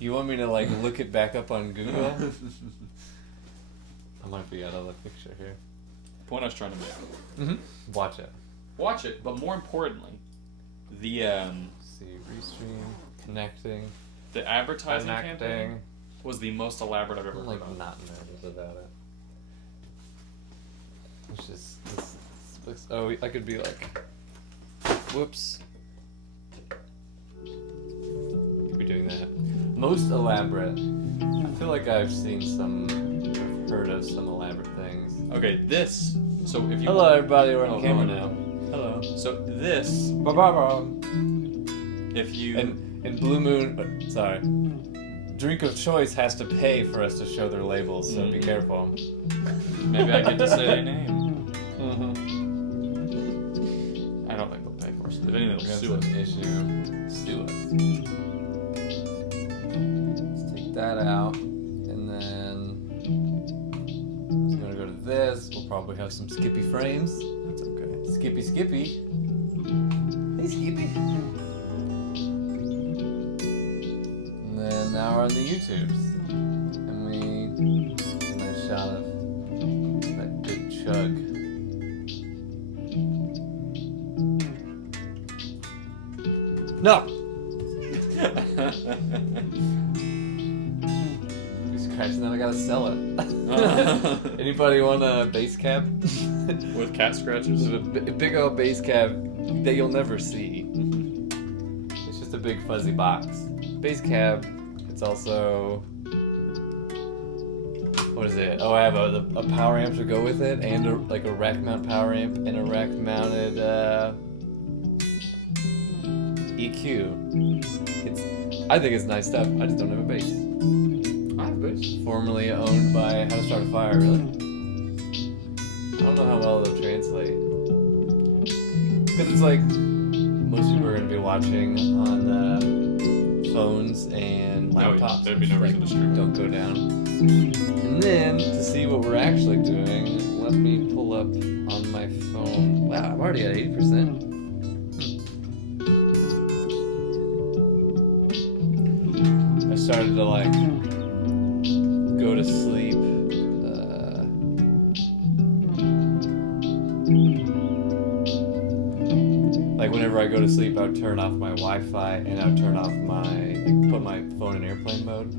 You want me to like look it back up on Google? I might be out of the picture here. Point I was trying to make. Mm-hmm. Watch it. Watch it, but more importantly, the see, restream, connecting, the advertising connecting campaign was the most elaborate I've ever I'm heard like of. not nervous about it. It's just this looks. Oh, I could be like, whoops. Could be doing that. Most elaborate. I feel like I've seen some, I've heard of some elaborate things. Okay, this. So if you. Hello, everybody. We're on camera hello. now. Hello. So this, Ba-ba-ba. if you. And Blue Moon, sorry. Drink of Choice has to pay for us to show their labels, so be careful. Maybe I get to say their name. Mm-hmm. I don't think they'll pay for us. If anything, they'll sue us. Sue us. Let's take that out, and then I'm just gonna go to this. We'll probably have some Skippy frames. That's okay. Skippy. Hey, Skippy. And then now we're on the YouTubes, and we get a nice shot of that good chug. No. Jesus Christ! Now I gotta sell it. Anybody want a bass cab? With cat scratches? A big old bass cab that you'll never see. It's just a big fuzzy box. Bass cab. It's also. What is it? Oh, I have a power amp to go with it, and a rack mount power amp, and a rack mounted EQ. I think it's nice stuff. I just don't have a bass. I have a bass. Formerly owned by How to Start a Fire, really. I don't know how well they'll translate. Because it's like most people are going to be watching on phones and laptops. There'd be no reason to stream. Don't go down. And then to see what we're actually doing, let me pull up on my phone. Wow, I'm already at 80%. I started to like go to sleep. Like whenever I go to sleep, I would turn off my Wi-Fi and I would turn off put my phone in airplane mode.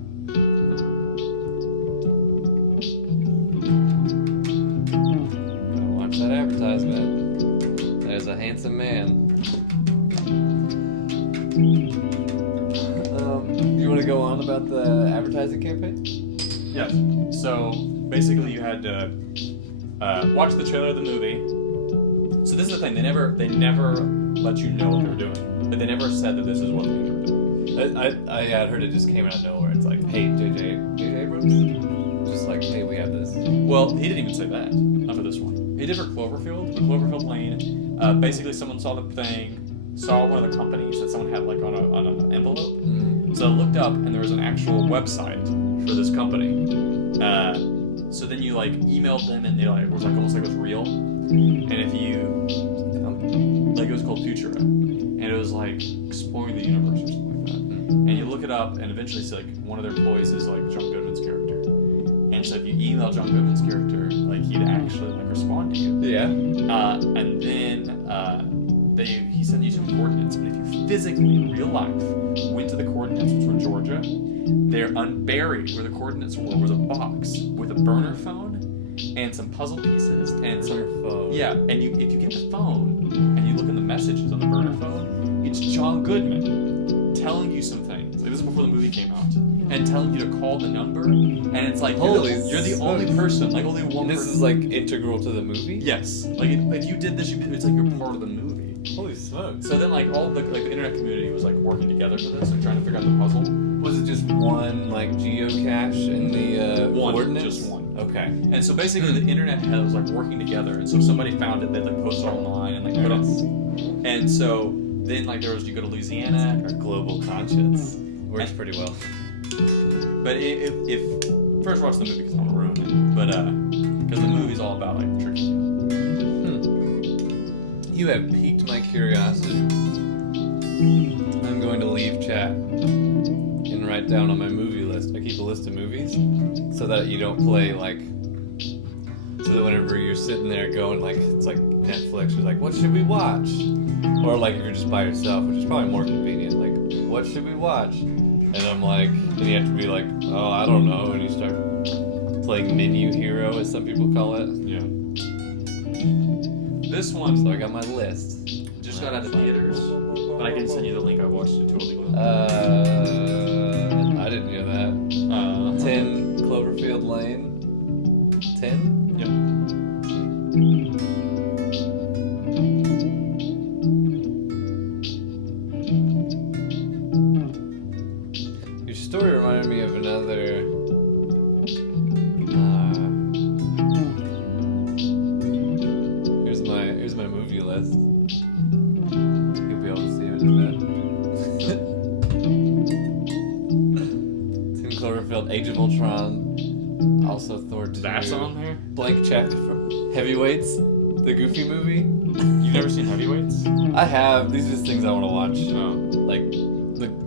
Gotta watch that advertisement. There's a handsome man. You want to go on about the advertising campaign? Yes. So basically, you had to watch the trailer of the movie. So this is the thing: they never let you know what they were doing, but they never said that this is what they were doing. I had heard it just came out of nowhere. It's like, hey, J.J. Abrams, just like, hey, we have this. Well, he didn't even say that. Not for this one. He did for Cloverfield. For Cloverfield Lane, basically someone saw the thing, saw one of the companies that someone had like on an envelope. Mm-hmm. So I looked up, and there was an actual website for this company. So then you like emailed them, and they like it was like almost like it was real. And if you like, it was called Futura, and it was like exploring the universe or something like that. And you look it up, and eventually see like one of their employees is like John Goodman's character. And so if you email John Goodman's character, like he'd actually like respond to you. Yeah. And then he sent you some coordinates, but if you physically, in real life, went to the coordinates, which were in Georgia, they're unburied where the coordinates were was a box with a burner phone and some puzzle pieces and some phone. Yeah, and if you get the phone and you look in the messages on the burner phone, it's John Goodman telling you some things. Like this is before the movie came out, and telling you to call the number, and it's like you're the only person, like only one. And this person. is like integral to the movie. Yes, like if you did this, it's like you're part of the movie. Holy smokes! So then, like all the internet community was like working together for this and trying to figure out the puzzle. Was it just one like geocache in the coordinates? Just one. Okay. And so basically, the internet was like working together, and so if somebody found it, they'd like post it online and like put it. And so then like there was you go to Louisiana. Our global conscience works pretty well. But if first watch the movie because I don't want to ruin it. But because the movie's all about like tricking you. You have piqued my curiosity. I'm going to leave chat and write write down on my movie list. I keep a list of movies so that you don't play like. So that whenever you're sitting there going like it's like Netflix, you're like, what should we watch? Or like if you're just by yourself, which is probably more convenient. Like, what should we watch? And I'm like, and you have to be like, oh, I don't know, and you start playing Menu Hero, as some people call it. Yeah. This one, So I got my list. just got out of theaters, but I can send you the link. I watched it totally. I didn't hear that. 10 Cloverfield Lane. 10? Yep. Your story reminded me of another. Here's my movie list. You'll be able to see it in a bit. Tim Cloverfield, Age of Ultron, also Thor 2. That's on there. Blank Check for Heavyweights, the Goofy movie. You've never seen Heavyweights? I have. These are just things I want to watch. Oh.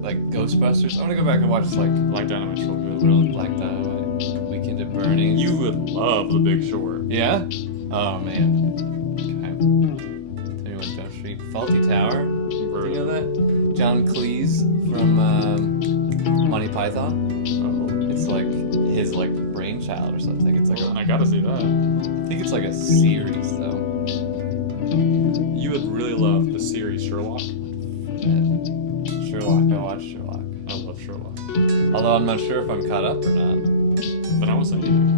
Like Ghostbusters. I want to go back and watch like Black Dynamite's real good. Black Dynamite, Weekend at Bernie's. You would love The Big Short. Yeah? Oh man. Okay. 21 Jump Street. Faulty Tower. You know that? John Cleese from Monty Python. Oh. It's like his like brainchild or something. It's like Well, then I gotta see that. I think it's like a series though. You would really love the series Sherlock. Sherlock. I watched Sherlock. I love Sherlock. Although I'm not sure if I'm caught up or not. Then I won't say anything.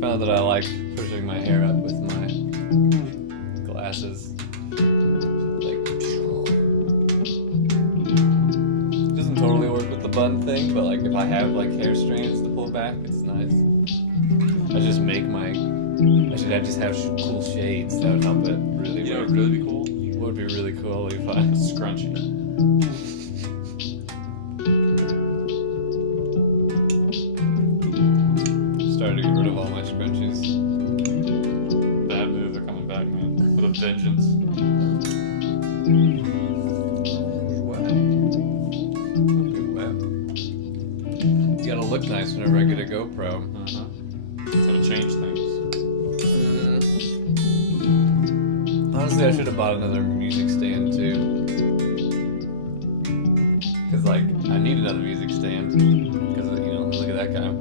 Found that I like pushing my hair up with my glasses. Like, doesn't totally work with the bun thing, but like if I have like hair strands to pull back, it's nice. I just make my. I should just have cool shades. That would help it really. You know work. what would really be cool? What would be really cool, Levi? Scrunchy. Started to get rid of all my scrunchies. Bad move. They're coming back, man. With a vengeance. You gotta look nice whenever I get a GoPro. Uh-huh. It's gonna change things. Honestly, I should have bought another music stand too. Cause like I need another music stand. Cause you know, look at that guy.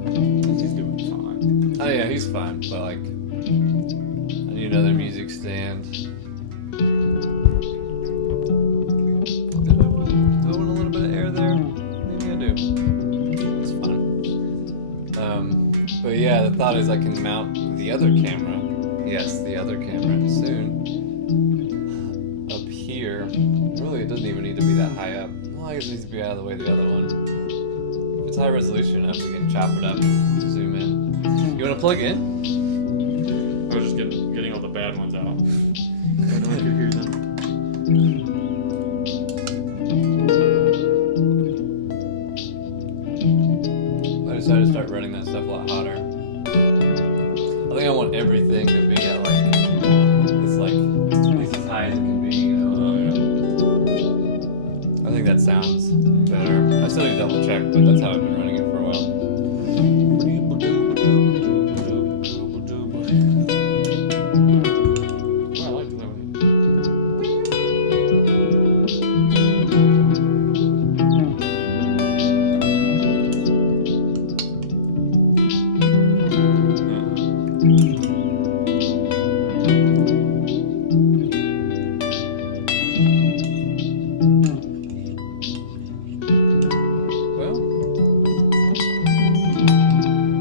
He's doing fine. Oh yeah, he's fine. But like, I need another music stand. Do I want a little bit of air there? Maybe I do. It's fun. But yeah, the thought is I can mount the other camera. Yes, the other camera soon. Up here. Really, it doesn't even need to be that high up. Well, I guess it needs to be out of the way of the other one. If it's high resolution enough, we can chop it up, zoom in. You want to plug in? I was just getting all the bad ones out. I don't know if you hear them. I decided to start running that stuff a lot hotter. I think I want everything to be at like, it's like, at least as high as it can be, you know? I think that sounds better. I still need to double check, but that's how I've been running it for a while. Oh, I like that one.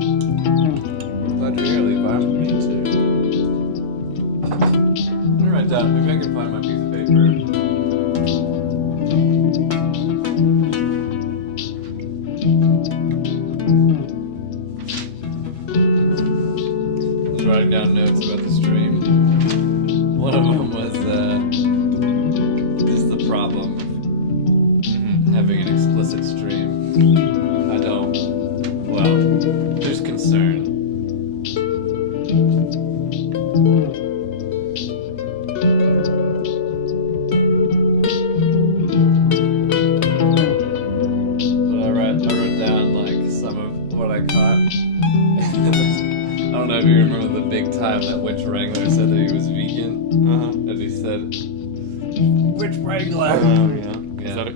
Well, glad you're here, Levi. Me too. I'm gonna write down, maybe I can find my piece of paper. I was writing down notes about the stream. One of them was just the problem of having an explicit stream. I don't. Well, there's concern. don't know if you remember the big time that Witch Wrangler said that he was vegan. And he said, Witch Wrangler! Yeah.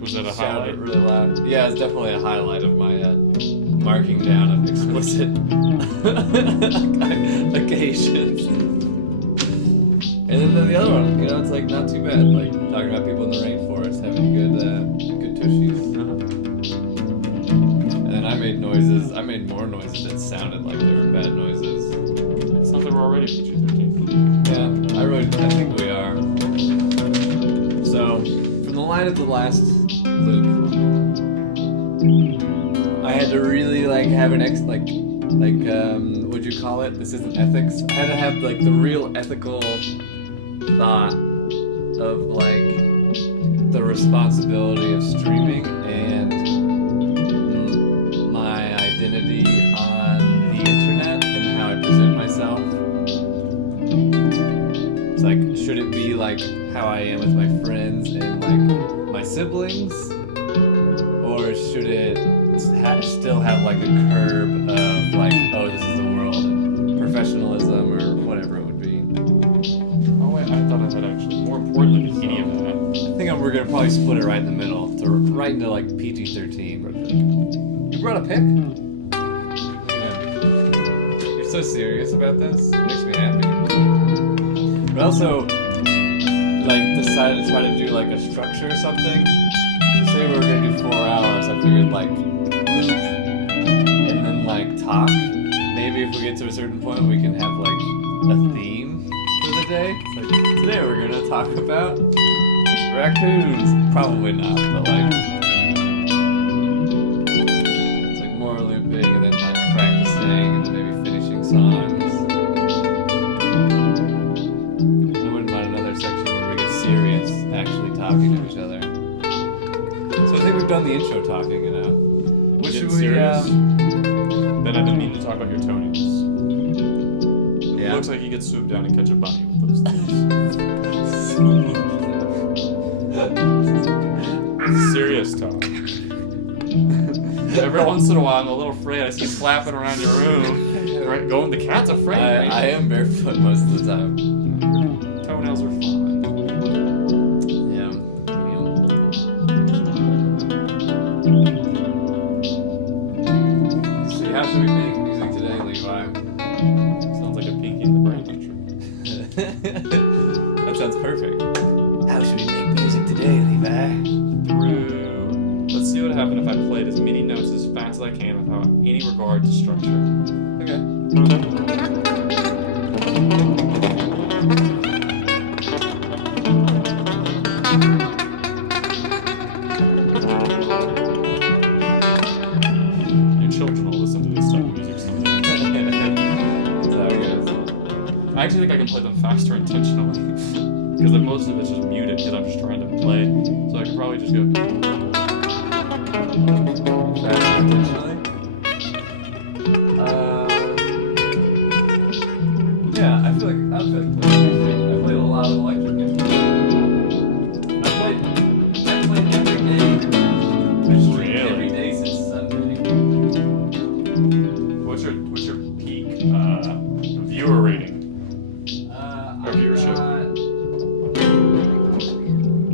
Was that a Shouted highlight? it really loud. Yeah, it's definitely a highlight of my marking down of explicit occasions. And then the other one, it's like not too bad. Like talking about people in the rainforest having good tushies. And then I made more noises that sounded like they were bad noises. Sounds like we're already PG-13. Yeah, I think we are. So, from the line of the last loop, I had to really have an what'd you call it? This isn't ethics. I had to have the real ethical thought of the responsibility of streaming and my identity on the internet and how I present myself. It's should it be how I am with my friends and my siblings, or should it still have a curb of oh, this is the world, and professionalism or whatever it would be. Oh wait, I thought I had actually more importantly than any of that. I think we're gonna probably split it right in the middle, right into PG-13. You brought a pick? Yeah. You're so serious about this. It makes me happy. But also, decided to try to do a structure or something. So say we were gonna do 4 hours, I figured loop and then talk. Maybe if we get to a certain point, we can have a theme for the day. Today we're gonna talk about raccoons. Probably not, but it's more looping and then practicing and then maybe finishing songs. I wouldn't mind another section where we get serious, actually talking to each other. So I think we've done the intro talking, What should we serious? Ben, I've been meaning to talk about your toenails. Yeah. It looks like you could swoop down and catch a bunny with those things. Serious talk. Every once in a while, I'm a little afraid. I see you flapping around your room. Right, the cat's afraid. I am barefoot most of the time. Toenails are fun. Yeah. See, how should we make music today, Levi? Sounds like a Pinky and the Brain intro. That sounds perfect. How should we make music today, Levi? Let's see what happens if I played as many notes as fast as I can without any regard to structure. Okay. Your children will listen to this type of music someday. That's how it goes. I actually think I can play them faster intentionally. Because most of it's just muted because I'm just trying to play. So I could probably just go. Faster intentionally? Yeah, I feel like playing music. I played a lot of electric instruments. I played every day. I streamed every day since Sunday. What's your peak viewer rating? Or viewership?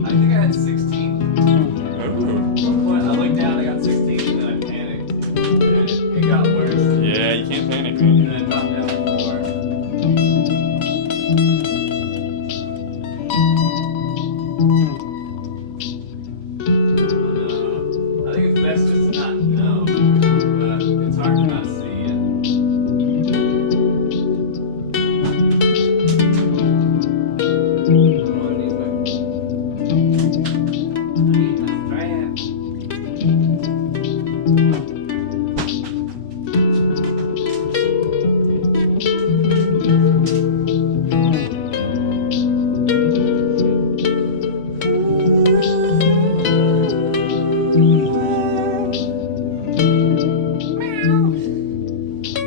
I think I had 16. Oh. When I looked down, I got 16, and then I panicked. And it got worse. Yeah, you can't panic, And man. then it dropped down to 4. I think it's best just to not know, but it's hard to not see it.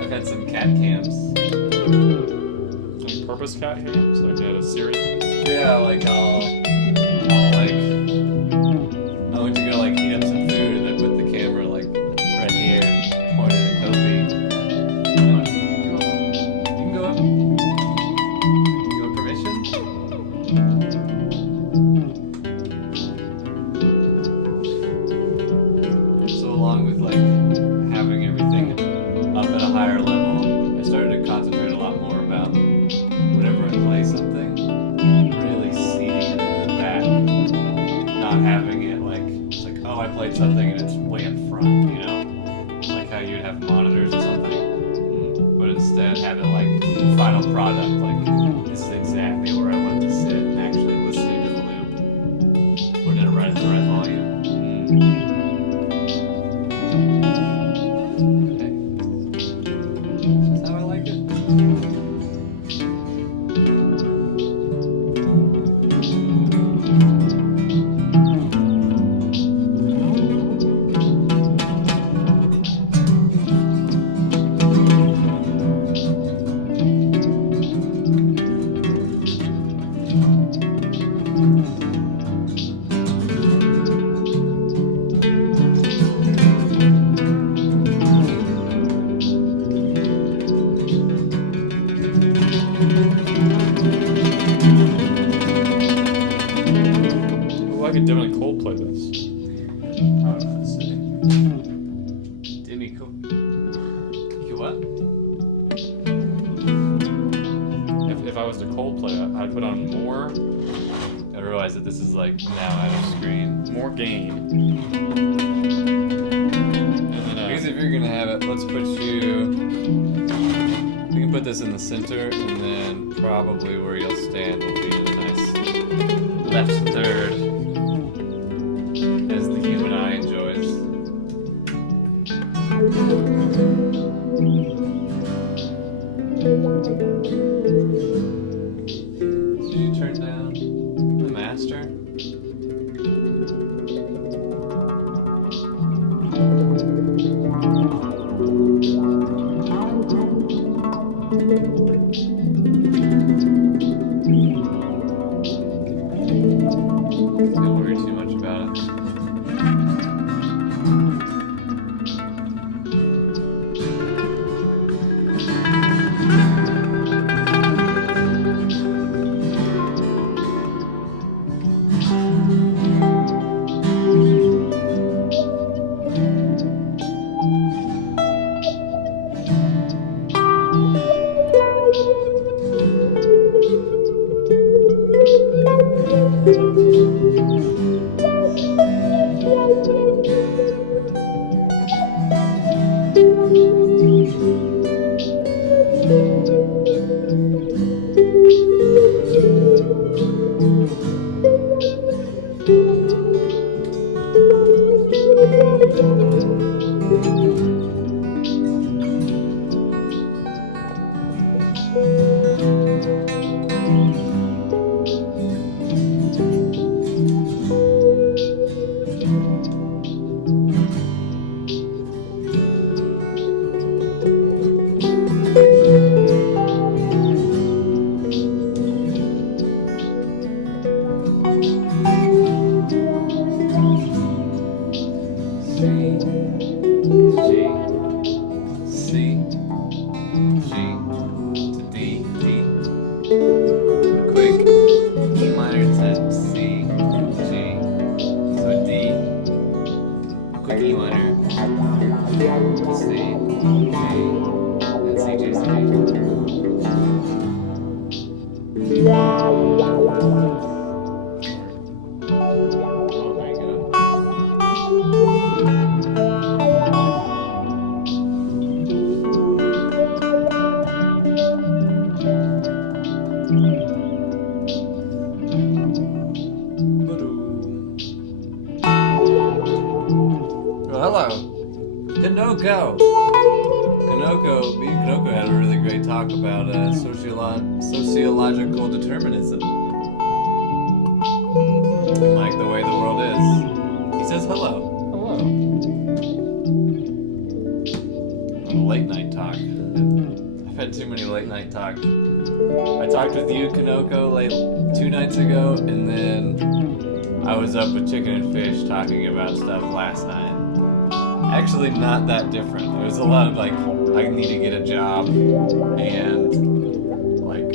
I've had some cat cams. Like purpose cat here? So like you had a Siri? Yeah, I'll I went to go heat up some food and I put the camera right here, pointed at Kobe. You can final product, like, this is exactly where I want to sit and actually listening to the loop. Putting it right at the right volume. Okay. That's how I like it. Ooh, I could definitely Coldplay this. Let's see. Didn't he cool? You what? If I was to Coldplay, I'd put on more I realize that this is like now out of screen. gain. And I guess then if you're gonna have it, let's put you. We can put this in the center, and then probably where you'll stand will be in a nice left third, as the human eye enjoys. So you turn down the master. Don't worry too much about it. Me and Kanoko had a really great talk about sociological determinism. Like the way the world is. He says hello. hello. Late night talk. I've had too many late night talk. I talked with you, Kanoko, 2 nights ago, and then I was up with Chicken and Fish talking about stuff last night. Actually, not that different. It was a lot of like, I need to get a job, and like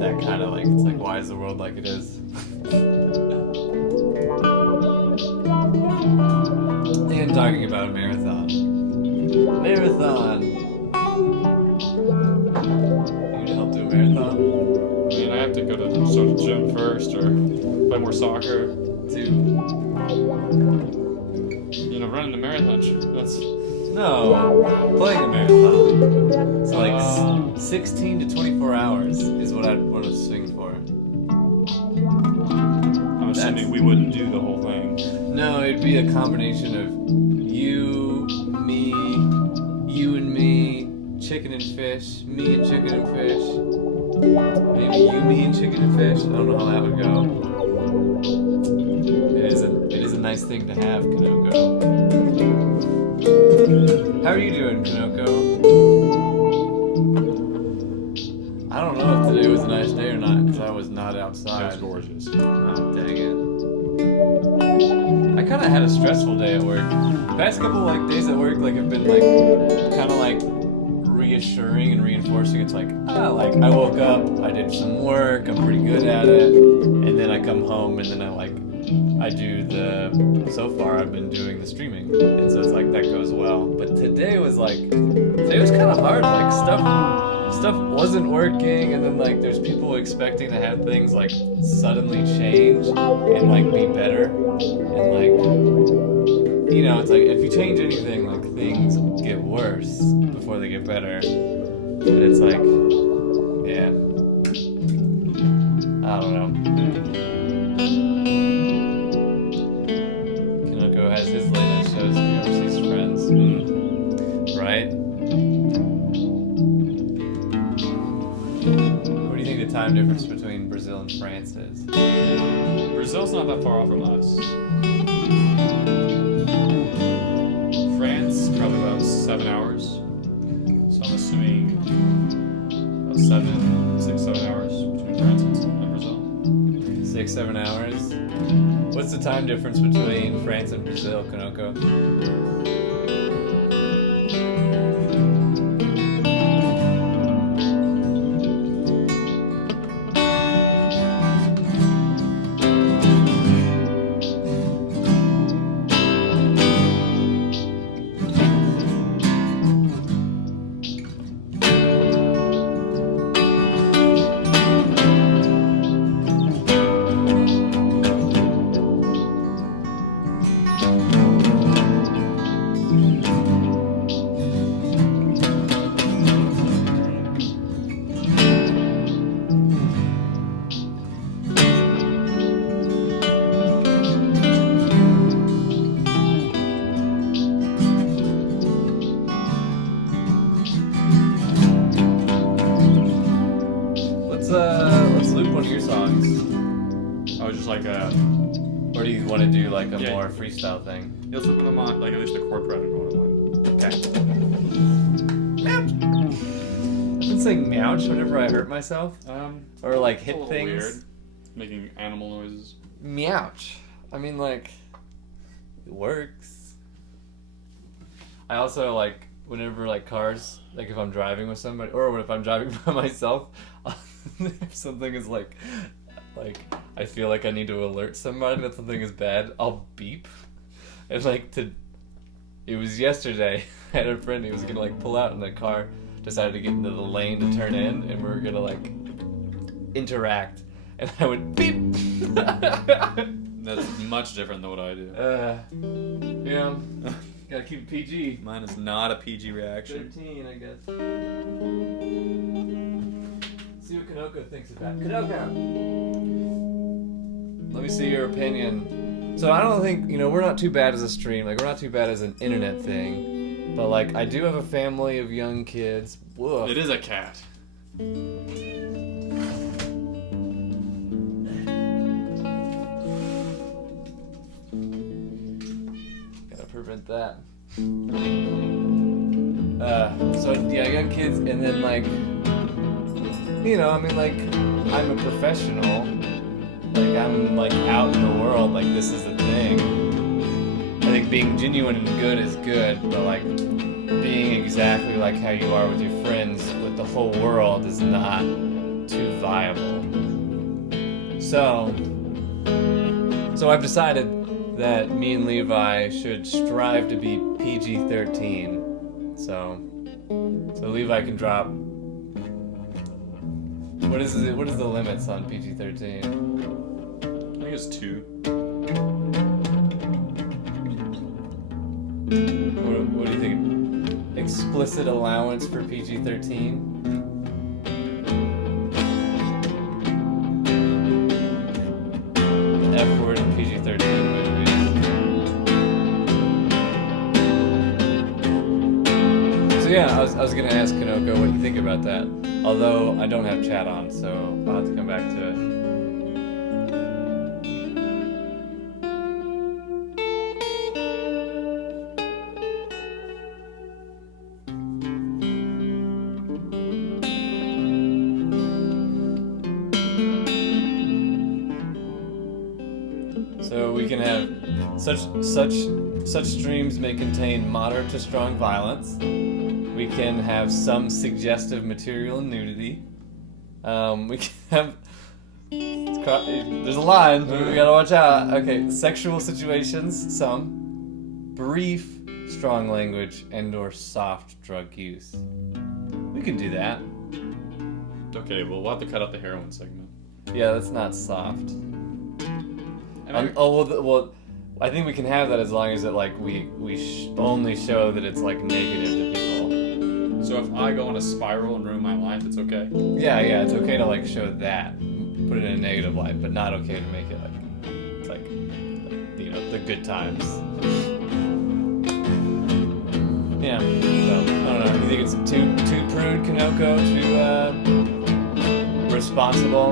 that kind of like, it's like, why is the world like it is? And talking about a marathon. Marathon! You need help do a marathon? I mean, I have to go to the gym first or play more soccer. Running a marathon, that's... No, playing a marathon. It's like 16 to 24 hours is what I'd want to swing for. I'm assuming we wouldn't do the whole thing. No, it'd be a combination of you and me, chicken and fish, me and chicken and fish. Maybe you, me, and chicken and fish. I don't know how that would go. It is a nice thing to have, Kanoko. How are you doing, Kanoko? I don't know if today was a nice day or not, because I was not outside. It was gorgeous. Oh, dang it. I kind of had a stressful day at work. The past couple days at work have been kind of reassuring and reinforcing. It's I woke up, I did some work, I'm pretty good at it, and then I come home and then so far I've been doing the streaming, and so it's that goes well. But today was kind of hard. Stuff wasn't working, and then there's people expecting to have things suddenly change and be better, and it's if you change anything, things get worse before they get better, and it's yeah, I don't know. Kanoko has his late night shows when he overseas friends, right? What do you think the time difference between Brazil and France is? Brazil's not that far off from us. France, probably about 7 hours. So I'm assuming about 6, 7 hours between France and Brazil. 6, 7 hours? What's the time difference between France and Brazil, Kanoko? Let's loop one of your songs. Oh, just or do you want to do a more freestyle thing? Let's loop them on, at least the chord corrected one. Okay. Meowch. I've been saying meowch whenever I hurt myself. Or hit things. Weird. Making animal noises. Meowch. I mean, it works. I also whenever cars, if I'm driving with somebody, or if I'm driving by myself, if something is I feel like I need to alert somebody that something is bad, I'll beep. And it was yesterday, I had a friend who was gonna pull out in the car, decided to get into the lane to turn in, and we were gonna interact, and I would beep. That's much different than what I do. Yeah. Gotta keep it PG. Mine is not a PG reaction. 13, I guess. See what Kanoko thinks about it. Kanoko! Let me see your opinion. So I don't think, we're not too bad as a stream. We're not too bad as an internet thing. But, I do have a family of young kids. Woof. It is a cat. Prevent that. So yeah, young kids, and then I'm a professional. I'm out in the world. This is the thing. I think being genuine and good is good, but being exactly how you are with your friends with the whole world is not too viable. So I've decided that me and Levi should strive to be PG-13. So Levi can drop. What is the limits on PG-13? I think it's 2. What do you think? Explicit allowance for PG-13? I was gonna ask Kanoko what you think about that. Although I don't have chat on, so I'll have to come back to it. So we can have such streams may contain moderate to strong violence. We can have some suggestive material and nudity. We can have there's a line, we gotta watch out. Okay, sexual situations, some brief, strong language, and/or soft drug use. We can do that. Okay, well, we'll have to cut out the heroin segment. Yeah, that's not soft. And Well, I think we can have that as long as it we only show that it's negative to people. so if I go on a spiral and ruin my life, it's okay? Yeah, it's okay to show that, put it in a negative light, but not okay to make it the good times. Yeah. So I don't know. You think it's too prude, Kanoko? Too responsible?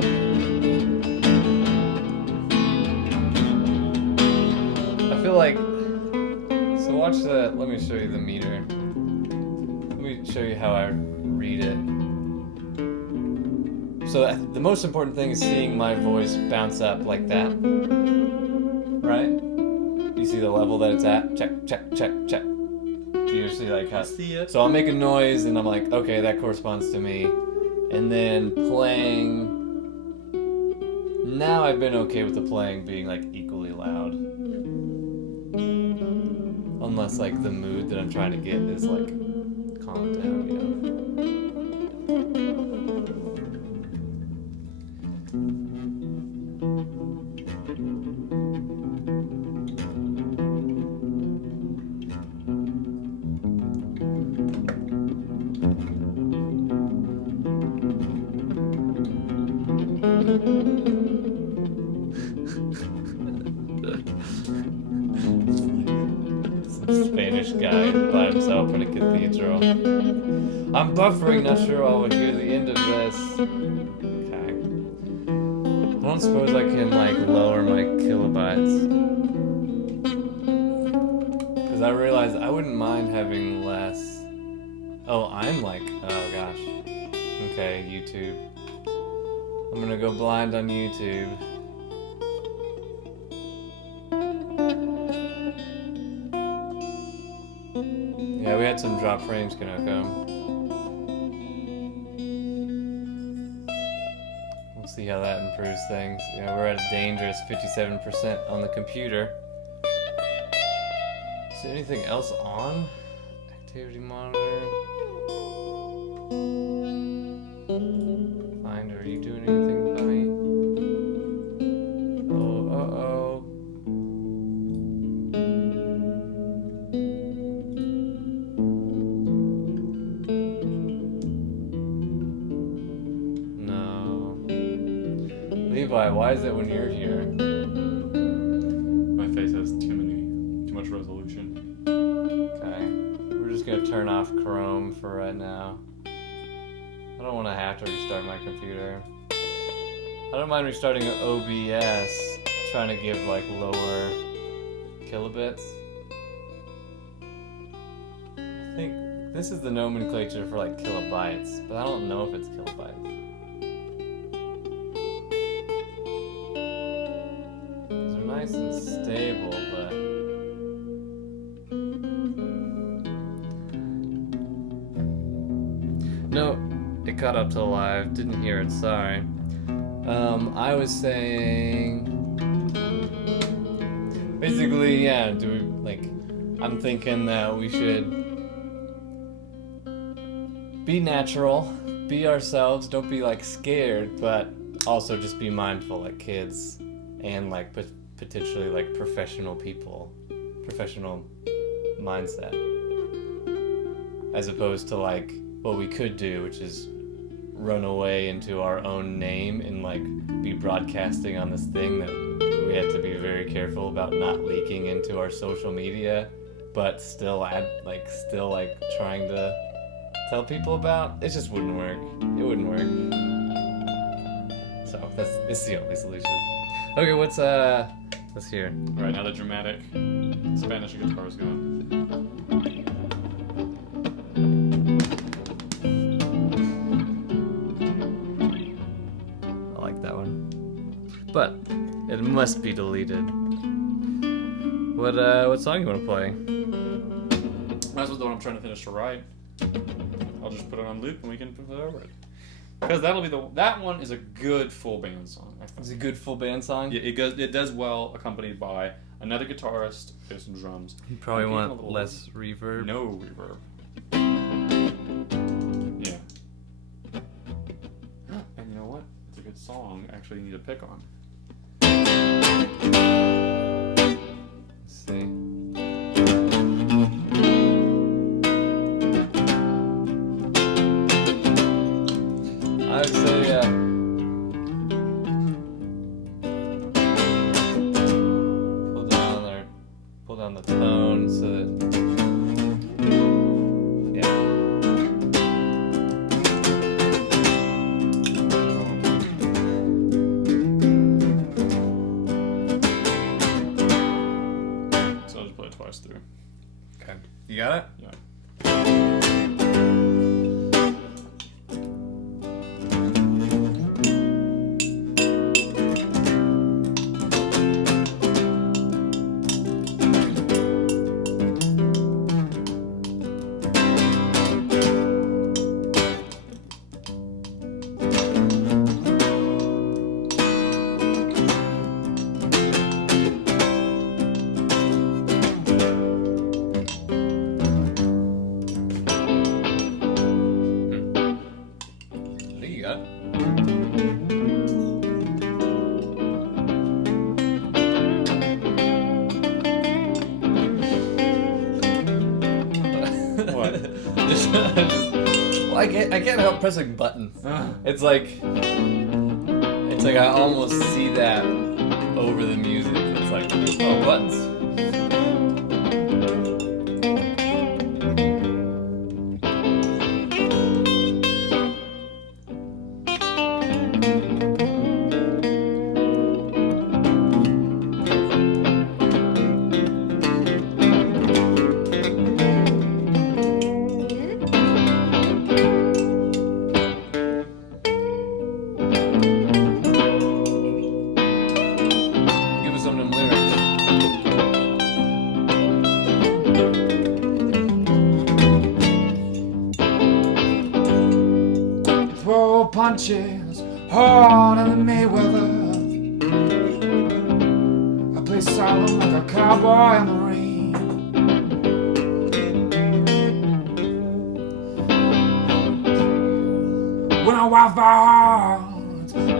I feel like, so watch the, let me show you the meter. Let me show you how I read it. So the most important thing is seeing my voice bounce up like that. Right? You see the level that it's at? Check, check, check, check. Do you see how? See it. So I'll make a noise and I'm like, okay, that corresponds to me. And then playing, now I've been okay with the playing being equally loud. Unless the mood that I'm trying to get is calm down, Spanish guy by himself in a cathedral. I'm buffering, not sure I will hear the end of this. Okay. I don't suppose I can lower my kilobytes. Because I realized I wouldn't mind having less. Oh, I'm oh gosh. Okay, YouTube. I'm gonna go blind on YouTube. Yeah, we had some drop frames, Kanoko. We'll see how that improves things. Yeah, we're at a dangerous 57% on the computer. Is there anything else on? Activity monitor. Finder, are you doing anything funny? Oh, uh-oh. Levi, why is it when you're here? My face has too much resolution. Okay. We're just gonna turn off Chrome for right now. I don't want to have to restart my computer. I don't mind restarting OBS, trying to give lower kilobits. I think this is the nomenclature for kilobytes, but I don't know if it's kilobytes. Nice and stable, but no, it caught up to live. Didn't hear it. Sorry. I was saying, basically, yeah. Do we I'm thinking that we should be natural, be ourselves. Don't be scared, but also just be mindful, kids, and potentially professional people, professional mindset, as opposed to what we could do, which is run away into our own name and be broadcasting on this thing that we have to be very careful about not leaking into our social media, but still trying to tell people about, it just wouldn't work. It wouldn't work. So it's the only solution. Okay, let's hear. Right, now the dramatic Spanish guitar is going. I like that one. But it must be deleted. What song you want to play? Might as well the one I'm trying to finish to write. I'll just put it on loop and we can put it over it. Because that one is a good full band song. I think. It's a good full band song. Yeah, it does well accompanied by another guitarist, bass and drums. You probably want less reverb. No reverb. Yeah. And you know what? It's a good song. Actually, you need to pick on. Let's see. I would say, pull down the tone so that, yeah. So I'll just play it twice through. Okay. You got it? Yeah. I think you got it. What? Well, I can't help pressing buttons. It's like I almost see that over the music. It's like, oh, buttons. Give us some of them lyrics. Throw punches harder than Mayweather. I play solemn like a cowboy in the rain. When I watch my heart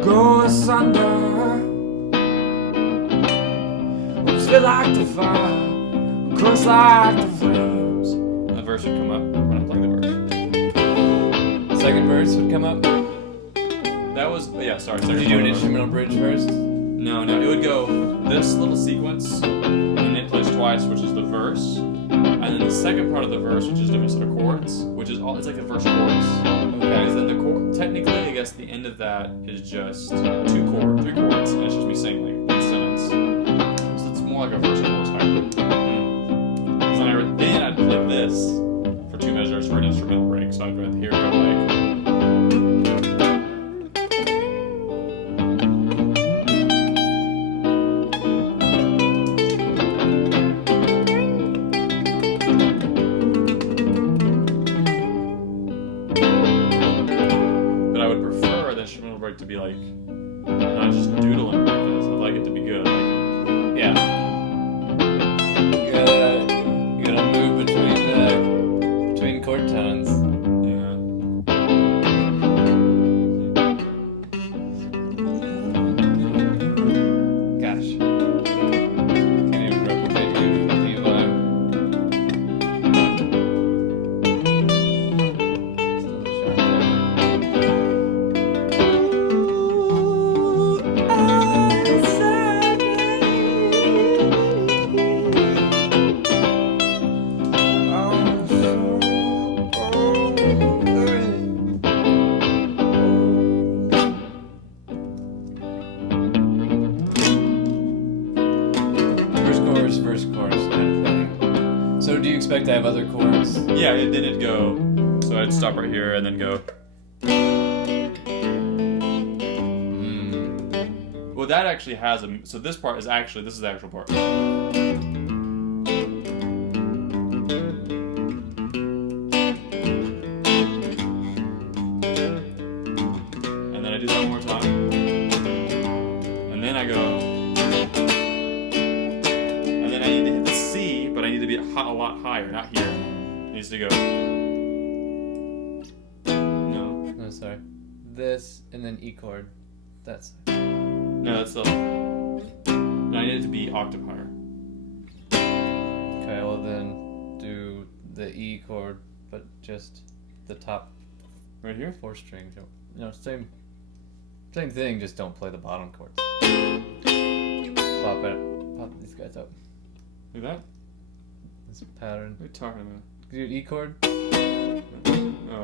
go asunder, spit like the fire, curse like the flames. The verse would come up when I'm playing the verse. Second verse would come up. That was, yeah, sorry. Did you do an instrumental bridge first? No, it would go this little sequence, and it plays twice, which is the verse, and then the second part of the verse, which is different set of chords, which is all, it's like the first chorus. Okay. Because then the chord, technically, I guess the end of that is just three chords, and it's just me saying like one sentence. So it's more like a verse chorus hybrid. So then I'd play this for two measures for an instrumental break. So I'd go here, go like. But I would prefer the instrumental break to be like not just doodling like this. I'd like it to be good. Like, Yeah. You gotta move between chord tones. yeah. Gosh. Can't even replicate the vibe. Still a sharp there. to have other chords. Yeah, then it'd go. So I'd stop right here and then go. Well, that actually has a. So this part is actually. This is the actual part. And then I do that one more time. And then I go. And then I need to hit the C, but I need to be a lot higher, not here. It needs to go. No. No, sorry. This and then E chord. That's. No, that's the. No, I need it to be octave higher. Okay, well then do the E chord, but just the top Right here? 4 string. No, same thing, just don't play the bottom chords. Pop these guys up. Like that? This pattern. What are you talking about? Do E chord, Oh,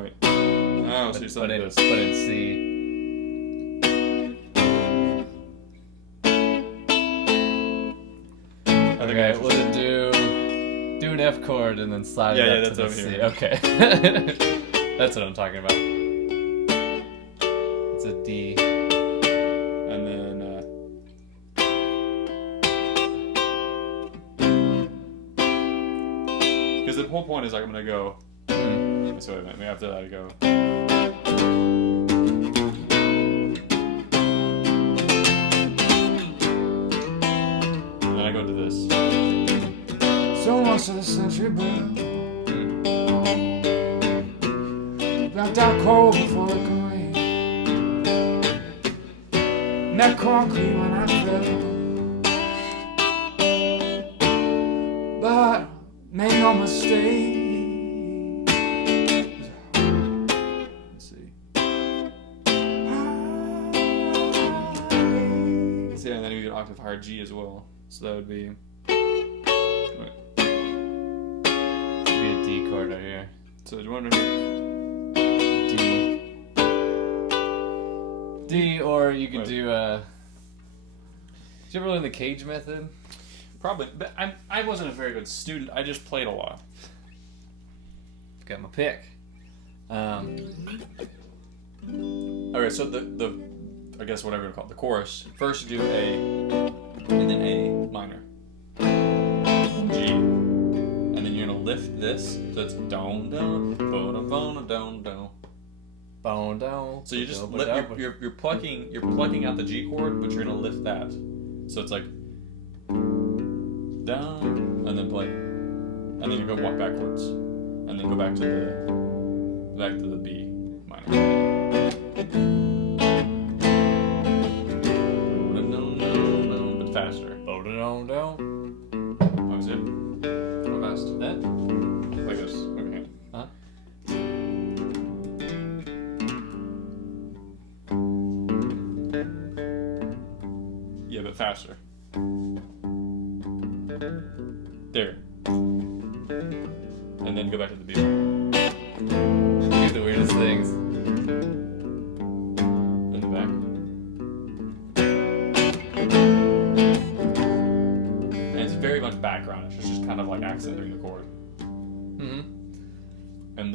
wait. Oh, so you're but like in this. C. Okay, well then do an F chord and then slide it up to the that's C. over here. Okay. That's what I'm talking about. It's a D. And then, because the whole point is like I'm gonna go. So wait a minute, after that I go. And then I go to this. So much of the century bell. Blacked out cold before it could rain. Met concrete when I fell. But make no mistake. Let's see. See, and then you get octave higher G as well. So that would be. Be a D chord right here. So do you want to hear? D, or you could do did you ever learn the Cage method? Probably, but I wasn't a very good student. I just played a lot. Got my pick. Okay, so the I guess whatever you call it, the chorus. First do A, and then A minor, G, and then you're gonna lift this. So it's don don don don don don. Bone down. So you just you're plucking out the G chord, but you're gonna lift that. So it's like down and then play, and then you go walk backwards, and then go back to the B minor. But faster. Bone down. Oh, is it? How fast? That? Like this. Okay. Huh? Yeah, but faster. There. And then go back to the B. Do the weirdest things. In the back. And it's very much background. It's just kind of like accenting the chord. Mm-hmm. And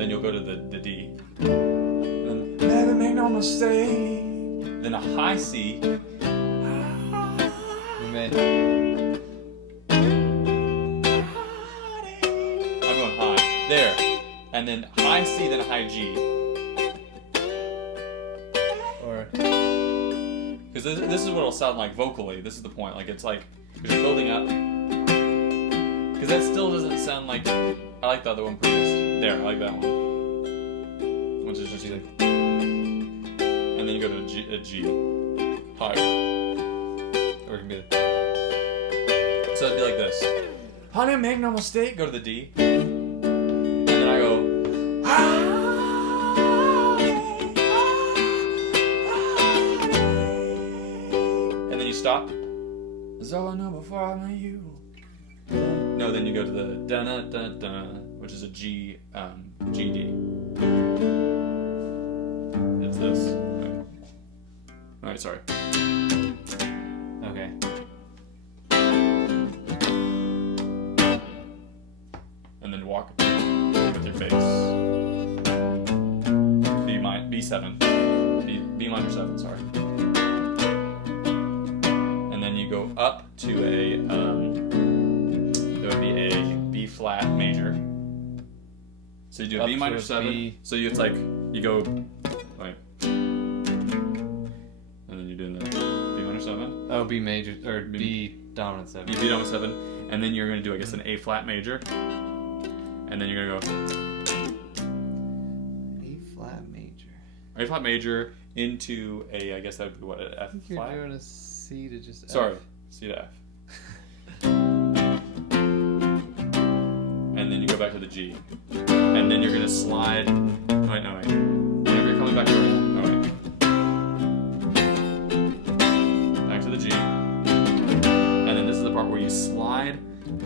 then you'll go to the D. And Never make no mistake. then a high C. We may. I'm going high. There. And then high C, then a high G. Or Because this is what it'll sound like vocally. This is the point. Like, it's like, because you're building up. Because that still doesn't sound like. I like the other one previous. There, I like that one. Which is just like. And then you go to a G higher. it can be So it'd be like this. Honey, make no mistake. Go to the D. And then I go. And then you stop. That's all I know before I met you. No, then you go to the da da da da, which is a G, G D. It's this. Okay. All right, sorry. okay. B7. B minor 7, sorry. And then you go up to a, there would be a B flat major. So you do a Up B minor to a 7. B. So it's like, you go, like, and then you're doing the B minor 7. Oh, B major, or B dominant 7. You B dominant 7, and then you're going to do, I guess, an A flat major. And then you're going to go A flat major. A flat major into a, I guess that would be what, an F I think you're flat? doing a C to just Sorry, F. C to F. And then you go back to the G. And then you're going to slide. Wait, no, wait. Whenever you're coming back to back to the G. And then this is the part where you slide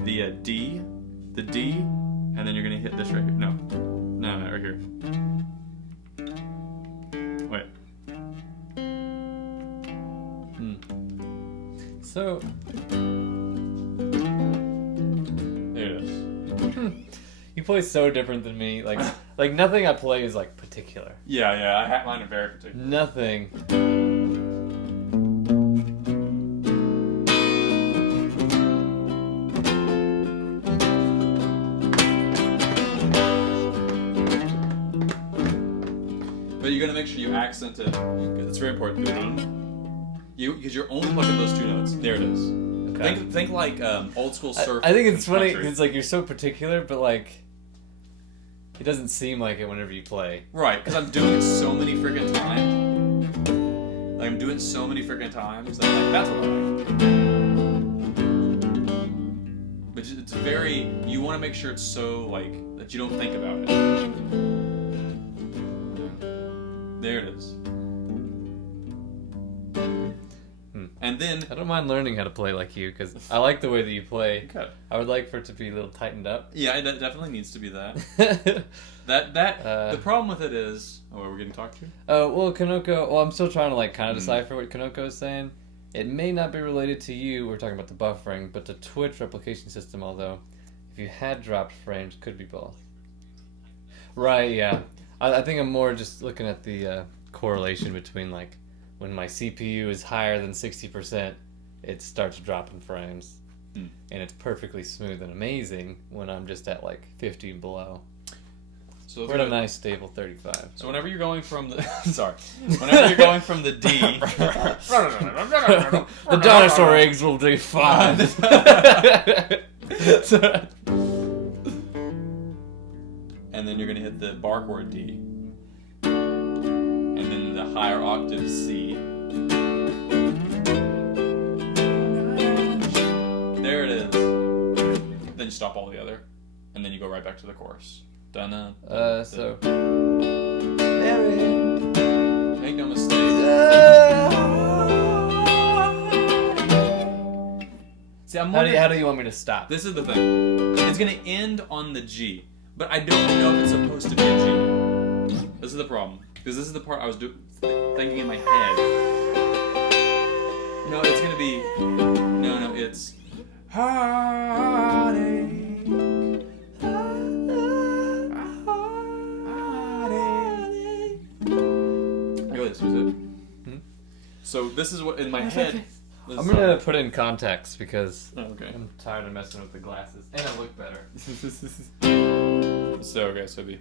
the D, and then you're going to hit this right here. No, right here. Wait. So, There it is. you play so different than me. Like nothing I play is like particular. Yeah, mine are very particular. Nothing. But you gotta make sure you accent it, because it's very important. Because you're only plugging those two notes. There it is. Okay. Think like old school surf. I think it's funny country. because like you're so particular, but like it doesn't seem like it whenever you play. Right, because I'm doing it so many freaking times. Like I'm doing it so many freaking times. That, like, that's what I like. But it's very. You want to make sure it's so like that you don't think about it. There it is. And then I don't mind learning how to play like you because I like the way that you play. Okay. I would like for it to be a little tightened up. Yeah, it definitely needs to be that. The problem with it is, we're getting talked to. Well, Kanoko. Well, I'm still trying to like kind of decipher what Kanoko is saying. It may not be related to you. We're talking about the buffering, but the Twitch replication system. Although, if you had dropped frames, could be both. Right. Yeah. I think I'm more just looking at the correlation between like when my CPU is higher than 60%, it starts dropping frames, and it's perfectly smooth and amazing when I'm just at like 50 and below. So we're at a nice stable 35. So whenever you're going from the whenever you're going from the D, the dinosaur eggs will do fine. And then you're gonna hit the bar chord D, and then the higher octave C. There it is. Then you stop altogether, and then you go right back to the chorus. Dun. So. Make no mistake. See, I'm wondering, How do you want me to stop? this is the thing. It's gonna end on the G, but I don't know if it's supposed to be a G. This is the problem, because this is the part I was thinking in my head. No, it's gonna be. No, it's. Heartache. This was it. So this is what in my head. I'm gonna put it in context because okay. I'm tired of messing with the glasses, and I look better. So it'd be.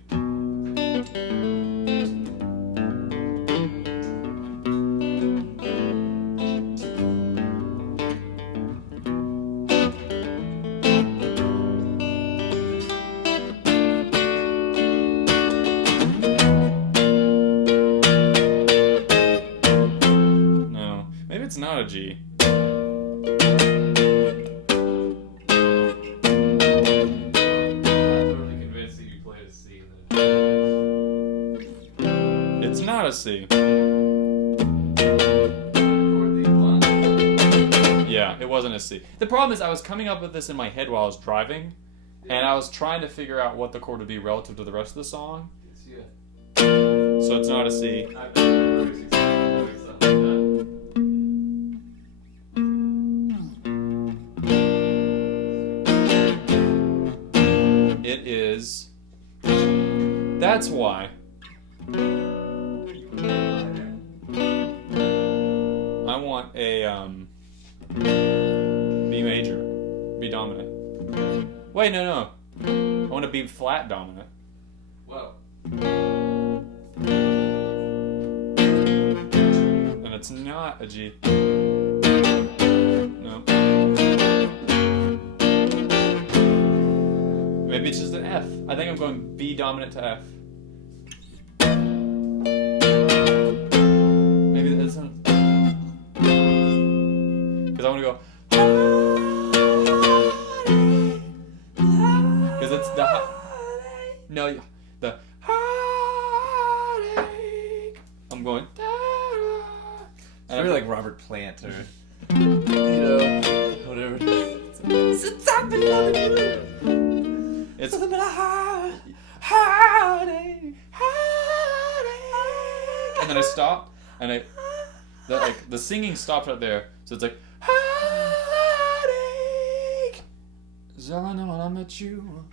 It's not a G. It's not a C. Yeah, it wasn't a C. The problem is I was coming up with this in my head while I was driving, and I was trying to figure out what the chord would be relative to the rest of the song. So it's not a C. It is. That's why. I want a B major, B dominant. Wait, no. I want a B flat dominant. Whoa. And it's not a G. No. Maybe it's just an F. I think I'm going B dominant to F. Maybe that isn't. Because I want to go. Because it's the. No, the. I'm going. It's really like Robert Plant or, you know, whatever it is. Since I've been loving you, It's something about a heartache. and then I stop and the singing stops right there. So it's like heartache. Is all I know when I met you.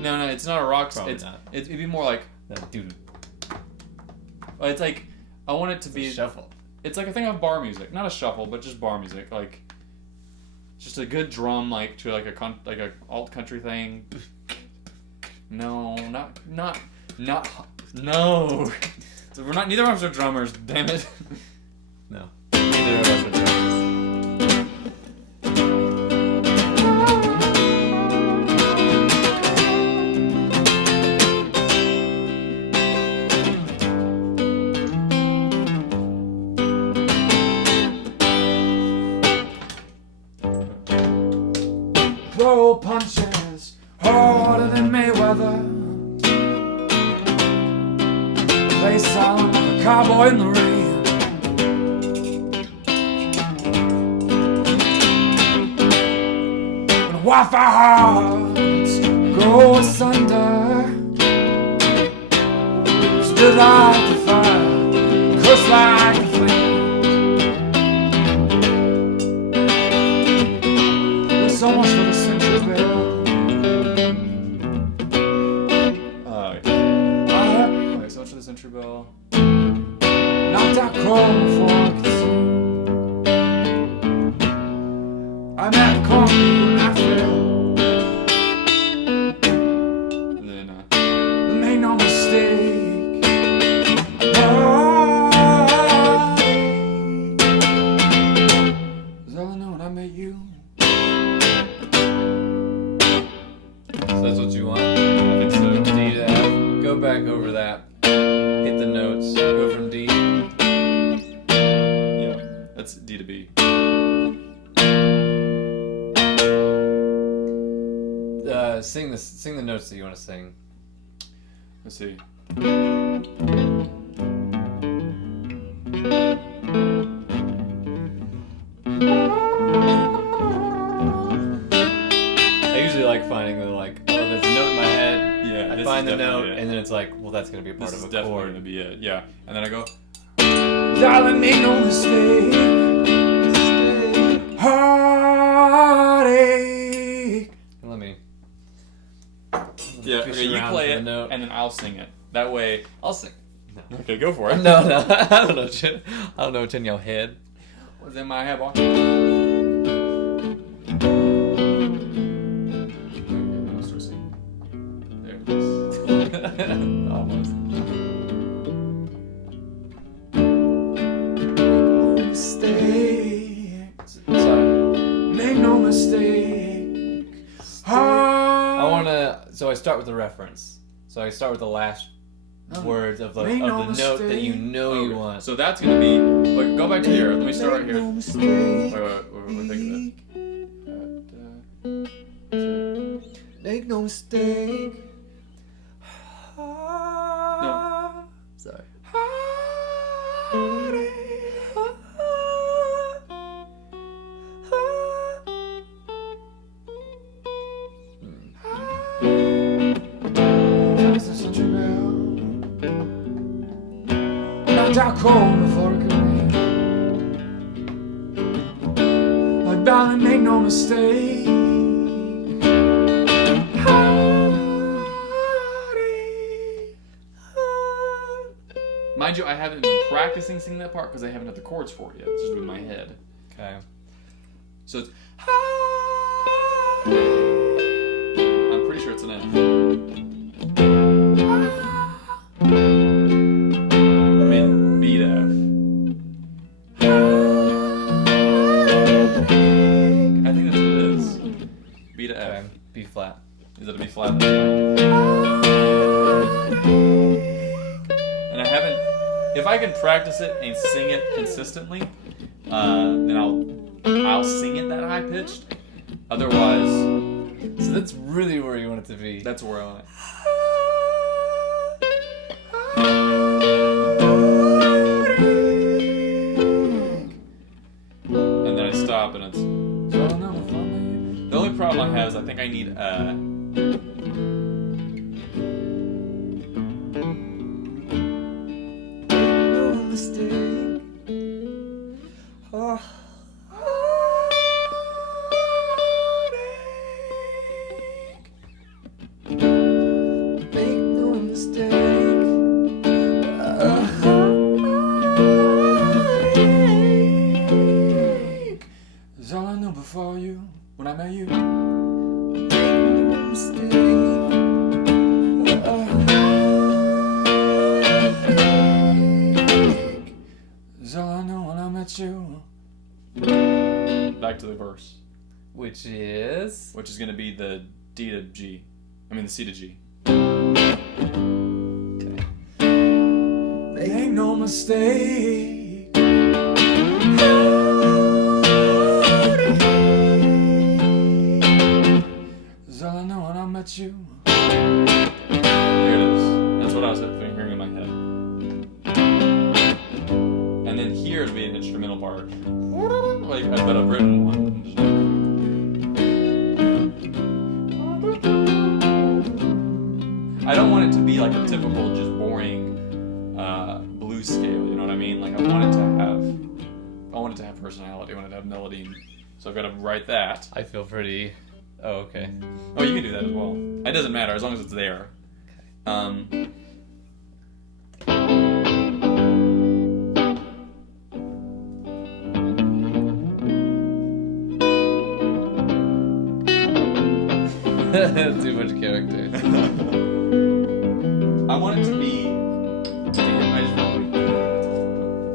No, it's not a rock. Probably It's not. it'd be more like Dude, it's like I want it to be shuffle. It's like a thing of bar music, not a shuffle, but just bar music, like just a good drum, like to like a alt country thing. No, not no. So we're not. Neither of us are drummers. Damn it. No. Neither of us are drummers. Throw punches harder than Mayweather. Play silent like a cowboy in the rain. When Wi-Fi hearts go asunder, stood like the fire, cursed like the flame. So much for the Central Bell. Okay, so much for the Century Bell. Knocked out cold before I could see. I met Corny when I fell. And then But make no mistake. Cause all I know when I met you. So that's what you want? I think so. D to F. Go back over that. Hit the notes. Go from D. Yeah, that's D to B. Sing the notes that you want to sing. Let's see. I usually like finding the like, oh, there's a note in my head. Yeah, I this find is the note, definitely it. and then it's like, well, that's gonna be a part This is of a definitely chord. gonna be it. Yeah, and then I go. Darling, make no mistake. Heartache. Let me. Yeah, fish okay, you around play for it, the note. and then I'll sing it. That way. I'll sing. Okay, go for it. No, I don't know. I don't know what's in your head. What's in my head? Walk. There it is. Almost. Mistake. Sorry. Make no mistake. I wanna. So I start with the reference. So I start with the last words of the Make no note that you mistake. know you Okay, want. So that's gonna be. Wait, go back to here. Let me start right Make here. no mistake. Wait, think of it. Make no mistake. No. Sorry. Knocked out cold before it could rain. Oh, darling, make no mistake. Mind you, I haven't been practicing singing that part because I haven't had the chords for it yet. It's just in my head. Okay. So it's. I'm pretty sure it's an F. I mean, B to F. I think that's what it is. B to F. Okay. B flat. Is it a B flat? That's fine. And I haven't. If I can practice it and sing it consistently, then I'll sing it that high pitched. Otherwise, So that's really where you want it to be. that's where I want it. And then I stop and it's. The only problem I have is I think I need No mistake. Oh. Make no mistake. Is all I know before you, when I met you. Make no mistake. Is all I know when I met you. back to the verse, Which is. which is going to be the D to G. I mean the C to G. Make no mistake. Is all I know when I met you. Here it is. That's what I was hearing in my head. And then here would be an instrumental part. Like, I bet I've written one. I don't want it to be like a typical, just boring blues scale. You know what I mean? Like, I want it to have personality. I want it to have melody. So I've got to write that. I feel pretty. Oh, okay. Oh, you can do that as well. It doesn't matter as long as it's there. Too much character. I want it to be. Damn, I just want to be.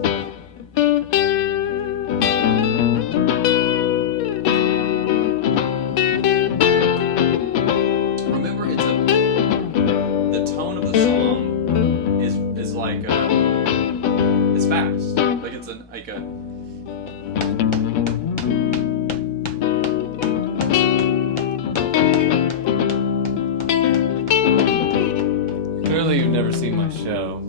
Remember, it's the tone of the song is like it's fast. Like it's like a. Clearly, you've never seen my show.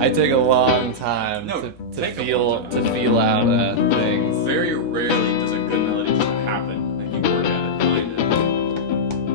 I take a long time No, to take a feel long time. to feel out things. Very rarely does a good melody just happen. Like you work at it, find it.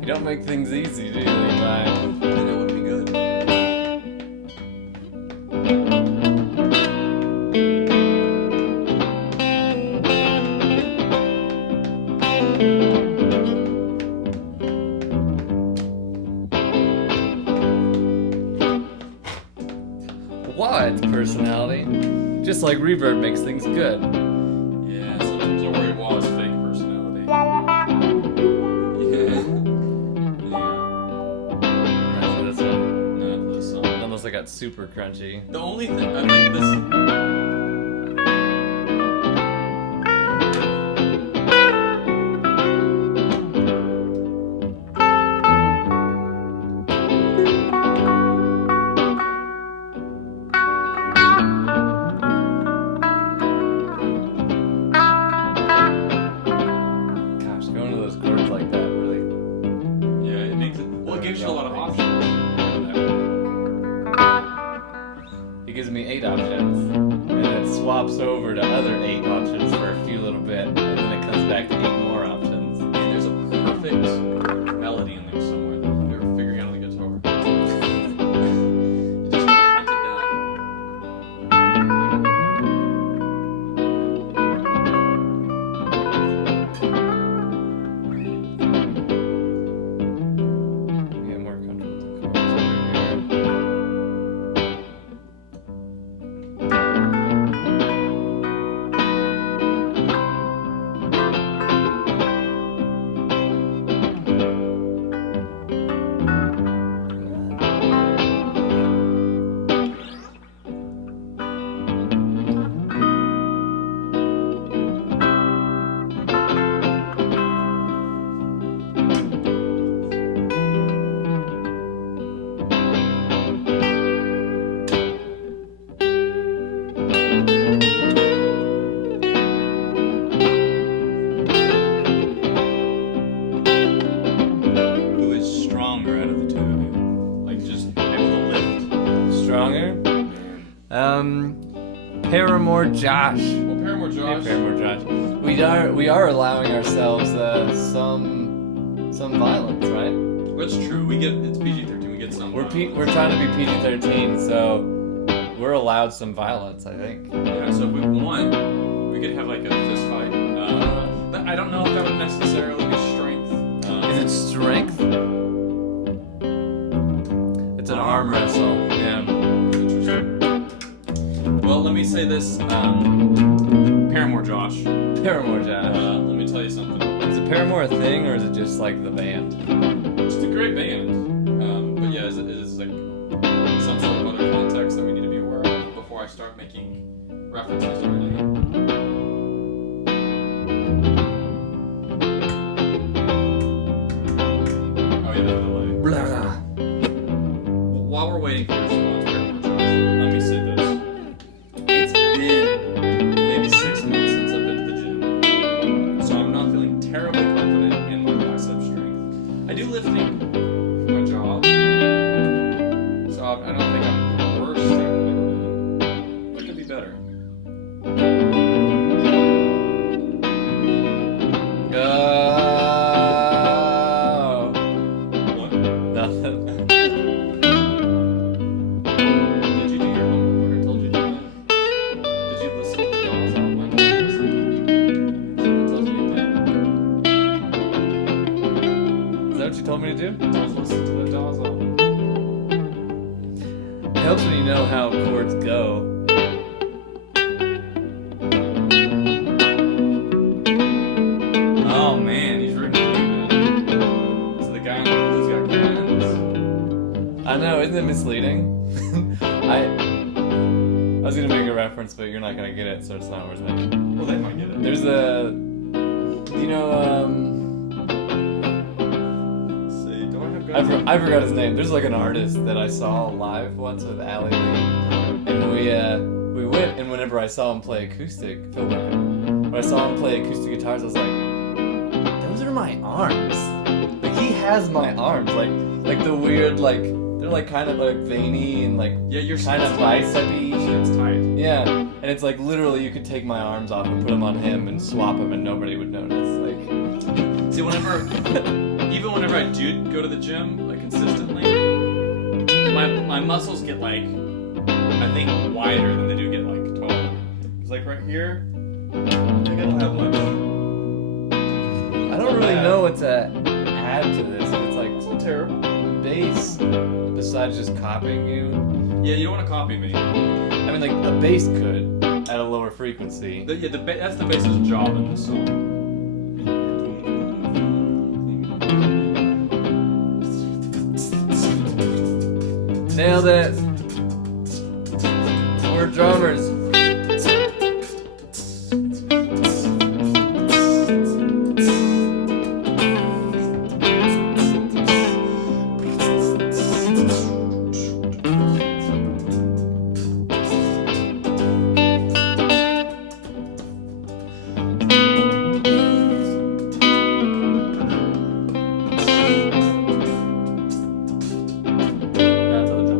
You don't make things easy, do you, Levi? Then it would be good. What personality? Just like reverb makes things good. Yeah, sometimes I worry it was fake personality. Yeah. Not for this one. Not for this song. Unless I got super crunchy. The only thing, I mean, this. swaps over to other 8 options for a few little bit, and then it comes back to 8 more options. And there's a perfect melody in there somewhere that you're figuring out on the guitar. You just gotta hunt it down. Get more comfortable with the chords over here. Who is stronger out of the two of you? Like, just able to lift? Stronger? Paramore Josh. Well, Paramore Josh. Hey, Paramore Josh. We are allowing ourselves some violence, right? That's true. It's PG-13. We get some. We're trying to be PG-13, so we're allowed some violence, I think. Yeah, so if we want, we could have like a fist fight. But I don't know if that would necessarily be strength. Is it strength? It's an arm wrestle. Yeah. Interesting. Well, let me say this. Paramore Josh. Paramore Josh. Let me tell you something. Is it Paramore a thing, or is it just like the band? It's a great band. But yeah, is like some sort of other context that we need to be aware of before I start making references to anything. Oh yeah, the delay. Blah. While we're waiting for your response, Paramore Josh, let me say this. It's been maybe 6 months since I've been to the gym, so I'm not feeling terribly confident in my bicep strength. I do lifting for my job, so I don't think I'm the worst thing I've ever done. But it could be better. Oh. What? Nothing. Did you do your homework? I told you to do that. Did you listen to the Dolls album? I told you to listen. Someone tells me you did. Is that what you told me to do? Don't listen to the Dolls album. It helps when you know how chords go. Oh man, he's rooting for you, man. So the guy on the blues got cannons. I know, isn't it misleading? I was gonna make a reference, but you're not gonna get it, so it's not worth making. Well, they might get it. There's a, Let's see, do I have guys? I forgot his name. There's like an artist that I saw live once with Allie Lee, and we went, and whenever I saw him play acoustic, Phil Wickman, when I saw him play acoustic guitars, I was like, those are my arms. Like he has my arms, like the weird they're like kind of like veiny and like Yeah, you're kind of bicep-y. It's tight. Yeah, and it's like literally you could take my arms off and put them on him and swap them and nobody would notice. Like, See, even whenever I do go to the gym, like consistently, my muscles get like, I think wider than they do get like taller. Cause like right here, I think I don't have much. I don't really know what to add to this. It's like It's not terrible. bass, besides just copying you. Yeah, you don't want to copy me. I mean, like a bass could at a lower frequency. That's the bass's job in this song. Nailed it. We're drummers. That's the drum.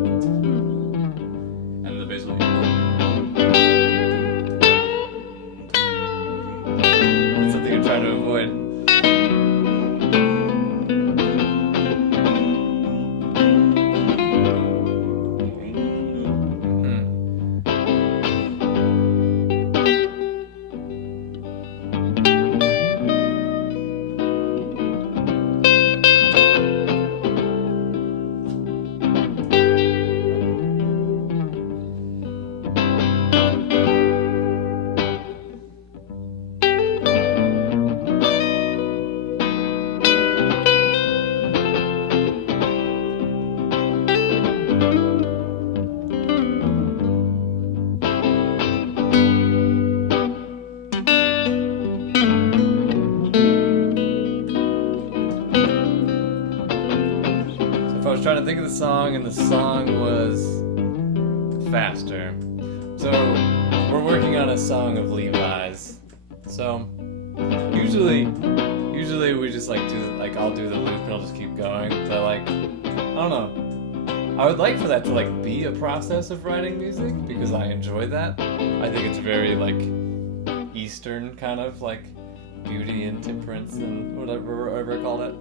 song, and the song was faster. So we're working on a song of Levi's. So usually we just like I'll do the loop and I'll just keep going. But I don't know. I would like for that to like be a process of writing music because I enjoy that. I think it's very like Eastern kind of like beauty and temperance and whatever I call it.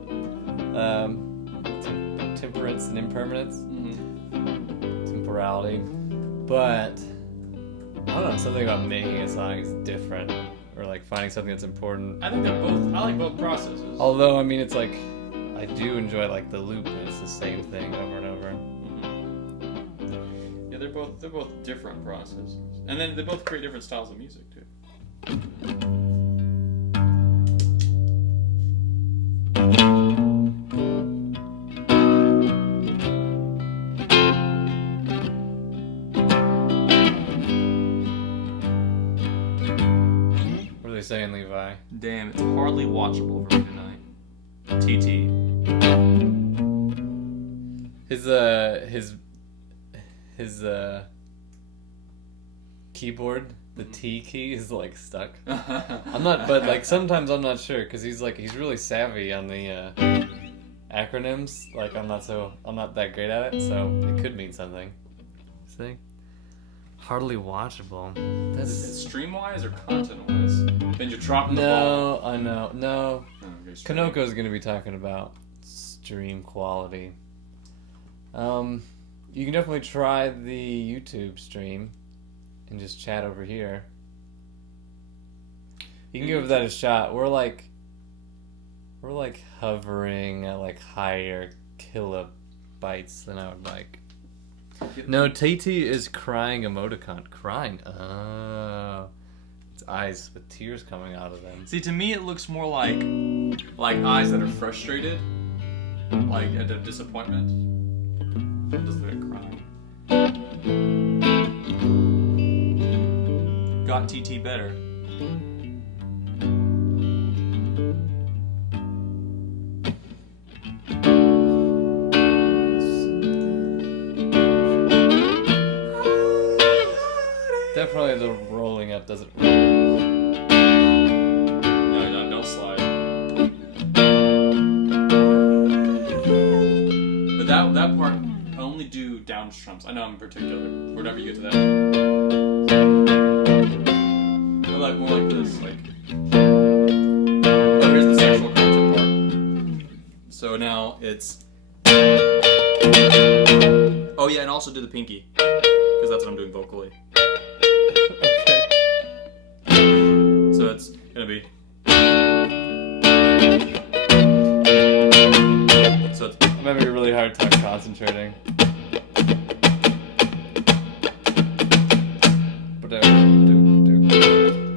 Temperance and impermanence. Temporality. But I don't know, something about making a song is different. Or like finding something that's important. I think they're both. I like both processes. Although, I mean, it's like, I do enjoy like the loop and it's the same thing over and over. Yeah, they're both different processes. And then they both create different styles of music too. Saying Levi. Damn, it's hardly watchable for me tonight. TT. His keyboard, the T key is like stuck. I'm not, but like sometimes I'm not sure because he's really savvy on the acronyms. Like I'm not that great at it, so it could mean something. See? Hardly watchable. That's Is it stream-wise or content-wise? Then you're dropping the no, ball. I know. No. Oh, okay, Kanoko's gonna be talking about stream quality. You can definitely try the YouTube stream and just chat over here. You can give that a shot. We're like hovering at like higher kilobytes than I would like. No, TT is crying emoticon. Crying. Oh. It's eyes with tears coming out of them. See, to me, it looks more like eyes that are frustrated, like at a disappointment. It doesn't look like crying. got TT better. Definitely the rolling up doesn't. No, don't slide. But that part, I only do down strums. I know in particular. Whenever you get to that. I like more like this, like. Oh, here's the sexual content part. So now it's. Oh yeah, and also do the pinky, because that's what I'm doing vocally. Okay. So it's gonna be. So it's. I'm having a really hard time concentrating.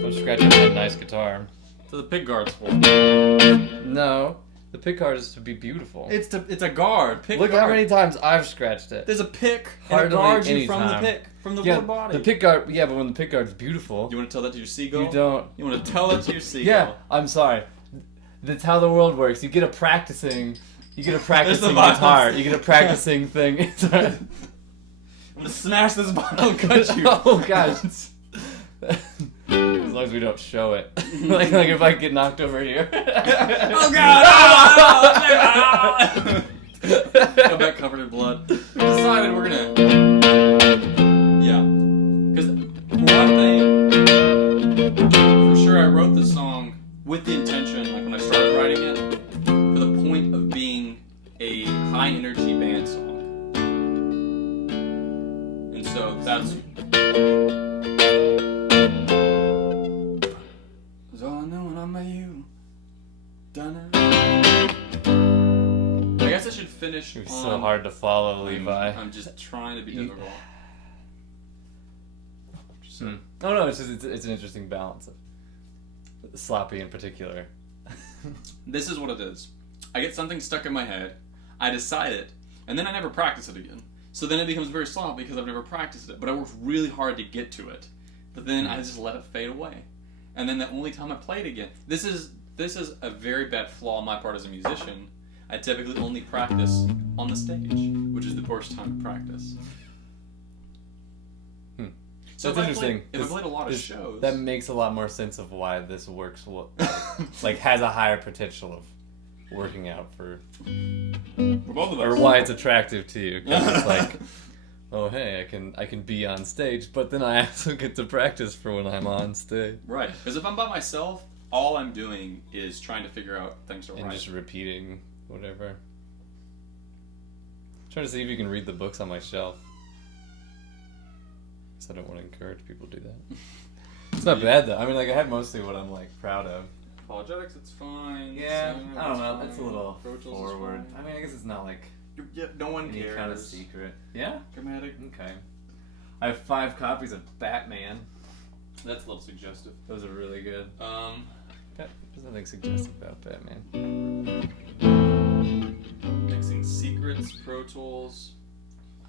I'm scratching that nice guitar. So the pick guard's for. No, the pick guard is to be beautiful. It's a guard. Pick Look guard. how many times I've scratched it. There's a pick and Hardly it guards you any from time. the pick, from the Yeah, wood body. the pick guard. Yeah, but when the pick guard's beautiful, You want to tell that to your seagull? you don't. You want to tell that to your seagull? Yeah, I'm sorry. That's how the world works. You get a practicing violence. guitar. You get a practicing thing. Sorry. I'm gonna smash this bottle and cut you. Oh gosh. As long as we don't show it. like if I get knocked over here. Oh god! Come back covered in blood. We decided we're gonna. Yeah. Because one thing, for sure, I wrote the song with the intention, like when I started writing it, for the point of being a high energy band song. And so that's. That's all I know when I met you. Done it. I guess I should finish. It's so hard to follow, Levi. I'm just trying to be difficult. Oh no, it's just it's an interesting balance. Sloppy in particular. This is what it is. I get something stuck in my head, I decide it, and then I never practice it again. So then it becomes very sloppy because I've never practiced it, but I worked really hard to get to it. But then I just let it fade away. And then the only time I play it again, this is a very bad flaw on my part as a musician. I typically only practice on the stage, which is the worst time to practice. So That's interesting. If I played a lot of shows, that makes a lot more sense of why this works. Like has a higher potential of working out for both of us, or why it's attractive to you. 'Cause it's like, oh hey, I can be on stage, but then I also get to practice for when I'm on stage. Right, because if I'm by myself, all I'm doing is trying to figure out things to And write. just repeating whatever. Trying to see if you can read the books on my shelf. Because I don't want to encourage people to do that. It's not bad though. I mean, like I have mostly what I'm like proud of. Apologetics, it's fine. Yeah, Singing, I don't know. fine. It's a little Virtuals is forward. fine. I mean, I guess it's not like Yeah, no one any cares. kind of secret. Yeah. Dramatic. Okay. I have 5 copies of Batman. That's a little suggestive. Those are really good. There's nothing suggestive about Batman. Mixing secrets, Pro Tools.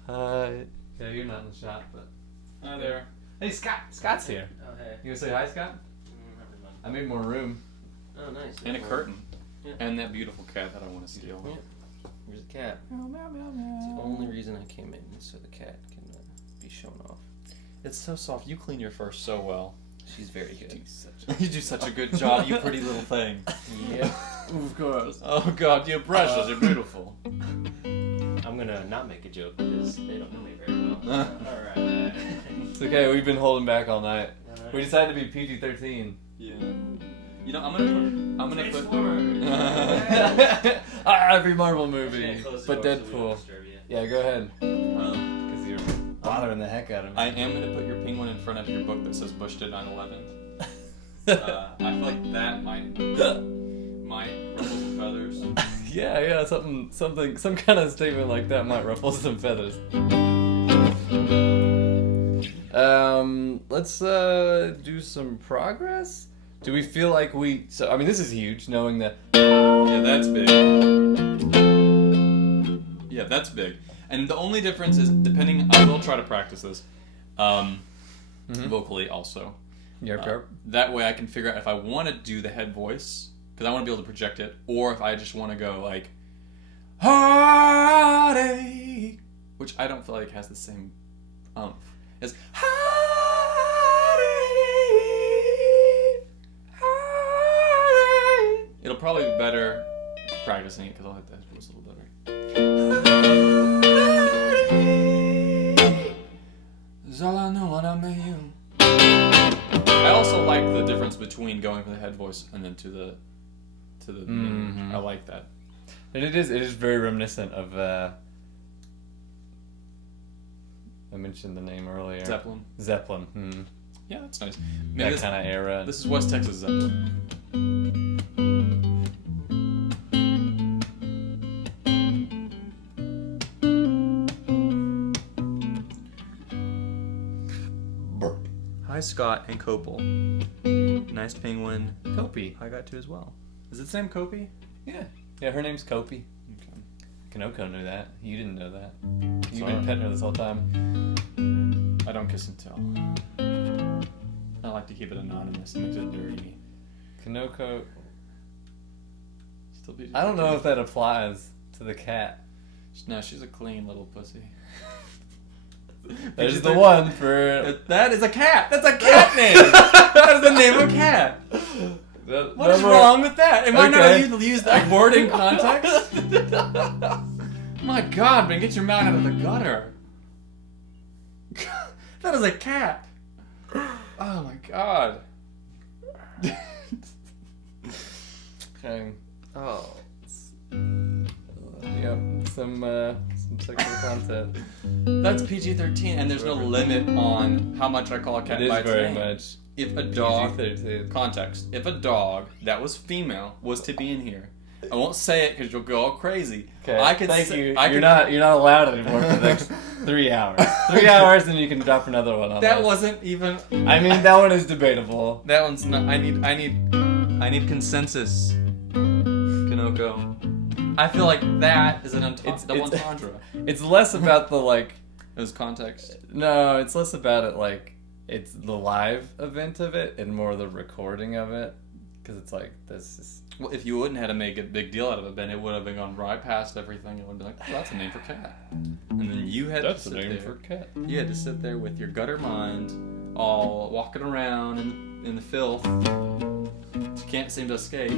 Yeah, you're not in the shop, but Hi there. hey, Scott. Scott's here. Oh, hey. You gonna say hi, Scott? Never mind. I made more room. Oh, nice. And a curtain. Yeah. And that beautiful cat that I want to steal. Yeah. There's a cat. Meow, meow, meow, It's the meow. only reason I came in, so the cat can be shown off. It's so soft. You clean your fur so well. She's very good. You do such a good job, you pretty little thing. Yep. Of course. Oh God, your brushes are beautiful. I'm gonna not make a joke because they don't know me very well. Alright. It's okay. We've been holding back all night. We decided to be PG-13. Yeah. You know, I'm gonna put. Every Marvel movie, but Deadpool. Yeah, go ahead. Because you're bothering the heck out of me. I am gonna put your penguin in front of your book that says Bush did 9/11. I feel like that might ruffle some feathers. Yeah, some kind of statement like that might ruffle some feathers. Let's do some progress. Do we feel like we? So I mean, this is huge. Knowing that. Yeah, that's big. Yeah, that's big. And the only difference is depending. I will try to practice this, vocally also. Yarp. That way I can figure out if I want to do the head voice, because I want to be able to project it, or if I just want to go like, heartache, which I don't feel like has the same umph as heartache. It'll probably be better practicing it because I'll hit that voice a little better. Is all I know when I met you. I also like the difference between going for the head voice and then to the Mhm. I like that. And it is very reminiscent of. I mentioned the name earlier. Zeppelin. Zeppelin. Hmm. Yeah, that's nice. That kind of era. This is West Texas Zeppelin. Hi, Scott and Copel. Nice penguin. Kopi. I got two as well. Is it Sam Copey? Yeah. Yeah, her name's Kopi. Okay. Kanoko knew that. You didn't know that. You've Sorry. been petting her this whole time. I don't kiss and tell. I like to keep it anonymous. It makes it dirty. Kanoko. Still be. I don't know if that applies to the cat. No, she's a clean little pussy. There's the one for. That is a cat. That's a cat name. That is the name of a cat. What is wrong with that? Am I not allowed to use that word in context? My God, man, get your mouth out of the gutter. That is a cat. Oh my God. Okay. Oh. Yep. Some sexual content. That's PG-13, and there's no limit on how much I call a cat It by is its very name. much. If a dog, PG-13. context, if a dog that was female was to be in here, I won't say it because you'll go all crazy. Okay. I could Thank say, you. I You're could, not allowed anymore for the next 3 hours. 3 hours, and you can drop another one on That us. wasn't even. I mean, that one is debatable. That one's not. I need consensus. Kanoko. I feel like that is an double entendre. It's less about the like. As context. No, it's less about it like it's the live event of it and more the recording of it. Because it's like, this is... Well, if you wouldn't have to make a big deal out of it, Ben, it would have been gone right past everything. It would be like, oh, that's a name for cat. And then you had That's to the sit name there. for cat. You had to sit there with your gutter mind, all walking around in the filth. You can't seem to escape.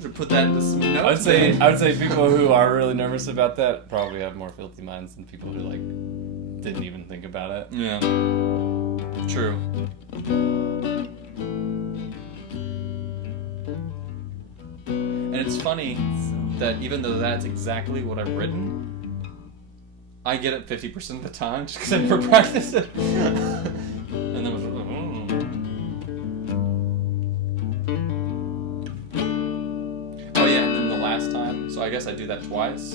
To put that into some notes. I would say people who are really nervous about that probably have more filthy minds than people who like didn't even think about it. Yeah. True. And it's funny that even though that's exactly what I've written, I get it 50% of the time just because I never practice it. And then I was like, oh yeah, and then the last time, so I guess I do that twice.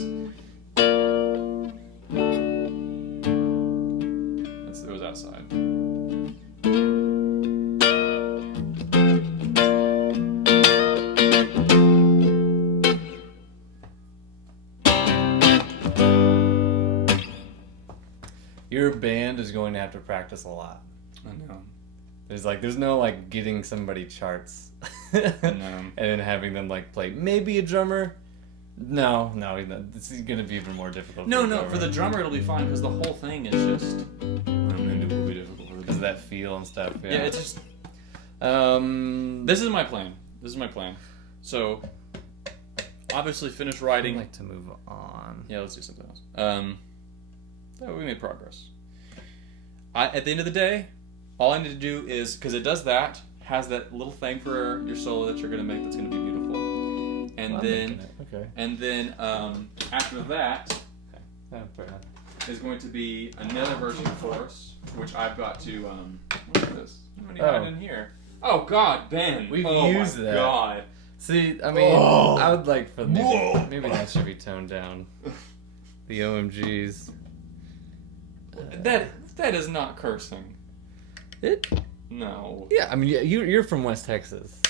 It was outside. Your band is going to have to practice a lot. I know. There's no like getting somebody charts No. and then having them like play. Maybe a drummer. No, this is gonna be even more difficult. No, for the drummer it'll be fine because the whole thing is just. It will be difficult for because of that feel and stuff. Yeah, it's just. This is my plan. So, obviously, finish I'd writing. like to move on. Yeah, let's do something else. Yeah, we made progress. At the end of the day, all I need to do is, because it does that, has that little thing for your solo that you're gonna make that's gonna be beautiful, and Well, I'm then, making it. Okay. and then after that Yeah, fair enough. is going to be another version of chorus, which I've got to. What is this? What do you Oh. have in here? Oh God, Ben! We've oh used my that. God. See, I mean, Oh. I would like for Whoa. maybe that should be toned down. The OMGs. That is not cursing. It? No. Yeah, I mean, you're from West Texas.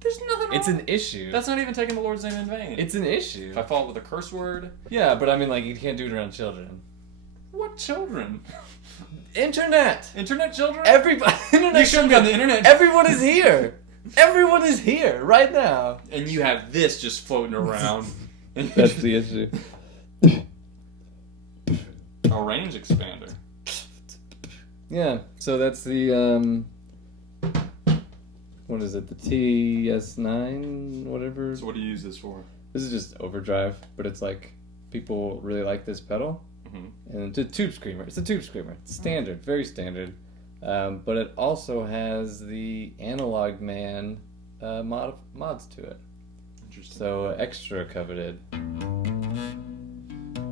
There's nothing wrong. It's an issue. That's not even taking the Lord's name in vain. It's an issue. If I follow it with a curse word. Yeah, but I mean, like, you can't do it around children. What children? Internet. Internet children? Everybody. Internet. You shouldn't be on the internet. Everyone is here. Everyone is here right now. And you have this just floating around. That's the issue. A range expander. Yeah. So that's the what is it? The TS9, whatever. So what do you use this for? This is just overdrive, but it's like people really like this pedal. Mhm. And it's a tube screamer. It's a tube screamer. It's standard, very standard. But it also has the Analog Man mods to it. Interesting. So extra coveted.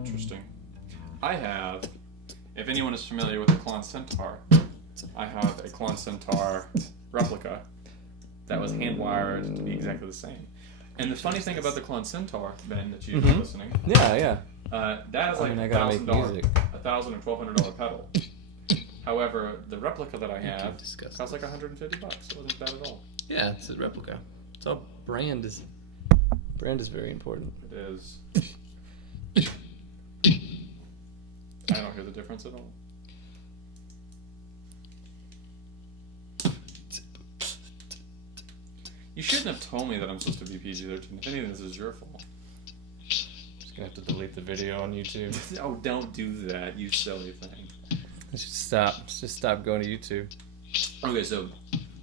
Interesting. I have, if anyone is familiar with the Klon Centaur, I have a Klon Centaur replica that was hand wired to be exactly the same. And the funny thing about the Klon Centaur, Ben, that you've been listening, Yeah. that is like I gotta make music. $1,000 or $1,200 pedal. However, the replica that I have disgusting. costs like $150. It wasn't bad at all. Yeah, it's a replica. It's all brand is very important. It is. I don't hear the difference at all. You shouldn't have told me that I'm supposed to be PG-13. If anything, this is your fault. Just gonna have to delete the video on YouTube. Oh, don't do that, you silly thing. Just stop going to YouTube. Okay, so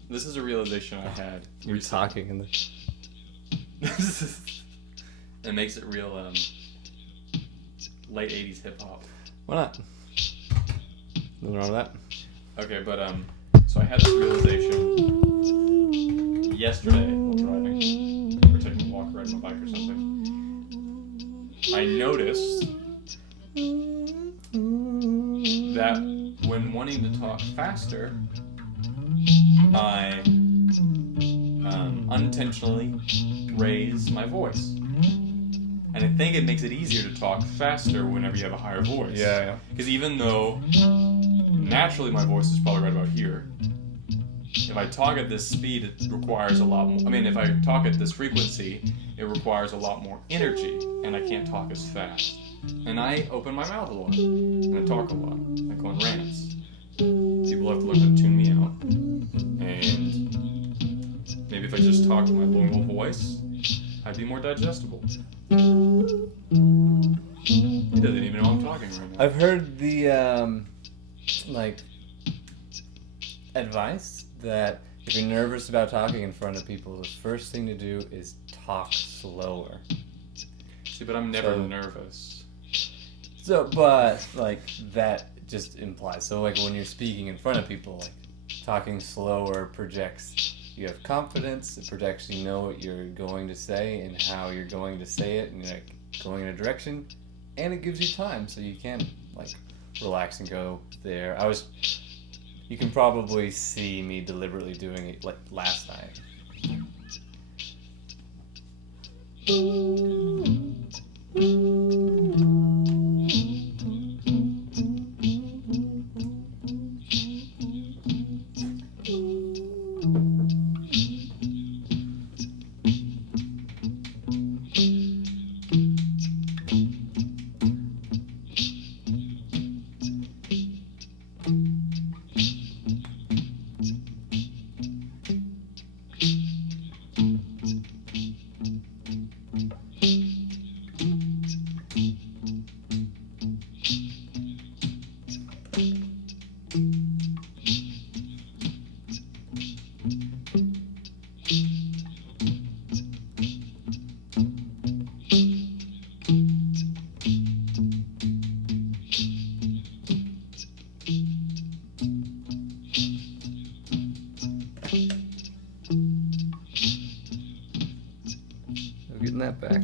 this is a realization I had. You're talking in the. It makes it real late 80s hip hop. Why not? Nothing wrong with that. Okay, but so I had this realization yesterday while driving, or taking a walk, riding my bike or something. I noticed that when wanting to talk faster, I unintentionally raise my voice. And I think it makes it easier to talk faster whenever you have a higher voice. Yeah. Because even though naturally my voice is probably right about here, if I talk at this speed, it requires a lot more. I mean, if I talk at this frequency, it requires a lot more energy, and I can't talk as fast. And I open my mouth a lot, and I talk a lot. I go on rants. People have to learn how to tune me out. And talked in my normal voice, I'd be more digestible. He doesn't even know I'm talking right now. I've heard the advice that if you're nervous about talking in front of people, the first thing to do is talk slower. See, but I'm never nervous. So, but like that just implies. So, like when you're speaking in front of people, like talking slower projects you have confidence. It projects you know what you're going to say and how you're going to say it, and you're like going in a direction, and it gives you time so you can like relax and go there. You can probably see me deliberately doing it like last night. Getting that back.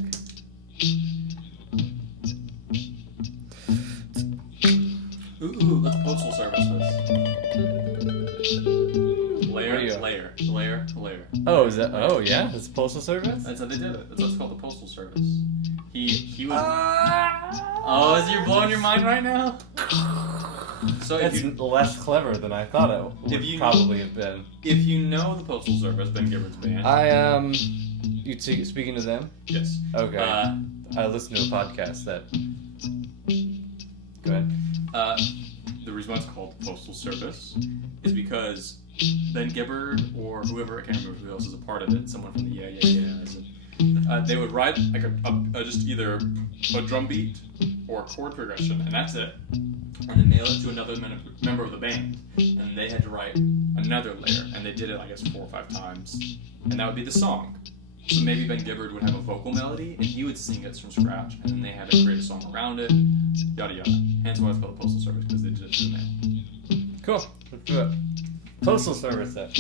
Ooh, let's postal service this. Layer. Oh, is that? Oh, yeah. It's postal service. That's how they did it. That's what's called the postal service. He was. Oh, is you blowing your mind right now? So That's if you less clever than I thought it would probably have been. if you know the postal service, Ben Gibbard's band. You speaking to them? Yes. Okay. I listened to a podcast that. Go ahead. The reason why it's called the Postal Service is because Ben Gibbard or whoever, I can't remember who else is a part of it, someone from the Yeah. They would write like a just either a drum beat or a chord progression, and that's it. And then nail it to another member of the band, and they had to write another layer, and they did it, I guess, 4 or 5 times, and that would be the song. So maybe Ben Gibbard would have a vocal melody, and he would sing it from scratch, and then they had to create a song around it, yada yada. Hence why it's called the Postal Service, because they did it through the mail. Cool. Let's do it. Postal service then.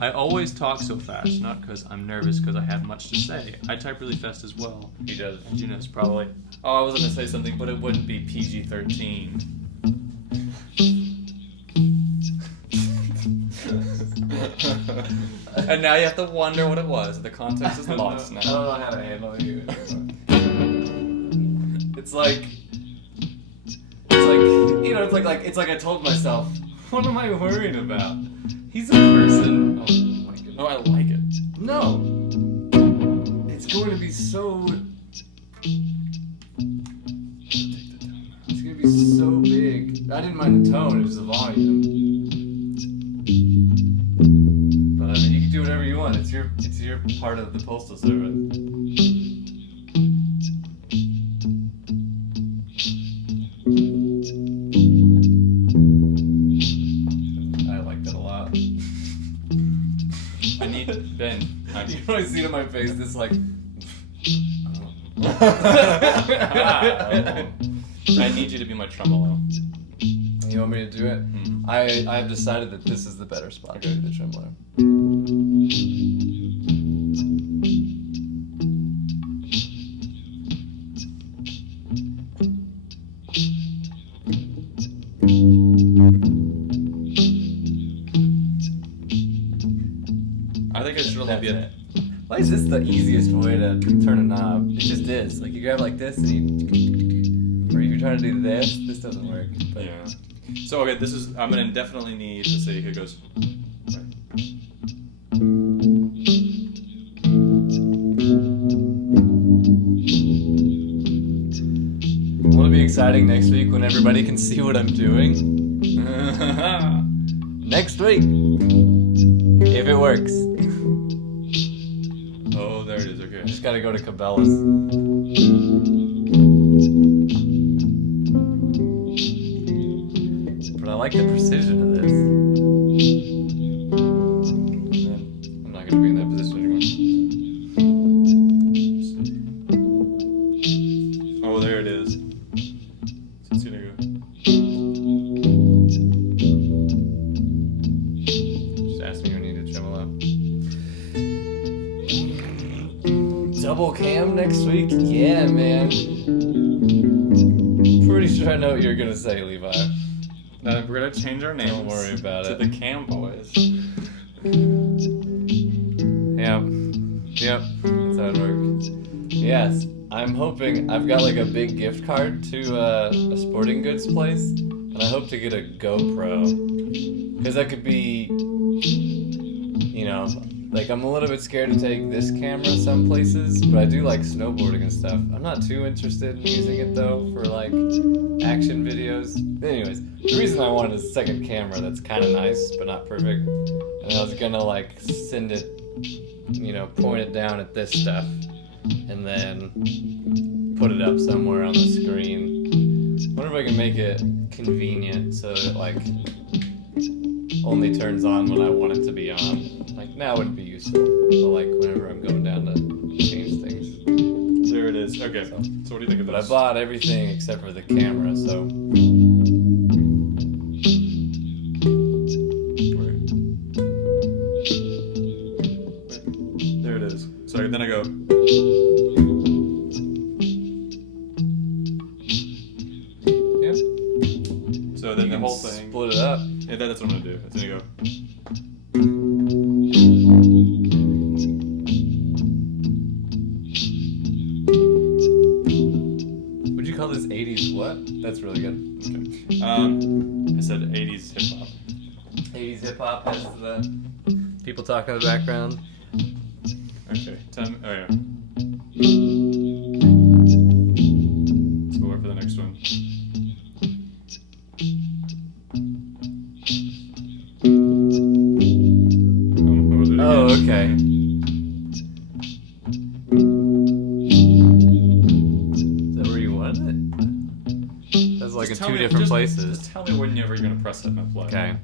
I always talk so fast, not because I'm nervous, because I have much to say. I type really fast as well. He does. And you know, it's probably. Oh, I was going to say something, but it wouldn't be PG-13. And now you have to wonder what it was. The context is lost now. I don't know how to handle you. It's like it's like I told myself, what am I worried about? He's a person. Oh my goodness. No, I like it. No. It's going to be so. It's going to be so big. I didn't mind the tone, it was the volume. But I mean, you can do whatever you want. It's your part of the postal service. I like that a lot. I need Ben. You probably see it in my face. This like. I need you to be my tremolo. You want me to do it? Mm-hmm. I've decided that this is the better spot to do the tremolo. I think I should only be a... Why is this the easiest way to turn a knob? It just is. Like you grab like this and you, or if you're trying to do this doesn't work. But Yeah. So, okay, this is... I'm going to definitely need... Let's see, here goes... Will it be exciting next week when everybody can see what I'm doing? Next week, if it works. it is. Okay. Just gotta go to Cabela's. But I like the precision of this. And then I'm not gonna be in that position anymore. Oh, there it is. So it's gonna go. Just ask me when you need to tremolo. Double cam next week? Yeah, man. Pretty sure I know what you're gonna say, Levi. We're gonna change our name. Don't worry about to it. the Cam Boys. Yep, that's how it works. Yes, I'm hoping, I've got like a big gift card to a sporting goods place, and I hope to get a GoPro. Because that could be, you know, like I'm a little bit scared to take this camera some places, but I do like snowboarding and stuff. I'm not too interested in using it though for like action videos. Anyways, the reason I wanted a second camera that's kind of nice, but not perfect, and I was gonna like send it, you know, point it down at this stuff, and then put it up somewhere on the screen. Wonder if I can make it convenient so that it like only turns on when I want it to be on. Like now would be useful, but like whenever I'm going down to change things. There it is. Okay. So what do you think of But I this? bought everything except for the camera, so. There it is. So then I go. Yeah. So then You the can whole thing. split it up. Yeah, that's what I'm gonna do. It's gonna go. Would you call this 80s what? That's really good. Okay. I said 80s hip hop. 80s hip hop has the people talking in the background. Okay. Oh yeah. Let's go for the next one. We'll do it Oh, again. okay. Is that where you wanted it? That's like Just in tell two me- different just- places. Just tell me whenever you're gonna press that and play. Okay.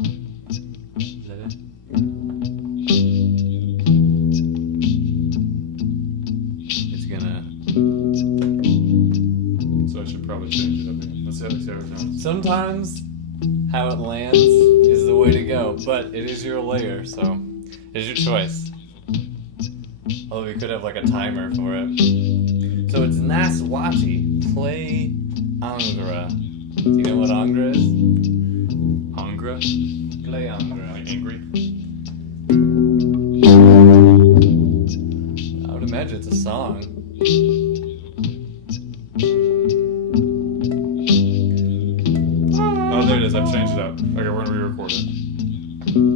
Is that it? It's gonna. So I should probably change it up again. Let's see how it sounds. Sometimes how it lands is the way to go, but it is your layer, so it's your choice. Although we could have like a timer for it. So it's Naswati. Play Angra. Do you know what Angra is? Angra? Play Angra. Like angry? I would imagine it's a song. Oh, there it is. I've changed it up. Okay, we're gonna re-record it.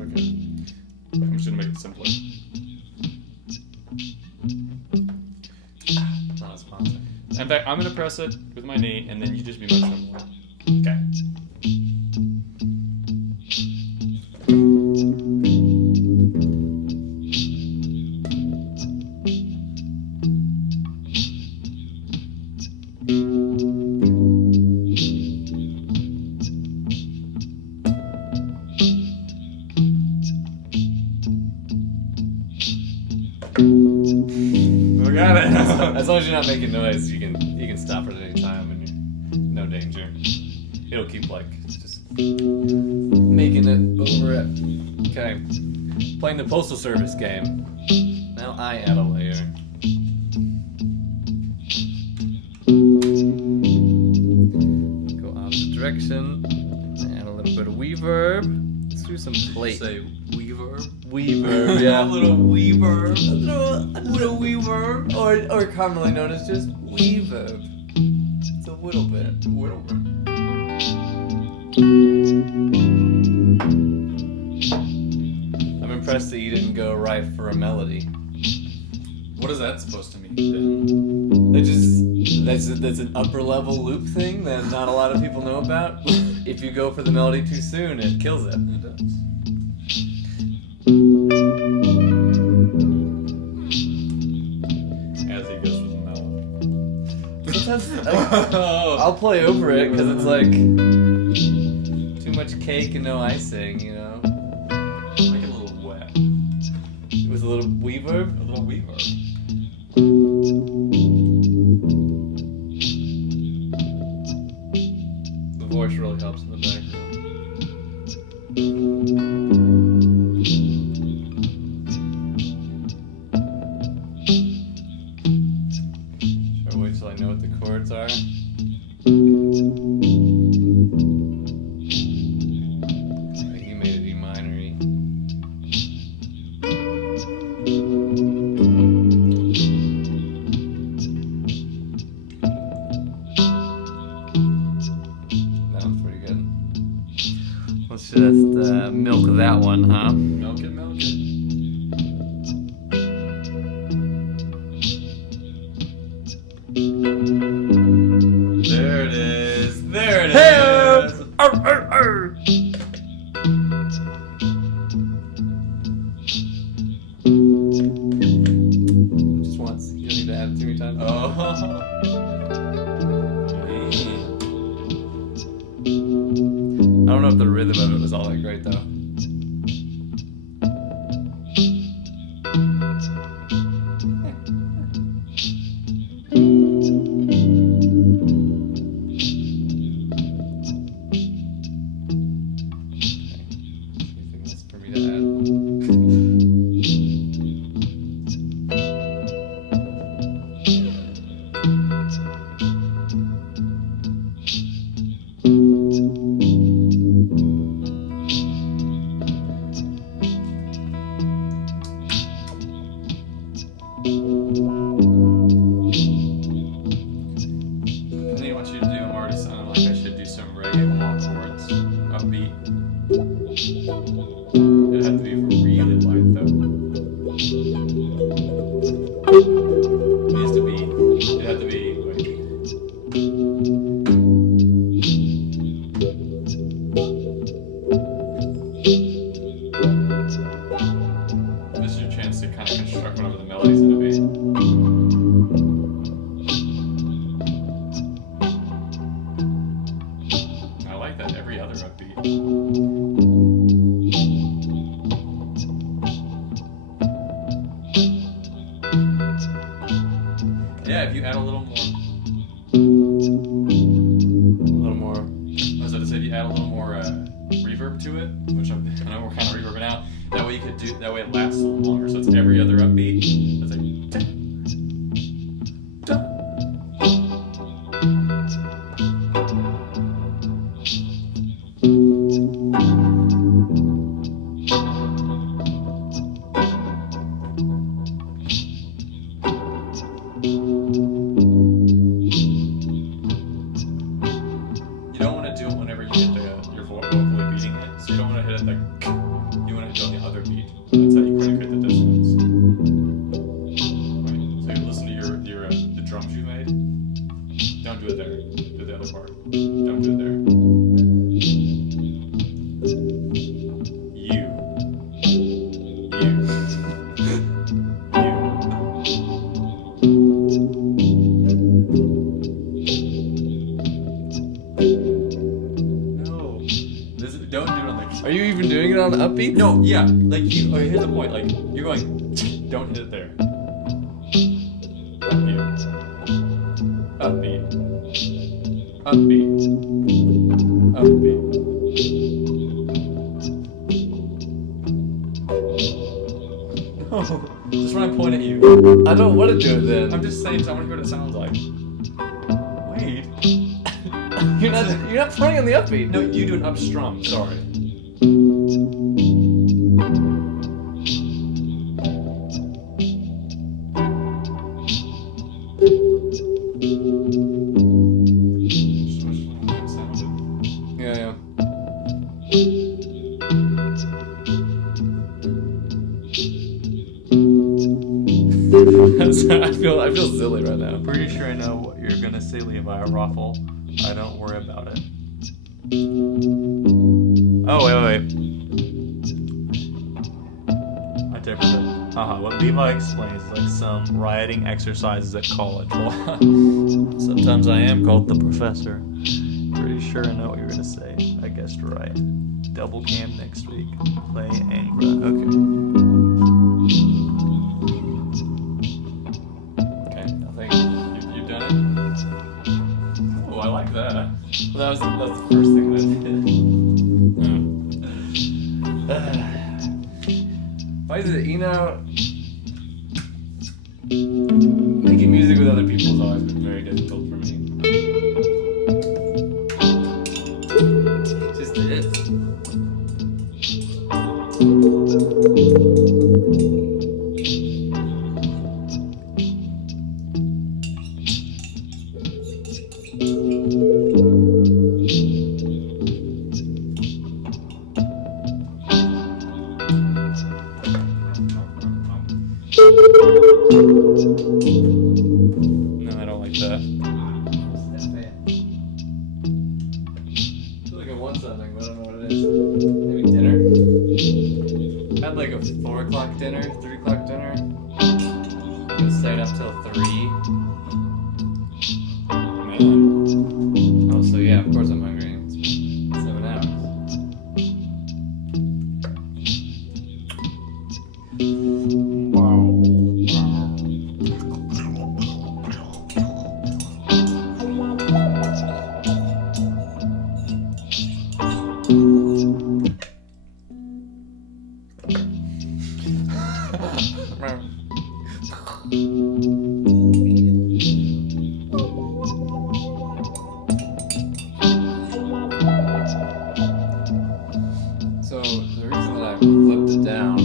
Okay. I'm just gonna make it simpler. Not a sponsor. In fact, I'm gonna press it with my knee, and then you just be much simpler. Okay. We got it. As long as you're not making noise, you can stop it at any time and you're no danger. It'll keep like just making it over it. Okay. Playing the Postal Service game. Now I add a layer. Go opposite direction. Add a little bit of reverb. Let's do some plate. Say Weaver. Reverb, yeah. A little Weaver. A little reverb, or commonly known as just reverb. It's a little bit. I'm impressed impressed that you didn't go right for a melody. What is that supposed to mean? That's an upper level loop thing that not a lot of people know about. If you go for the melody too soon, it kills it. It does. As he goes with the melody. Sometimes I'll play over it because it's like too much cake and no icing, you know? Make it a little wet. With a little reverb. A little reverb. The voice really helps in the background. Should I wait till I know what the chords are? You made it E minor-y. That one's pretty good. Let's just milk that one, huh? Milk it, milk it. There it is. There it is. Just once. You don't need to add it too many times. Oh. I don't know if the rhythm of it was all that great though. Anything else for me to add? I think what you do, I'm already sounding like I should do some reggae wall chords. Upbeat. It'd have to be really light though. It needs to be. It'd have to be like. This is your chance to kind of construct whatever the melody's gonna be. I like that every other upbeat. Yeah, if you add a little more. A little more. I was about to say, if you add a little more reverb to it, which I know we're kind of reverbing out. That way you could do. That way it lasts a little longer. So it's every other upbeat. It's like. You don't want to do it whenever you hit your vocally beating it. So you don't want to hit it like. You want to hit it on the other beat. That's how you kind of create the dissonance. Right. So you listen to the drums you made. Don't do it there. Do the other part. Don't do it there. You. No. Don't do it on the. Are you even doing it on upbeat? No, yeah. Like you. Okay, here's the point. Like you're going. Don't hit it there. Upbeat. Upbeat. Upbeat. No. Just when I point at you. I don't want to do it then. I'm just saying. So I want to hear what it sounds like. Wait. You're not playing on the upbeat. No, you do an up strum. Sorry. Yeah. I feel silly right now. Pretty sure I know what you're gonna say, Levi. A raffle. I don't worry about it. Oh, wait. I interpreted it. What Levi explains is like some writing exercises at college. Well, sometimes I am called the professor. Pretty sure I know what you're gonna say. I guessed right. Double camp next week. Play Angra. Okay, I think You've done it? Oh, I like that. well, that's the first thing that I did. Why is it, making music with other people has always been very difficult for me. It just is. No, I don't like that. I feel like I won something, but I don't know what it is. Maybe dinner? I had like a 4 o'clock dinner, 3 o'clock dinner. I'm staying up till 3. Man. Oh, so yeah, of course I'm hungry. It's 7 hours. So the reason that I flipped it down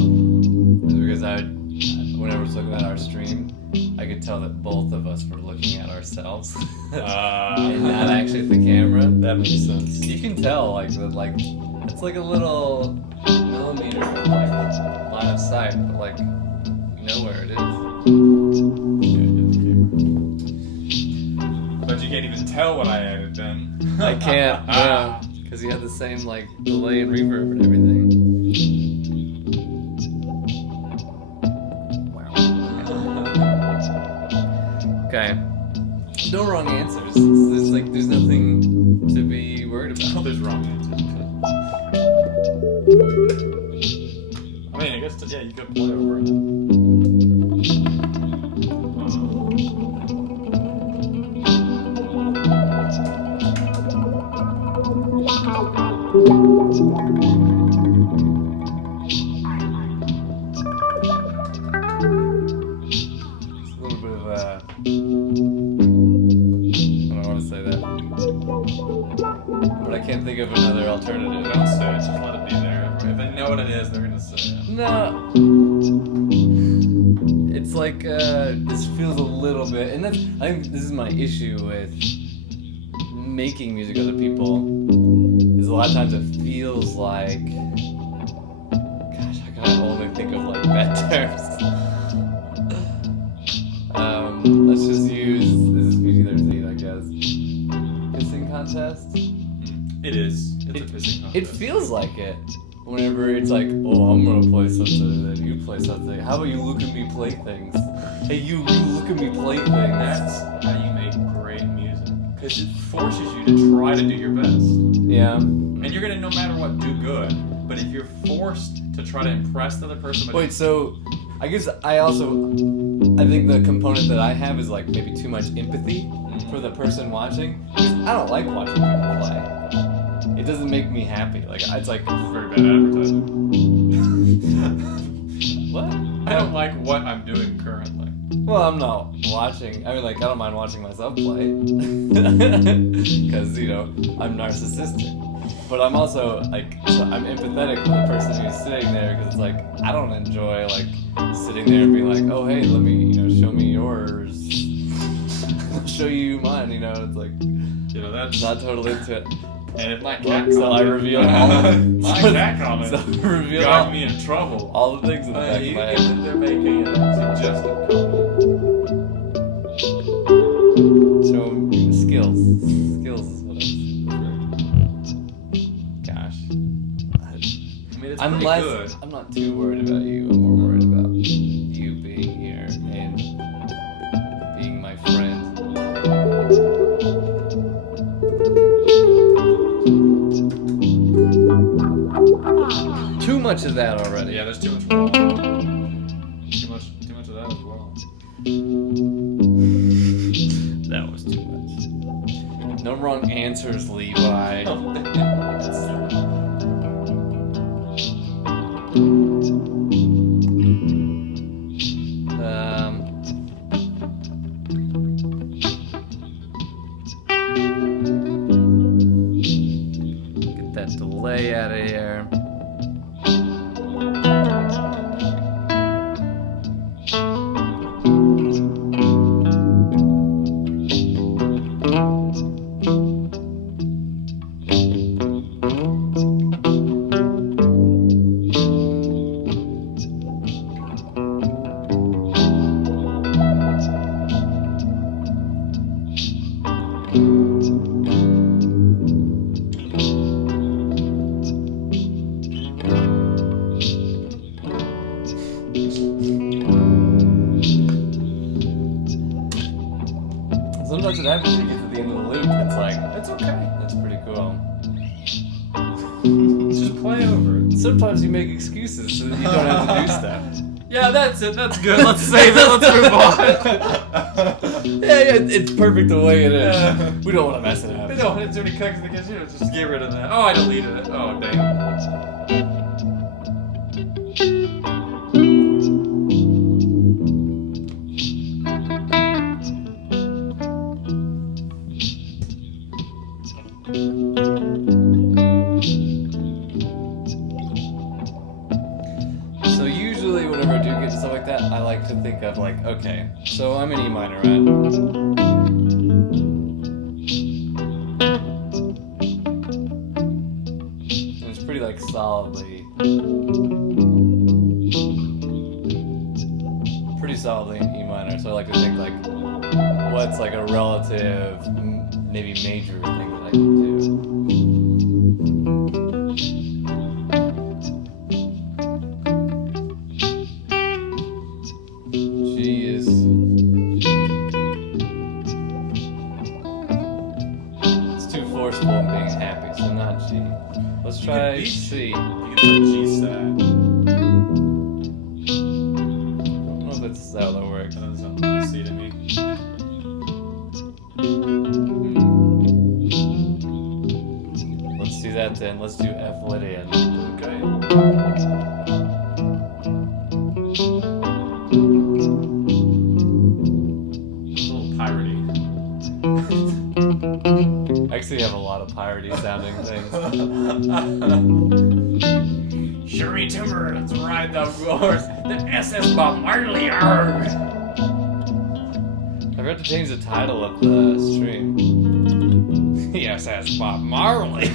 is because when I was looking at our stream, I could tell that both of us were looking at ourselves and not actually at the camera. That makes sense. You can tell, it's like a little millimeter of line of sight, but you know where it is. But you can't even tell what I added then. I can't, yeah, because you have the same delay and reverb and everything. Okay. No wrong answers. There's nothing to be worried Oh, about. there's wrong answers. I mean, I guess, yeah, you could play over it. It's a little bit of I don't want to say that. But I can't think of another alternative. Don't say it, just let it be there. If they know what it is, they're gonna say it. No. It's this feels a little bit, and I think this is my issue with making music with other people, is a lot of times it feels like, gosh, how can I only think of bad terms? Let's just use, this is PG-13, I guess. Pissing contest? It is. It's a pissing contest. It feels like it. Whenever it's like, oh, I'm gonna play something, and then you play something. How about you look at me play things? Hey, you look at me play things. That's how you make great music. Because it forces you to try to do your best. Yeah. And you're gonna, no matter what, do good. But if you're forced to try to impress the other person, Wait, so I guess I think the component that I have is maybe too much empathy for the person watching. 'Cause I don't like watching people play. It doesn't make me happy. It's very bad advertising. what? I don't like what I'm doing currently. Well, I'm not watching. I don't mind watching myself play. Because, I'm narcissistic. But I'm also, I'm empathetic for the person who's sitting there, because it's I don't enjoy, sitting there and being like, oh, hey, let me, show me yours. I'll show you mine, it's That's not totally into it. And if my cat So I reveal all my cat comment So I reveal got me in trouble. all the things in the back of my head. They're making a suggestive comment. Show him skills. Skills is what Gosh. I mean, it's I'm pretty good. I'm not too worried about you. I'm more worried about you being here and being my friend. Too much of that already. Yeah, there's too much wall. Too much of that as well. That was too much. No wrong answers, Levi. Get that delay out of here. Sometimes it happens, you get to the end of the loop, it's like, It's okay. that's pretty cool. Just play over it. Sometimes you make excuses so that you don't have to do stuff. Yeah, that's it. That's good. Let's save it. Let's move on. Yeah, it's perfect the way it is. We don't want to mess it up. No, it's already cooked in the kitchen. Just get rid of that. Oh, I deleted it. Oh, dang. So usually whenever I do get stuff like that, I like to think of like, okay, so I'm in E minor, right? And it's pretty like solidly in E minor, so I like to think like, what's like a relative, maybe major thing that I can do. G is... It's too forceful in being happy, so not G. Let's try C. You can put G stat. I don't know if that's how that works. That doesn't sound like C to me. Let's do that then. Let's do F Lydian. Okay. It's a little piratey. I actually have a lot of piratey sounding things. Shuri Timber, let's ride the horse. The SS Bob Marley, arg! I forgot to change the title of the stream. Yes, that's Bob Marley.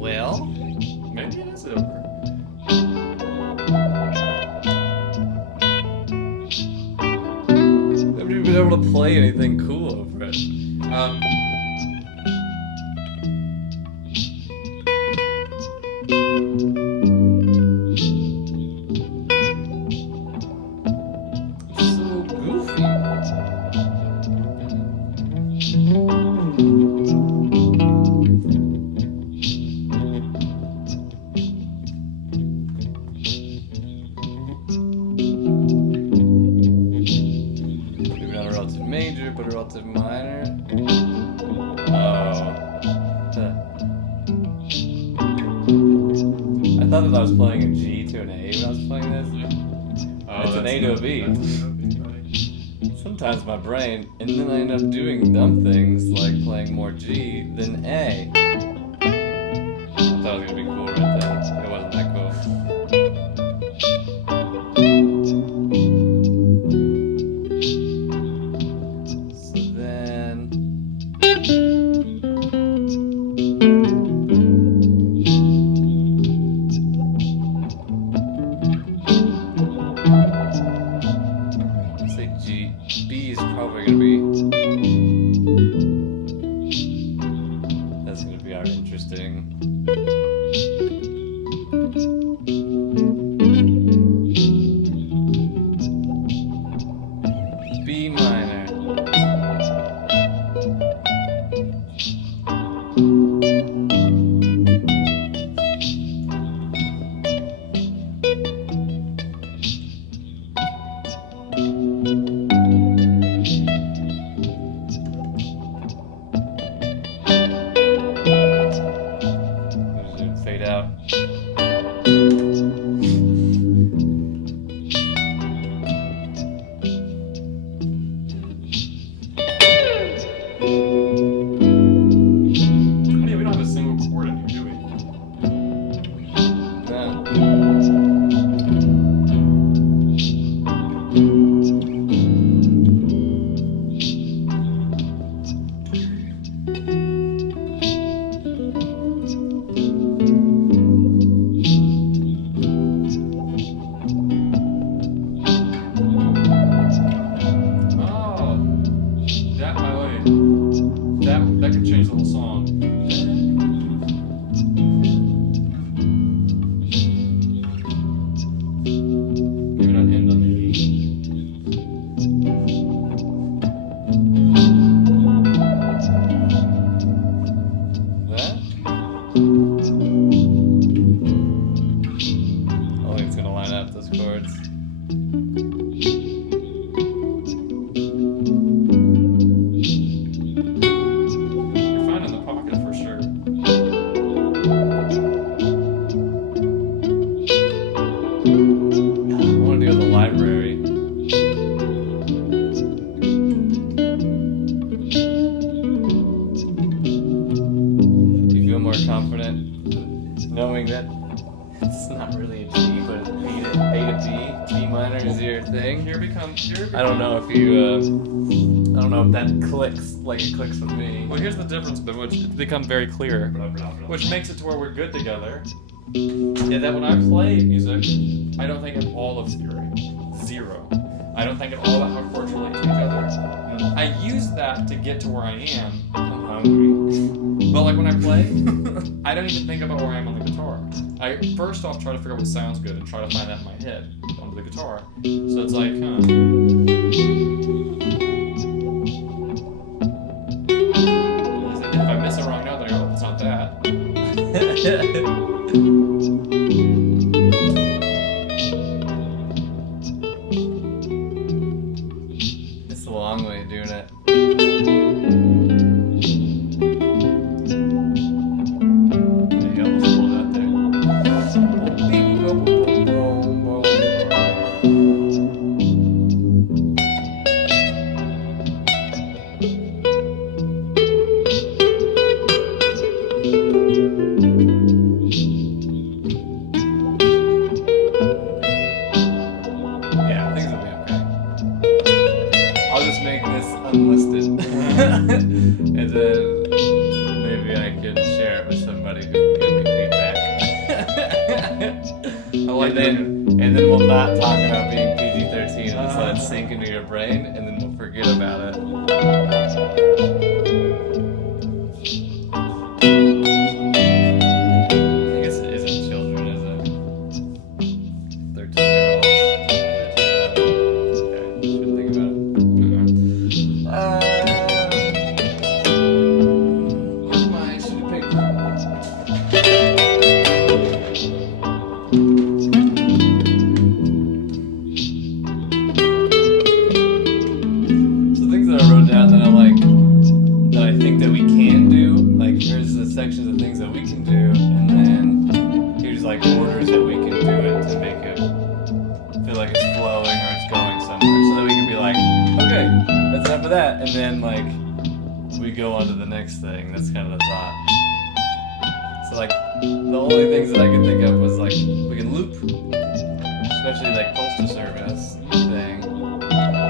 Well, Maybe it is over. I've never been able to play anything cool over it. It's so goofy. Maybe not a relative major, but a relative minor. Oh. I thought that I was playing a G to an A when I was playing this. It's an A to a B. Sometimes my brain, and then I end up doing dumb things like playing more G than A. I thought it was gonna be cool right then. It wasn't that cool. So then... whole song. Maybe not end on the E. That? I think it's gonna line up those chords. You're finding the pocket for sure. I want to do the library. Do you feel more confident knowing that it's not really a G, but A to B, B minor is your thing? I don't know if you, I don't know if that clicks like it clicks with me. Well, here's the difference, but which it's become very clear, which makes it to where we're good together. Yeah, that when I play music, I don't think at all of theory. Zero. I don't think at all about how chords relate to each other. I use that to get to where I am. I'm hungry. But like when I play, I don't even think about where I am on the guitar. I first off try to figure out what sounds good and try to find that in my head onto the guitar. So it's like, if I miss a wrong note, then I go, oh, it's not that. It's a long way of doing it. Yeah, you almost pulled out there. Yeah, things will be okay. I'll just make this unlisted. And then maybe I can share it with somebody who can give me feedback. And then we'll not talk about being PG-13 and just let it sink into your brain, and then we'll forget about it. I guess it isn't children, is it? 13-year-olds. Okay, shouldn't think about it. Where's my sheet of paper? So things that I wrote down that I like, that I think that we can do, like here's the sections of things that we can do, and then here's like orders that we can do it to make it feel like it's flowing or it's going somewhere, so that we can be like, okay, that's enough of that, and then like we go on to the next thing. That's kind of the thought. So like the only things that I could think of was like we can loop, especially like postal service thing.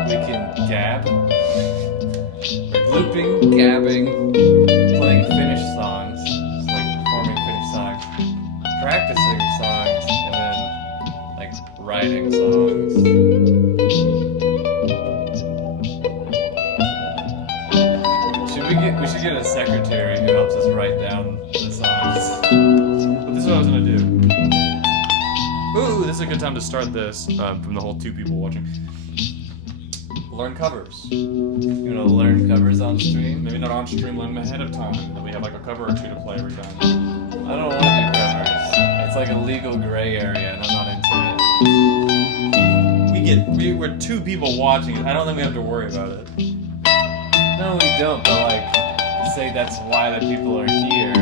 We can gab, like looping, gabbing, playing finished songs, so like performing finished songs, practicing songs, and then like writing songs. We should get a secretary who helps us write down the songs. But this is what I was gonna do. Ooh, this is a good time to start this from the whole two people watching. Learn covers. You wanna learn covers on stream? Maybe not on stream, learn them ahead of time. That we have like a cover or two to play every time. I don't wanna do covers. It's like a legal gray area and I'm not into it. We're two people watching it. I don't think we have to worry about it. No, we don't, but like, say that's why the people are here.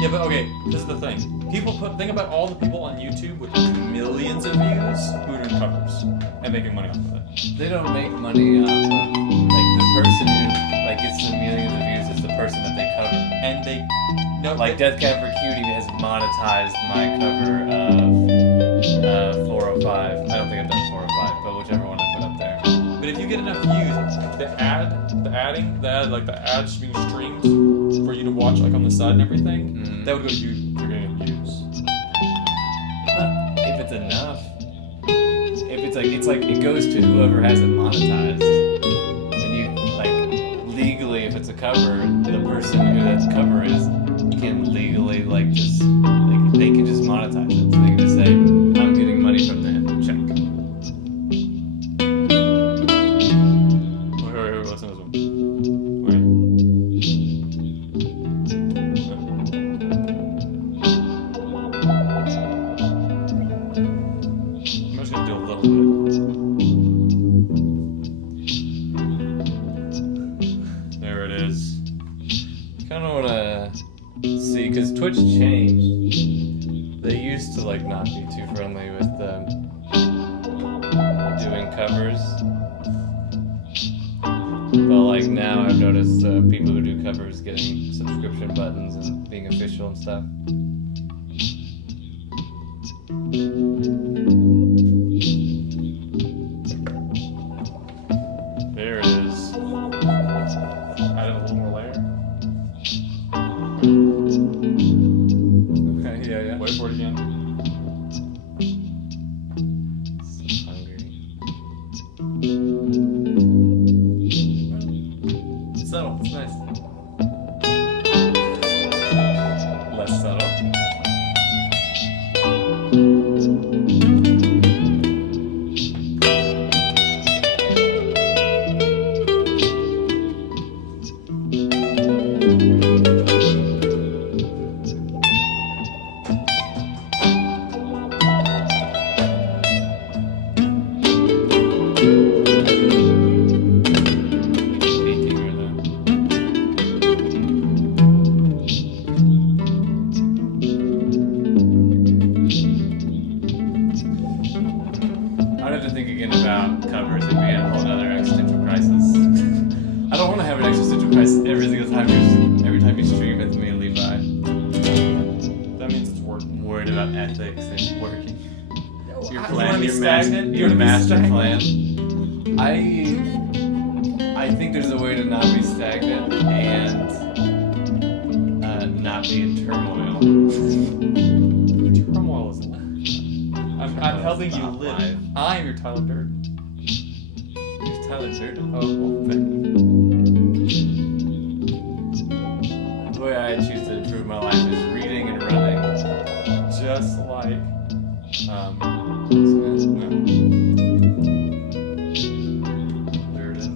Yeah, but okay, this is the thing. Think about all the people on YouTube with millions of views who are doing covers and making money off of it. They don't make money off of, like, the person who, like, gets the millions of views is the person that they cover. And they, no, Like, Death Cab for Cutie has monetized my cover of 405. I don't think I've done 405, but whichever one I put up there. but if you get enough views, the ads being streamed for you to watch like on the side and everything, that would go to you for getting views. If it's enough. If it's like it goes to whoever has it monetized. And you, like, legally, if it's a cover, the person who that cover is can legally like just like they can just monetize it. So they can just say, I'm getting money from that. Check. Wait, listen to this one. Wait. I'm just gonna do a little bit. There it is. Kind of want to see because Twitch changed. They used to like not be too friendly with doing covers, but like now I've noticed people who do covers getting subscription buttons and being official and stuff. There it is. Add a little more layer. Okay, yeah. Wait for it again. So hungry. It's subtle. It's nice. Less subtle. Peeking right now. I'd have to think again about covers. It'd be a whole other existential crisis. I don't want to have an existential crisis every single time every time you stream with me, Levi. That means it's working. I'm worried about ethics and working. Your I plan, wanna be your stagnant. You your wanna be master stagnant. plan. I think there's a way to not be stagnant and not be in turmoil. Turmoil is I'm helping you not live. life. I am your Tyler Durden. Who's Tyler Durden? Oh, well, thank you. The way I choose to improve my life is reading and running. Just like no. Durden.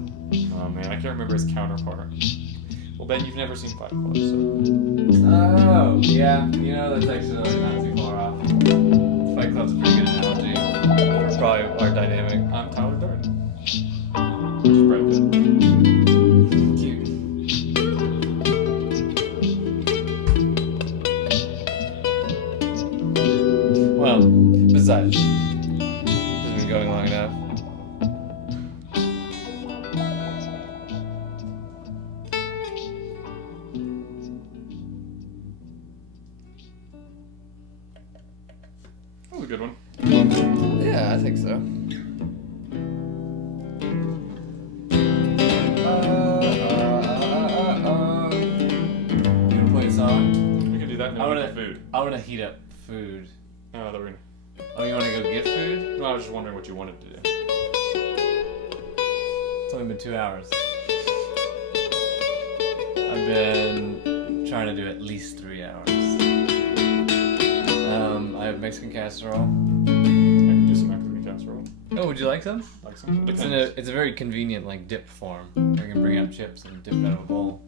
Oh man, I can't remember his counterpart. Well, Ben, you've never seen Fight Club, so Oh, yeah. You know, that's actually not too far off. Fight Club's a pretty good analogy. It's probably our dynamic. I'm Tyler Durden. Which is Brad Pitt. Cute. Well, besides, this has been going long enough. That was a good one. Yeah, I think so. You wanna play a song? We can do that. I No, wanna- food. I wanna heat up food. Oh, that we're gonna. Oh, you wanna go get food? No, I was just wondering what you wanted to do. It's only been 2 hours. I've been trying to do at least 3 hours. I have Mexican casserole. I can do some Mexican casserole. Oh, would you like some? Like some. It's Depends. it's a very convenient like dip form. I can bring out chips and dip it out of a bowl.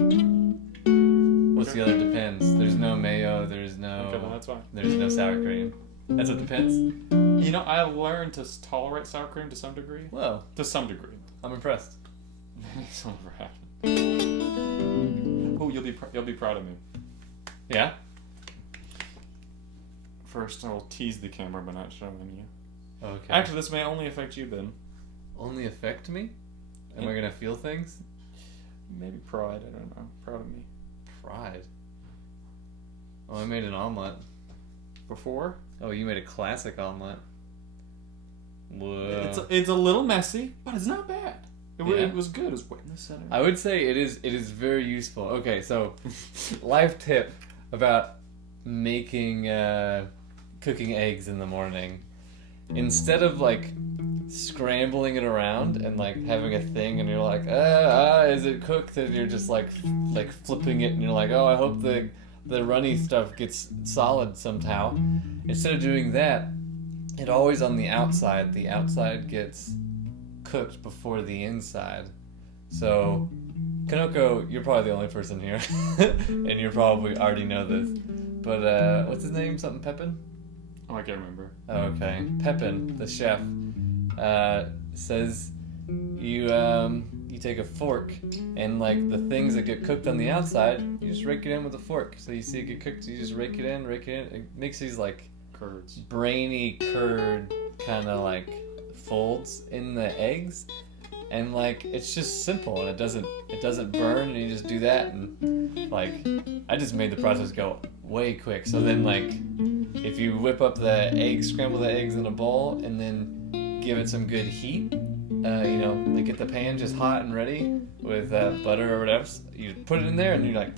What's the other depends? There's no mayo. There's Okay, then no that's fine. there's no sour cream. That's what depends. You know, I learned to tolerate sour cream to some degree. Well, To some degree. I'm impressed. It's never happened. Oh, you'll be proud of me. Yeah. First, I'll tease the camera by not showing you. Okay. Actually, this may only affect you, Ben. Only affect me? Am I gonna feel things? Maybe pride. I don't know. Proud of me. Pride. Oh, I made an omelet. Before, Oh, you made a classic omelet. Whoa. it's a little messy, but it's not bad. Yeah. It was good. It was wet in the center. I would say it is very useful. Okay, so life tip about making cooking eggs in the morning. Instead of like scrambling it around and like having a thing, and you're like, is it cooked? And you're just like flipping it, and you're like, oh, I hope the runny stuff gets solid somehow. Instead of doing that, it always on the outside. The outside gets cooked before the inside. So, Kanoko, you're probably the only person here, and you probably already know this. But what's his name? Something Pepin? Oh, I can't remember. Okay, Pepin, the chef, says you take a fork, and like the things that get cooked on the outside, you just rake it in with a fork. So you see it get cooked, you just rake it in. It makes these like Curds. brainy curd kind of like folds in the eggs, and like it's just simple, and it doesn't burn, and you just do that, and like I just made the process go way quick. So then like if you whip up the eggs, scramble the eggs in a bowl, and then give it some good heat, like get the pan just hot and ready with butter or whatever, you put it in there, and you're like,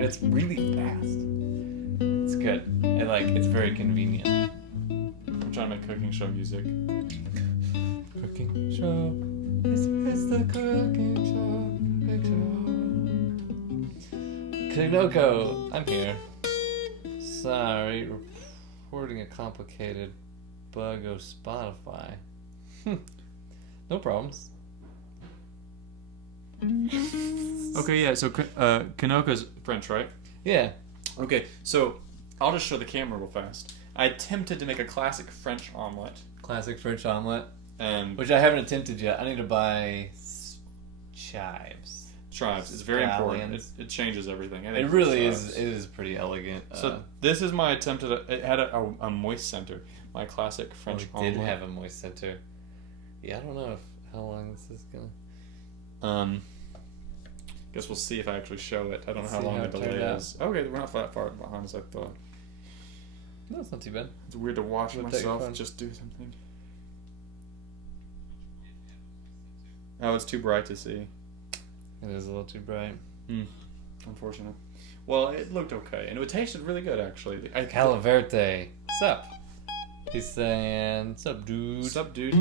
it's really fast. It's good, and like it's very convenient. I'm trying to make cooking show music. Cooking show. This is the cooking show. Kanoko, I'm here. Sorry, reporting a complicated bug of Spotify. No problems. Okay, yeah, so Kanoka's French, right? Yeah. Okay, so I'll just show the camera real fast. I attempted to make a classic French omelet. Classic French omelet. And Which I haven't attempted yet. I need to buy chives. It's very important. Scallions. It changes everything. I think It really chives. is. It is pretty elegant. So this is my attempt at it had a moist center. My classic French we omelet. did have a moist center. Yeah, I don't know how long this is gonna. Guess we'll see if I actually show it. I don't know how See long how the it delay turned out. is. Okay, we're not that far behind as I thought. No, it's not too bad. It's weird to watch We'll take myself fun. just do something. Oh, it's too bright to see. It is a little too bright. Unfortunate. Well, it looked okay, and it tasted really good actually. Calaverte, sup? He's saying, sup, dude? What's up, dude?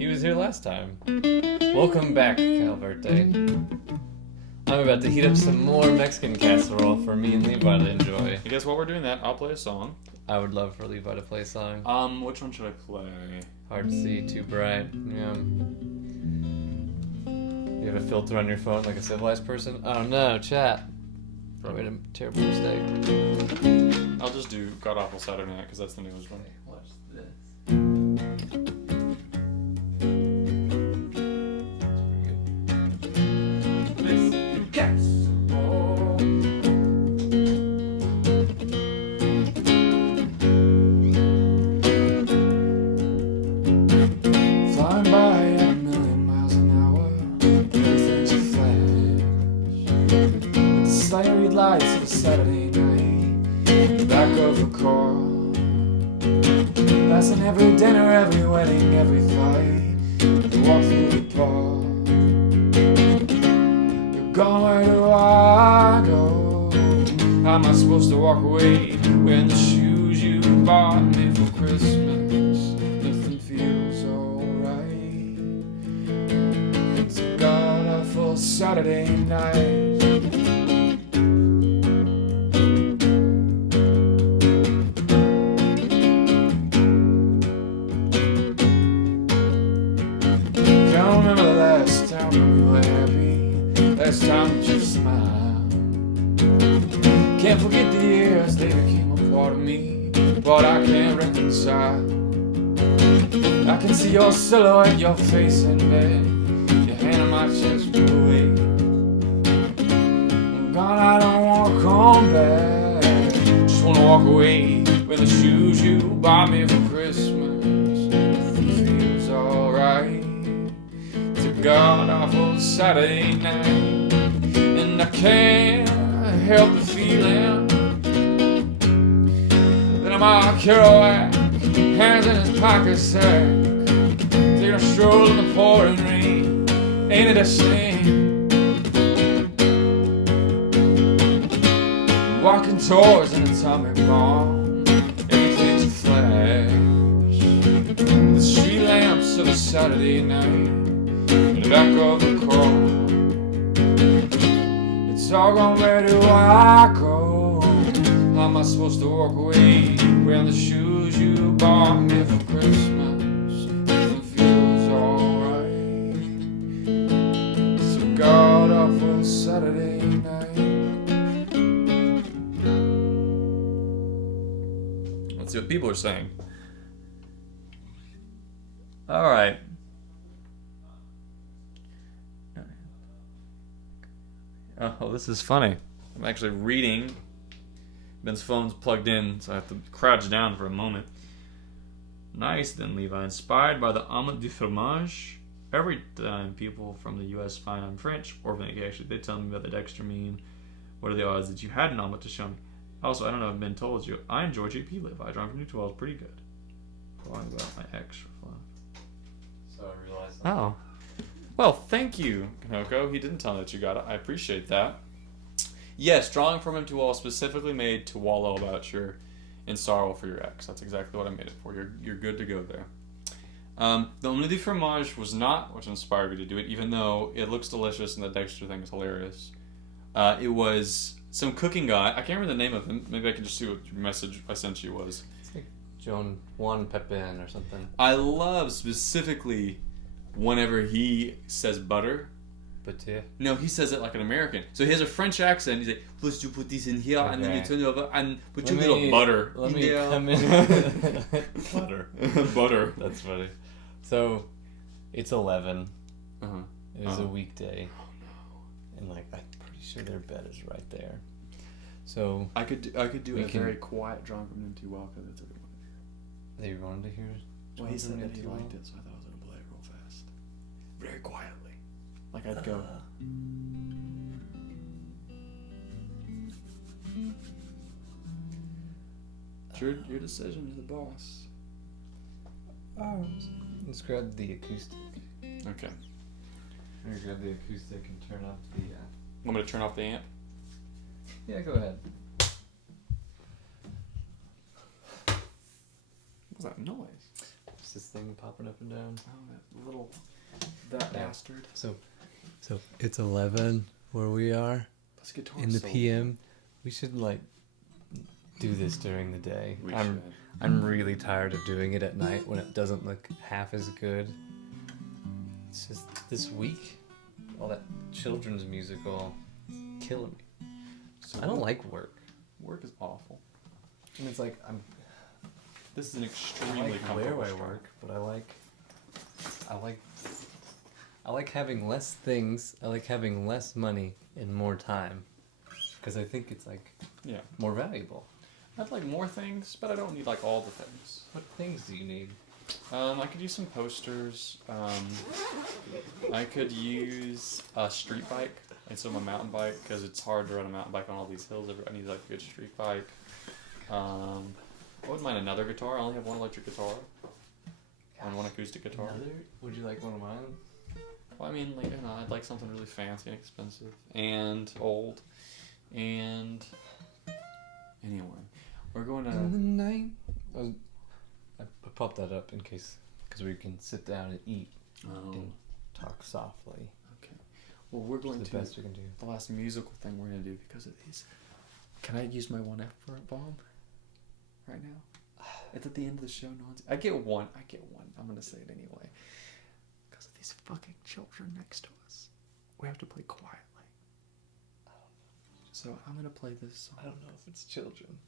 He was here last time. Welcome back, Calaverte. I'm about to heat up some more Mexican casserole for me and Levi to enjoy. I guess while we're doing that, I'll play a song. I would love for Levi to play a song. Which one should I play? Hard to see, too bright. Yeah. You have a filter on your phone like a civilized person? Oh no, chat. I made a terrible mistake. I'll just do God Awful Saturday Night because that's the newest one. Watch this. Flying by at a million miles an hour, everything's a flash. With the slight lights of a Saturday night, back of the car. Passing every dinner, every wedding, every fight. You walk through the park. You're gone, where do I go? How am I supposed to walk away wearing the shoes you bought me for Christmas? Nothing feels alright. It's a god-awful Saturday night. Can't remember the last time we were happy, last time that you smiled. Can't forget the years they became a part of me, but I can't reconcile. I can see your silhouette, your face in bed, your hand on my chest away. God, I don't wanna come back, just wanna walk away with the shoes you bought me for Christmas. Nothing feels alright. It's a god-awful Saturday night, and I can't help the feeling that I'm all Kerouac, hands in his pocket sack, taking a stroll in the pouring rain. Ain't it a shame? Walking towards an atomic bomb, everything's a flash. Saturday night in the back of the car. It's all gone, where do I go? How am I supposed to walk away wearing the shoes you bought me for Christmas? It feels alright. It's a god awful Saturday night. Let's see what people are saying. All right. Oh, this is funny. I'm actually reading. Ben's phone's plugged in, so I have to crouch down for a moment. Nice then, Levi. Inspired by the omelette du fromage. Every time people from the US find I'm French, or actually they tell me about the Dexter meme. What are the odds that you had an omelet to show me? Also, I don't know if Ben told you, I enjoy JP Levi. Drawing from New 12 is pretty good. Talking about my extra fluff. So I realized that. Oh. Well, thank you, Kanoko. He didn't tell me that you got it. I appreciate that. Yes, drawing from him to all specifically made to wallow about your in sorrow for your ex. That's exactly what I made it for. You're good to go there. The omelette du fromage was not what inspired me to do it, even though it looks delicious and the Dexter thing is hilarious. It was some cooking guy. I can't remember the name of him. Maybe I can just see what your message I sent you was. It's like Juan Pepin or something. I love specifically whenever he says butter. But yeah. No, he says it like an American. So he has a French accent. He's like, first you put this in here, and then you turn it over, and put your little butter. Let in me there." come in. Butter. Butter. That's funny. So, it's 11. Uh-huh. It was Oh. a weekday. And like, I'm pretty sure their bed is right there. So, I could do We a can- very quiet drawing from him too well because it's a good one. they wanted to hear it. Well, he said Drawing that from he Empty liked Well? it, so I thought I was gonna play it real fast, very quietly. Like I'd go. It's your decision. You're the boss. Let's grab the acoustic. Okay. I'm gonna grab the acoustic and turn up the. Want me to turn off the amp? Yeah, go ahead. What's that noise? What's this thing popping up and down? Oh, that bastard. So it's 11 where we are This guitar in the PM. We should like do this during the day. We I'm should. I'm really tired of doing it at night when it doesn't look half as good. It's just this week, all that children's music all killing me. So I don't like work. work is awful. And it's like This is an I extremely like comfortable where I style. work, but I like having less things. I like having less money and more time, because I think it's like Yeah. more valuable. I'd like more things, but I don't need like all the things. What things do you need? I could use some posters. I could use a street bike instead of a mountain bike because it's hard to ride a mountain bike on all these hills. I need like a good street bike. I wouldn't mind another guitar. I only have one electric guitar and one acoustic guitar. Another? Would you like one of mine? Well, I mean, like, you know, I'd like something really fancy and expensive and old. And anyway, we're going In to. the night. I popped that up in case, because we can sit down and eat Oh, and talk softly. okay. Well, we're going It's to the best we can do. the last musical thing we're gonna do because of these. Can I use my one F bomb right now? It's at the end of the show. No one's. I get one. I'm gonna say it anyway. Because of these fucking children next to us, we have to play quietly. So I'm gonna play this song. I don't know if it's children.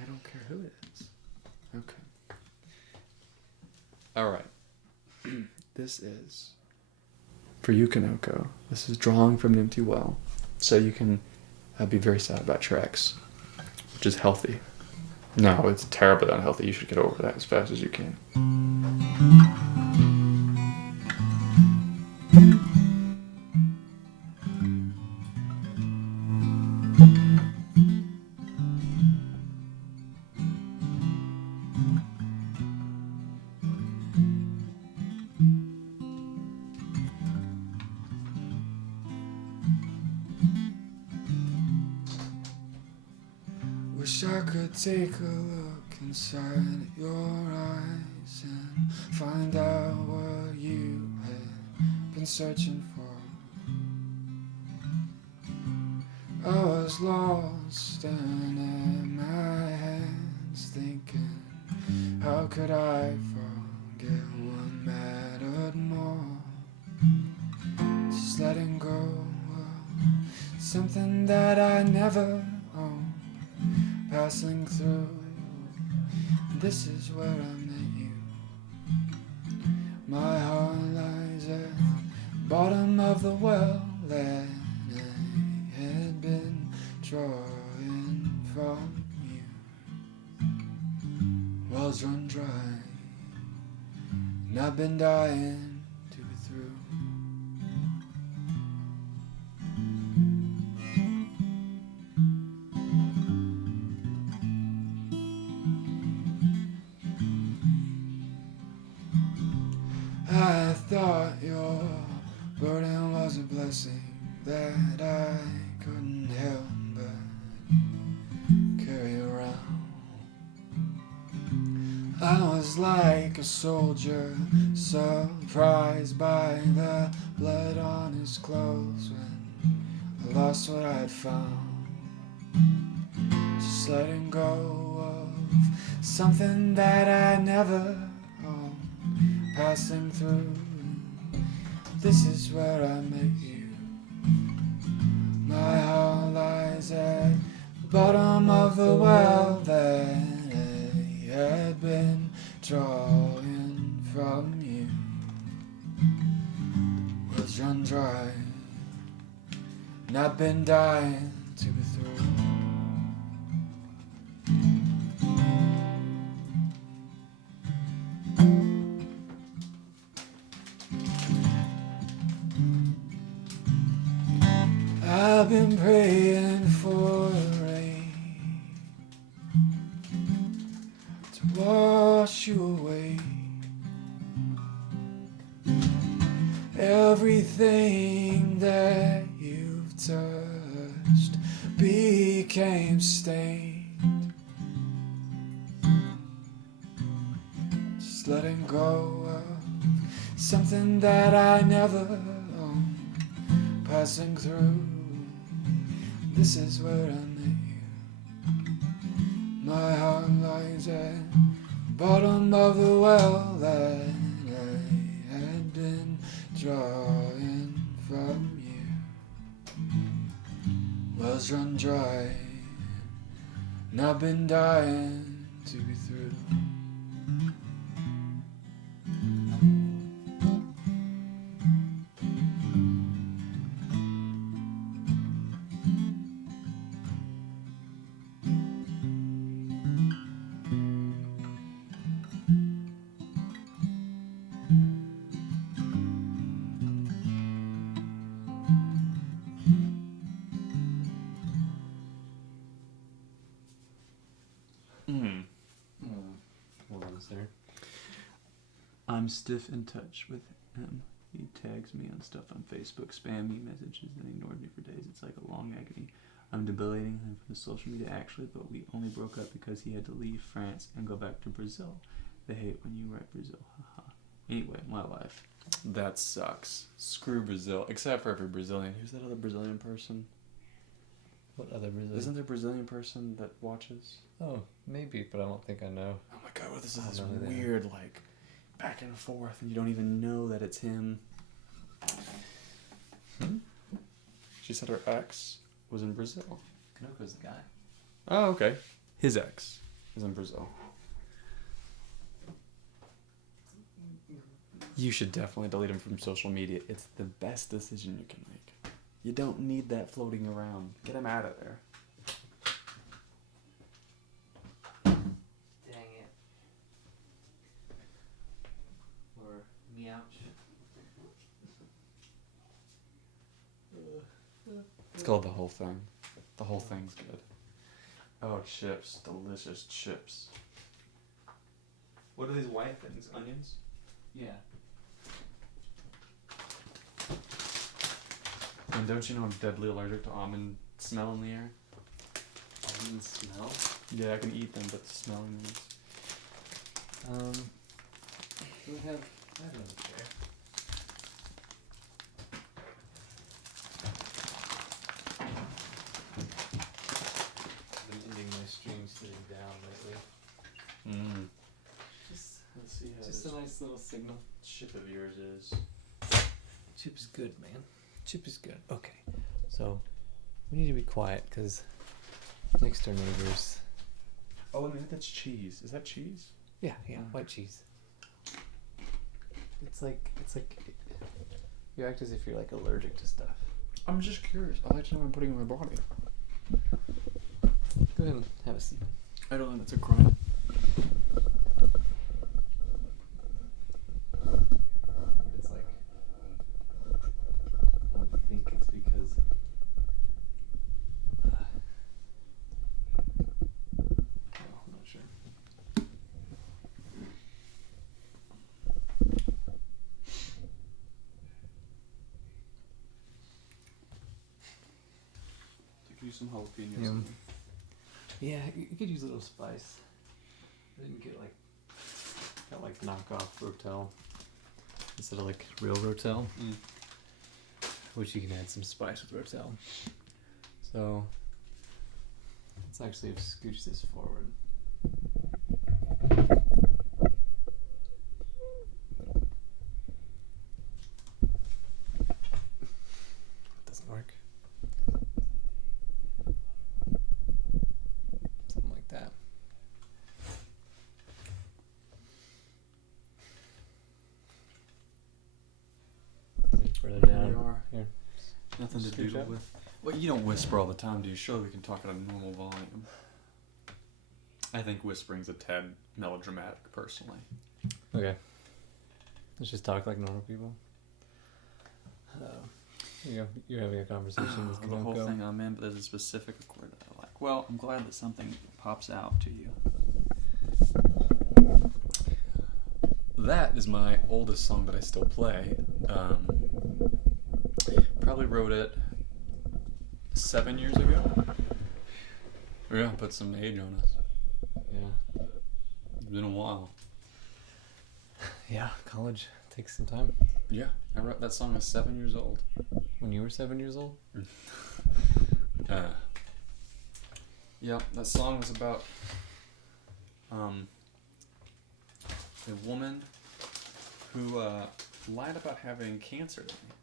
I don't care who it is. Okay. All right. This is for you, Kanoko. This is drawing from an empty well, so you can be very sad about your ex, which is healthy. No, it's terribly unhealthy. You should get over that as fast as you can. Wish I could take a look inside your eyes and find out what you had been searching for. I was lost and in my hands thinking, how could I forget what mattered more? Just letting go of something that I never owned, passing through. This is where I met you. My heart lies at the bottom of the well that I had been drawing from you. Wells run dry, and I've been dying to be through. I thought your burden was a blessing that I couldn't help but carry around. I was like a soldier, surprised by the blood on his clothes when I lost what I had found. Just letting go of something that I never owned, passing through. This is where I met you. My heart lies at the bottom of the well that I had been drawing from you. Wells run dry, and I've been dying to be through. I've been praying for rain to wash you away. Everything that you've touched became stained. Just letting go of something that I never owned, passing through. This is where I met you. My heart lies at the bottom of the well that I had been drawing from you. Wells run dry, and I've been dying to be through. What was there? I'm stiff in touch with him. He tags me on stuff on Facebook, spam me messages, then ignored me for days. It's like a long agony. I'm debilitating him from the social media actually, but we only broke up because he had to leave France and go back to Brazil. They hate when you write Brazil. Haha. Anyway, my life. That sucks. Screw Brazil. Except for every Brazilian. Who's that other Brazilian person? What other Brazilian? Isn't there a Brazilian person that watches? Oh, maybe, but I don't think I know. Oh my god, what this is I this don't know who they weird, like, back and forth, and you don't even know that it's him. She said her ex was in Brazil. Kanoko's the guy. Oh, okay. His ex is in Brazil. You should definitely delete him from social media. It's the best decision you can make. You don't need that floating around. Get him out of there. Dang it. Or meouch. It's called The Whole Thing. The whole thing's good. Oh, chips. Delicious chips. What are these white things? Onions? Yeah. And don't you know I'm deadly allergic to almond smell in the air? And smell. Yeah, I can eat them, but smelling them. Do I have another chair? I've been ending my stream sitting down lately. Let's see how Just this a nice little signal. ship of yours is. Chip's good, man. Chip is good. Okay, so we need to be quiet because next door neighbors. Oh, I mean that's cheese. Is that cheese? Yeah, white cheese. It's like you act as if you're like allergic to stuff. I'm just curious. I'll let you know what I'm putting in my body. Go ahead and have a seat. I don't think that's a crime. It's like I think it's because I'm not sure. You could use some jalapenos. Yeah, you could use a little spice. Then you get like knockoff Rotel instead of like real Rotel, which you can add some spice with Rotel. So let's actually scooch this forward. Doesn't work. Something like that. Further There down. we are. Here. Nothing to Scooch doodle up. with. Well, you don't whisper all the time, do you? Surely we can talk at a normal volume. I think whispering's a tad melodramatic, personally. Okay. Let's just talk like normal people. You're having a conversation with The whole Kanoko. thing I'm in, but there's a specific chord that I like. Well, I'm glad that something pops out to you. That is my oldest song that I still play. Probably wrote it 7 years ago. Yeah, put some age on us. Yeah. It's been a while. Yeah, college takes some time. Yeah, I wrote that song at 7 years old. When you were 7 years old? Yeah, that song was about a woman who lied about having cancer to me,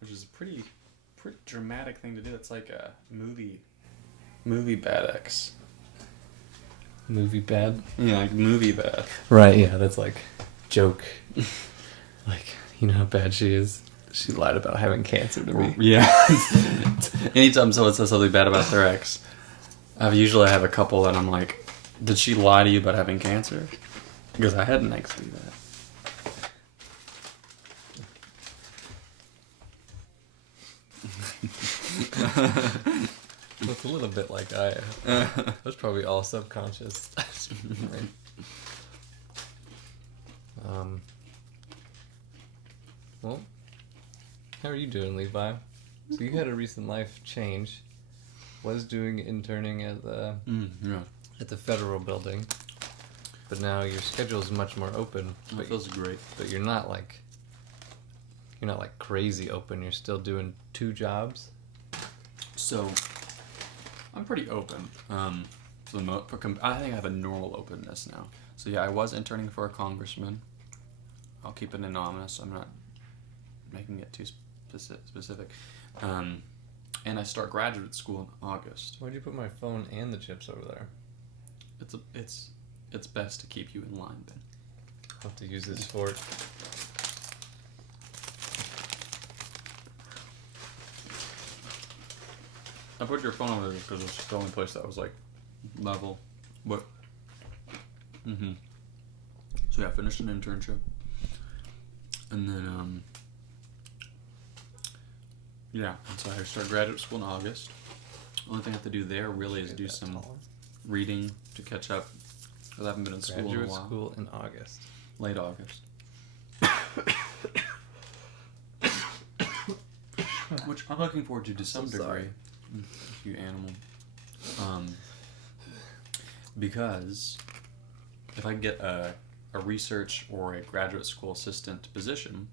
which is a pretty dramatic thing to do. It's like a movie bad X. Movie bad? Yeah, like movie bad. Right, yeah, that's like joke. Like, you know how bad she is? She lied about having cancer to me. Yeah. Anytime someone says something bad about their ex, I usually have a couple that I'm like, did she lie to you about having cancer? Because I had an ex do that. Looks a little bit like I was probably all subconscious. Right. Well, how are you doing, Levi? So you had a recent life change. Was doing interning at the Yeah. federal building, but now your schedule is much more open. That feels great. But you're not like crazy open. You're still doing 2 jobs. So, I'm pretty open. I think I have a normal openness now. So yeah, I was interning for a congressman. I'll keep it anonymous. I'm not making it too specific. And I start graduate school in August. Why'd you put my phone and the chips over there? It's best to keep you in line, Ben. I'll have to use this fork. I put your phone over there because it's the only place that was like level. But so yeah, I finished an internship, and then yeah, and so I started graduate school in August. Only thing I have to do there really is do some reading to catch up because I haven't been in school in a Graduate while. school in August. Late August. Which I'm looking forward to some so degree. sorry. You animal. Because if I get a research or a graduate school assistant position,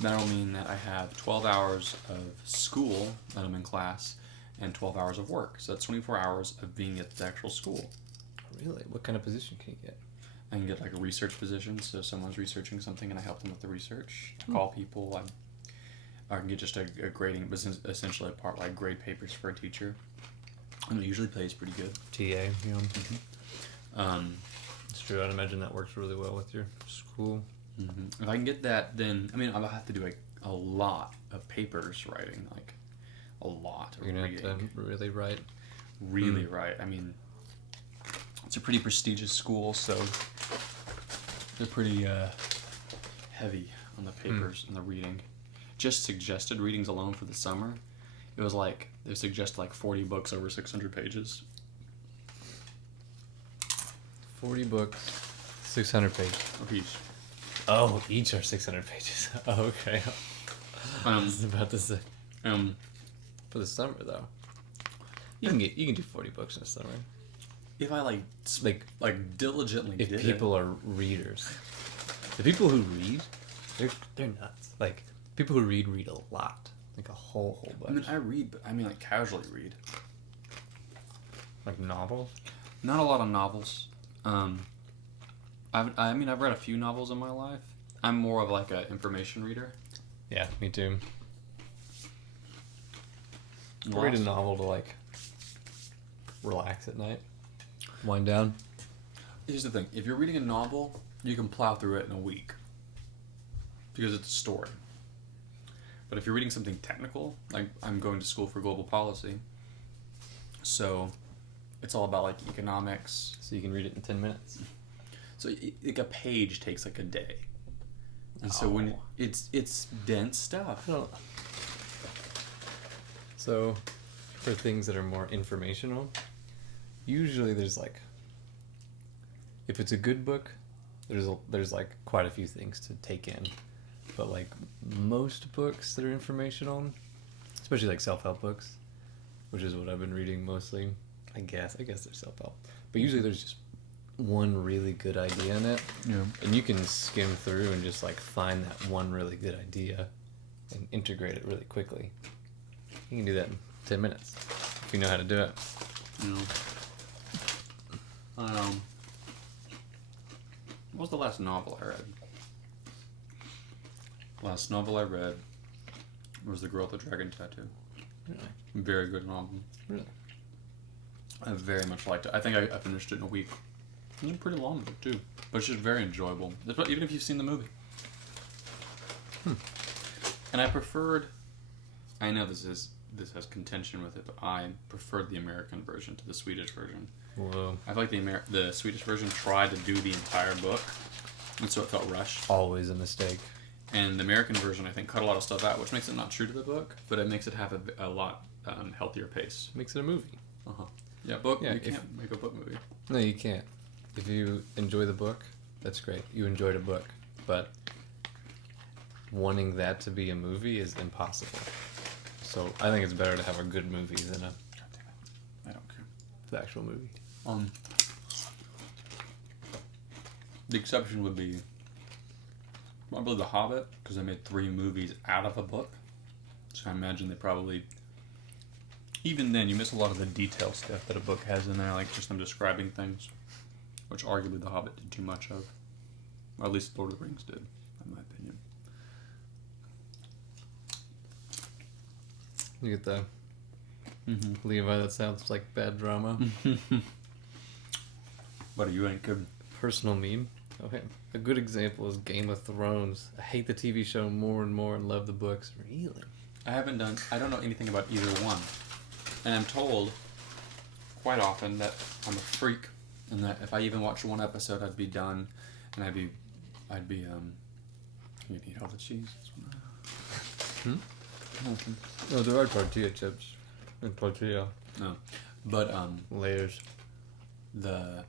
that'll mean that I have 12 hours of school that I'm in class and 12 hours of work. So that's 24 hours of being at the actual school. Really? What kind of position can you get? I can get like a research position, so someone's researching something and I help them with the research. I call people. I can get just a grading, but essentially a part like grade papers for a teacher. And it usually pays pretty good. TA, you know. It's true. I'd imagine that works really well with your school. If I can get that, then I mean I'll have to do like a lot of papers writing, like a lot of You're gonna reading. have to really write. Really right. I mean, it's a pretty prestigious school, so they're pretty heavy on the papers and the reading. Just suggested readings alone for the summer, it was like they suggest like 40 books over 600 pages. 40 books, 600 pages. A piece. Oh, each are 600 pages. Oh, okay. I was about to say. For the summer, though, you can do 40 books in the summer. If I like diligently If did people are readers, the people who read, they're nuts. Like people who read a lot, like a whole bunch. I mean, I read, but I mean like casually read. Like novels. Not a lot of novels. I've read a few novels in my life. I'm more of like an information reader. Yeah, me too. I read a novel to like relax at night, wind down. Here's the thing: if you're reading a novel, you can plow through it in a week because it's a story. But if you're reading something technical, like I'm going to school for global policy, so it's all about like economics. So you can read it in 10 minutes. So like a page takes like a day, and so when it's dense stuff. So, for things that are more informational, usually there's like, if it's a good book, there's like quite a few things to take in. But like most books that are informational, especially like self-help books, which is what I've been reading mostly, I guess they're self-help. But usually there's just one really good idea in it. Yeah. And you can skim through and just like find that one really good idea and integrate it really quickly. You can do that in 10 minutes if you know how to do it. You know. What was the last novel I read? Last novel I read was The Girl with the Dragon Tattoo. Really? Very good novel. Really? I very much liked it. I think I finished it in a week. It was a pretty long book too, but it's just very enjoyable. Even if you've seen the movie. And I preferred. I know this has contention with it, but I preferred the American version to the Swedish version. Whoa. I feel like the Swedish version tried to do the entire book, and so it felt rushed. Always a mistake. And the American version, I think, cut a lot of stuff out, which makes it not true to the book, but it makes it have a lot healthier pace. Makes it a movie. Yeah, book. Yeah, you can't make a book movie. No, you can't. If you enjoy the book, that's great. You enjoyed a book, but wanting that to be a movie is impossible. So I think it's better to have a good movie than God damn it. I don't care. the actual movie. The exception would be probably The Hobbit, because they made 3 movies out of a book. So I imagine they probably... Even then, you miss a lot of the detail stuff that a book has in there, like just them describing things, which arguably The Hobbit did too much of. Or at least Lord of the Rings did, in my opinion. You get the Levi, that sounds like bad drama. But you ain't good. Personal meme. Okay. A good example is Game of Thrones. I hate the TV show more and more and love the books. Really? I don't know anything about either one. And I'm told quite often that I'm a freak, and that if I even watch one episode, I'd be done, and I'd be, you'd eat all the cheese. Nothing. No, there are tortilla chips. And tortilla. No. But, Layers. the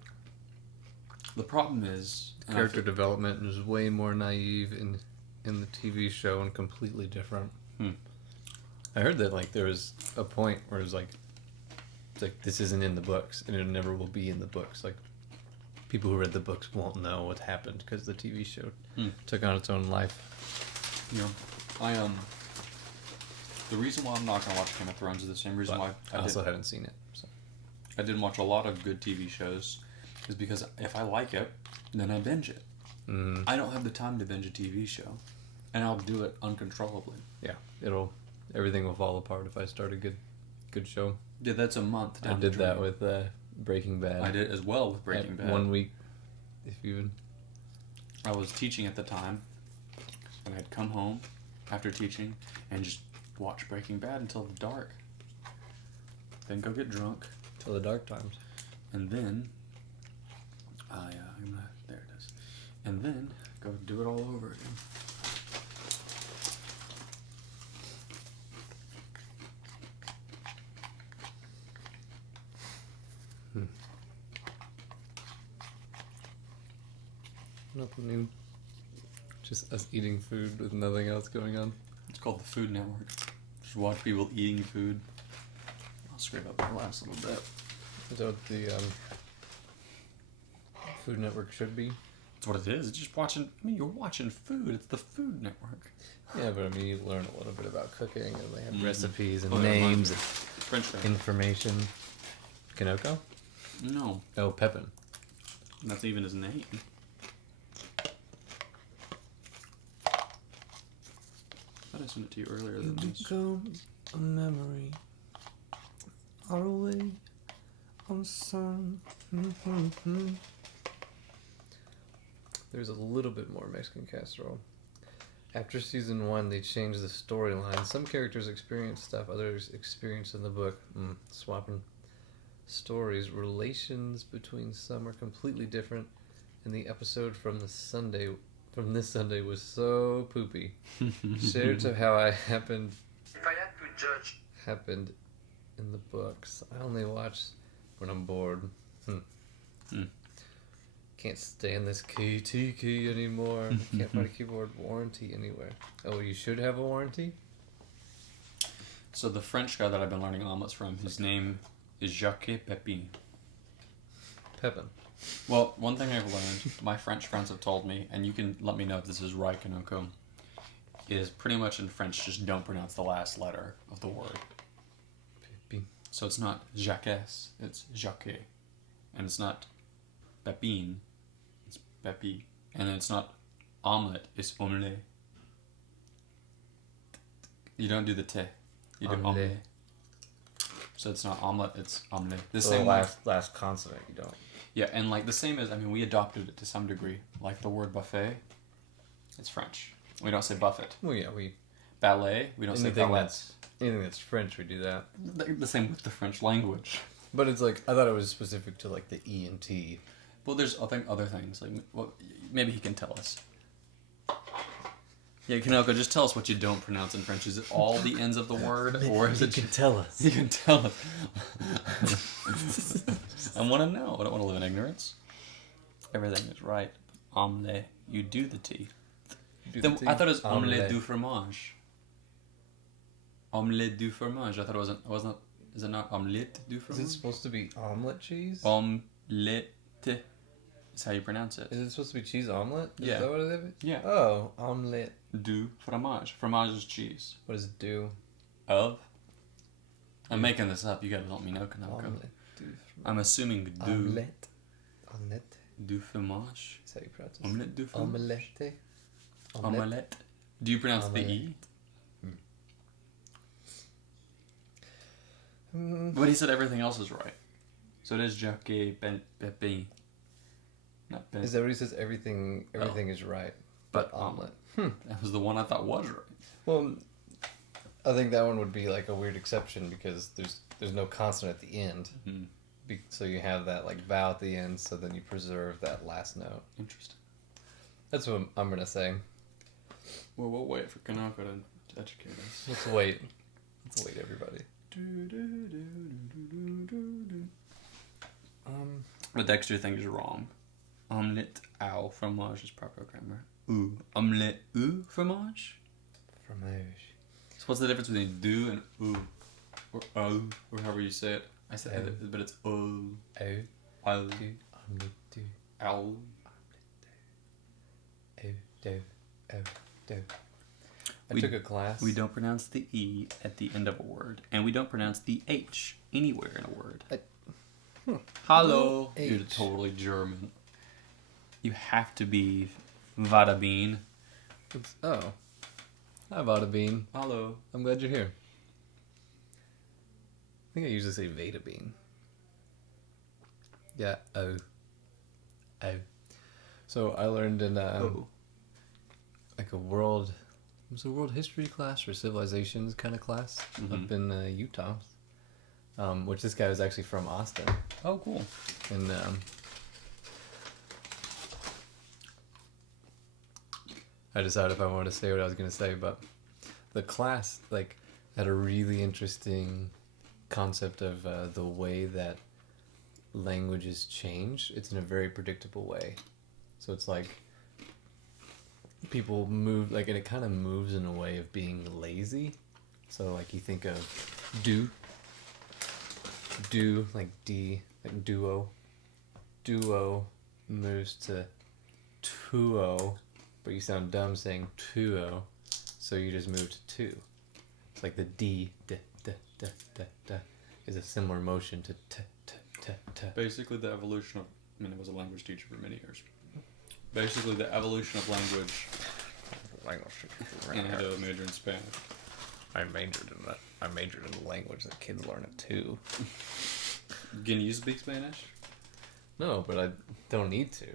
problem is... and I Character feel- development is way more naive in the TV show and completely different. I heard that like there was a point where it was like It's like this isn't in the books, and it never will be in the books. Like people who read the books won't know what happened because the TV show took on its own life. You know, the reason why I'm not gonna watch Game of Thrones is the same reason why I also haven't seen it. So. I didn't watch a lot of good TV shows, is because if I like it, then I binge it. Mm. I don't have the time to binge a TV show, and I'll do it uncontrollably. Yeah, everything will fall apart if I start a good show. Yeah, that's a month. I did that with Breaking Bad. I did as well with Breaking Bad. 1 week, if even. I was teaching at the time, and I'd come home after teaching and just watch Breaking Bad until the dark. Then go get drunk, Till the dark times. and then there it is. And then go do it all over again. Nothing new. Just us eating food with nothing else going on. It's called the Food Network. Just watch people eating food. I'll scrape up my glass a little bit. Is that what the Food Network should be? That's what it is. It's just watching. I mean, you're watching food. It's the Food Network. Yeah, but I mean, you learn a little bit about cooking, and they have recipes and Oh, that reminds names me. and French fry. information. Kanoko? No, Oh, Pepin. that's even his name. I thought I sent it to you earlier than this. Become a memory. All the way on the sun. There's a little bit more Mexican casserole. After season 1, they changed the storyline. Some characters experience stuff others experience in the book. Swapping stories. Relations between some are completely different. And the episode from this Sunday was so poopy. Shared of how I happened If I had to judge, happened in the books. I only watch when I'm bored. Can't stand this KT key anymore. Can't find a keyboard warranty anywhere. Oh, you should have a warranty? So the French guy that I've been learning omelets from, his name is Jacques Pepin. Pepin. Well, one thing I've learned, my French friends have told me, and you can let me know if this is right, Kanoko, is pretty much in French, just don't pronounce the last letter of the word. Pepin. So it's not Jacques, it's Jacques. And it's not Pepin, it's Pepi. And it's not omelette, it's omelette. You don't do the T, you do Omelette. omelette. So it's not omelette, it's omelette. The So same the way. last consonant you don't. Yeah, and like the same as, I mean, we adopted it to some degree. Like the word buffet, it's French. We don't say buffet. Well, yeah, Ballet, we don't say anything ballet. that's French, we do that. The same with the French language. But it's like, I thought it was specific to like the E and T. Well, there's I think other things. Like, well, maybe he can tell us. Yeah, Kanoko, just tell us what you don't pronounce in French. Is it all the ends of the word, or is it? You can tell us. You can tell us. I want to know. I don't want to live in ignorance. Everything is right. Omelette, you do the T. Then I thought it was omelette du fromage. Omelette du fromage. I thought it wasn't. Is it not omelette du Is fromage? it supposed to be omelet cheese? Omelette is how you pronounce it. Is it supposed to be cheese omelet? Yeah. Is that what it is? Yeah. Oh, omelet. Du fromage. Fromage is cheese. What does it do? Of? I'm making this up. You gotta let me know, Kanoko. Omelet. I'm assuming du. Omelette. Omelette. Du fromage. Is that how you pronounce it? Omelette du fromage. Omelette. Omelette. Do you pronounce the E? But he said everything else is right. So it is Jacques Pepin. Not Pepin. Is that what he says? Everything is right. But Omelet. That was the one I thought was right. Well, I think that one would be like a weird exception because there's no consonant at the end. So you have that like vowel at the end, so then you preserve that last note. Interesting. That's what I'm gonna say. Well, we'll wait for Kanoko to educate us. Let's wait. Let's wait, everybody. The Dexter thing is wrong. Omelette au fromage is proper grammar. Ooh. Omelette au fromage? Fromage. So what's the difference between do and ou? Or ou, or however you say it? I I said, but it's O, al, do, omnidu, al. o, do, o, do. I took a class. We don't pronounce the E at the end of a word, and we don't pronounce the H anywhere in a word. Hallo. H. You're totally German. You have to be Vada Bean. Oh. Hi, Vada Bean. Hallo. I'm glad you're here. I think I usually say Veda Bean. Yeah, oh. Oh. So I learned in like a world history class or civilizations kind of class up in Utah. Which this guy was actually from Austin. Oh, cool. And I decided if I wanted to say what I was going to say, but the class like had a really interesting concept of the way that languages change. It's in a very predictable way. So it's like people move, like, and it kind of moves in a way of being lazy. So like you think of do, like D, like duo. Duo moves to tuo, but you sound dumb saying tuo, so you just move to two. It's like the D, d, d, d, d, d, is a similar motion to t, t, t, t. Basically, the evolution of... I mean, I was a language teacher for many years. Basically, the evolution of language... And I had a major in Spanish. I majored in that. I majored in the language that kids learn it too. Can you speak Spanish? No, but I don't need to.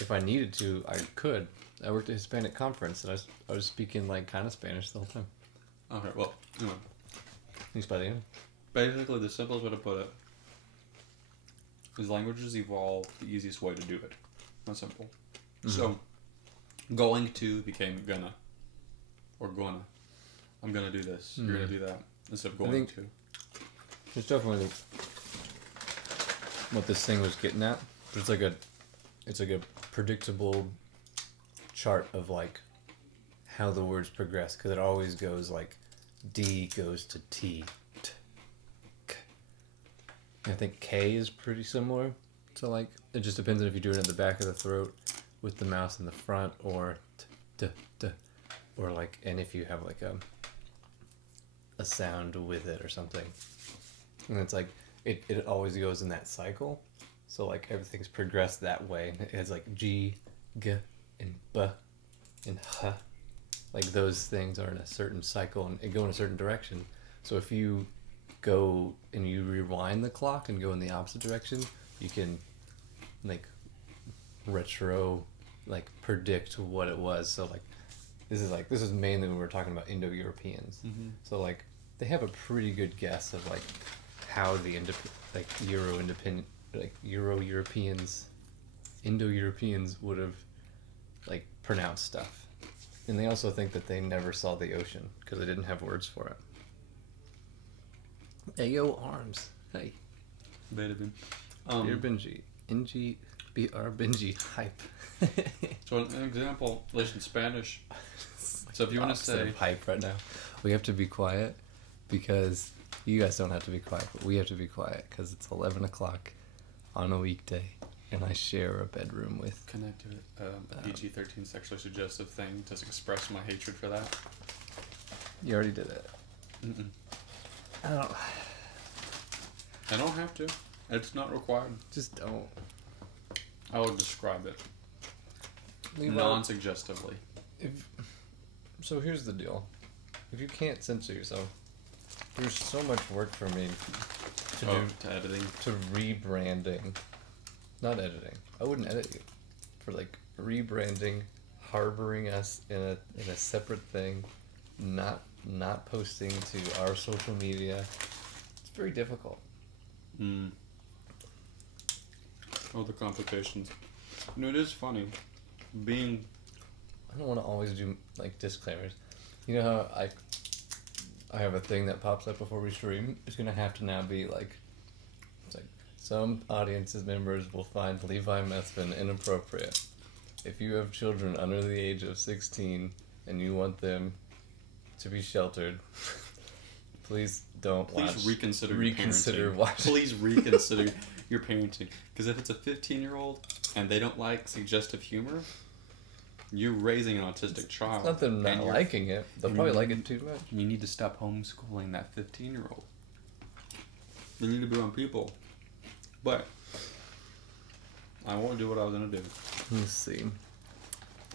If I needed to, I could. I worked at a Hispanic conference, and I was speaking like kind of Spanish the whole time. Okay, well, anyway. You studying? Basically, the simplest way to put it is languages evolve the easiest way to do it. Not simple. Mm-hmm. So, going to became gonna. Or gonna. I'm gonna do this. You're gonna do that. Instead of going to. It's definitely what this thing was getting at. But it's like a predictable chart of like how the words progress, because it always goes like D goes to T, T, K. And I think K is pretty similar to like, it just depends on if you do it in the back of the throat with the mouth in the front, or T, D, D, or like, and if you have like a sound with it or something. And it's like, it always goes in that cycle. So like everything's progressed that way. It has like G, G, and B, and H. Like those things are in a certain cycle and go in a certain direction. So if you go and you rewind the clock and go in the opposite direction, you can like retro, like predict what it was. So like this is mainly when we're talking about Indo-Europeans. Mm-hmm. So like they have a pretty good guess of like how the Indo-Europeans would have like pronounced stuff. And they also think that they never saw the ocean because they didn't have words for it. Ayo arms. Hey. Beta beam. brbenji. brbenji hype. So an example, at least in Spanish. So if you want to Opposite say of hype right now, we have to be quiet because you guys don't have to be quiet, but we have to be quiet because it's 11 o'clock on a weekday, and I share a bedroom with. Can I do a PG-13 sexually suggestive thing to express my hatred for that? You already did it. Mm-mm. I don't have to. It's not required. just don't. I would describe it Levi, non-suggestively. So here's the deal. If you can't censor yourself, there's so much work for me to do To editing. to rebranding. Not editing. I wouldn't edit you. For like rebranding, harboring us in a separate thing, not posting to our social media. It's very difficult. Mm. Oh, the complications. You know, it is funny. Being... I don't want to always do like disclaimers. You know how I have a thing that pops up before we stream? It's gonna have to now be like, it's like, some audiences members will find Levi Methvin inappropriate. If you have children under the age of 16 and you want them to be sheltered, Please don't Please watch. reconsider reconsider your parenting. watching. Please reconsider your parenting. Because if it's a 15-year-old and they don't like suggestive humor, you're raising an autistic child. It's not them not and you're- liking it. They'll and probably you- like it too much. You need to stop homeschooling that 15-year-old. They need to be on people. But I won't do what I was gonna do. Let's see.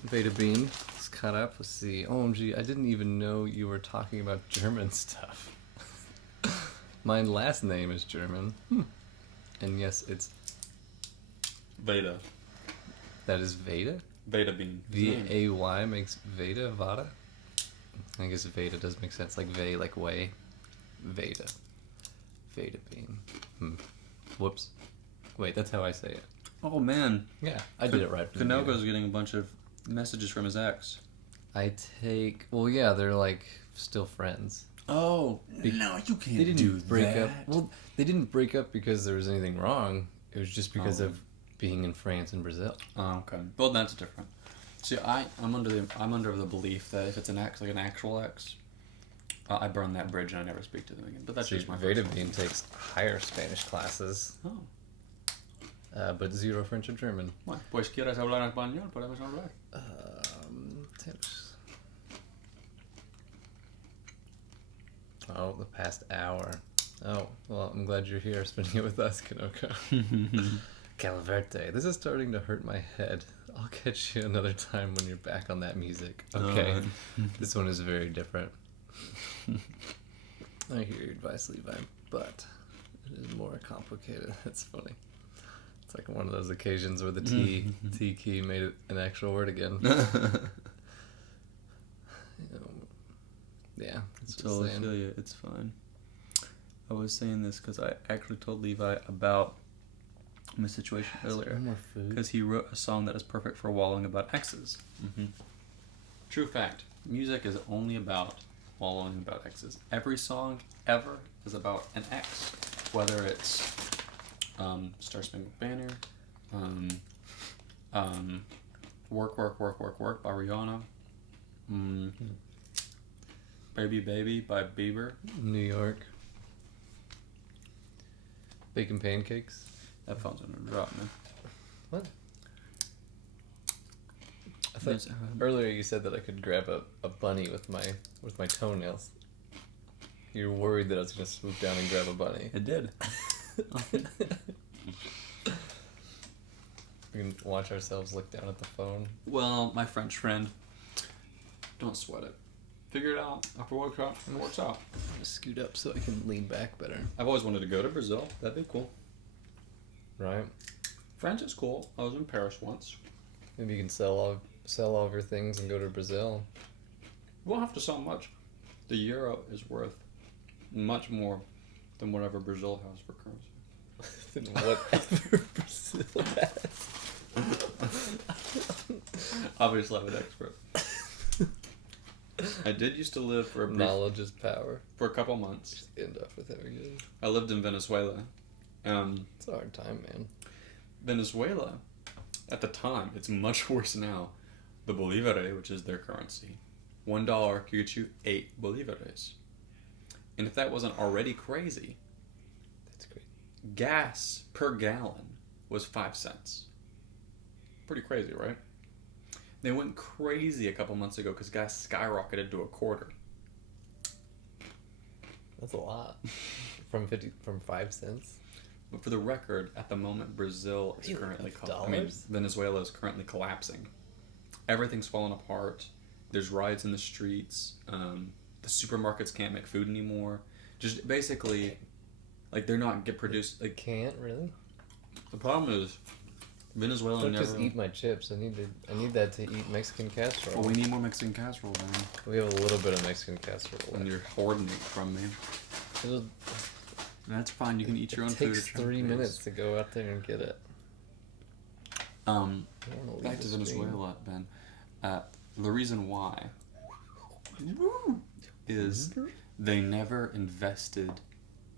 Beta Bean is caught up. Let's see. OMG, I didn't even know you were talking about German stuff. My last name is German. And yes, it's Veda. that is Veda. Veda bean. V-A-Y makes Veda, Vada. I guess Veda does make sense. Like Ve, like way. Veda. Veda Bean. Whoops. Wait, that's how I say it. Oh man. Yeah, I did it right. from the beginning. Kanogo's getting a bunch of messages from his ex. I take. Well, yeah, they're like still friends. Oh, Be- no, you can't They didn't do break that. up. Well, they didn't break up because there was anything wrong. It was just because Oh. of being in France and Brazil. Oh, okay. Well, that's different. See, I'm under the belief that if it's an ex, like an actual ex, I burn that bridge and I never speak to them again. But that's See, just my Veda personal Bean takes higher Spanish classes, Oh, but zero French or German. bueno, pues quieres hablar español, podemos hablar. Oh, the past hour. Oh, well, I'm glad you're here spending it with us, Kanoko. Calverte. This is starting to hurt my head. I'll catch you another time when you're back on that music. Okay. This one is very different. I hear your advice, Levi, but it is more complicated. That's funny. It's like one of those occasions where the T key made it an actual word again. Yeah, that's what I'm Totally saying. feel you. It's fine. I was saying this because I actually told Levi about my situation earlier. More food. Because he wrote a song that is perfect for wallowing about exes. Mm-hmm. True fact. Music is only about wallowing about exes. Every song ever is about an ex. Whether it's Star Spangled Banner, Work, Work, Work, Work, Work by Rihanna, Baby Baby by Bieber. New York. Bacon pancakes. That phone's gonna drop, man. What? I thought earlier you said that I could grab a bunny with my toenails. You were worried that I was gonna swoop down and grab a bunny. It did. We can watch ourselves look down at the phone. Well, my French friend, don't sweat it. Figure it out. After work out, it works out. I'm gonna scoot up so I can lean back better. I've always wanted to go to Brazil. That'd be cool. Right? France is cool. I was in Paris once. Maybe you can sell all of your things and go to Brazil. We won't have to sell much. The euro is worth much more than whatever Brazil has for currency. Than whatever Brazil has. Obviously, I'm an expert. I did used to live for Knowledge is power. for a couple months. Just end up with everything. I lived in Venezuela. It's a hard time, man. Venezuela, at the time, it's much worse now. The bolivare, which is their currency, $1 could get you 8 bolivares. And if that wasn't already crazy, That's great. gas per gallon was 5 cents. Pretty crazy, right? They went crazy a couple months ago because gas skyrocketed to $0.25. That's a lot. From 5 cents. But for the record, at the moment, Brazil is Really? currently Dollars? Venezuela is currently collapsing. Everything's falling apart. There's riots in the streets. The supermarkets can't make food anymore. Just basically, like they're not get produced. Like Can't really. the problem is, Venezuela Don't never. just eat my chips. I need that to eat Mexican casserole. Well, we need more Mexican casserole, man. We have a little bit of Mexican casserole. And left. you're hoarding it from me. It'll, That's fine. You can eat your own it food. takes at your own 3 pace. minutes to go out there and get it. I don't wanna leave Back to the stream. Venezuela, Ben. The reason why is they never invested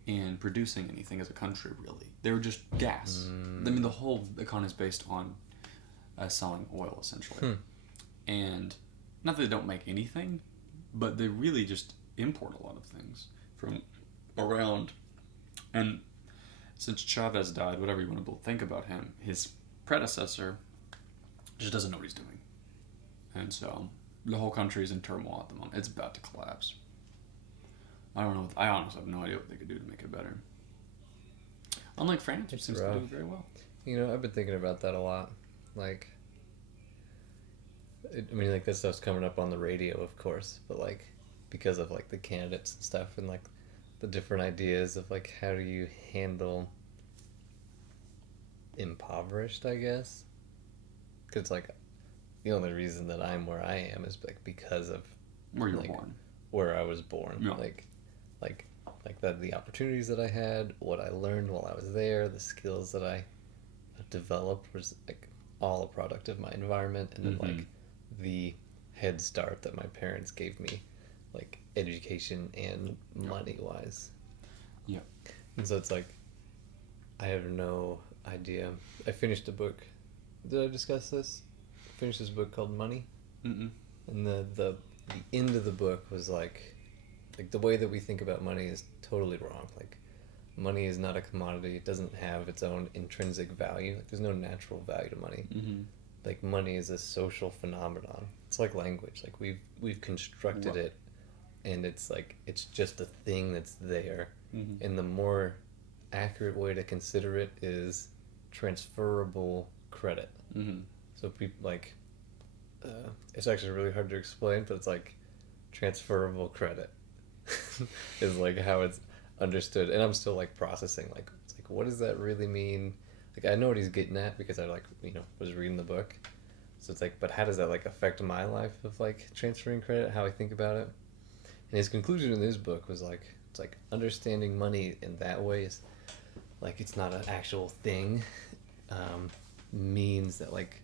in producing anything as a country, really. They were just gas. I mean, the whole economy is based on selling oil, essentially. And not that they don't make anything, but they really just import a lot of things. from around. And since Chavez died, whatever you want to think about him, his predecessor just doesn't know what he's doing. And so the whole country is in turmoil at the moment. It's about to collapse. I don't know. I honestly have no idea what they could do to make it better. Unlike France, which It's seems to rough. do very well. You know, I've been thinking about that a lot. Like, I mean, like, this stuff's coming up on the radio, of course, but, like, because of, like, the candidates and stuff and, like, the different ideas of, like, how do you handle impoverished, I guess? Because, like, the only reason that I'm where I am is, like, because of Where you were like, born. where I was born. Yeah. Like that, the opportunities that I had, what I learned while I was there, the skills that I developed was like all a product of my environment, and then like the head start that my parents gave me, like education and money wise. Yeah. And so it's like, I have no idea. I finished a book. Did I discuss this? I finished this book called Money. Mm-mm. And the end of the book was like the way that we think about money is totally wrong. Like, money is not a commodity. It doesn't have its own intrinsic value. Like, there's no natural value to money. Mm-hmm. Like, money is a social phenomenon. It's like language. Like, we've constructed it, and it's like it's just a thing that's there. Mm-hmm. And the more accurate way to consider it is transferable credit. Mm-hmm. So people like, it's actually really hard to explain, but it's like transferable credit is like how it's understood, and I'm still like processing. Like, it's like, what does that really mean? Like, I know what he's getting at because I like was reading the book. So it's like, but how does that like affect my life of like transferring credit? How I think about it. And his conclusion in this book was like, it's like understanding money in that way is like it's not an actual thing. Means that like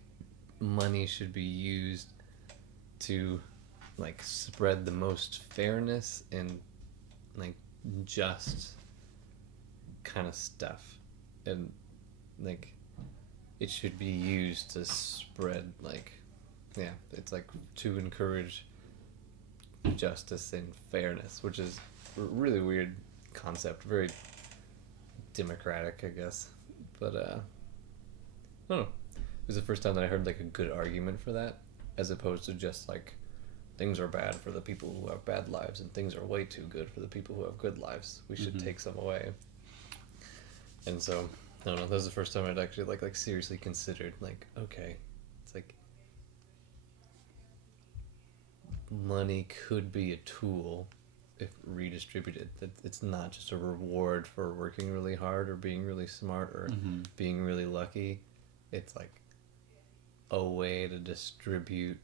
money should be used to like spread the most fairness and like just kind of stuff, and like it should be used to spread like, yeah, it's like to encourage justice and fairness, which is a really weird concept, very democratic, I guess, but I don't know. It was the first time that I heard like a good argument for that, as opposed to just like things are bad for the people who have bad lives and things are way too good for the people who have good lives. We should take some away. And so, I don't know, that was the first time I'd actually like seriously considered like, okay, it's like money could be a tool if redistributed. That it's not just a reward for working really hard or being really smart or being really lucky. It's like a way to distribute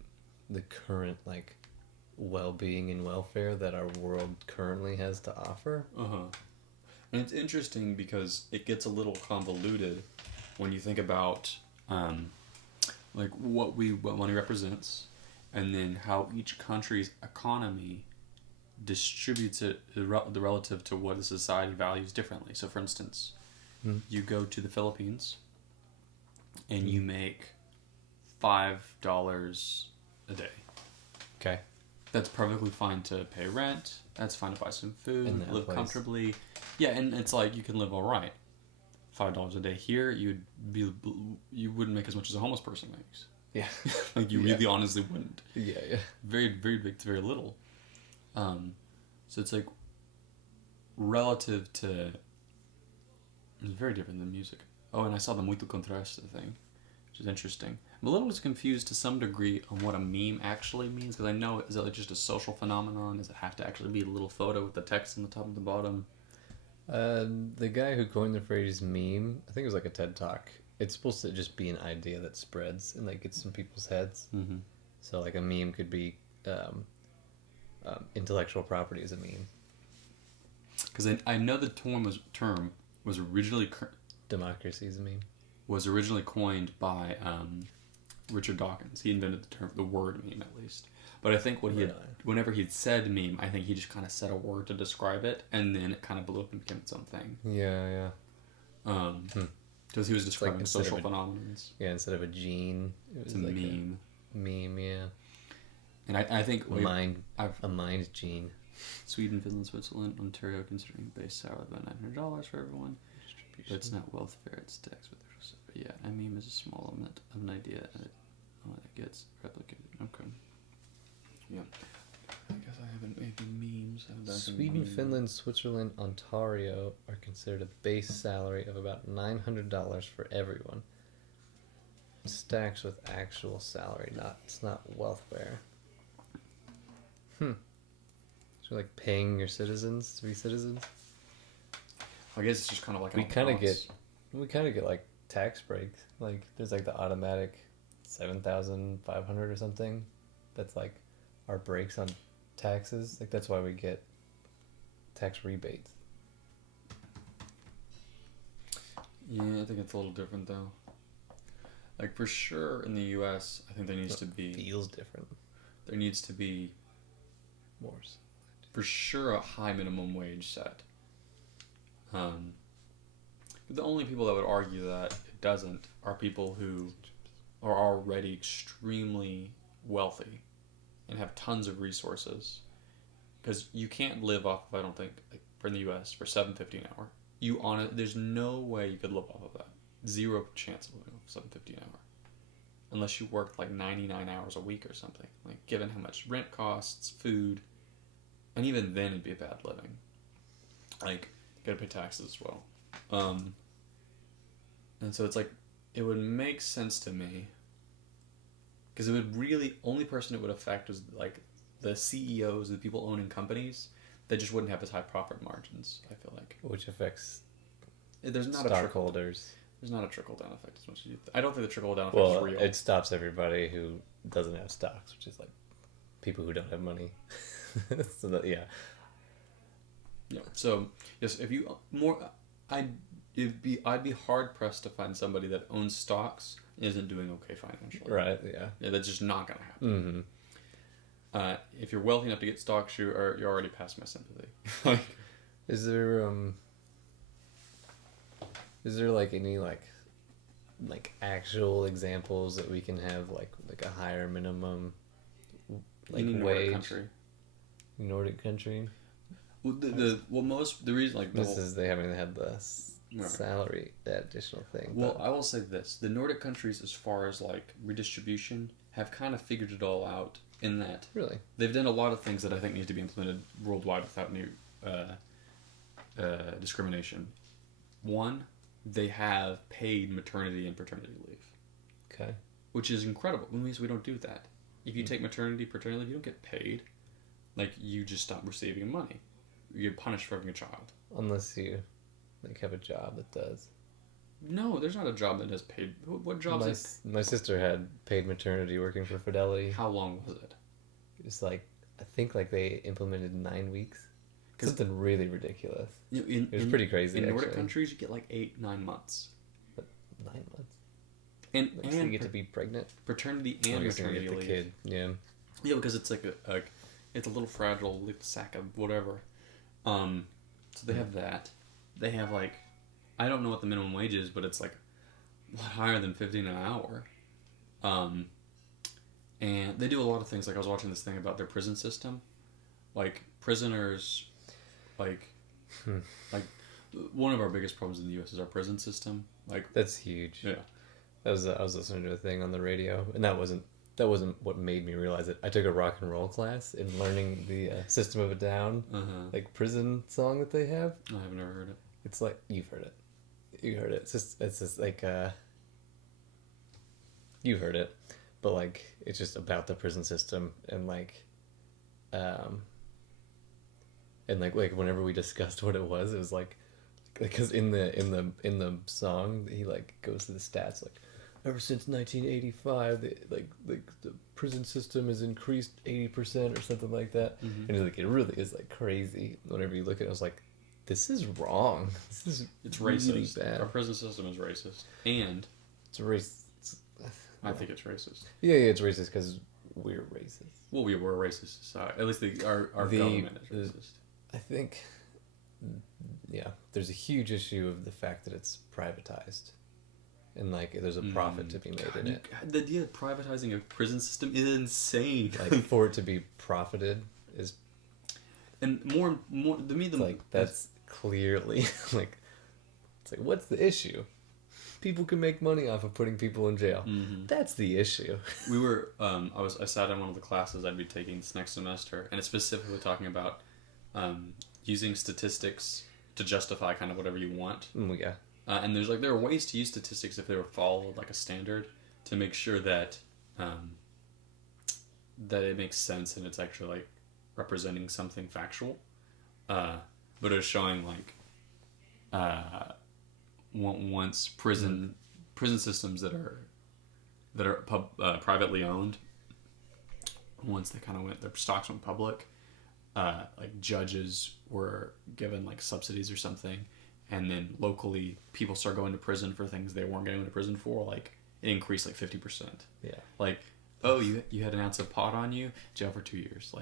the current like well-being and welfare that our world currently has to offer. And it's interesting because it gets a little convoluted when you think about like what money represents, and then how each country's economy distributes it the relative to what a society values differently. So for instance, you go to the Philippines and you make $5 a day. Okay. That's perfectly fine to pay rent. That's fine to buy some food, In that live place. comfortably. Yeah, and it's like you can live all right. $5 a day here, you wouldn't make as much as a homeless person makes. Yeah. Like you really honestly wouldn't. Yeah. Very, very big to very little. So it's like relative to. It's very different than music. Oh, and I saw the muito contraste thing, which is interesting. I'm a little confused to some degree on what a meme actually means, because I know, is it like just a social phenomenon? Does it have to actually be a little photo with the text on the top and the bottom? The guy who coined the phrase meme, I think it was like a TED Talk. It's supposed to just be an idea that spreads and like gets in people's heads. Mm-hmm. So like a meme could be intellectual property is a meme. Because I know the term was originally Democracy is a meme. was originally coined by Richard Dawkins. He invented the word meme, at least. But I think whenever he'd said meme, I think he just kind of said a word to describe it, and then it kind of blew up and became its own thing. Yeah. Because he was describing instead of social a- phenomena. Yeah, instead of a gene, it was It's a like meme. a meme, yeah. And I think A mind gene. Sweden, Finland, Switzerland, Ontario, considering base salary of about $900 for everyone. But it's not welfare, it's tax with yeah, I mean, is a small amount of an idea and it gets replicated. Okay. Yeah. I guess I haven't made any memes. Sweden, Finland, Switzerland, Ontario are considered a base salary of about $900 for everyone. Stacks with actual salary, it's not welfare. So like paying your citizens to be citizens. I guess it's just kind of like We kind of get like tax breaks. Like there's like the automatic 7,500 or something. That's like our breaks on taxes. Like that's why we get tax rebates. Yeah, I think it's a little different though. Like for sure in the U.S., I think there needs to be Feels different. there needs to be More. for sure a high minimum wage set. But the only people that would argue that it doesn't are people who are already extremely wealthy and have tons of resources. Because you can't live off of, I don't think, like for in the U.S. for $7.50 an hour. There's no way you could live off of that. Zero chance of living off $7.50 an hour, unless you worked like 99 hours a week or something. Like given how much rent costs, food, and even then it'd be a bad living. Like you gotta pay taxes as well. And so it's like it would make sense to me because it would really only person it would affect was like the CEOs, the people owning companies that just wouldn't have as high profit margins. I feel like Which affects there's not stockholders. There's not a trickle down effect as much as you. I don't think the trickle down effect is real. It stops everybody who doesn't have stocks, which is like people who don't have money. So that, yeah. Yeah. So yes, if you I'd be hard pressed to find somebody that owns stocks and isn't doing okay financially. Right. Yeah. Yeah, that's just not gonna happen. Mm-hmm. If you're wealthy enough to get stocks, you're already past my sympathy. Is there like any like actual examples that we can have like a higher minimum like wage? Nordic country. Well, the reason like They haven't had the Right. salary, that additional thing. Well, I will say this: the Nordic countries, as far as like redistribution, have kind of figured it all out. In that, really, they've done a lot of things that I think need to be implemented worldwide without any discrimination. One, they have paid maternity and paternity leave. Okay. Which is incredible. It means we don't do that. If you take maternity, paternity leave, you don't get paid. Like, you just stop receiving money. You get punished for having a child. Unless you like have a job that does. No, there's not a job that has paid. What job is it? My sister had paid maternity working for Fidelity. How long was it? It's like, I think like they implemented 9 weeks. Something really ridiculous. It was pretty crazy. In actually. Nordic countries, you get like 8-9 months. But 9 months. And so you get to be pregnant. Paternity and maternity leave. Kid. Yeah. Yeah, because it's like it's a little fragile little sack of whatever. So they have that. They have like, I don't know what the minimum wage is, but it's like a lot higher than $15 an hour. And they do a lot of things. Like I was watching this thing about their prison system. Like prisoners, like one of our biggest problems in the U.S. is our prison system. Like that's huge. Yeah. I was listening to a thing on the radio, and that wasn't what made me realize it. I took a rock and roll class in learning the System of a Down, like prison song that they have. I have never heard it. It's like you've heard it. You heard it. It's just like you've heard it, but like it's just about the prison system and like whenever we discussed what it was like because in the song he like goes to the stats like ever since 1985 the prison system has increased 80% or something like that, and it's like it really is like crazy. Whenever you look at it, I was like, this is wrong. It's really racist. bad. Our prison system is racist, and It's racist. I think it's racist. Yeah, it's racist because we're racist. Well, we're a racist society. At least our government is racist. I think, yeah, there's a huge issue of the fact that it's privatized, and like there's a profit to be made in it. The idea of privatizing a prison system is insane. Like for it to be profited is And more to me, It's like that's clearly like it's like what's the issue? People can make money off of putting people in jail. Mhm. That's the issue. We were I sat in one of the classes I'd be taking this next semester, and it's specifically talking about using statistics to justify kind of whatever you want. Yeah. And there are ways to use statistics if they were followed like a standard to make sure that that it makes sense and it's actually like representing something factual. But it was showing like once prison systems that are privately owned, once they kind of their stocks went public, like judges were given like subsidies or something, and then locally people start going to prison for things they weren't going to prison for. Like it increased like 50%. Yeah. Like, oh, you had an ounce of pot on you, jail for 2 years.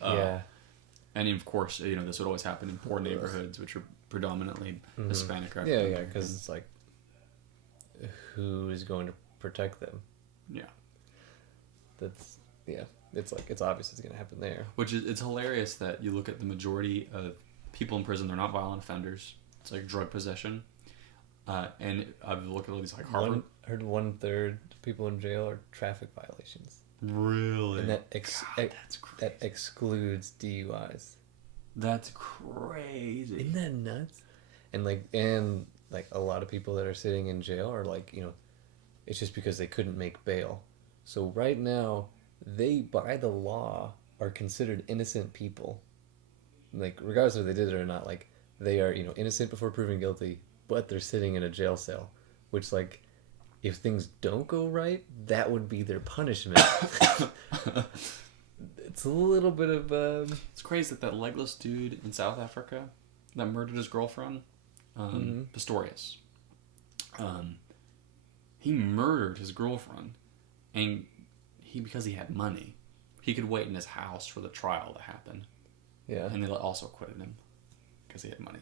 Yeah. And of course, this would always happen in poor neighborhoods, which are predominantly Hispanic. Or Yeah, yeah, because it's like, who is going to protect them? Yeah. That's It's like it's obvious it's going to happen there. Which is it's hilarious that you look at the majority of people in prison; they're not violent offenders. It's like drug possession, and I've looked at all these like Harvard. Heard 1/3 people in jail are traffic violations. Really? And that that's crazy. that excludes DUIs. That's crazy. Isn't that nuts? And like a lot of people that are sitting in jail are like, it's just because they couldn't make bail. So right now, they by the law are considered innocent people. Like regardless of if they did it or not, like they are, innocent before proven guilty, but they're sitting in a jail cell, which like if things don't go right, that would be their punishment. It's a little bit of It's crazy that legless dude in South Africa that murdered his girlfriend, Pistorius. He murdered his girlfriend, and because he had money, he could wait in his house for the trial to happen. yeah. And they also acquitted him because he had money.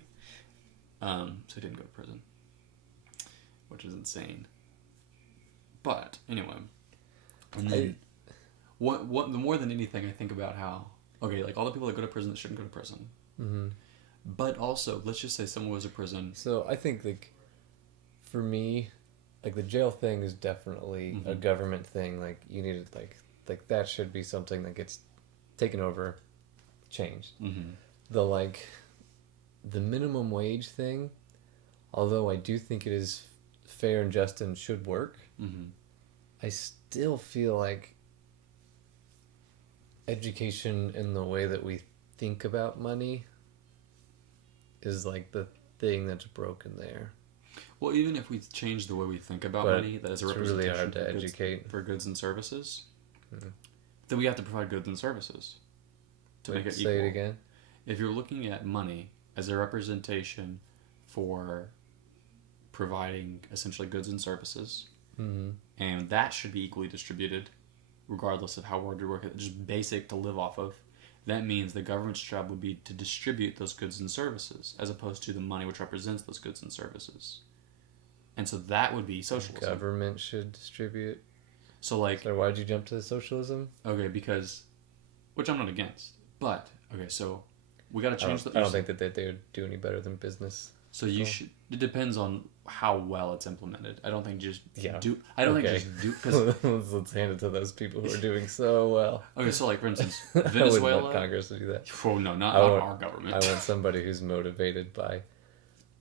So he didn't go to prison, which is insane. But anyway, and then what the more than anything, I think about how like all the people that go to prison that shouldn't go to prison. Mm-hmm. But also, let's just say someone was in prison. So I think like for me, like the jail thing is definitely a government thing. Like you need to like that should be something that gets taken over, changed. Mm-hmm. The minimum wage thing, although I do think it is fair and just and should work, I still feel like education and the way that we think about money is like the thing that's broken there. Well, even if we change the way we think about But money, that is a it's representation really hard to for goods- educate. for goods and services, then we have to provide goods and services to Like, make it say equal. it again. If you're looking at money as a representation for providing essentially goods and services, and that should be equally distributed, regardless of how hard you work at, just basic to live off of, that means the government's job would be to distribute those goods and services, as opposed to the money which represents those goods and services. And so that would be socialism. Government should distribute. So like, So why did you jump to socialism? okay, because, which I'm not against, but okay, so we got to change I don't think that they would do any better than business. So you should. It depends on how well it's implemented. I don't think just Yeah. do. I don't Okay. think just do because. Let's hand it to those people who are doing so well. Okay, so like for instance, I wouldn't Venezuela. want Congress to do that. Oh no, not I want- our government. I want somebody who's motivated by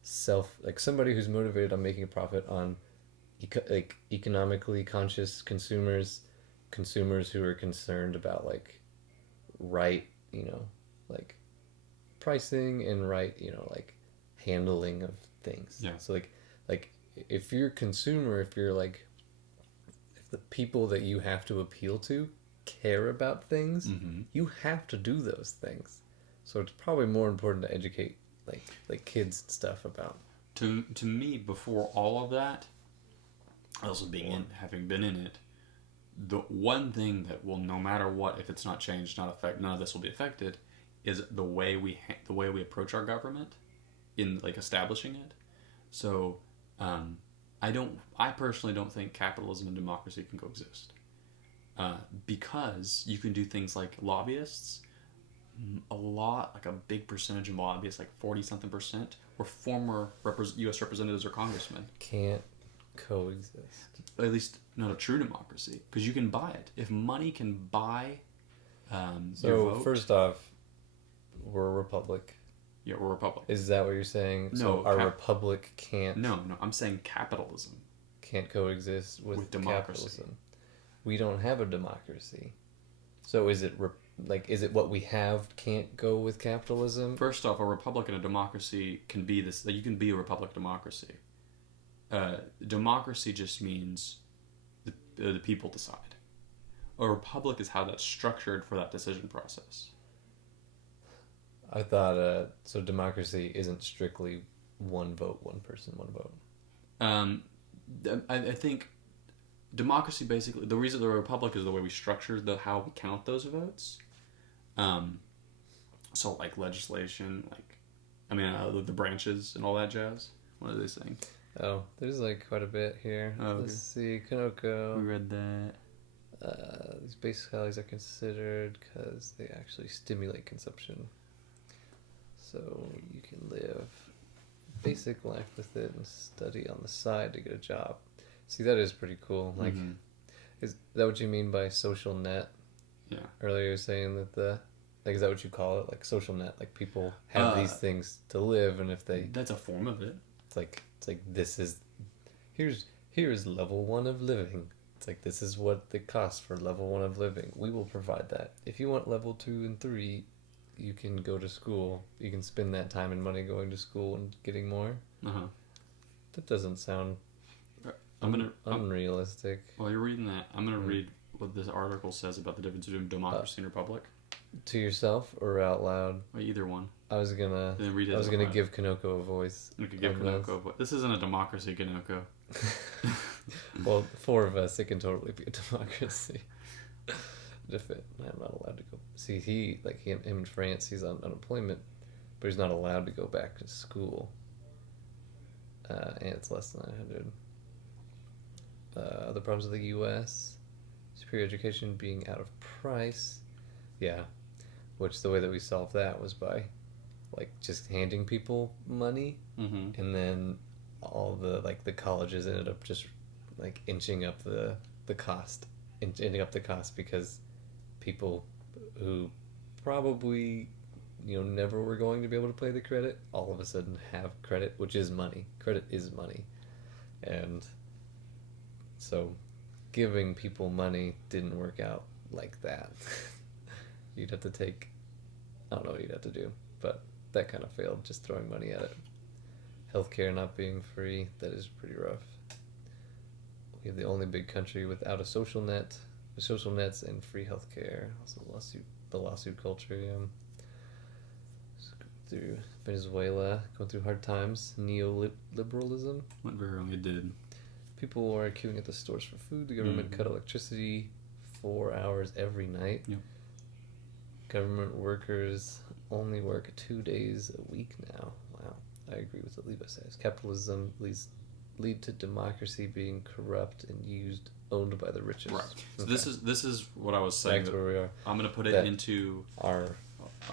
somebody who's motivated on making a profit on economically conscious consumers who are concerned about right, pricing and right, handling of things. Yeah. So like if you're a consumer, if the people that you have to appeal to care about things, you have to do those things. So it's probably more important to educate like kids and stuff about. To me, before all of that, also having been in it, the one thing that will, no matter what, if it's not changed, none of this will be affected, is the way we approach our government in establishing it. So I personally don't think capitalism and democracy can coexist, because you can do things like lobbyists a lot, like a big percentage of lobbyists, like 40-something%, were former U.S. representatives or congressmen. Can't coexist. At least not a true democracy, because you can buy it. If money can buy your So vote, first off, we're a republic. yeah, we're a republic. Is that what you're saying? No, So our republic can't No, I'm saying capitalism. can't coexist with democracy. capitalism. We don't have a democracy. So is it is it what we have can't go with capitalism? First off, a republic and a democracy can be this. Like, you can be a republic democracy. Democracy just means the people decide. A republic is how that's structured for that decision process. I thought so democracy isn't strictly one vote, one person, one vote. I think democracy, basically, the reason the republic is the way we structure how we count those votes. So like legislation, the branches and all that jazz. What are they saying? Oh, there's like quite a bit here. Oh, okay. Let's see, Kanoko. We read that. These basic values are considered because they actually stimulate consumption. So you can live basic life with it and study on the side to get a job. See, that is pretty cool. Like, is that what you mean by social net? Yeah. Earlier you were saying that is that what you call it? Like social net, like people have these things to live, and if they, That's a form of it. it's like this is, here's level 1 of living. It's like this is what it costs for level 1 of living. We will provide that. If you want level 2 and 3, you can go to school. You can spend that time and money going to school and getting more. That doesn't sound unrealistic. While you're reading that, I'm gonna read what this article says about the difference between democracy and republic. To yourself or out loud? Or either one. I was gonna Then read it I was out gonna loud. give Kanoko a voice. You could give of Kanoko. But this isn't a democracy, Kanoko. Well, 4 of us, it can totally be a democracy. I'm not allowed to go. See, him in France, he's on unemployment, but he's not allowed to go back to school. And it's less than 900. Other problems of the U.S. Superior education being out of price. Yeah, which the way that we solved that was by, just handing people money, and then all the colleges ended up just inching up the cost, because people who probably never were going to be able to pay the credit all of a sudden have credit, which is money. Credit is money, and so giving people money didn't work out like that. You'd have to take, I don't know what you'd have to do, but that kind of failed, just throwing money at it. Healthcare not being free, that is pretty rough. We have the only big country without a social net, with social nets and free healthcare. Also the lawsuit culture, through Venezuela, going through hard times, neoliberalism. Went very wrong. It did. People are queuing at the stores for food. The government cut electricity 4 hours every night. Yep. Government workers only work 2 days a week now. Wow. I agree with what Levi says. Capitalism lead to democracy being corrupt and owned by the richest. Right. So Okay. this is what I was saying. Back to where we are. I'm going to put it That into Our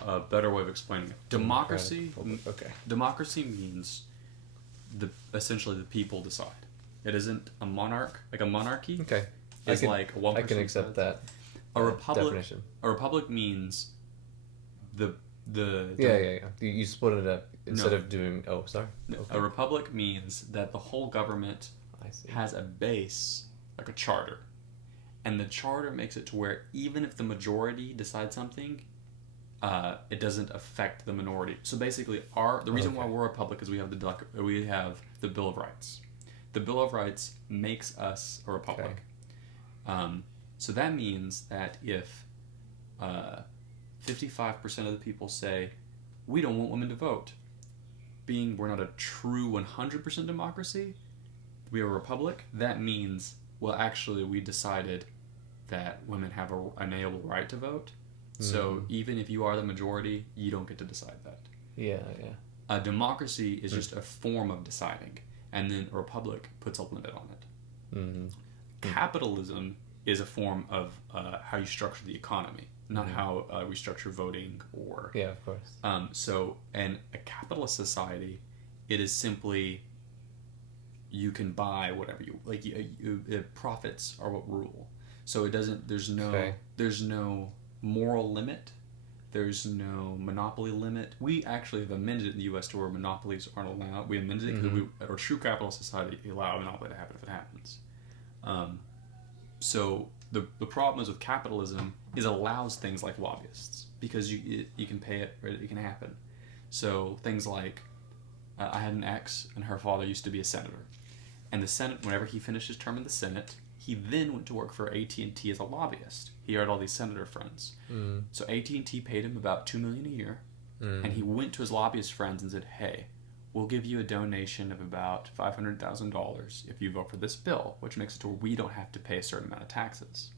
a better way of explaining it. Democracy. Okay. Democracy means essentially the people decide. It isn't a monarch, like a monarchy. Okay. Is like one I can person accept decides. that. A republic. Definition. A republic means the Yeah. You split it up instead No. of doing. Oh, sorry. A republic means that the whole government I see. has a base, like a charter. And the charter makes it to where even if the majority decides something, it doesn't affect the minority. So basically, the reason why we're a republic is we have the Bill of Rights. The Bill of Rights makes us a republic. So that means that if 55% of the people say, we don't want women to vote, being we're not a true 100% democracy, we are a republic, that means, well, actually, we decided that women have an inalienable right to vote. So even if you are the majority, you don't get to decide that. Yeah. A democracy is just a form of deciding, and then a republic puts a limit on it. Mm-hmm. Capitalism is a form of how you structure the economy. not how we structure voting or. Yeah, of course. So, in a capitalist society, it is simply you can buy whatever you like. Profits are what rule. So it doesn't. There's no moral limit. There's no monopoly limit. We actually have amended it in the U.S. to where monopolies aren't allowed. We amended it because our true capitalist society allow a monopoly to happen if it happens. So the problem is with capitalism is it allows things like lobbyists because you can pay it or it can happen. So things like I had an ex and her father used to be a senator, and the Senate, whenever he finished his term in the Senate, he then went to work for AT&T as a lobbyist. He had all these senator friends. So AT&T paid him about $2 million a year, and he went to his lobbyist friends and said, "Hey, we'll give you a donation of about $500,000 if you vote for this bill," which makes it to where we don't have to pay a certain amount of taxes.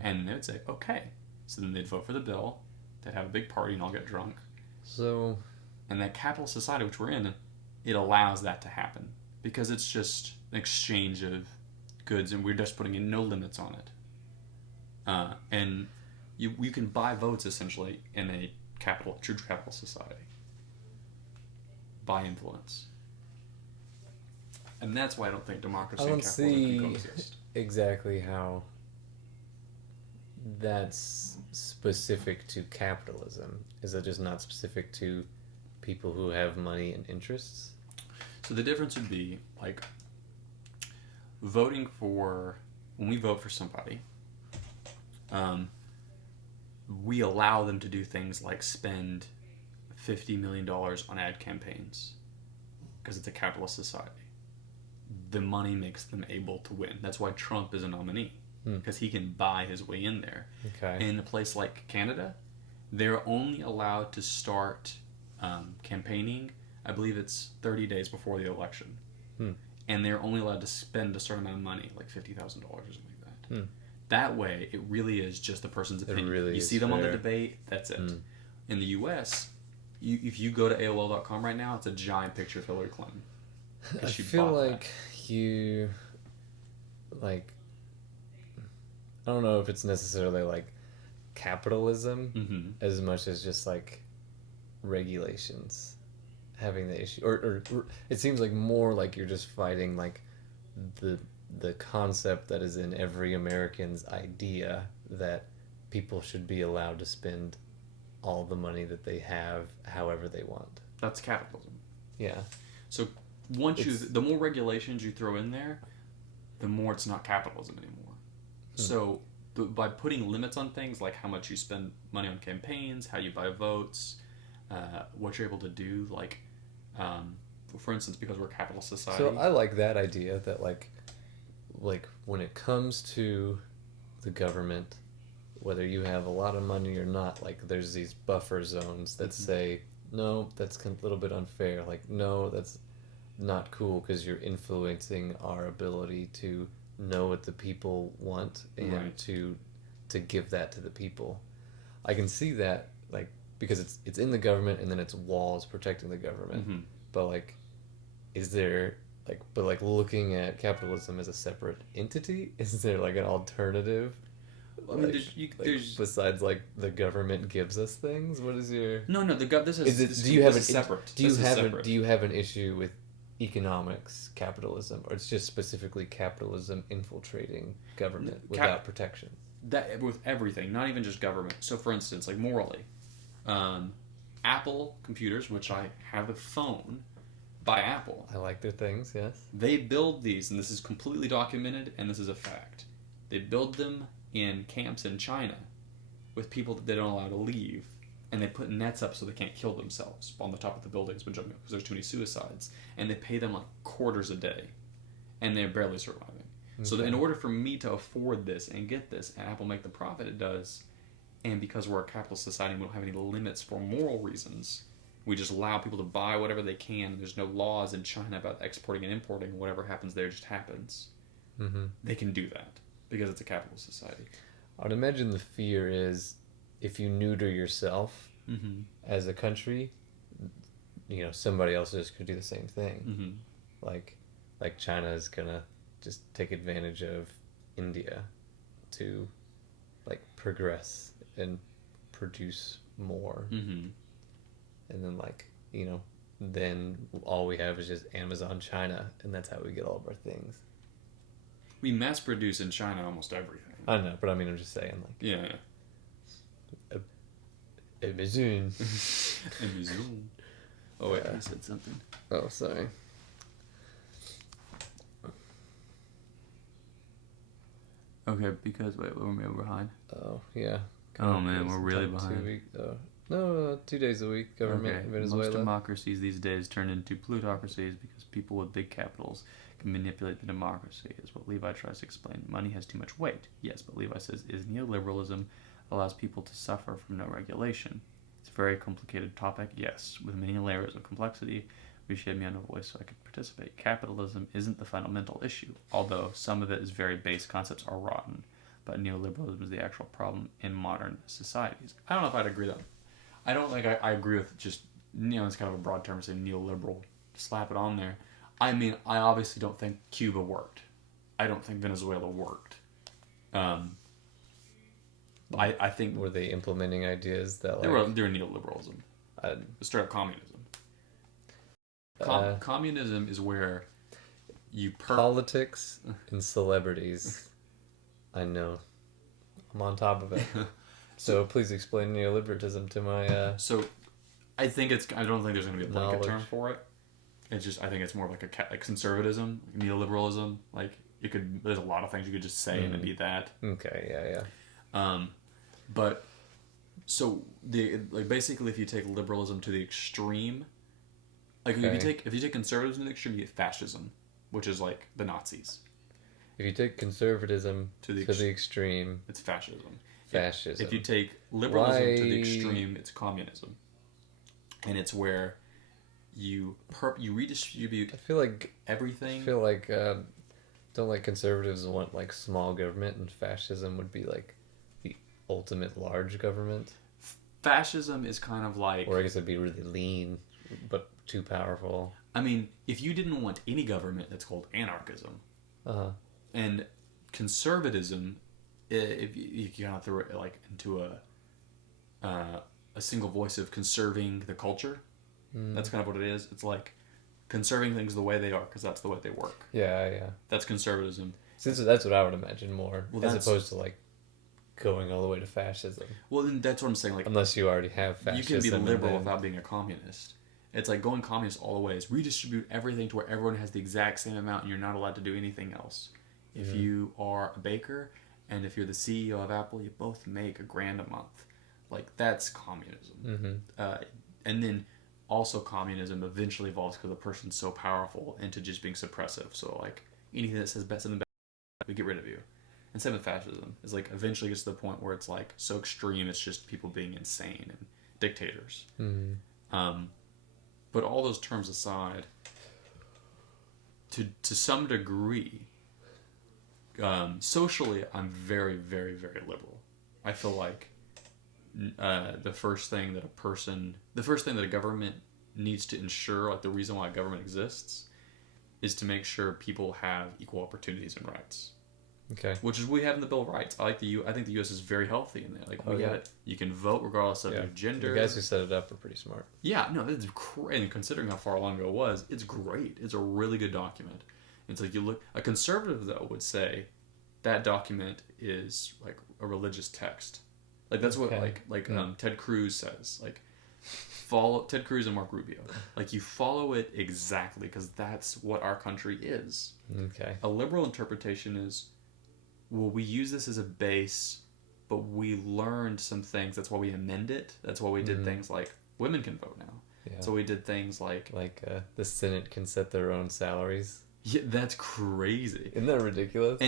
And they would say, "Okay." So then they'd vote for the bill, they'd have a big party and all get drunk. So, and that capitalist society which we're in, it allows that to happen because it's just an exchange of goods, and we're just putting in no limits on it. And you can buy votes essentially in a true capital society by influence, and that's why I don't think democracy I and don't capitalism can see coexist. exactly how that's specific to capitalism. Is it just not specific to people who have money and interests? So the difference would be like voting for, when we vote for somebody, we allow them to do things like spend $50 million on ad campaigns because it's a capitalist society. The money makes them able to win. That's why Trump is a nominee, because he can buy his way in there. Okay. In a place like Canada, they're only allowed to start campaigning, I believe it's 30 days before the election. And they're only allowed to spend a certain amount of money, like $50,000 or something like that. That way, it really is just the person's opinion. really you is see them on the fair. debate, that's it. In the U.S., if you go to AOL.com right now, it's a giant picture of Hillary Clinton. I She feel bought like you, like, I don't know if it's necessarily like capitalism as much as just like regulations having the issue, or it seems like more like you're just fighting like the concept that is in every American's idea that people should be allowed to spend all the money that they have however they want. That's capitalism. Yeah. So the more regulations you throw in there, the more it's not capitalism anymore. So by putting limits on things like how much you spend money on campaigns, how you buy votes, what you're able to do, like for instance, because we're a capitalist society. So I like that idea that like when it comes to the government, whether you have a lot of money or not, like there's these buffer zones that say, no, that's a little bit unfair. Like, no, that's not cool because you're influencing our ability to know what the people want and to give that to the people. I can see that, like, because it's in the government and then it's walls protecting the government. But like, is there like looking at capitalism as a separate entity? Is there like an alternative? I mean, Like, there's besides like the government gives us things. What is your? no. This is. Is this it? Do you have an? this is separate? Do you This is have separate. do you have an issue with economics, capitalism, or it's just specifically capitalism infiltrating government without protection? That with everything, not even just government. So, for instance, like morally, Apple computers, which I have a phone by Apple. I like their things. Yes. They build these, and this is completely documented, and this is a fact. They build them in camps in China with people that they don't allow to leave, and they put nets up so they can't kill themselves on the top of the buildings when jumping up because there's too many suicides, and they pay them like quarters a day, and they're barely surviving. So in order for me to afford this and get this, and Apple make the profit it does, and because we're a capitalist society and we don't have any limits for moral reasons, we just allow people to buy whatever they can. There's no laws in China about exporting and importing. Whatever happens there just happens. They can do that because it's a capitalist society. I would imagine the fear is if you neuter yourself as a country, you know, somebody else just could do the same thing. Like China is gonna just take advantage of India to like progress and produce more, Mm-hmm. and then like then all we have is just Amazon China, and that's how we get all of our things. We mass produce in China almost everything. I know, but I mean, I'm just saying, like, Yeah. Amazon. Amazon. Oh wait, I said something. Oh, sorry. Okay, because wait, we're behind. Oh, yeah. Oh man, we're really behind. 2 weeks. No, 2 days a week. Government in Venezuela. Most democracies these days turn into plutocracies because people with big capitals can manipulate the democracy, is what Levi tries to explain. Money has too much weight. Yes, but Levi says is neoliberalism allows people to suffer from no regulation. It's a very complicated topic, yes, with many layers of complexity. Appreciate me on a voice so I could participate. Capitalism isn't the fundamental issue, although some of its very base concepts are rotten. But neoliberalism is the actual problem in modern societies. I don't know if I'd agree with that. I don't think I agree with just, it's kind of a broad term saying neoliberal. Slap it on there. I mean, I obviously don't think Cuba worked. I don't think Venezuela worked. I think Were they implementing ideas that, like... they're neoliberalism. Straight up communism. Communism is where you... Politics and celebrities. I know. I'm on top of it. So please explain neoliberalism to my... So, I don't think there's going to be a blanket term knowledge. for it. It's just, I think it's more like like conservatism, neoliberalism. Like, there's a lot of things you could just say and it'd be that. Okay, yeah. But, so, basically if you take liberalism to the extreme, like Okay. if you take conservatism to the extreme, you get fascism, which is like the Nazis. If you take conservatism To the the extreme, It's fascism. fascism. If you take liberalism to the Why- extreme, it's communism. And it's where you redistribute I feel like everything. don't like conservatives want like small government, and fascism would be like the ultimate large government. Fascism is kind of like... Or I guess it'd be really lean, but too powerful. I mean, if you didn't want any government, that's called anarchism. Uh-huh. And conservatism, if you kind of throw it like into a single voice of conserving the culture, that's kind of what it is. It's like conserving things the way they are because that's the way they work. Yeah. That's conservatism. Since that's what I would imagine more, Well, as that's- opposed to like going all the way to fascism. Well, then that's what I'm saying. Like, Unless you already have you fascism. can be and liberal then- without being a communist. It's like going communist all the way is redistribute everything to where everyone has the exact same amount and you're not allowed to do anything else. If you are a baker and if you're the CEO of Apple, you both make $1,000 a month. Like, that's communism. And then also communism eventually evolves because the person's so powerful into just being suppressive. So, like, anything that says something bad, we get rid of you. And same with fascism. It's like eventually gets to the point where it's like so extreme it's just people being insane and dictators. But all those terms aside, to some degree, socially, I'm very, very, very liberal. I feel like the first thing that a government needs to ensure, like the reason why a government exists, is to make sure people have equal opportunities and rights. Okay. Which is what we have in the Bill of Rights. I think the U.S. is very healthy in there. Like, we yeah. got it. You can vote regardless of your gender. The guys who set it up are pretty smart. Yeah, no, it's great. And considering how far along ago it was, it's great. It's a really good document. It's like a conservative, though, would say that document is like a religious text. Like, that's what, Ted Cruz says. Like, follow Ted Cruz and Mark Rubio. Like, you follow it exactly because that's what our country is. Okay. A liberal interpretation is, well, we use this as a base, but we learned some things. That's why we amend it. That's why we did things like women can vote now. Yeah. So we did things like... the Senate can set their own salaries. Yeah, that's crazy. Isn't that ridiculous?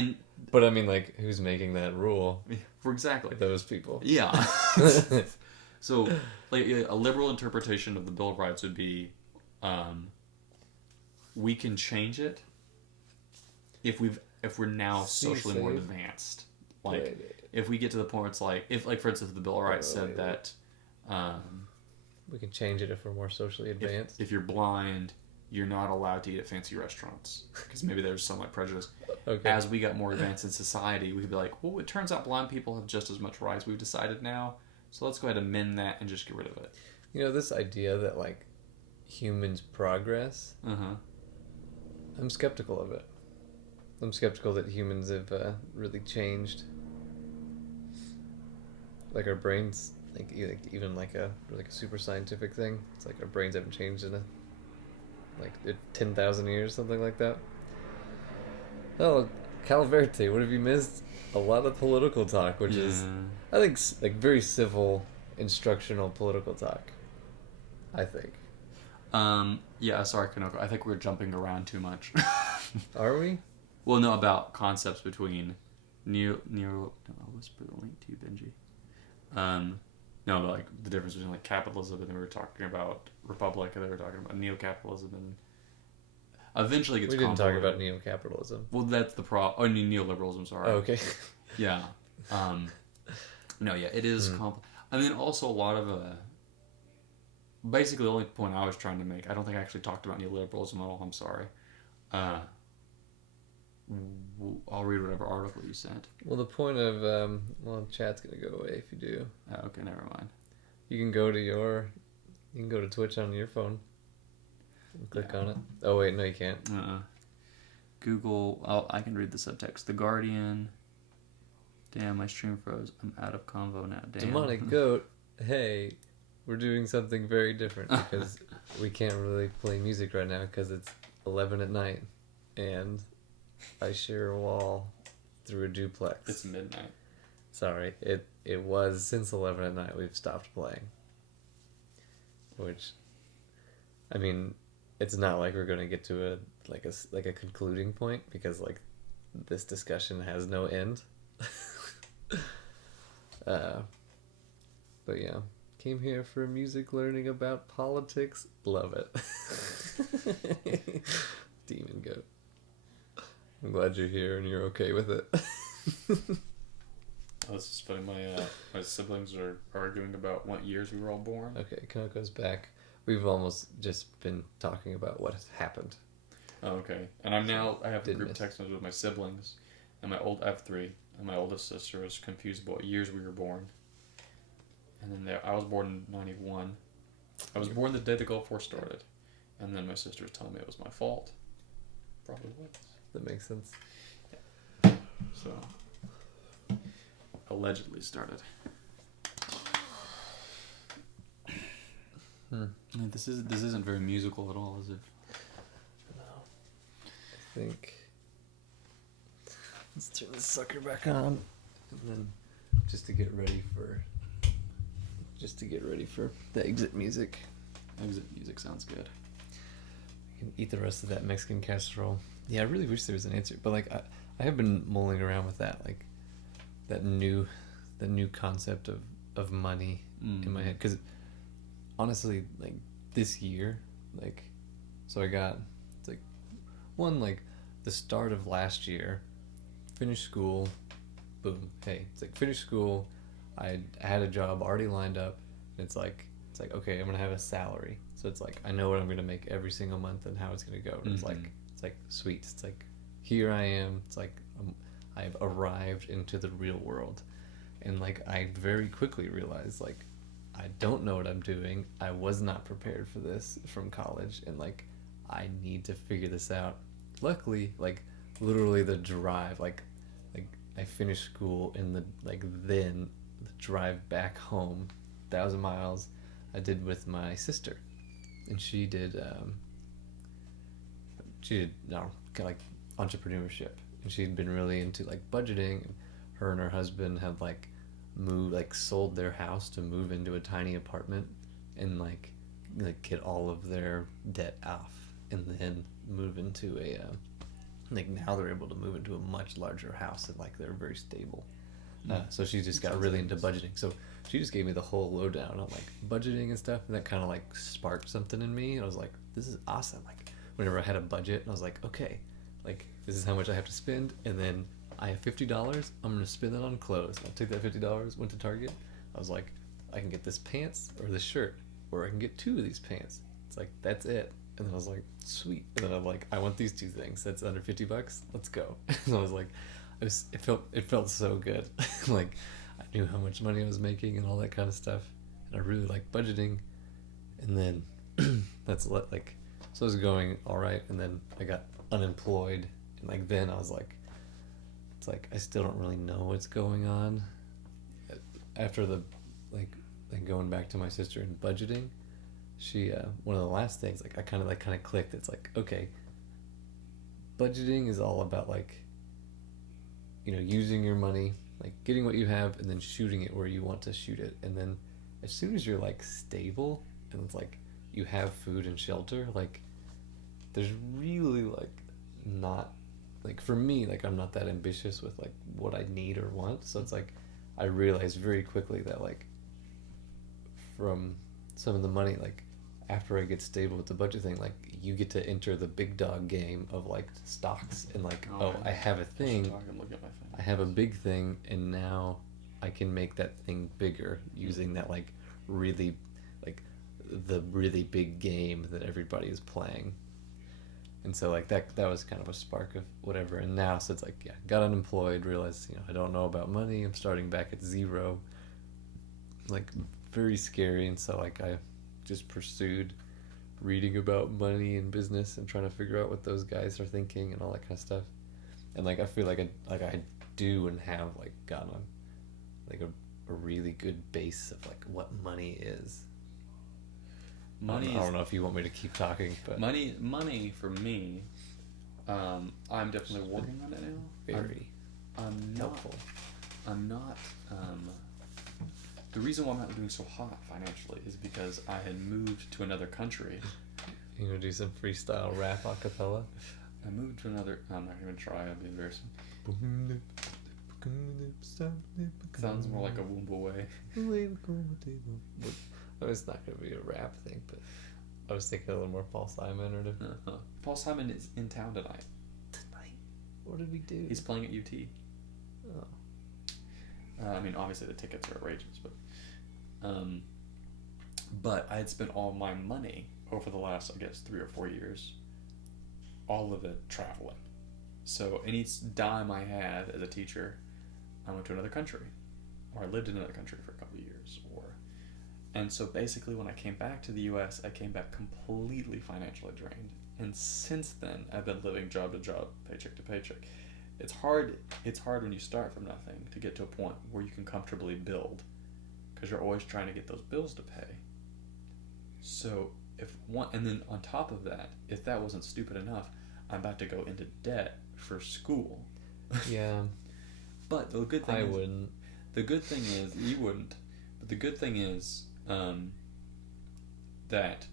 But I mean, like, who's making that rule? For exactly. Those people. Yeah. So, like, a liberal interpretation of the Bill of Rights would be, we can change it if we're now socially more advanced. Like, if we get to the point where it's like, for instance, the Bill of Rights said that we can change it if we're more socially advanced. if you're blind, you're not allowed to eat at fancy restaurants because maybe there's some like prejudice. Okay. As we got more advanced in society, we could be like, well, it turns out blind people have just as much rights. We've decided now So let's go ahead and mend that and just get rid of it. You know, this idea that like humans progress, I'm skeptical of it. I'm skeptical that humans have really changed. Like our brains, like even like a super scientific thing. It's like our brains haven't changed in 10,000 years, something like that. Oh, Calverte, what have you missed? A lot of political talk, which is, I think, like very civil, instructional political talk. I think. Yeah, sorry, Kanoko. I think we're jumping around too much. Are we? Well, no, about concepts between no, I'll whisper the link to you, Benji. No, but like the difference between like capitalism, and then we were talking about republic, and they were talking about neo-capitalism, and eventually gets. We didn't talk convoluted. about neo-capitalism. Well, that's the problem. Oh, neoliberalism. Sorry. Oh, okay. Yeah. No, yeah, it is and then also a lot of basically the only point I was trying to make, I don't think I actually talked about neoliberalism at all, I'm sorry. I'll read whatever article you sent. Well, the point of chat's gonna go away if you do. Okay, never mind. You can go to Twitch on your phone and click on it. Oh wait, no, you can't. Google. I can read the subtext. The Guardian. Damn, my stream froze. I'm out of convo now. Damn. Demonic Goat. Hey, we're doing something very different because we can't really play music right now because it's 11 at night, and I share a wall through a duplex. It's midnight. Sorry, it was since 11 at night we've stopped playing. Which, I mean, it's not like we're gonna get to a concluding point because like this discussion has no end. But yeah, came here for music learning about politics. Love it. Demon Goat. I'm glad you're here and you're okay with it. Oh, this is funny. My siblings are arguing about what years we were all born. Okay, Kanoko's back. We've almost just been talking about what has happened. Oh, okay. And I have a Didn't group miss. text message with my siblings, and I have three, and my oldest sister is confused about what years we were born. And then I was born in 91. I was born the day the Gulf War started, and then my sister was telling me it was my fault. Probably was. That makes sense. So, allegedly started. Yeah, this isn't very musical at all, is it? I think. Let's turn this sucker back on, and then just to get ready for the exit music. Exit music sounds good. We can eat the rest of that Mexican casserole. Yeah, I really wish there was an answer, but like I have been mulling around with that, like the new concept of money in my head, because honestly, like this year, like, so I got, it's like one, like the start of last year, finished school, boom, hey, it's like finished school, I had a job already lined up, and it's like okay, I'm gonna have a salary, so it's like I know what I'm gonna make every single month and how it's gonna go. And it's like sweet. It's like here I am. It's like I've arrived into the real world, and like I very quickly realized like I don't know what I'm doing. I was not prepared for this from college, and like I need to figure this out. Luckily, like literally the drive, like I finished school, and the drive back home, 1,000 miles, I did with my sister, and she did kind of like entrepreneurship, and she'd been really into like budgeting, and her husband had like sold their house to move into a tiny apartment and like get all of their debt off, and then move into a now they're able to move into a much larger house, and like they're very stable. So she just got really into budgeting. So she just gave me the whole lowdown on like budgeting and stuff, and that kind of like sparked something in me. And I was like, this is awesome. Like whenever I had a budget, and I was like, okay, like this is how much I have to spend, and then I have $50. I'm gonna spend that on clothes. I took that $50, went to Target. I was like, I can get this pants or this shirt, or I can get 2 of these pants. It's like that's it. And then I was like, sweet. And then I'm like, I want these 2 things. That's under $50. Let's go. And I was like, it felt so good. Like I knew how much money I was making and all that kind of stuff, and I really liked budgeting. And then like, so I was going all right, and then I got unemployed, and like then I was like, it's like I still don't really know what's going on. After the like going back to my sister and budgeting, she one of the last things like I kind of clicked. It's like, okay, budgeting is all about like, you know, using your money, like getting what you have and then shooting it where you want to shoot it. And then as soon as you're like stable and it's like you have food and shelter, like there's really like not, like for me, like I'm not that ambitious with like what I need or want. So it's like I realized very quickly that like from some of the money, like after I get stable with the budget thing, like you get to enter the big dog game of like stocks and like, oh, I have a thing, I'm looking at my phone. I have a big thing, and now I can make that thing bigger using that like really, like the really big game that everybody is playing. And so like that was kind of a spark of whatever. And now, so it's like, yeah, got unemployed, realized, you know, I don't know about money, I'm starting back at zero, like very scary. And so like I just pursued reading about money and business and trying to figure out what those guys are thinking and all that kind of stuff. And like I feel like I do and have like gotten a really good base of like what money is. Money I don't know if you want me to keep talking, but money for me, I'm definitely working on it now. very I'm not, helpful. I'm not. The reason why I'm not doing so hot financially is because I had moved to another country. You gonna do some freestyle rap a cappella? I moved to another. I'm not gonna try. I'll be embarrassing. Sounds more like a Woomba way. It's not gonna be a rap thing, but I was thinking a little more Paul Simon or Paul Simon is in town tonight. tonight. What did we do? He's playing at UT. Oh. I mean, obviously the tickets are outrageous, but I had spent all my money over the last, I guess, 3 or 4 years, all of it traveling. So any dime I had as a teacher, I went to another country, or I lived in another country for a couple of years, and so basically when I came back to the U.S., I came back completely financially drained. And since then, I've been living job to job, paycheck to paycheck. It's hard when you start from nothing to get to a point where you can comfortably build, because you're always trying to get those bills to pay. So and then on top of that, if that wasn't stupid enough, I'm about to go into debt for school. Yeah. But the good thing I is, wouldn't. The good thing is you wouldn't. But the good thing is that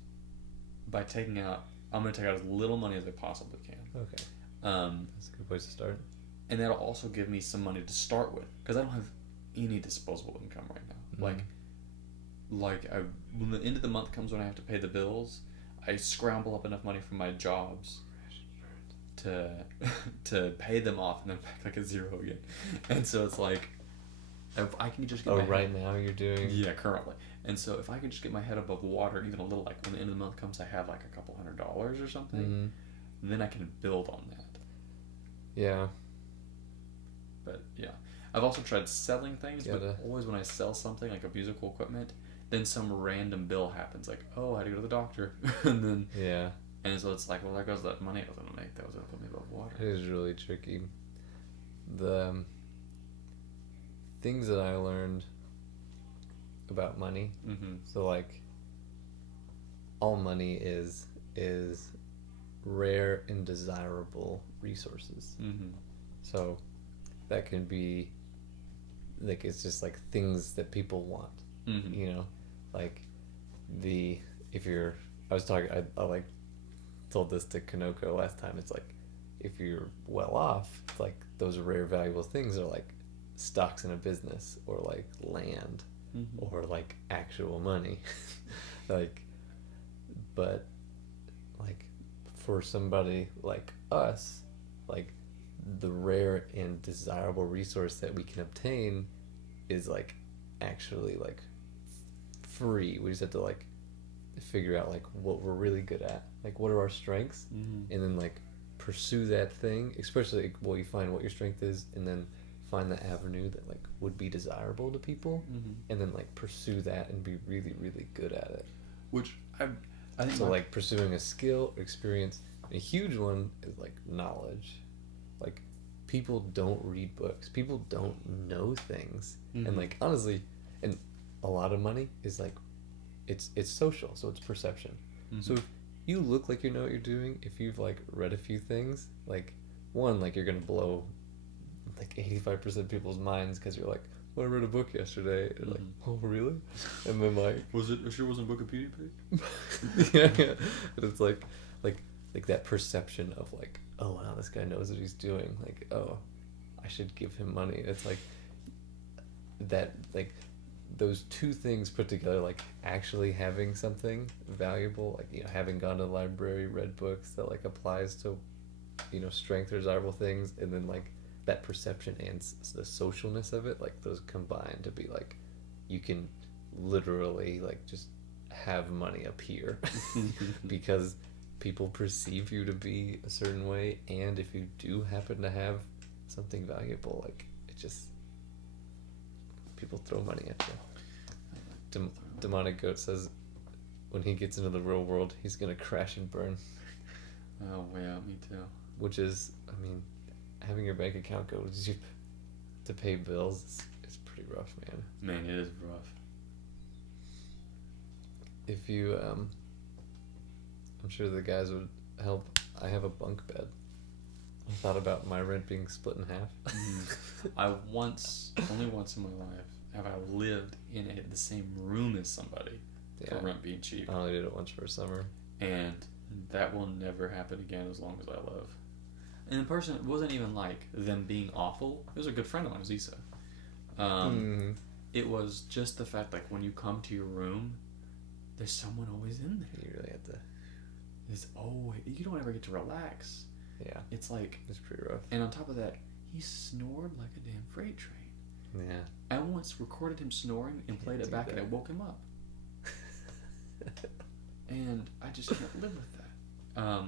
by taking out, I'm going to take out as little money as I possibly can. Okay. That's a good place to start. And that'll also give me some money to start with, because I don't have any disposable income right now. Mm-hmm. When the end of the month comes, when I have to pay the bills, I scramble up enough money from my jobs to pay them off, and then back like at zero again. And so it's like, if I can just get Now you're doing. Yeah, currently. And so if I can just get my head above water even a little, like when the end of the month comes, I have like a couple $100 or something, Mm-hmm. then I can build on that. Yeah. But yeah, I've also tried selling things, but Gotta- always when I sell something like a musical equipment, then some random bill happens, like, oh, I had to go to the doctor, Yeah. and so it's like, well, there goes that money I was gonna make. That was gonna put me above water. It is really tricky. The things that I learned about money. Mm-hmm. So like, all money is rare and desirable resources. Mm-hmm. So that can be like, it's just like things that people want. Mm-hmm. You know, like I like told this to Kanoko last time. It's like, if you're well off, it's like those rare valuable things are like stocks in a business, or like land, Mm-hmm. or like actual money. Like, but like for somebody like us, like the rare and desirable resource that we can obtain is like actually like free. We just have to like figure out like what we're really good at, like what are our strengths, Mm-hmm. and then like pursue that thing, especially, well, you find what your strength is and then find the avenue that like would be desirable to people, and then like pursue that and be really, really good at it. Which I think So like pursuing a skill, experience. A huge one is like knowledge. Like people don't read books. People don't know things. And like honestly, and a lot of money is like it's social, so it's perception. So if you look like you know what you're doing, if you've like read a few things, like one, like you're gonna blow like 85% of people's minds because you're like, well, I read a book yesterday. And like, oh really? And then like, was it sure wasn't Wikipedia page? yeah. And it's like that perception of like, oh wow, this guy knows what he's doing. Like, oh, I should give him money. It's like that, like those two things put together, like actually having something valuable, like, you know, having gone to the library, read books that like applies to, you know, strength or desirable things, and then like that perception and the socialness of it, like those combine to be like, you can literally like just have money appear because people perceive you to be a certain way, and if you do happen to have something valuable, like it just, people throw money at you. Demonic Goat says when he gets into the real world, he's gonna crash and burn. Oh yeah, me too. Which is, I mean, having your bank account go zip to pay bills is pretty rough, man. Man, it is rough. If you, I'm sure the guys would help. I have a bunk bed. I thought about my rent being split in half. Only once in my life, have I lived in the same room as somebody for rent being cheap. I only did it once for a summer. And that will never happen again as long as I live. And the person wasn't even like them being awful. It was a good friend of mine, Zisa. It was just the fact, like, when you come to your room, there's someone always in there. You really have to. There's always, you don't ever get to relax. Yeah. It's like, It's pretty rough. and on top of that, he snored like a damn freight train. Yeah. I once recorded him snoring and played it do back, that. and it woke him up. And I just can't live with that.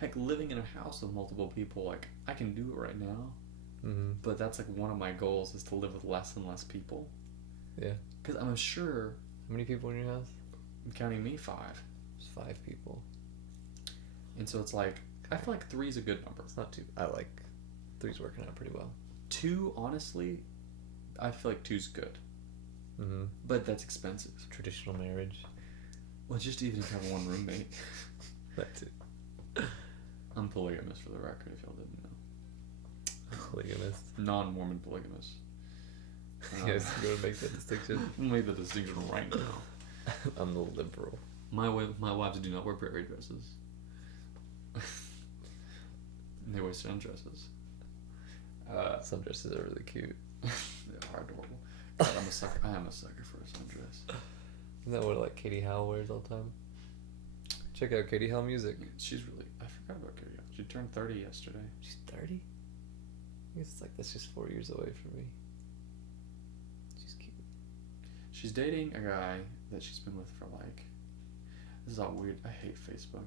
Heck, living in a house with multiple people, like, I can do it right now, but that's like one of my goals, is to live with less and less people. Yeah. Because I'm sure, How many people in your house? counting me, 5. There's 5 people. And so it's like, I feel like 3 is a good number. It's not too. I like 3's working out pretty well. 2, honestly, I feel like 2's good. But that's expensive. Traditional marriage. Well, just even if you have one roommate. That too. I'm polygamous, for the record, if y'all didn't know. Polygamist. Non-Mormon polygamous. Yes, you gotta make that distinction. I'll make the distinction right now. I'm the liberal. My wives do not wear prairie dresses. They wear sundresses. Some dresses are really cute. They are adorable. God, I'm a sucker. I am a sucker for a sundress. Isn't that what like Katie Howell wears all the time? Check out Katie Howell music. She's really. I forgot about Katie. She turned 30 yesterday. She's 30? I guess it's like that's just 4 years away from me. She's cute. She's dating a guy that she's been with for like. This is all weird. I hate Facebook.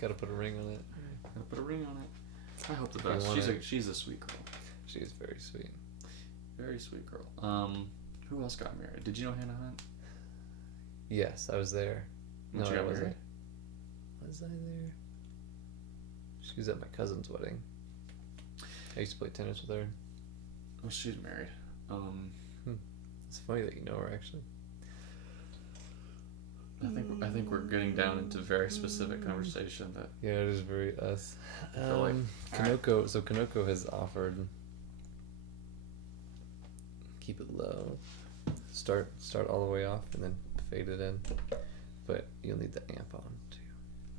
Gotta put a ring on it. Gotta put a ring on it. I hope the You best. want She's a sweet girl. She is very sweet. Very sweet girl. Who else got married? Did you know Hannah Hunt? Yes, I was there. When she I got wasn't. married? Was I there? She was at my cousin's wedding. I used to play tennis with her. Well, she's married. It's funny that you know her, actually. I think we're getting down into very specific conversation that. Yeah, it is very us. feel like- Kanoko. So Kanoko has offered. Keep it low. Start all the way off and then fade it in. But you'll need the amp on too.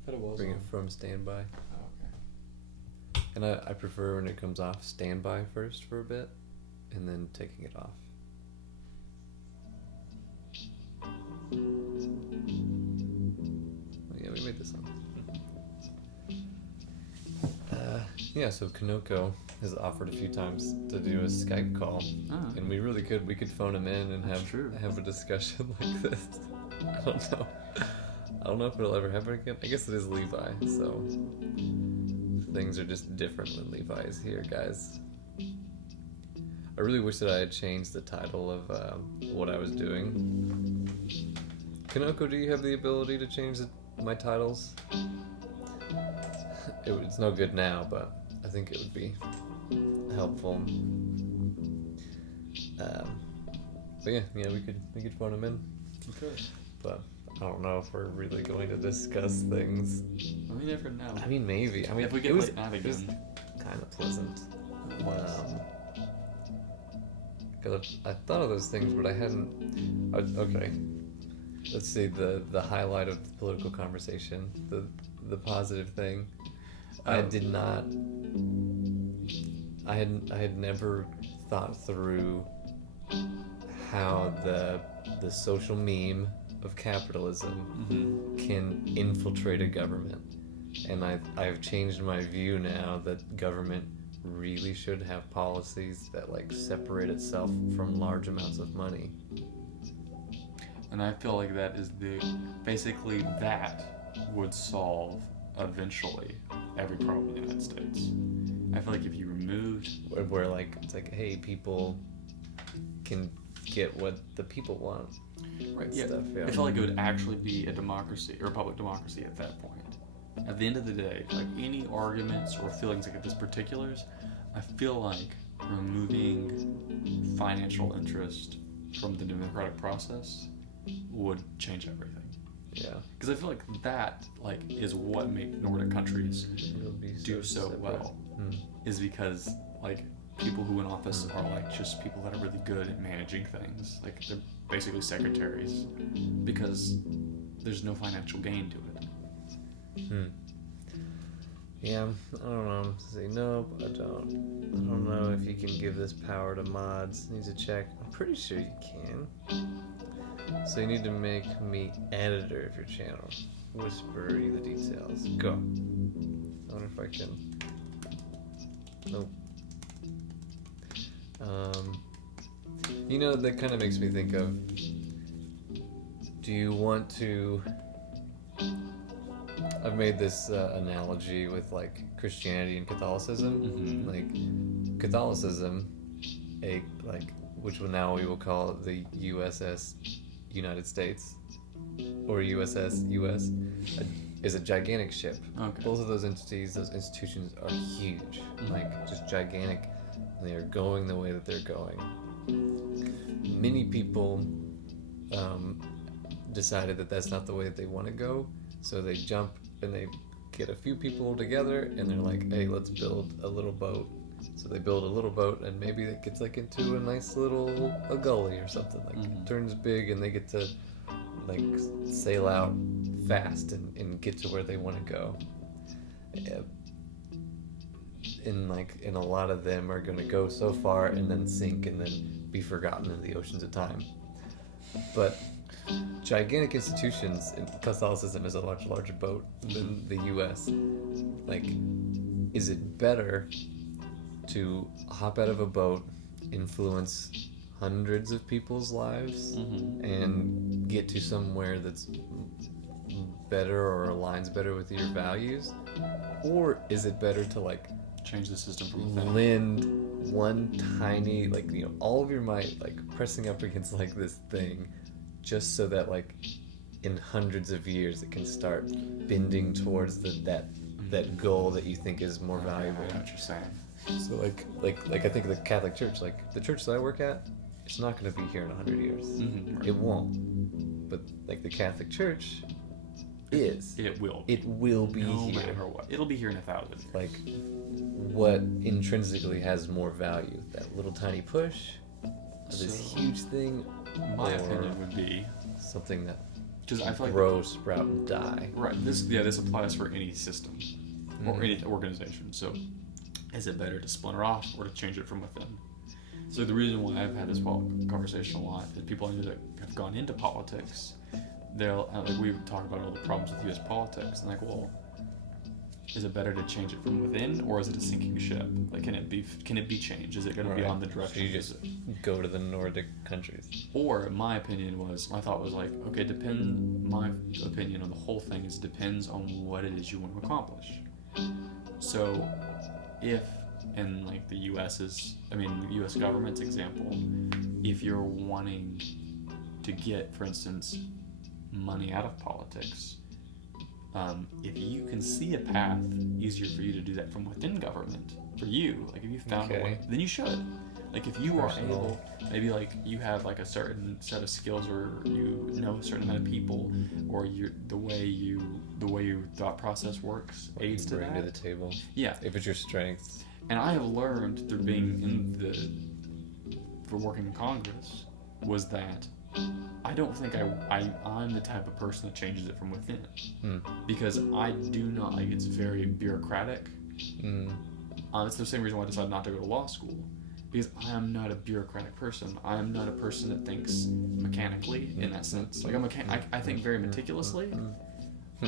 But it was Bring on. it from standby. Oh, okay. And I prefer when it comes off standby first for a bit, and then taking it off. Oh, yeah, we made this on. Yeah, so Kanoko has offered a few times to do a Skype call, and we really could. We could phone him in and That's true. have a discussion like this. I don't know. I don't know if it'll ever happen again. I guess it is Levi, so things are just different when Levi is here, guys. I really wish that I had changed the title of what I was doing. Kanoko, do you have the ability to change my titles? It's no good now, but I think it would be helpful. But yeah, we could phone him in. Okay. But I don't know if we're really going to discuss things. Well, we never know. I mean, maybe. I mean, if we it get was, like that it was again. kind of pleasant. Cause I thought of those things, but I hadn't. Okay, let's see the highlight of the political conversation, the positive thing. I did not. I had never thought through how the social meme of capitalism can infiltrate a government, and I've changed my view now that government really should have policies that like separate itself from large amounts of money. And I feel like that is basically that would solve eventually every problem in the United States. I feel like if you removed Where like it's like, hey, people can get what the people want. right, and yeah, stuff, yeah. I feel like it would actually be a democracy or a public democracy at that point. At the end of the day, like any arguments or feelings like this particulars, I feel like removing financial interest from the democratic process would change everything. Yeah. Because I feel like that is what make Nordic countries It'll be do so separate. well. Hmm. Is because like people who in office are like just people that are really good at managing things. Like they're basically secretaries because there's no financial gain to it. Yeah, I don't know. Say nope, I don't know if you can give this power to mods. Need to check. I'm pretty sure you can. So you need to make me editor of your channel. Whisper you the details. Go. I wonder if I can. Nope. That kind of makes me think of. Do you want to? I've made this analogy with like Christianity and Catholicism. Like Catholicism, which now we will call the USS United States or USS US, is a gigantic ship. Okay. Both of those entities, those institutions, are huge, like just gigantic, and they are going the way that they're going. Many people decided that that's not the way that they want to go, so they jump and they get a few people together and they're like, hey, let's build a little boat. So they build a little boat and maybe it gets like into a nice little gully or something, like it turns big and they get to like sail out fast and get to where they want to go. And a lot of them are going to go so far and then sink and then be forgotten in the oceans of time. But gigantic institutions in Catholicism is a much larger boat than the US. Like, is it better to hop out of a boat, influence hundreds of people's lives, and get to somewhere that's better or aligns better with your values? Or is it better to like Change the system from within. lend one tiny, all of your might, like pressing up against like this thing, just so that like in hundreds of years it can start bending towards that goal that you think is more valuable. I know what you're saying. So like I think the Catholic Church, like the church that I work at, it's not going to be here in 100 years. Right. It won't. But like the Catholic Church is. It will. It will be no here. matter what. It'll be here in 1,000 years. Like what intrinsically has more value? That little tiny push, or this So, huge thing, my or opinion would be, something that because I feel like grow, sprout, and die. right. This applies for any system or any organization. So, is it better to splinter off or to change it from within? So the reason why I've had this conversation a lot is people that have gone into politics. They'll like we talk about all the problems with U.S. politics, and like, well, is it better to change it from within, or is it a sinking ship? Like, can it be changed? Is it going to be on the direction? So you just go to the Nordic countries. Or my thought was like, okay, my opinion on the whole thing is depends on what it is you want to accomplish. So if in like the U.S. government's example, if you're wanting to get, for instance, money out of politics, if you can see a path easier for you to do that from within government, for you, like if you found a way, then you should. Like if you are able, maybe like you have like a certain set of skills, or you know a certain amount of people, or the way your thought process works aids to bring that. to the table. Yeah. If it's your strengths. And I have learned through being for working in Congress, was that I don't think I'm the type of person that changes it from within. Because I do not, like, it's very bureaucratic. It's the same reason why I decided not to go to law school. Because I am not a bureaucratic person. I am not a person that thinks mechanically in that sense. Like I think very meticulously.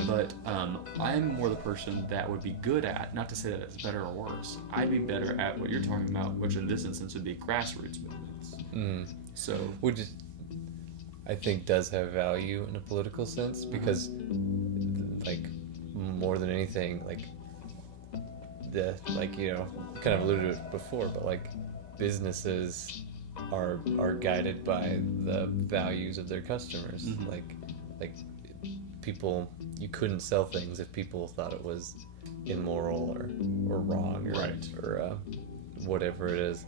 But I'm more the person that would be good at, not to say that it's better or worse, I'd be better at what you're talking about, which in this instance would be grassroots movements. So, which is, I think, does have value in a political sense, because like more than anything, like kind of alluded to it before, but like businesses are guided by the values of their customers. Like people, you couldn't sell things if people thought it was immoral or wrong or whatever it is.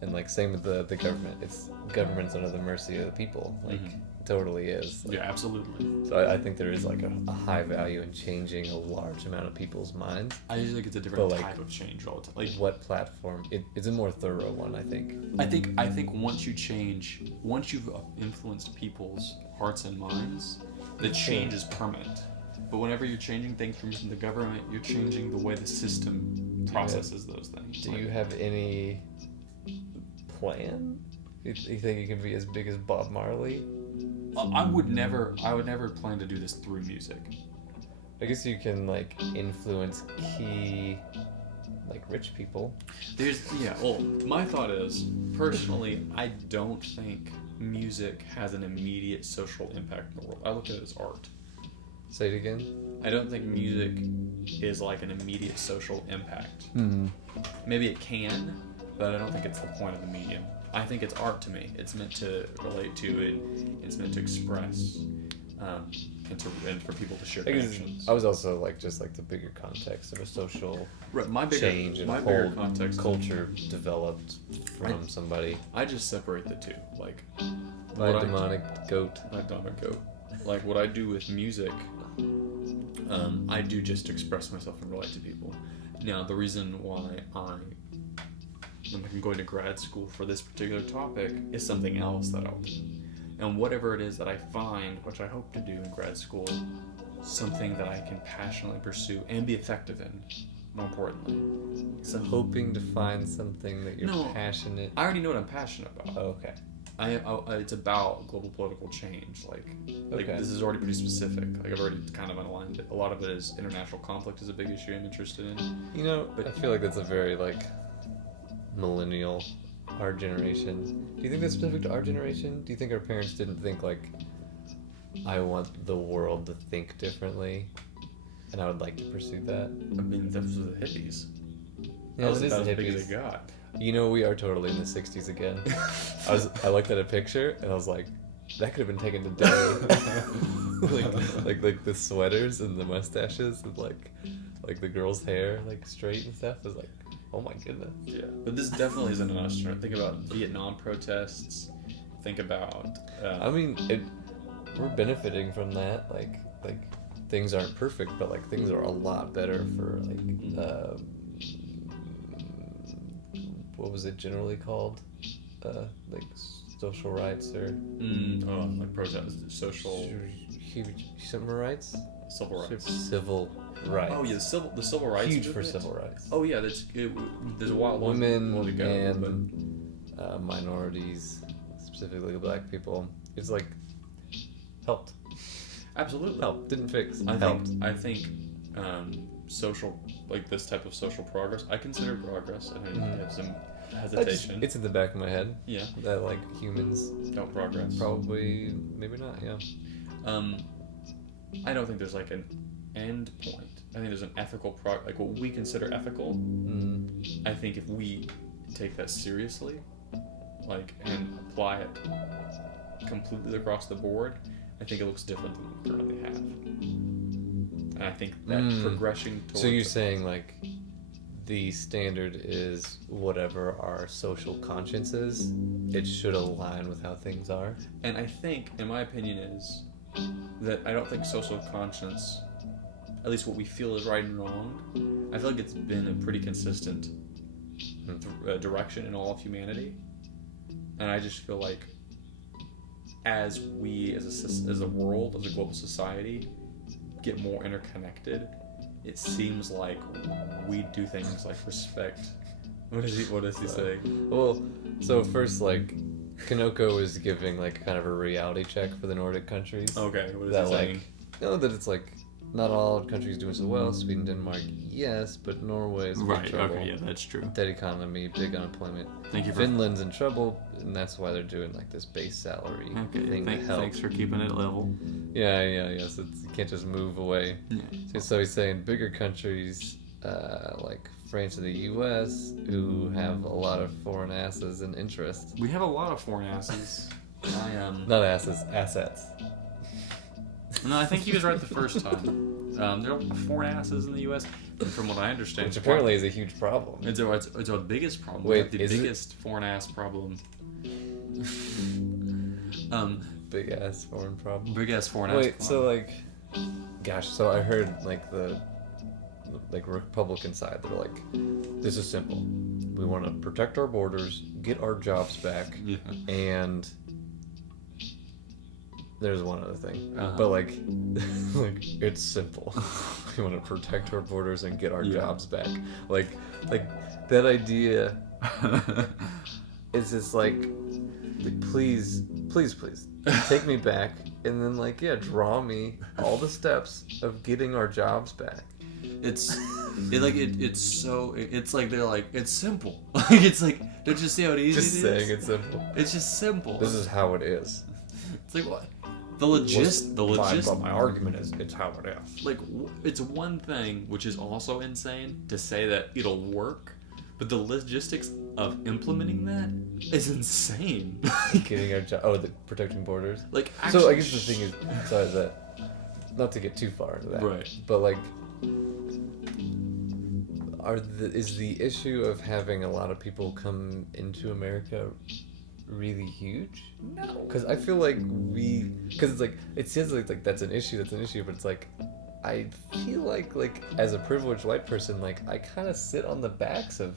And like same with the government. It's government's under the mercy of the people. Like totally is. Like, yeah, absolutely. So I think there is like a high value in changing a large amount of people's minds. I just think it's a different type of change all the time. Like what platform? It's a more thorough one, I think. I think once you've influenced people's hearts and minds, the change is permanent. But whenever you're changing things from the government, you're changing the way the system processes those things. Do you have any plan? You think you can be as big as Bob Marley? I would never plan to do this through music. I guess you can like influence key like rich people. Well, my thought is, personally, I don't think music has an immediate social impact in the world. I look at it as art. Say it again. I don't think music is like an immediate social impact. Maybe it can, but I don't think it's the point of the medium. I think it's art to me. It's meant to relate to it. It's meant to express, and for people to share connections. I was also like just like the bigger context of a social change and my a bigger whole context culture developed from somebody. I just separate the two. Like My demonic goat. Like what I do with music, I do just to express myself and relate to people. Now, the reason why I'm going to grad school for this particular topic is something else that I'll do. And whatever it is that I find, which I hope to do in grad school, something that I can passionately pursue and be effective in, more importantly. So hoping to find something that you're passionate. I already know what I'm passionate about. Oh, okay. It's about global political change. Like this is already pretty specific. Like I've already kind of outlined it. A lot of it is international conflict is a big issue I'm interested in. You know, I feel like that's a very like millennial, our generation. Do you think that's specific to our generation? Do you think our parents didn't think like, I want the world to think differently, and I would like to pursue that? I mean, that was the hippies. Yeah, that was it is about the as big hippies. as it got. You know, we are totally in the 60s again. I looked at a picture and I was like, that could have been taken today. like the sweaters and the mustaches and like the girl's hair like straight and stuff. I was like, oh my goodness. Yeah, but this definitely isn't an us trend. Think about Vietnam protests. Think about. I mean, we're benefiting from that. Like things aren't perfect, but like things are a lot better for like. What was it generally called? Like social rights or like protests, social civil rights. Civil rights. Civil rights. Oh yeah, the civil rights. Huge for movement. civil rights. Oh yeah, there's a while women long to go, and minorities, specifically black people. It's like helped. Absolutely Helped. Didn't fix. I think social, like this type of social progress, I consider progress, and I have some hesitation. It's in the back of my head. Yeah. That like humans Don't progress. probably, maybe not. Yeah. I don't think there's like an end point. there's an ethical like what we consider ethical. I think if we take that seriously, like, and apply it completely across the board, I think it looks different than we currently have. And I think that progression towards... So you're saying, like, the standard is whatever our social conscience is, it should align with how things are? And I think, in my opinion, is that I don't think social conscience, at least what we feel is right and wrong, I feel like it's been a pretty consistent direction in all of humanity. And I just feel like as we, as a world, as a global society, get more interconnected, it seems like we do things like respect. What is he saying? Well, so first, like, Kanoko is giving, like, kind of a reality check for the Nordic countries. Okay, what is That, he like, saying? that it's, like, not all countries doing so well. Sweden, Denmark, yes, but Norway is in big trouble. Okay, yeah, that's true. Dead economy, big unemployment. Thank you for... Finland's in trouble, and that's why they're doing, like, this base salary thing to help. Thanks for keeping it level. Yeah, so you can't just move away. Yeah. So he's saying bigger countries, like France and the US, who have a lot of foreign asses and interest. We have a lot of foreign asses. Not asses, assets. No, I think he was right the first time. There are foreign asses in the U.S. And from what I understand, Which apparently is a huge problem. it's our biggest problem. Wait, We have the is it? biggest foreign ass problem. Big ass foreign problem. Big ass foreign ass. Wait, so like, gosh, so I heard like the Republican side, they're like, this is simple. We want to protect our borders, get our jobs back, and there's one other thing, but like it's simple. We want to protect our borders and get our jobs back. Like that idea is just like please take me back, and then like draw me all the steps of getting our jobs back. It's like they're like, it's simple. It's like, don't you see how easy Just it is? saying it's simple. It's just simple. This is how it is. It's like what? The logist. My argument is it's how it is. Like, it's one thing, which is also insane, to say that it'll work, but the logistics of implementing that is insane. Getting our job. The protecting borders. Like, actually, so I guess the thing is, sorry, that not to get too far into that, right? But like, is the issue of having a lot of people come into America really huge? No, because I feel like because it's like it seems like that's an issue, but it's like I feel like as a privileged white person, like I kind of sit on the backs of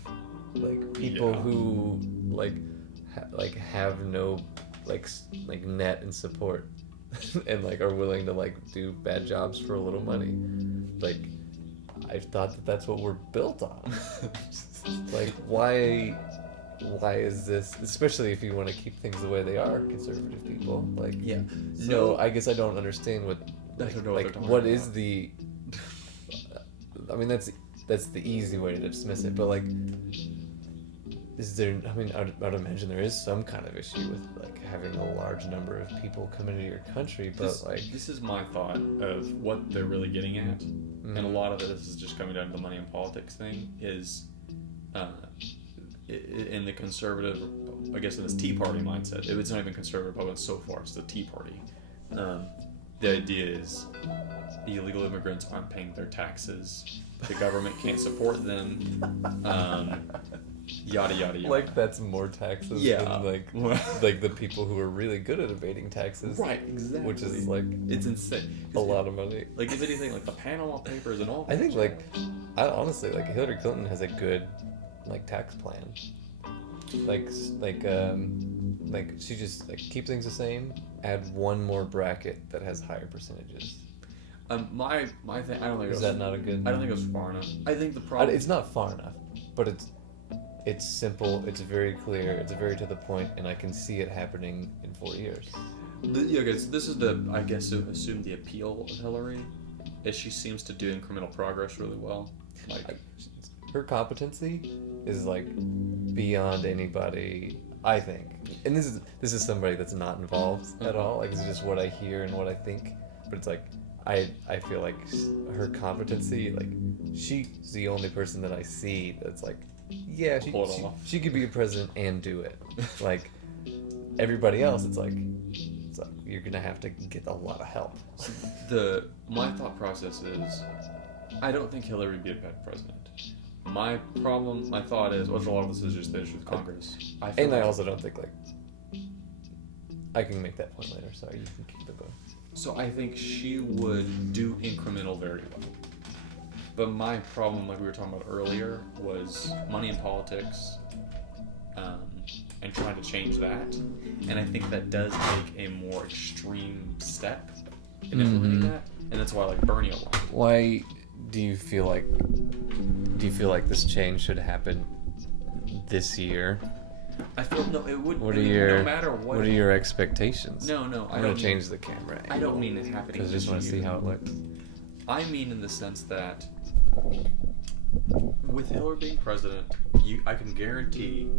like people who have no like net and support and like are willing to like do bad jobs for a little money. Like I've thought that that's what we're built on. Like why is this, especially if you want to keep things the way they are, conservative people, like so I guess I don't understand what what is the I mean that's the easy way to dismiss it, but like is there, I mean I'd imagine there is some kind of issue with like having a large number of people come into your country, but this is my thought of what they're really getting at, and a lot of this is just coming down to the money and politics thing, is in the conservative, I guess in this Tea Party mindset, it's not even conservative Republican so far, it's the Tea Party. The idea is illegal immigrants aren't paying their taxes, the government can't support them, yada yada yada. Like that's more taxes than like the people who are really good at evading taxes. Right, exactly. Which is like it's insane. A lot of money. Like if anything, like the Panama Papers and all. I think I honestly like Hillary Clinton has a good like tax plan. Like she just like keep things the same, add one more bracket that has higher percentages. My thing, I don't think is that not a good. I don't think it was far enough. I think the problem. It's not far enough, but it's simple. It's very clear. It's very to the point, and I can see it happening in 4 years. This is the, I guess, assume the appeal of Hillary, is she seems to do incremental progress really well. Like her competency is like beyond anybody, I think. And this is somebody that's not involved at all. Like this is just what I hear and what I think. But it's like I feel like her competency, like she's the only person that I see that's like, yeah, Pull it off. she could be a president and do it. Like everybody else, it's like you're gonna have to get a lot of help. My thought process is, I don't think Hillary would be a bad president. My thought is, which a lot of this is just the issue with Congress. I also don't think like I can make that point later. Sorry, you can keep it going. So I think she would do incremental very well. But my problem, like we were talking about earlier, was money in politics, and trying to change that. And I think that does take a more extreme step in implementing that. And that's why I like Bernie a lot. Why do you feel like this change should happen this year? I feel it would. What I are mean, your no matter what? What are your expectations? No, I'm I gonna don't change the camera. I don't mean it happening. Because I just want to see how it looks. I mean in the sense that with Hillary being president, I can guarantee,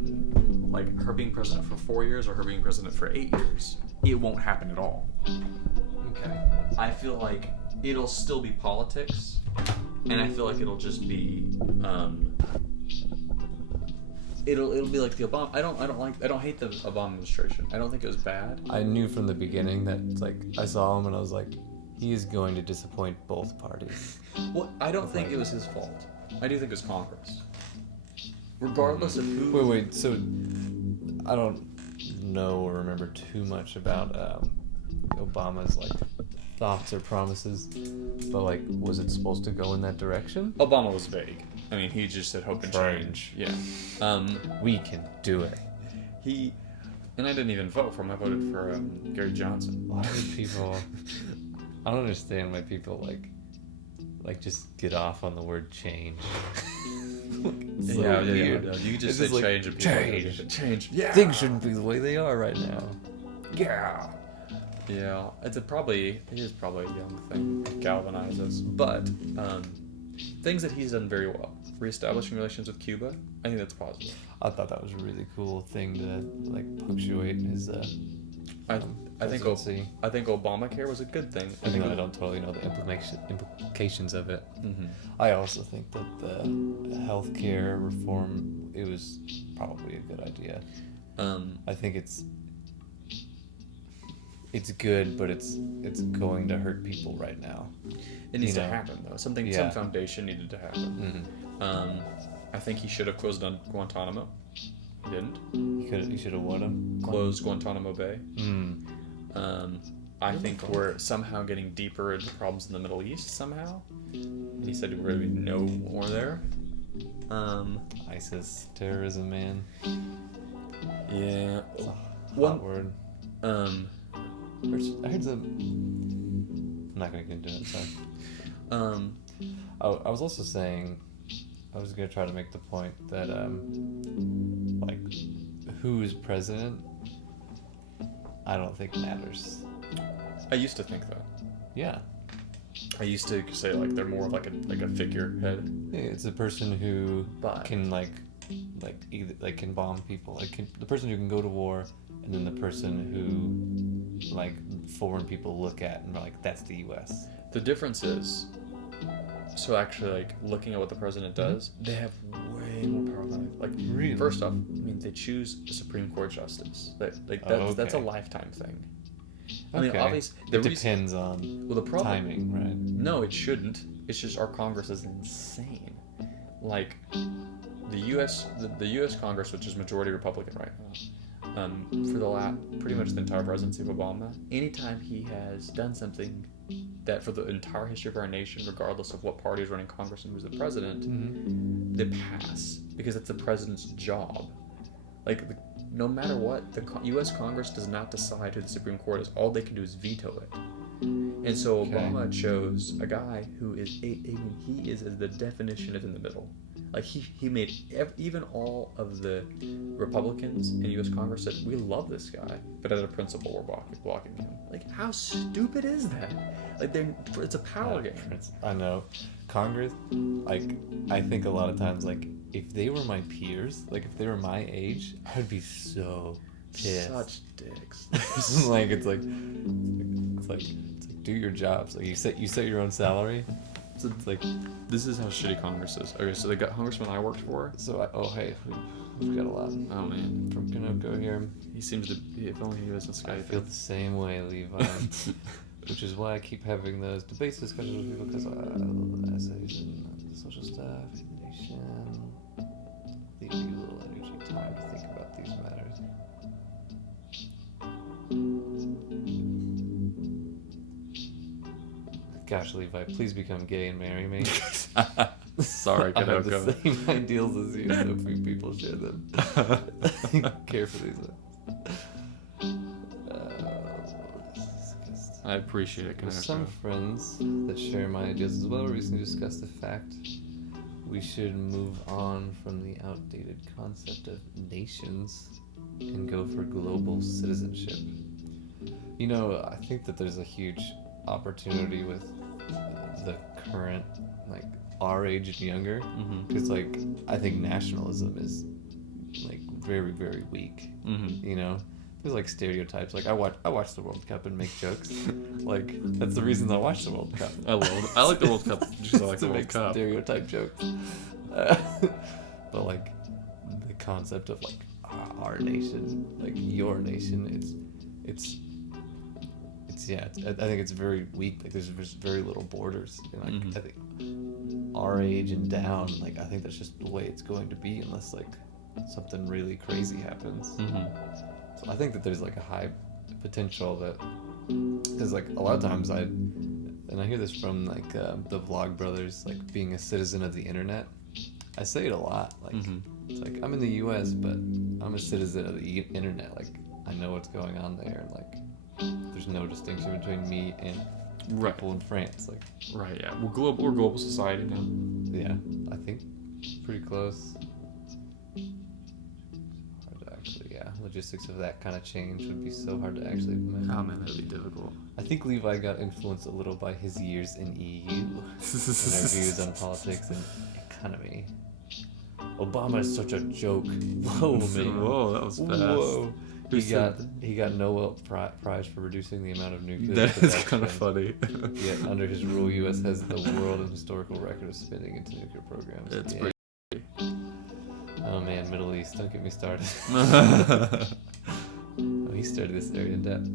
like her being president for 4 years or her being president for 8 years, it won't happen at all. Okay. I feel like it'll still be politics, and I feel like it'll just be it'll be like the Obama. I don't hate the Obama administration. I don't think it was bad. I knew from the beginning that like I saw him and I was like, he is going to disappoint both parties. Well, I don't think it was his fault. I do think it was Congress. Regardless of who. Wait. So I don't know or remember too much about Obama's like thoughts or promises, but like, was it supposed to go in that direction? Obama was vague. I mean, he just said hope and change. Yeah. We can do it. And I didn't even vote for him. I voted for Gary Johnson. Why do people? I don't understand why people like just get off on the word change. So weird. Yeah. You It's just say just like, change and people change. Yeah. Things shouldn't be the way they are right now. Yeah. Yeah. It is probably a young thing. It galvanizes. But things that he's done very well. Reestablishing relations with Cuba. I think that's positive. I thought that was a really cool thing to like punctuate his. I think Obamacare was a good thing. Even though I don't totally know the implications of it. Mm-hmm. I also think that the healthcare reform, it was probably a good idea. I think it's good, but it's going to hurt people right now. It needs to happen though. Some foundation needed to happen. Mm-hmm. I think he should have closed down Guantanamo. He didn't. You should have what him? Closed Guantanamo Bay. Mm. I think we're somehow getting deeper into problems in the Middle East somehow. And he said there would be no more there. ISIS, terrorism, man. Yeah. It's a hot word. I heard some. I'm not gonna get into it. Sorry. I was also saying, I was gonna try to make the point that like who is president, I don't think matters. I used to think that. Yeah. I used to say like they're more of like a figurehead. It's a person who But can either can bomb people, the person who can go to war, and then the person who like foreign people look at and are like, that's the U.S. The difference is, so actually like looking at what the president does, they have way more power than Really? First off, I mean they choose a Supreme Court justice. That's a lifetime thing. I mean, obviously, it depends on the problem, timing, right? No, it shouldn't. It's just our Congress is insane. Like the U.S. Congress, which is majority Republican right now, for pretty much the entire presidency of Obama, anytime he has done something that for the entire history of our nation, regardless of what party is running Congress and who's the president, they pass because it's the president's job. Like, no matter what, the U.S. Congress does not decide who the Supreme Court is. All they can do is veto it. And so Obama chose a guy who is, he is the definition of in the middle. Like, he made, even all of the Republicans in U.S. Congress said, we love this guy, but as a principle, we're blocking him. Like, how stupid is that? Like, it's a power game. I know. Congress, like, I think a lot of times, like, if they were my peers, like, if they were my age, I would be so pissed. Such dicks. it's like do your jobs. Like you set your own salary. So it's like, This is how shitty Congress is. Okay, so the congressman I worked for. so hey, we've got a lot. Oh man, From Pinocchio here. he seems to. If only he was in I Skype. feel the same way, Levi. Which is why I keep having those debates, discussions with people, because essays and the social stuff, nation, leave you a little energy, time to think about these matters. Gosh, Levi, please become gay and marry me. Sorry, I have Pinocchio. the same ideals as you, so few people share them. Care for these. I appreciate it, With Pinocchio. some friends that share my ideas as well, we recently discussed the fact we should move on from the outdated concept of nations and go for global citizenship. You know, I think that there's a huge opportunity with the current, like, our age and younger, Mm-hmm. because, like, I think nationalism is, like, very, very weak, Mm-hmm. you know? There's like stereotypes. Like I watch the World Cup and make jokes. Like that's the reason I watch the World Cup. I like the World Cup because I like to the World make Cup. stereotype jokes. But like the concept of like our nation, like your nation, it's yeah. I think it's very weak. Like there's very little borders. And like Mhm. I think our age and down, like I think that's just the way it's going to be unless like something really crazy happens. Mm-hmm. So I think that there's like a high potential that, because like a lot of times I hear this from like the Vlog brothers, like being a citizen of the internet. I say it a lot. Like Mm-hmm. it's like I'm in the U.S., but I'm a citizen of the internet. Like I know what's going on there, and like there's no distinction between me and Right. people in France. Like Right. Yeah. We're global society now. yeah, I think pretty close. Logistics of that kind of change would be so hard to actually implement. Oh man, that'd be difficult. I think Levi got influenced a little by his years in EU and their views on politics and economy. Obama is such a joke. Whoa, man. Whoa, that was fast. Whoa. Who said He got Nobel Prize for reducing the amount of nuclear that is kind of production. funny. Yet under his rule, U.S. has the world and historical record of spending into nuclear programs. It's Yeah. pretty. Oh man, Middle East, don't get me started. Oh, he studied this area in depth.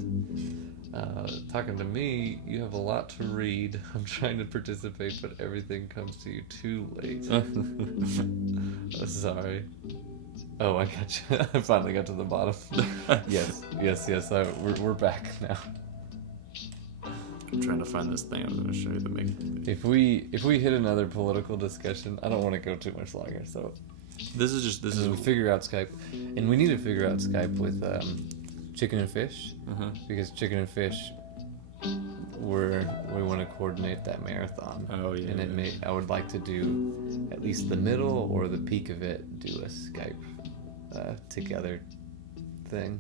Talking to me, you have a lot to read. I'm trying to participate, but everything comes to you too late. Oh, sorry. Oh, I got you. I finally got to the bottom. Yes. We're back now. I'm trying to find this thing I was going to show you to make. If we hit another political discussion, I don't want to go too much longer. So This is we figure out Skype, and we need to figure out Skype with Chicken and Fish, Uh-huh. because Chicken and Fish, we want to coordinate that marathon. Oh yeah. And I would like to do at least the middle or the peak of it. Do a Skype together thing.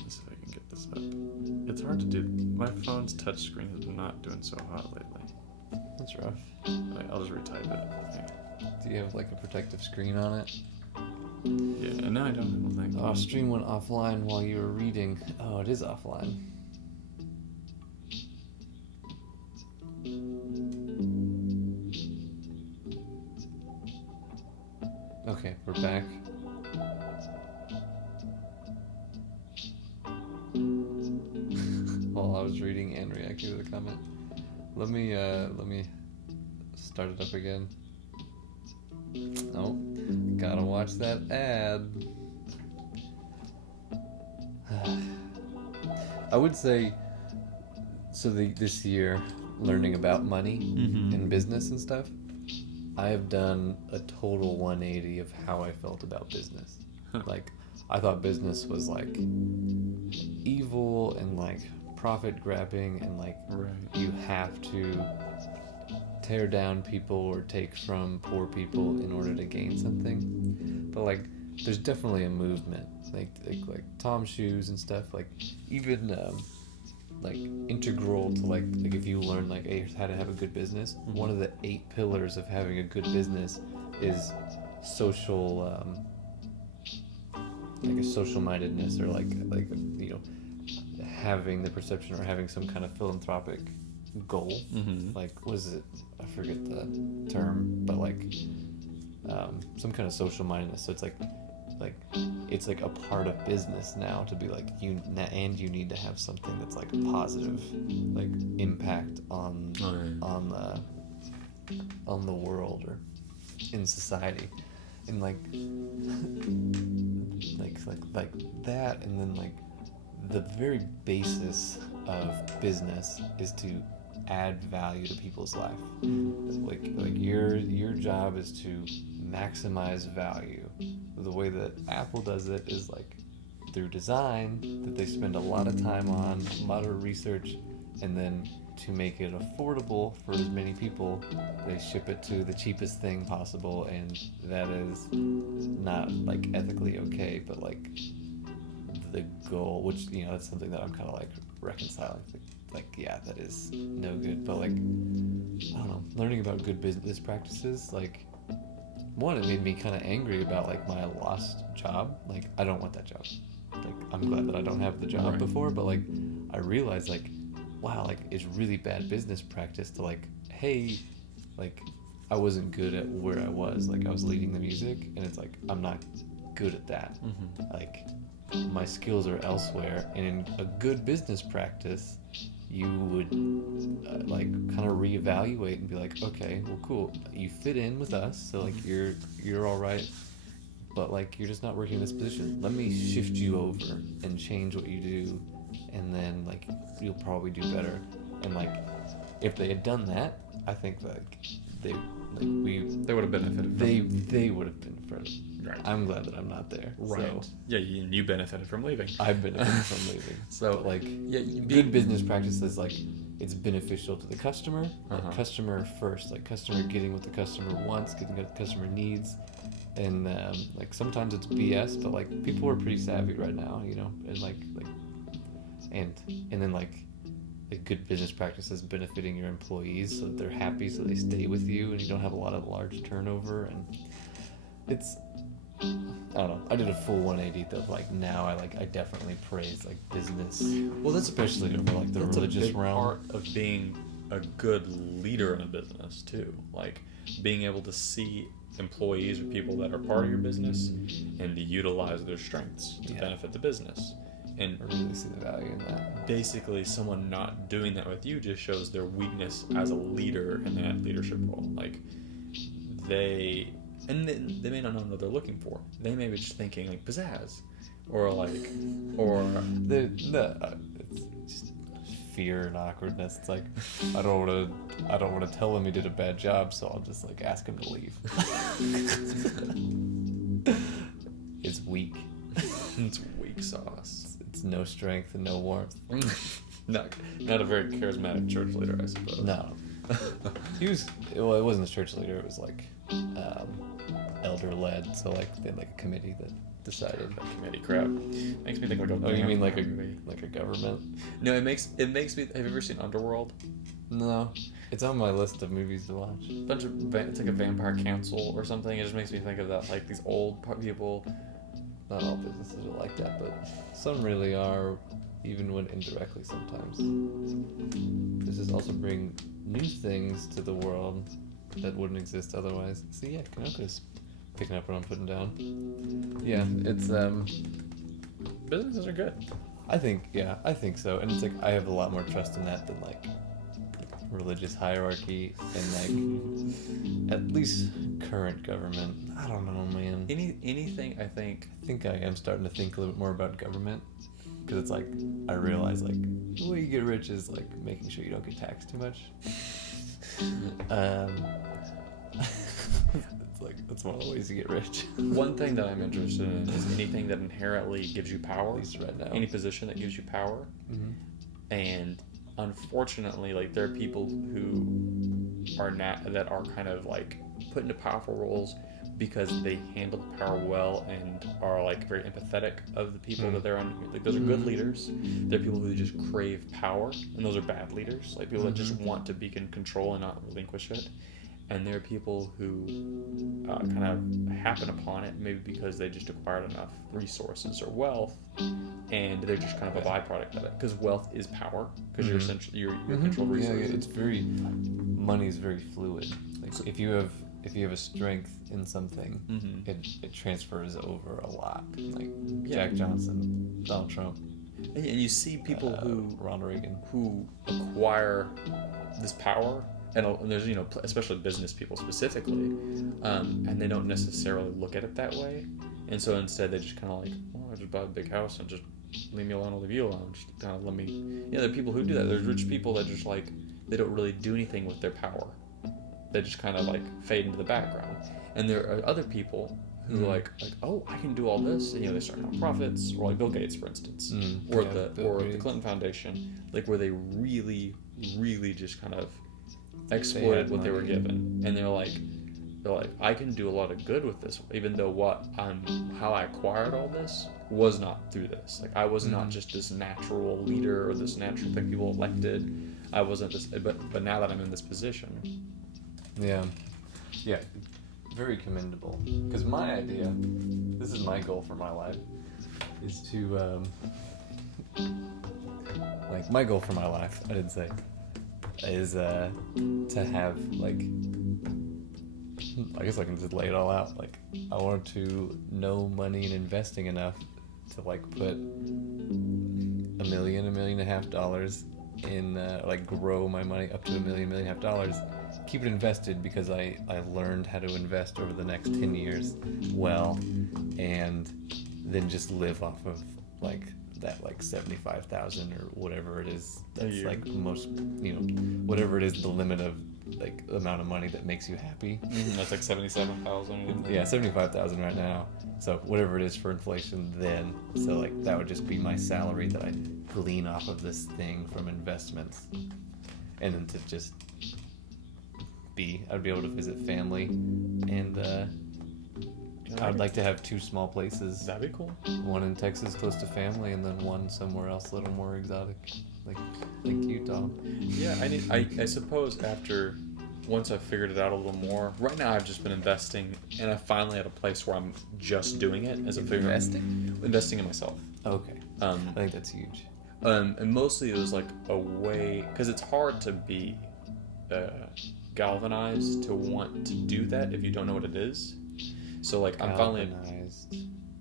Let's see if I can get this up. It's hard to do. My phone's touchscreen is not doing so hot lately. That's rough. I'll just retype it. Do you have like a protective screen on it? Yeah, no, I don't think. Oh, stream went offline while you were reading. Oh, it is offline. Okay, we're back. While I was reading and reacting to the comment. Let me start it up again. Nope. Gotta watch that ad. I would say, so this year, learning about money Mhm. and business and stuff, I have done a total 180 of how I felt about business. Like, I thought business was like evil and like profit grabbing and like Right. you have to tear down people or take from poor people in order to gain something. But like there's definitely a movement like Tom shoes and stuff, like even like integral to like if you learn like how to have a good business, one of the 8 pillars of having a good business is social like a social mindedness, or like you know, having the perception or having some kind of philanthropic goal. Mm-hmm. Like, was it? I forget the term, but like some kind of social mindedness. So it's like it's like a part of business now to be like you need to have something that's like a positive like impact on on the world or in society, and like that, and then like the very basis of business is to add value to people's life. Like your job is to maximize value. The way that Apple does it is like through design that they spend a lot of time on, a lot of research, and then to make it affordable for as many people, they ship it to the cheapest thing possible, and that is not like ethically okay, but like the goal, which, you know, that's something that I'm kind of like reconciling. Like, yeah, that is no good, but like, I don't know, learning about good business practices, like, one, it made me kind of angry about like my lost job. Like, I don't want that job. Like, I'm glad that I don't have the job before, but like, I realized like, wow, like it's really bad business practice to like, hey, like I wasn't good at where I was. Like, I was leading the music, and it's like, I'm not good at that. Mm-hmm. Like, my skills are elsewhere, and in a good business practice, you would like kind of reevaluate and be like, okay, well, cool, you fit in with us, so like you're all right, but like you're just not working in this position. Let me shift you over and change what you do, and then like you'll probably do better. And like if they had done that, I think like they would have benefited. They would have been further. Right. I'm glad that I'm not there. Right. So Yeah, you benefited from leaving. I've benefited from leaving. So like, good business practices, like, it's beneficial to the customer, like customer first, like customer getting what the customer wants, getting what the customer needs, and like sometimes it's BS, but like people are pretty savvy right now, you know, and and then like a good business practices benefiting your employees so that they're happy, so they stay with you, and you don't have a lot of large turnover, and it's, I don't know. I did a full 180 of like, now I definitely praise like business. Well, that's especially over like the that's religious a big realm. part of being a good leader in a business too. Like being able to see employees or people that are part of your business and to utilize their strengths to benefit the business. And I really see the value in that. Basically, someone not doing that with you just shows their weakness as a leader in that leadership role. Like they may not know what they're looking for. They may be just thinking like pizzazz, or like, or it's just fear and awkwardness. It's like, I don't want to tell him he did a bad job, so I'll just like ask him to leave. It's weak. It's weak sauce. It's no strength and no warmth. Not a very charismatic church leader, I suppose. No. It wasn't a church leader, it was like elder led, so like they had like a committee that decided. That committee crap makes me think like a. Oh, you mean like movie. a government? No, it makes me. Have you ever seen Underworld? No, it's on my list of movies to watch. It's like a vampire council or something. It just makes me think of that, like these old people. Not all businesses are like that, but some really are, even when indirectly sometimes. Businesses also bring new things to the world that wouldn't exist otherwise. See, yeah, Kanoko's picking up what I'm putting down. Yeah, it's Businesses are good. I think so. And it's like, I have a lot more trust in that than like religious hierarchy and like at least current government. I don't know, man. Anything, I think I am starting to think a little bit more about government, because it's like, I realize like the way you get rich is like making sure you don't get taxed too much. It's like, that's one of the ways you get rich. One thing that I'm interested in is anything that inherently gives you power. At least right now. Any position that gives you power. Mm-hmm. And unfortunately, like, there are people who are that are kind of like put into powerful roles because they handle the power well and are like very empathetic of the people that they're under. Like, those are good leaders. There are people who just crave power, and those are bad leaders. Like people that just want to be in control and not relinquish it. and there are people who kind of happen upon it maybe because they just acquired enough resources or wealth, and they're just kind of a byproduct of it. Because wealth is power. Because you're essentially you're controlled resources. Yeah, it's very money is very fluid. Like if you have a strength in something, it transfers over a lot. Like Jack Johnson, Donald Trump, and you see people Ronald Reagan, who acquire this power, and there's especially business people specifically, and they don't necessarily look at it that way, and so instead they just kind of like, I just bought a big house and just leave me alone, I'll leave you alone. Just kind of let me. There are people who do that. There's rich people that just like they don't really do anything with their power. They just kind of like fade into the background. And there are other people who are like, oh, I can do all this. And, they start nonprofits, or like Bill Gates, for instance, or the Clinton Foundation, like where they really, really just kind of exploited what they were given. And they're like, I can do a lot of good with this, even though how I acquired all this was not through this. Like I was not just this natural leader or this natural thing people elected. I wasn't this, but now that I'm in this position. Yeah, very commendable. Because my idea, this is my goal for my life, is to my goal for my life, I didn't say, is to have like, I guess I can just lay it all out. Like I want to know money and investing enough to like put $1 million, $1.5 million in like grow my money up to $1 million, $1.5 million. Keep it invested because I learned how to invest over the next 10 years well, and then just live off of like that like 75,000 or whatever it is. That's like most, whatever it is, the limit of like the amount of money that makes you happy. That's like 77,000. Yeah, 75,000 right now. So whatever it is for inflation then. So like that would just be my salary that I glean off of this thing from investments, and then to just I'd be able to visit family, and I'd like to have 2 small places. That'd be cool. One in Texas close to family, and then one somewhere else a little more exotic, like Utah. Yeah, I suppose once I've figured it out a little more. Right now I've just been investing, and I finally at a place where I'm just doing it as a figure. Investing in myself. Okay. I think that's huge. And mostly it was like a way, because it's hard to be galvanized to want to do that if you don't know what it is. So like I'm finally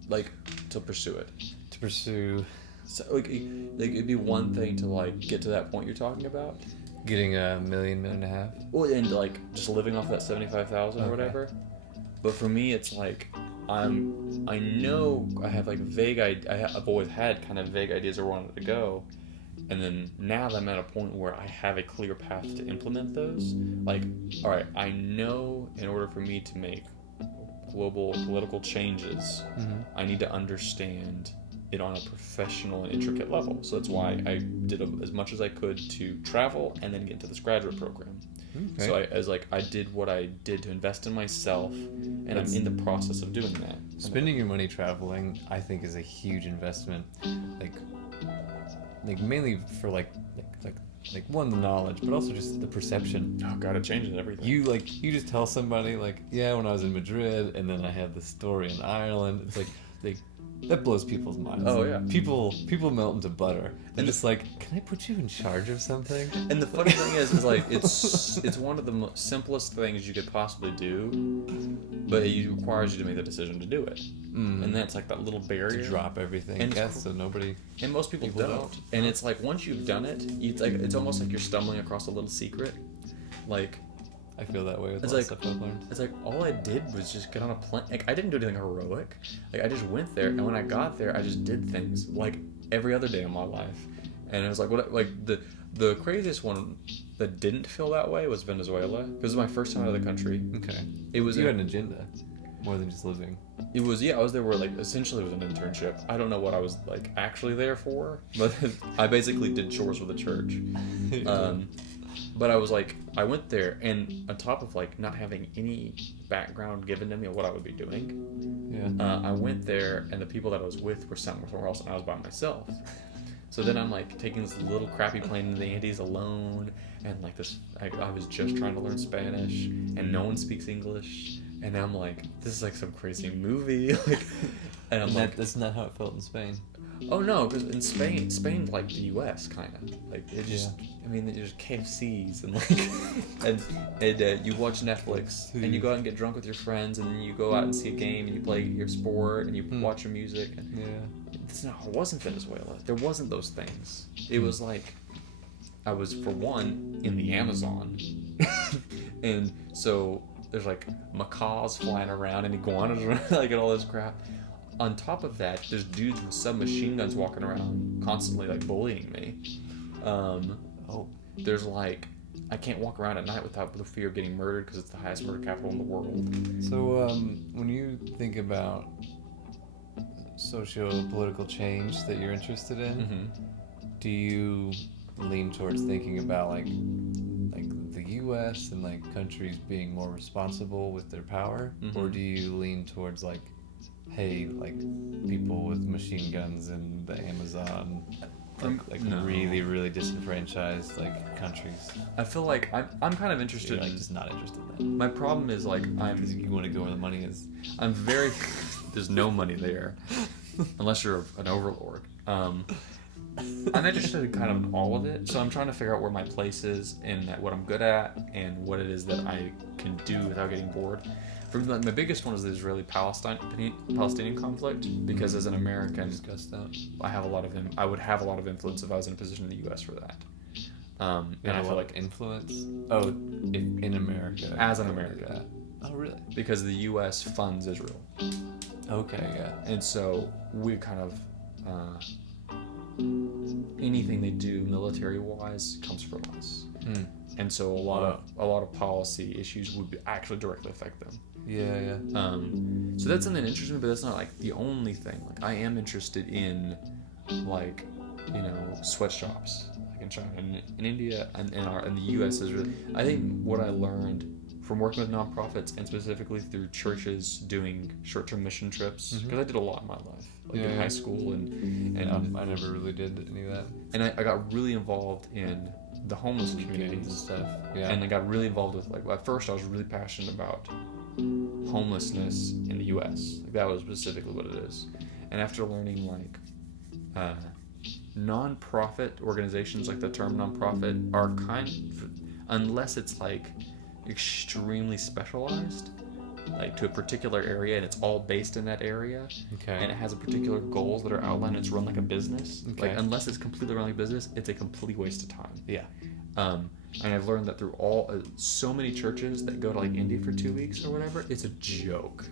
like to pursue it. To pursue. So like it'd be one thing to like get to that point you're talking about, getting $1 million, $1.5 million. Well, and like just living off that 75,000 or whatever. But for me, it's like I know I have like I've always had kind of vague ideas of where I wanted to go. And then now that I'm at a point where I have a clear path to implement those, like, all right, I know in order for me to make global political changes, I need to understand it on a professional and intricate level. So that's why I did as much as I could to travel and then get into this graduate program. Okay. So I did what I did to invest in myself, and I'm in the process of doing that. Spending your money traveling, I think, is a huge investment. Like mainly for like one, the knowledge, but also just the perception. Oh god, it changes everything. You just tell somebody like, yeah, when I was in Madrid, and then I had this story in Ireland. It's like that blows people's minds. Oh yeah, people melt into butter. And it's like, can I put you in charge of something? And the funny thing is like it's one of the simplest things you could possibly do, but it requires you to make the decision to do it. And that's like that little barrier. To drop everything, and so nobody. And most people don't. And it's like once you've done it, it's almost like you're stumbling across a little secret. Like, I feel that way with all the stuff I've learned. It's like all I did was just get on a plane. Like I didn't do anything heroic. Like I just went there, and when I got there, I just did things like every other day of my life. And it was like the craziest one that didn't feel that way was Venezuela, because it was my first time out of the country. Okay. It was you had an agenda more than just living. It was I was there where like essentially it was an internship. I don't know what I was like actually there for, but I basically did chores for the church. But I went there, and on top of like not having any background given to me of what I would be doing, I went there, and the people that I was with were somewhere else, and I was by myself. So then I'm like taking this little crappy plane in the Andes alone, and like this, I was just trying to learn Spanish, and no one speaks English, and I'm like, this is like some crazy movie, like, and I'm like, that's not how it felt in Spain. oh no, because in Spain's like the U.S. kind of like it just. I mean, there's KFCs and like, and you watch Netflix and you go out and get drunk with your friends and then you go out and see a game and you play your sport and you watch your music. And that's not how it was in Venezuela. There wasn't those things. It was like I was, for one, in the Amazon, and so there's like macaws flying around and iguanas around, like, and all this crap. On top of that, there's dudes with submachine guns walking around constantly, like, bullying me. There's like, I can't walk around at night without the fear of getting murdered because it's the highest murder capital in the world. So when you think about socio-political change that you're interested in, do you lean towards thinking about like the U.S. and like countries being more responsible with their power, or do you lean towards like, hey, like people with machine guns in the Amazon? No. Really, really disenfranchised like countries. I feel like I'm kind of interested. You're like just not interested in that. My problem is like Because you want to go where the money is. I'm very. There's no money there, unless you're an overlord. I'm interested in kind of all of it, so I'm trying to figure out where my place is and what I'm good at and what it is that I can do without getting bored. My biggest one is the Israeli-Palestinian conflict, because as an American, I would have a lot of influence if I was in a position in the U.S. for that. And I feel like influence. Oh, in America. As an American. Oh, really? Because the U.S. funds Israel. Okay, yeah. And so we kind of anything they do military-wise comes from us. And so a lot of policy issues would actually directly affect them. Yeah. So that's something interesting, but that's not like the only thing. Like I am interested in, like, you know, sweatshops, like in China and in India and in the U.S. is really. I think what I learned from working with nonprofits and specifically through churches doing short-term mission trips, because I did a lot in my life, like in high school and I never really did any of that. And I got really involved in the homeless communities and stuff. Yeah. And I got really involved with, like, at first I was really passionate about homelessness in the U.S. Like that was specifically what it is. And after learning like non-profit organizations, like the term non-profit, are kind of, unless it's like extremely specialized, like to a particular area and it's all based in that area, and it has a particular goals that are outlined and it's run like a business, like unless it's completely run like a business, it's a complete waste of time. And I've learned that through so many churches that go to like India for 2 weeks or whatever, it's a joke.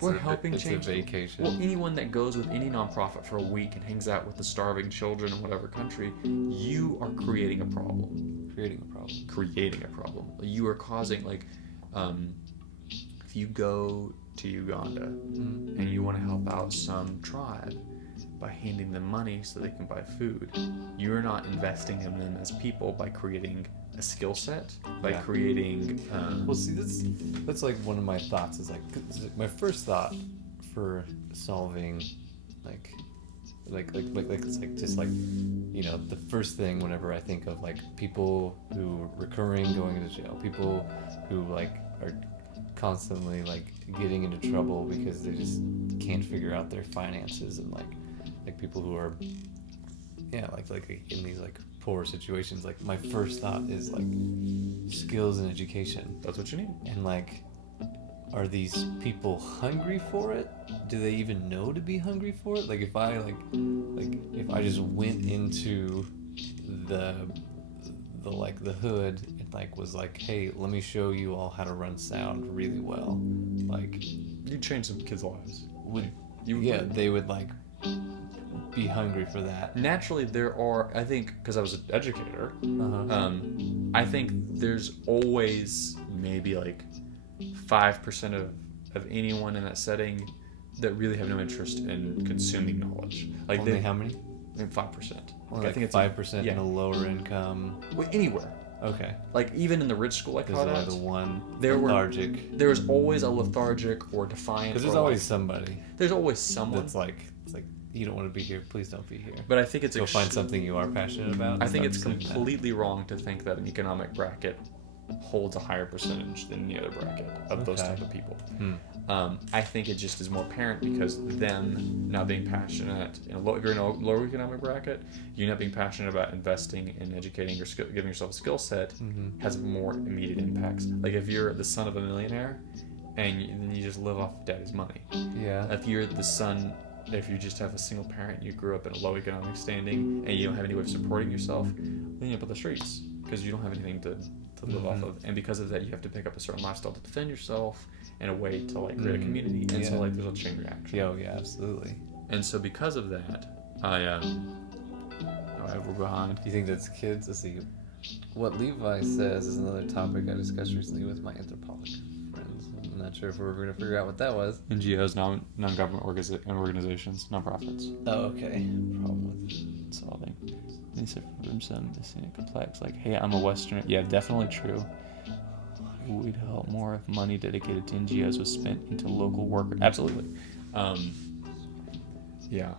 We're helping change. It's a vacation. Well, anyone that goes with any nonprofit for a week and hangs out with the starving children in whatever country, you are creating a problem. Creating a problem. You are causing, like, if you go to Uganda and you want to help out some tribe by handing them money so they can buy food, you're not investing in them as people by creating a skill set, by creating well, see, that's like one of my thoughts is like my first thought for solving like it's like just like, you know, the first thing whenever I think of like people who are recurring going into jail, people who like are constantly like getting into trouble because they just can't figure out their finances, and like people who are like in these like poor situations, like my first thought is like skills and education. That's what you need. And like, are these people hungry for it? Do they even know to be hungry for it? Like if I if I just went into the hood and like was like, hey, let me show you all how to run sound really well, like you'd change some kids' lives. They would like be hungry for that. Naturally, there are, I think, because I was an educator, I think there's always maybe like 5% of anyone in that setting that really have no interest in consuming knowledge. Like only how many? 5%. Like I think it's 5% in a lower income. Well, anywhere. Okay. Like even in the rich school I taught at, the one lethargic. There was always a lethargic or defiant. Because there's always somebody. There's always someone that's like, it's like, you don't want to be here, please don't be here. But I think it's Go find something you are passionate about. I think and it's start pursuing that. completely wrong to think that an economic bracket holds a higher percentage than any other bracket of those Okay. type of people. Hmm. I think it just is more apparent because them not being passionate if you're in a lower economic bracket, you not being passionate about investing in educating or giving yourself a skill set has more immediate impacts. Like if you're the son of a millionaire and then you just live off of daddy's money. Yeah. If you're the son, if you just have a single parent, you grew up in a low economic standing, and you don't have any way of supporting yourself, then you end up on the streets because you don't have anything to live off of, and because of that, you have to pick up a certain lifestyle to defend yourself and a way to like create a community, and so Yeah. like there's a chain reaction. Yeah, absolutely. And so because of that, we're behind. Do you think that's kids? Let's see. What Levi says is another topic I discussed recently with my anthropology friends. I'm not sure if we're going to figure out what that was. NGOs, non-government organizations, nonprofits. Oh, okay. Problem with Solving. They said from some they seem complex. Like, hey, I'm a Westerner. Yeah, definitely true. We'd help more if money dedicated to NGOs was spent into local work. Absolutely. Yeah.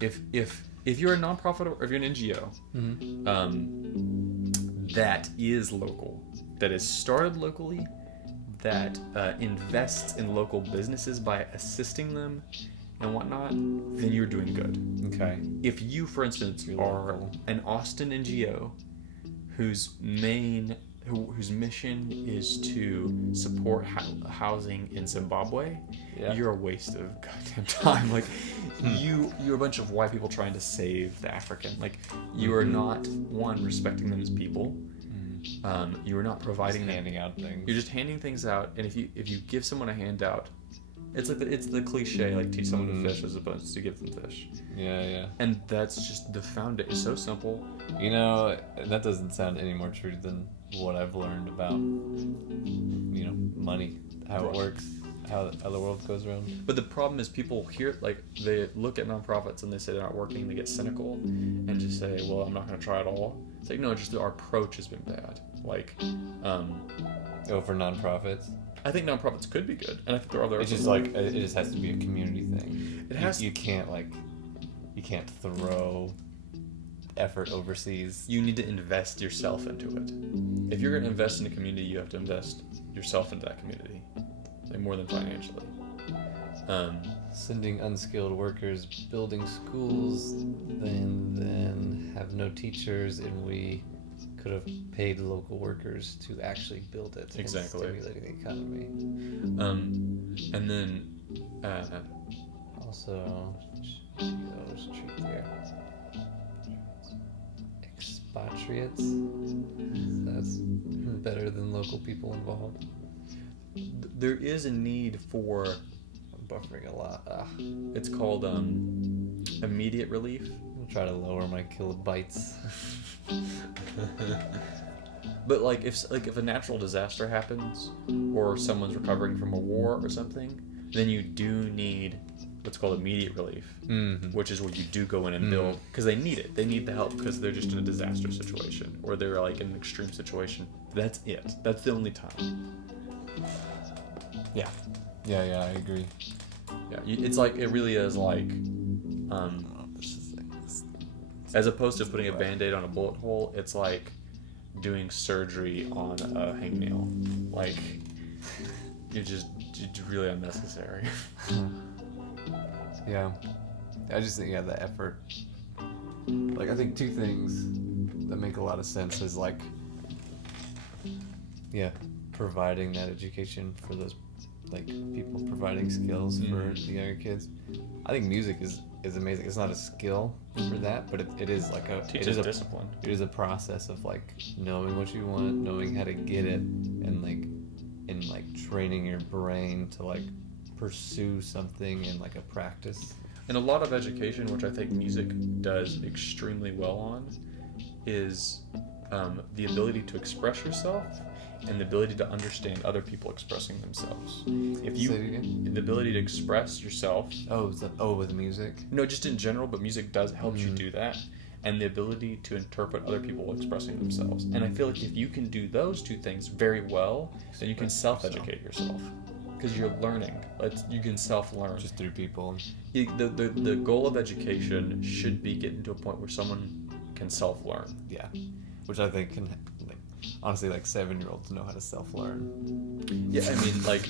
If you're a nonprofit or if you're an NGO, that is local, that is started locally, that invests in local businesses by assisting them and whatnot, then you're doing good. Okay. If you, for instance, are local. an Austin NGO whose mission is to support housing in Zimbabwe, Yeah. you're a waste of goddamn time. Like, you're a bunch of white people trying to save the African. Like, you are not, one, respecting them as people. You are not providing Just them. handing out things. You're just handing things out, and if you give someone a handout, it's like it's the cliche, like teach someone to fish as opposed to give them fish. Yeah. And that's just the foundation. It's so simple. You know, that doesn't sound any more true than what I've learned about, money, how it Right. works, how the world goes around. But the problem is people hear, like, they look at nonprofits and they say they're not working, they get cynical and just say, well, I'm not going to try at all. It's like, no, just our approach has been bad. Like, For nonprofits. I think nonprofits could be good, and I think there are other. It's just like it just has to be a community thing. It has. You can't throw effort overseas. You need to invest yourself into it. If you're going to invest in a community, you have to invest yourself into that community, like more than financially. Sending unskilled workers, building schools, then have no teachers, and we could have paid local workers to actually build it. Exactly. And stimulating the economy. And then Also, NGOs treat their expatriates. That's better than local people involved. there is a need for. I'm buffering a lot. It's called immediate relief. I'll try to lower my kilobytes. But like if a natural disaster happens or someone's recovering from a war or something, then you do need what's called immediate relief, which is where you do go in and build because they need it. They need the help because they're just in a disaster situation or they're like in an extreme situation. That's it. That's the only time. Yeah. Yeah, I agree. Yeah. It's like it really is like as opposed to putting a band-aid on a bullet hole, it's like doing surgery on a hangnail. Like, it's really unnecessary. Yeah. I just think, the effort. Like, I think two things that make a lot of sense is, like, providing that education for those, like, people, providing skills for the younger kids. I think music is amazing. It's not a skill for that, but it is like It is a discipline. It is a process of like knowing what you want, knowing how to get it, and training your brain to like pursue something in like a practice. And a lot of education, which I think music does extremely well on, is the ability to express yourself and the ability to understand other people expressing themselves. If you, Say it again? the ability to express yourself. With music? No, just in general, but music does help you do that. And the ability to interpret other people expressing themselves. And I feel like if you can do those two things very well, then you can self-educate yourself. because you're learning. You can self-learn. Just through people. The goal of education should be getting to a point where someone can self-learn. Yeah. Which I think can, like, honestly, like 7-year-olds know how to self-learn. Yeah, I mean, like,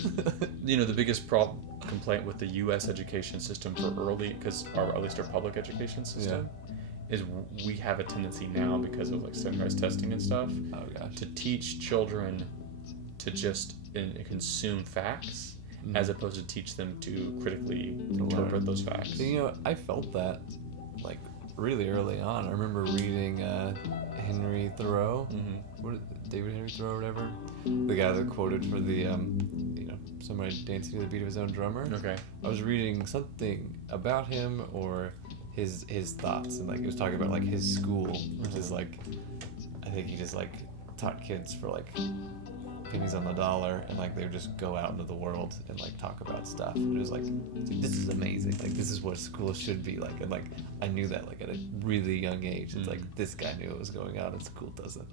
the biggest complaint with the U.S. education system for at least our public education system, is we have a tendency now, because of like standardized testing and stuff, to teach children to just consume facts, as opposed to teach them to critically interpret those facts. I felt that like really early on. I remember reading Henry Thoreau, David Henry Thoreau or whatever, the guy that quoted for the somebody dancing to the beat of his own drummer. Okay. I was reading something about him or his thoughts, and like it was talking about like his school, which is like, I think he just like taught kids for like pennies on the dollar, and like they would just go out into the world and like talk about stuff. And it was like, dude, this is amazing. Like this is what school should be like. And like I knew that like at a really young age. It's like this guy knew what was going on and school doesn't.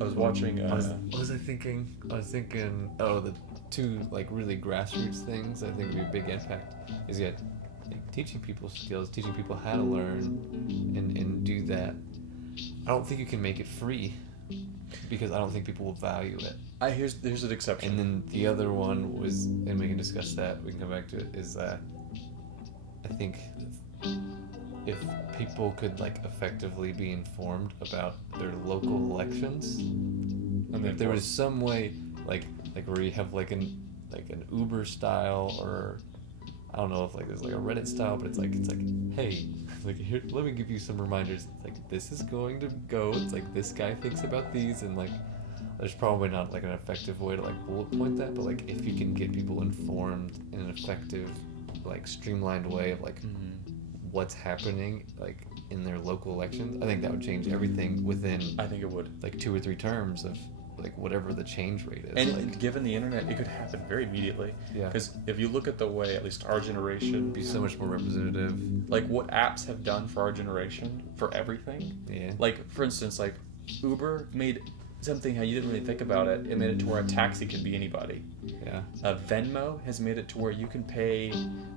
I was watching. What was I thinking? I was thinking, the two like really grassroots things I think would be a big impact is teaching people skills, teaching people how to learn, and do that. I don't think you can make it free, because I don't think people will value it. Here's an exception. And then the other one was, and we can discuss that, we can come back to it, is I think if people could like effectively be informed about their local elections, and if there was some way like where you have like an Uber style, or I don't know if like there's like a Reddit style, but it's like hey, like here, let me give you some reminders. It's like this is going to go. It's like this guy thinks about these, and like there's probably not like an effective way to like bullet point that, but like if you can get people informed in an effective, like streamlined way of like what's happening like in their local elections, I think that would change everything within. I think it would. Like 2 or 3 terms of like whatever the change rate is. And like, given the internet, it could happen very immediately. Yeah. Because if you look at the way, at least our generation, be so much more representative. Like what apps have done for our generation for everything. Yeah. Like for instance, like Uber made something how you didn't really think about it. It made it to where a taxi could be anybody. Yeah. Venmo has made it to where you can pay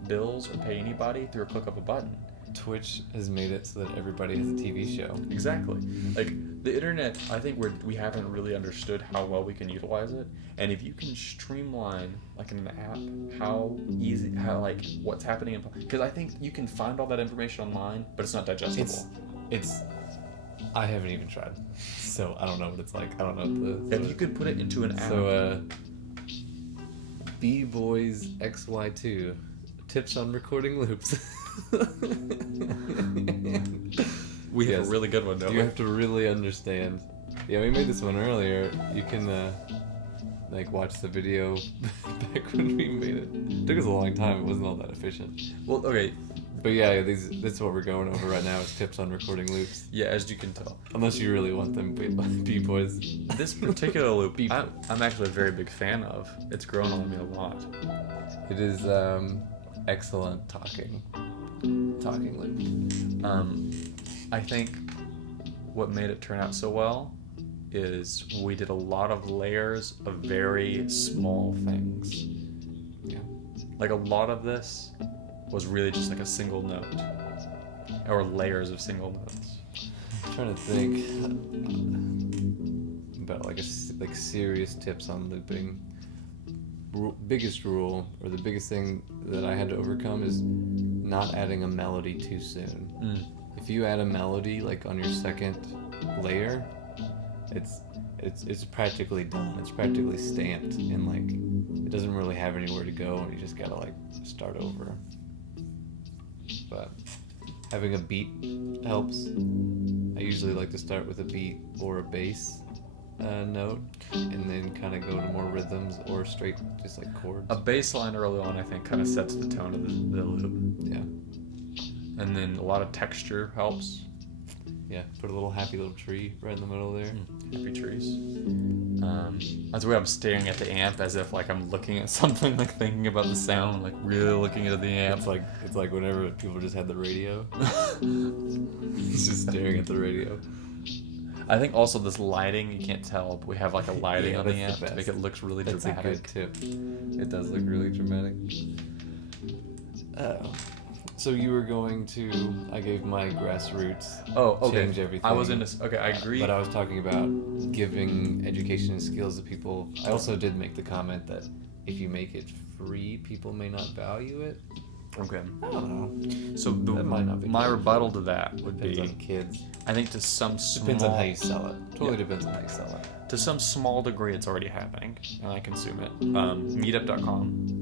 bills or pay anybody through a click of a button. Twitch has made it so that everybody has a TV show. Exactly. Like the internet, I think we haven't really understood how well we can utilize it. And if you can streamline, like in an app, how like what's happening, because I think you can find all that information online, but it's not digestible. I haven't even tried, so I don't know what it's like. I don't know if you could put it into an app. So, B-Boys XY2 tips on recording loops. We have a really good one, don't we? You have to really understand. Yeah, we made this one earlier. You can like watch the video back when we made it. It took us a long time. It wasn't all that efficient. Well, okay. But yeah, this is what we're going over right now, is tips on recording loops. Yeah, as you can tell. Unless you really want them, B-Boys. This particular loop, I'm actually a very big fan of. It's grown on me a lot. It is excellent talking loop. I think what made it turn out so well is we did a lot of layers of very small things. Yeah. Like a lot of this was really just like a single note, or layers of single notes. I'm trying to think about like serious tips on looping. Biggest rule, or the biggest thing that I had to overcome, is not adding a melody too soon. If you add a melody like on your second layer, it's practically done. It's practically stamped, and like it doesn't really have anywhere to go, and you just gotta like start over. But having a beat helps. I usually like to start with a beat or a bass note, and then kind of go to more rhythms or straight just like chords. A bass line early on, I think, kind of sets the tone of the loop. Yeah. And then a lot of texture helps. Yeah, put a little happy little tree right in the middle there. Happy trees. That's the way I'm staring at the amp, as if like I'm looking at something, like thinking about the sound, like really looking at the amp. It's like whenever people just had the radio. He's just staring at the radio. I think also this lighting, you can't tell, but we have like a lighting Yeah, on the that's app the to make best. it look really That's dramatic. a good tip. It does look really dramatic. So you were going to, I gave my grassroots Oh, okay. change everything. I was into. Okay, I agree. But I was talking about giving education and skills to people. I also did make the comment that if you make it free, people may not value it. Okay. I don't know. So That might not be my good. rebuttal to that would Depends be, on kids. I think to some small, Depends on how you sell it. Totally Yeah. depends on how you sell it. to some small degree, it's already happening, and I consume it. Meetup.com.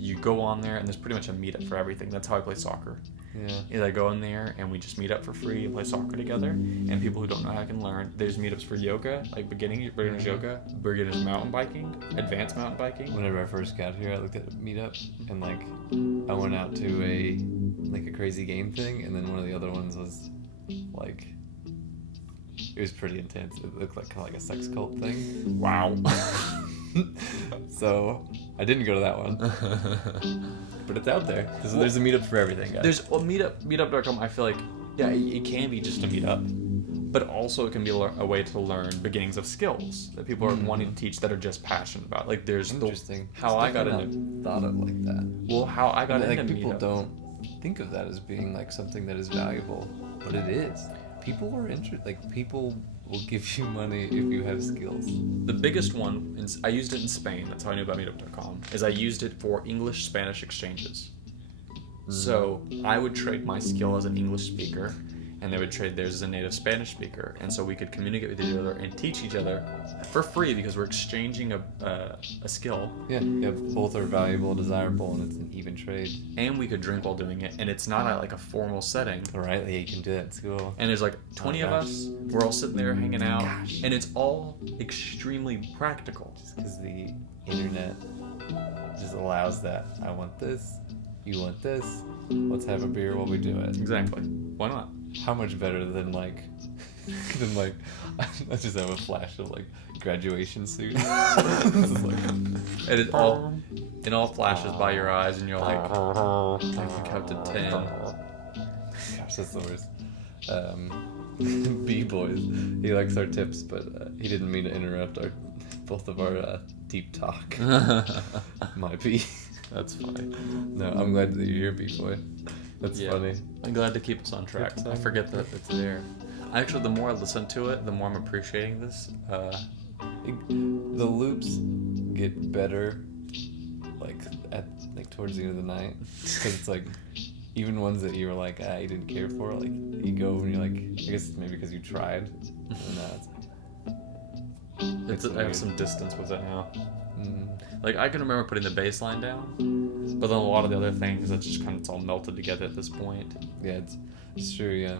You go on there, and there's pretty much a meetup for everything. That's how I play soccer. Yeah. I go in there, and we just meet up for free and play soccer together. And people who don't know how can learn. There's meetups for yoga, like beginner's yoga, beginner's mountain biking, advanced mountain biking. Whenever I first got here, I looked at a meetup and like I went out to a crazy game thing, and then one of the other ones was like it was pretty intense. It looked like kind of like a sex cult thing. Wow. So I didn't go to that one, but it's out there. There's a meetup for everything, guys. There's meetup.com. I feel like it can be just a meetup, but also it can be a way to learn beginnings of skills that people are wanting to teach that are just passionate about. Like there's interesting. how I got into thought of like that. well how I got like into people meetup. don't think of that as being like something that is valuable, but it is. People are interested. Like people will give you money if you have skills. The biggest one, I used it in Spain. That's how I knew about meetup.com. Is I used it for English-Spanish exchanges. So I would trade my skill as an English speaker, and they would trade theirs as a native Spanish speaker, and so we could communicate with each other and teach each other for free because we're exchanging a skill, Yeah, both are valuable, desirable, and it's an even trade. and we could drink while doing it, and it's not at like a formal setting. Right? Yeah, you can do that at school. And there's like 20 of gosh. us. We're all sitting there hanging out, and it's all extremely practical. Because the internet just allows that. I want this. You want this. Let's have a beer while we do it. Exactly. Why not? How much better than like I just have a flash of like graduation suits. This is like And it all flashes by your eyes, and you're like, I can count to 10. gosh, that's the worst. B-boys. He likes our tips, but he didn't mean to interrupt both of our deep talk. My B. That's funny. No, I'm glad that you're here, B-boy. That's Yeah. funny. I'm glad to keep us on track. I forget that it's there. Actually, the more I listen to it, the more I'm appreciating this. The loops get better, like towards the end of the night, because it's like even ones that you were like you didn't care for, like you go and you're like, I guess it's maybe because you tried, and now it's I have some distance with it now. mm, Like I can remember putting the bass line down, but then a lot of the other things, it's just it's all melted together at this point. yeah, it's true, yeah.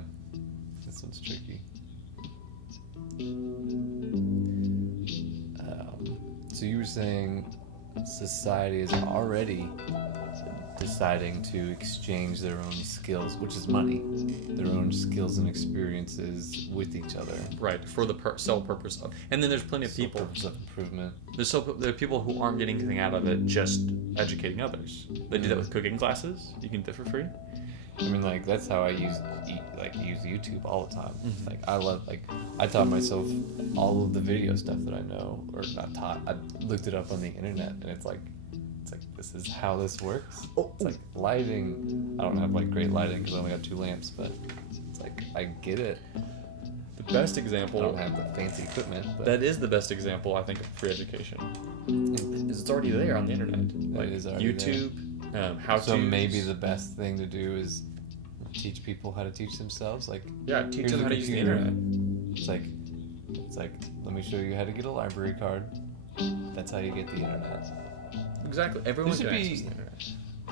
This one's tricky. So you were saying society is already deciding to exchange their own skills, which is money, their own skills and experiences with each other. Right, for the sole purpose of, and then there's plenty of Sole people. purpose of improvement. There are people who aren't getting anything out of it, just educating others. They do that with cooking classes. You can do it for free. I mean, like that's how I use YouTube all the time. Like I taught myself all of the video stuff that I know, or not taught. I looked it up on the internet, and it's like this is how this works. It's like lighting. I don't have like great lighting because I only got 2 lamps, but it's like I get it. The best I example. don't have the fancy equipment. But That is the best example, I think, of free education. Is it's already there on the internet. Like is already YouTube, how so to. maybe the best thing to do is teach people how to teach themselves. Like teach here's them a how to use the computer. internet. It's like let me show you how to get a library card. That's how you get the internet. Exactly. Everyone This can should access be- the internet.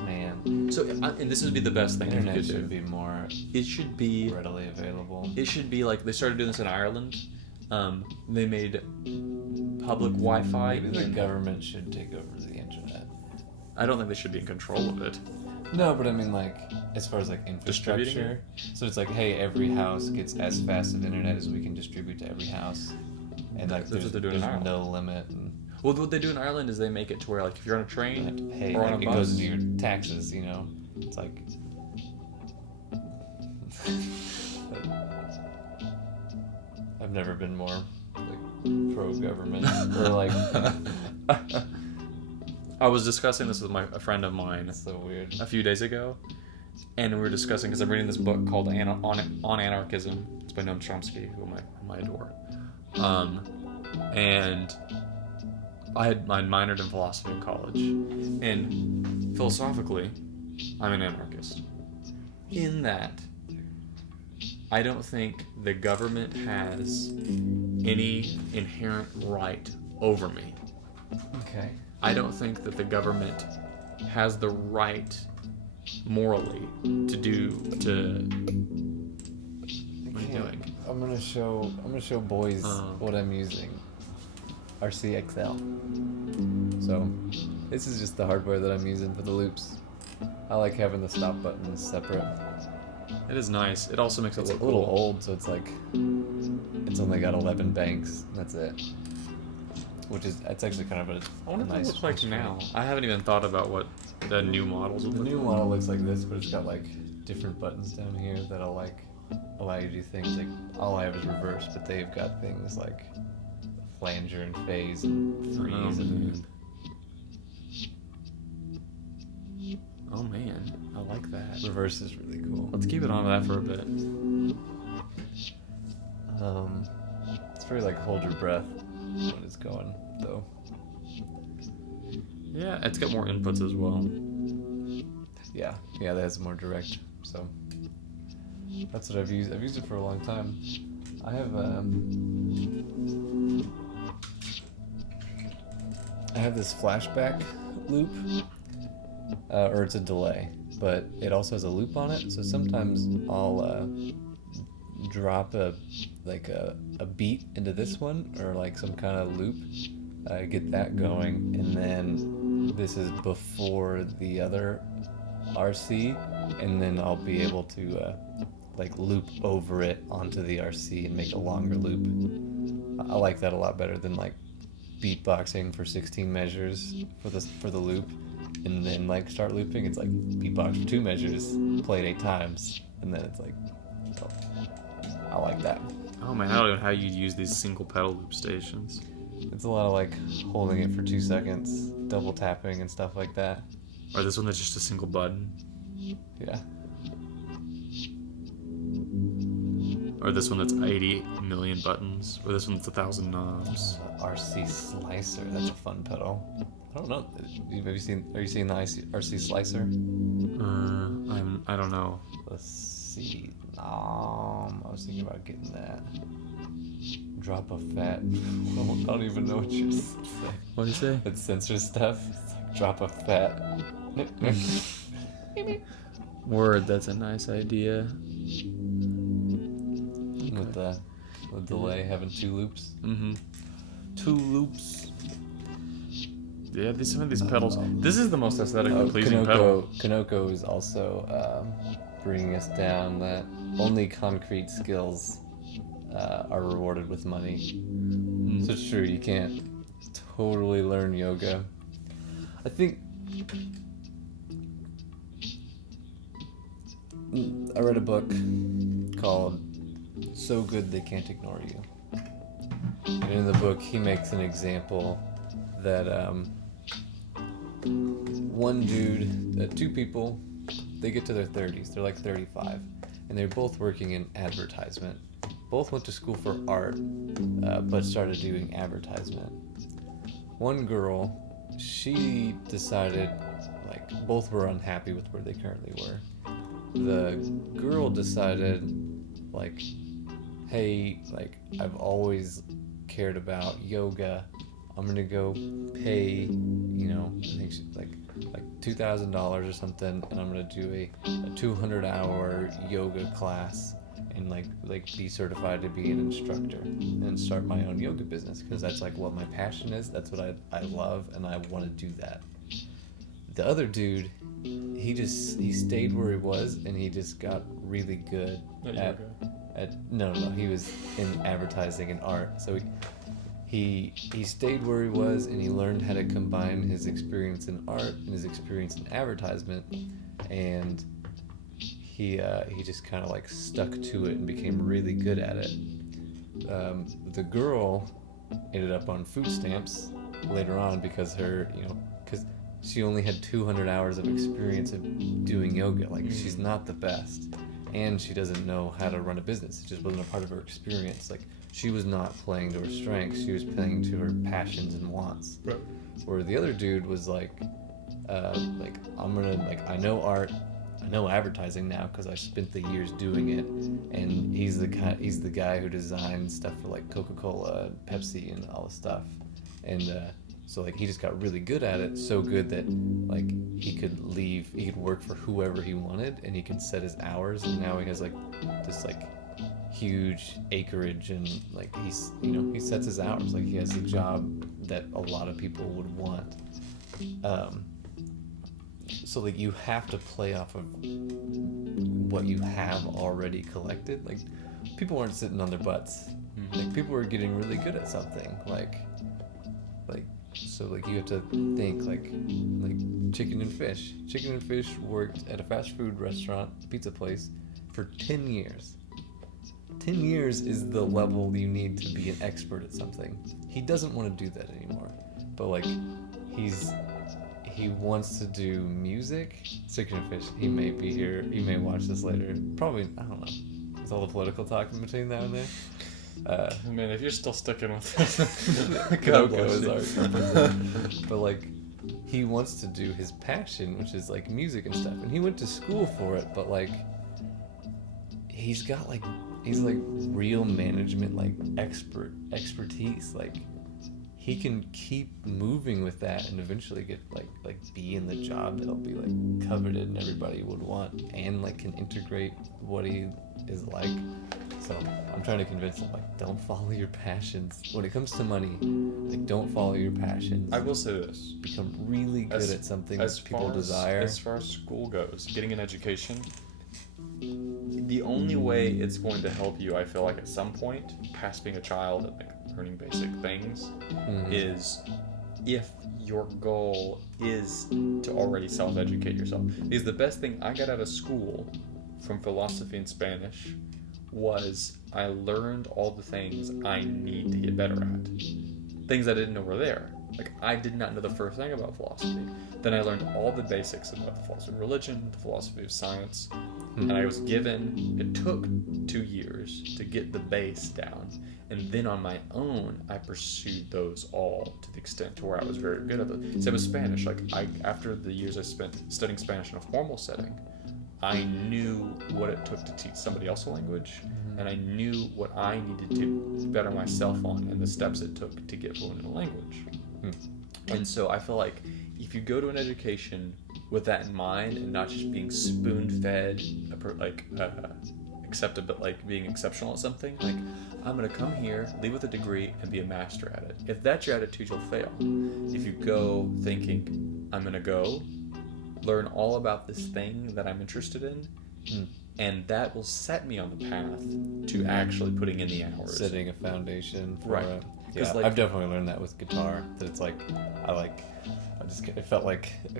Man, So, and this would be the best thing internet you could should do. be more It should be. readily available. It should be like they started doing this in Ireland. They made public Wi-Fi. Maybe the in- government should take over the internet. I don't think they should be in control of it. No, but I mean like as far as like Distributing infrastructure. So it's like, hey, every house gets as fast of internet as we can distribute to every house, and like That's what they're doing in there's Ireland. no limit, and Well, what they do in Ireland is they make it to where, like, if you're on a you don't have to train pay. or on Like, a it bus, goes into your taxes, you know. It's like I've never been more like pro-government or like. I was discussing this with a friend of mine It's so weird. a few days ago, and we were discussing because I'm reading this book called On Anarchism. It's by Noam Chomsky, whom I adore. And I minored in philosophy in college, and philosophically, I'm an anarchist. In that, I don't think the government has any inherent right over me. Okay. I don't think that the government has the right morally to do to. What are you doing? I'm gonna show boys what I'm using. RCXL. So this is just the hardware that I'm using for the loops. I like having the stop buttons separate. It is nice. It also makes it It's look a little cool. old, so it's like it's only got 11 banks. That's it. Which is it's actually kind of a I wonder what nice it looks like instrument. now. I haven't even thought about what the new models would The look new like. model looks like this, but it's got like different buttons down here that'll like allow you to do things like all I have is reverse, but they've got things like flanger and phase and freeze and Oh man, I like that. reverse is really cool. Let's keep it on that for a bit. It's very like hold your breath when it's going though. Yeah, it's got more inputs as well. Yeah, that has more direct. So that's what I've used. I've used it for a long time. I have this flashback loop, or it's a delay, but it also has a loop on it. So sometimes I'll drop a beat into this one or like some kind of loop, get that going, and then this is before the other RC, and then I'll be able to like loop over it onto the RC and make a longer loop. I like that a lot better than like beatboxing for 16 measures for the loop, and then like start looping. It's like beatbox for 2 measures, play it 8 times, and then it's like, oh, I like that. Oh man, I don't know how you'd use these single pedal loop stations. It's a lot of like holding it for 2 seconds, double tapping and stuff like that. Or this one that's just a single button. Yeah. Or this one that's 80 million buttons. Or this one that's 1,000 knobs. RC Slicer, that's a fun pedal. I don't know. Are you seeing the RC Slicer? I don't know. Let's see. I was thinking about getting that. Drop a fat. I don't even know what you're saying. What do you say? It's sensor stuff. It's like drop a fat. Word, that's a nice idea. With the delay having 2 loops. Mm-hmm. 2 loops. Yeah, some of these pedals. This is the most aesthetically pleasing pedal. Kanoko is also bringing us down that only concrete skills are rewarded with money. So it's true, you can't totally learn yoga. I think I read a book called So Good They Can't Ignore You. And in the book, he makes an example that one dude, 2 people, they get to their 30s, they're like 35, and they're both working in advertisement. Both went to school for art, but started doing advertisement. One girl, she decided, like, both were unhappy with where they currently were. The girl decided, like, hey, like, I've always cared about yoga. I'm gonna go pay, I think like $2,000 or something, and I'm gonna do a 200-hour yoga class and like be certified to be an instructor and start my own yoga business, because that's like what my passion is. That's what I love, and I want to do that. The other dude, he stayed where he was, and he just got really good at no, he was in advertising and art. So he stayed where he was, and he learned how to combine his experience in art and his experience in advertisement, and he just kind of like stuck to it and became really good at it. the girl ended up on food stamps later on because because she only had 200 hours of experience of doing yoga. Like, she's not the best, and she doesn't know how to run a business. It just wasn't a part of her experience. Like, she was not playing to her strengths. She was playing to her passions and wants. Right. Where the other dude was like, I know art, I know advertising now because I spent the years doing it, and he's the guy who designed stuff for like Coca-Cola, Pepsi, and all the stuff, and so like he just got really good at it, so good that like he could work for whoever he wanted, and he could set his hours, and now he has like this like huge acreage, and like he sets his hours, like he has a job that a lot of people would want. So like you have to play off of what you have already collected. Like, people weren't sitting on their butts. Like, people were getting really good at something. Like so like you have to think like Chicken and Fish. Chicken and Fish worked at a fast food restaurant, pizza place, for 10 years. 10 years is the level you need to be an expert at something. He doesn't want to do that anymore. But like he wants to do music. Chicken and Fish, he may be here, he may watch this later. Probably, I don't know. With all the political talk in between now and there. I mean, if you're still sticking with it, Coco is art. But like, he wants to do his passion, which is like music and stuff. And he went to school for it, but like, he's like real management, like expertise. Like, he can keep moving with that and eventually get like be in the job that'll be like coveted and everybody would want, and like can integrate what he is like. So I'm trying to convince him, like, don't follow your passions. When it comes to money, like, don't follow your passions. I will say this. Become really good at something that people desire. As far as school goes, getting an education, the only way it's going to help you, I feel like, at some point, past being a child and like learning basic things, is if your goal is to already self-educate yourself. Because the best thing I got out of school from philosophy and Spanish was I learned all the things I need to get better at. Things I didn't know were there. Like, I did not know the first thing about philosophy. Then I learned all the basics about the philosophy of religion, the philosophy of science, and I was given, it took 2 years to get the base down, and then on my own, I pursued those all to the extent to where I was very good at it. Same with Spanish. Like, after the years I spent studying Spanish in a formal setting, I knew what it took to teach somebody else a language, and I knew what I needed to better myself on and the steps it took to get fluent in a language. And so I feel like if you go to an education with that in mind and not just being spoon-fed, being exceptional at something, like, I'm going to come here, leave with a degree, and be a master at it. If that's your attitude, you'll fail. If you go thinking, I'm going to go learn all about this thing that I'm interested in, and that will set me on the path to actually putting in the hours. Setting a foundation for Right. it. Yeah, Like, I've definitely learned that with guitar. That it's like, it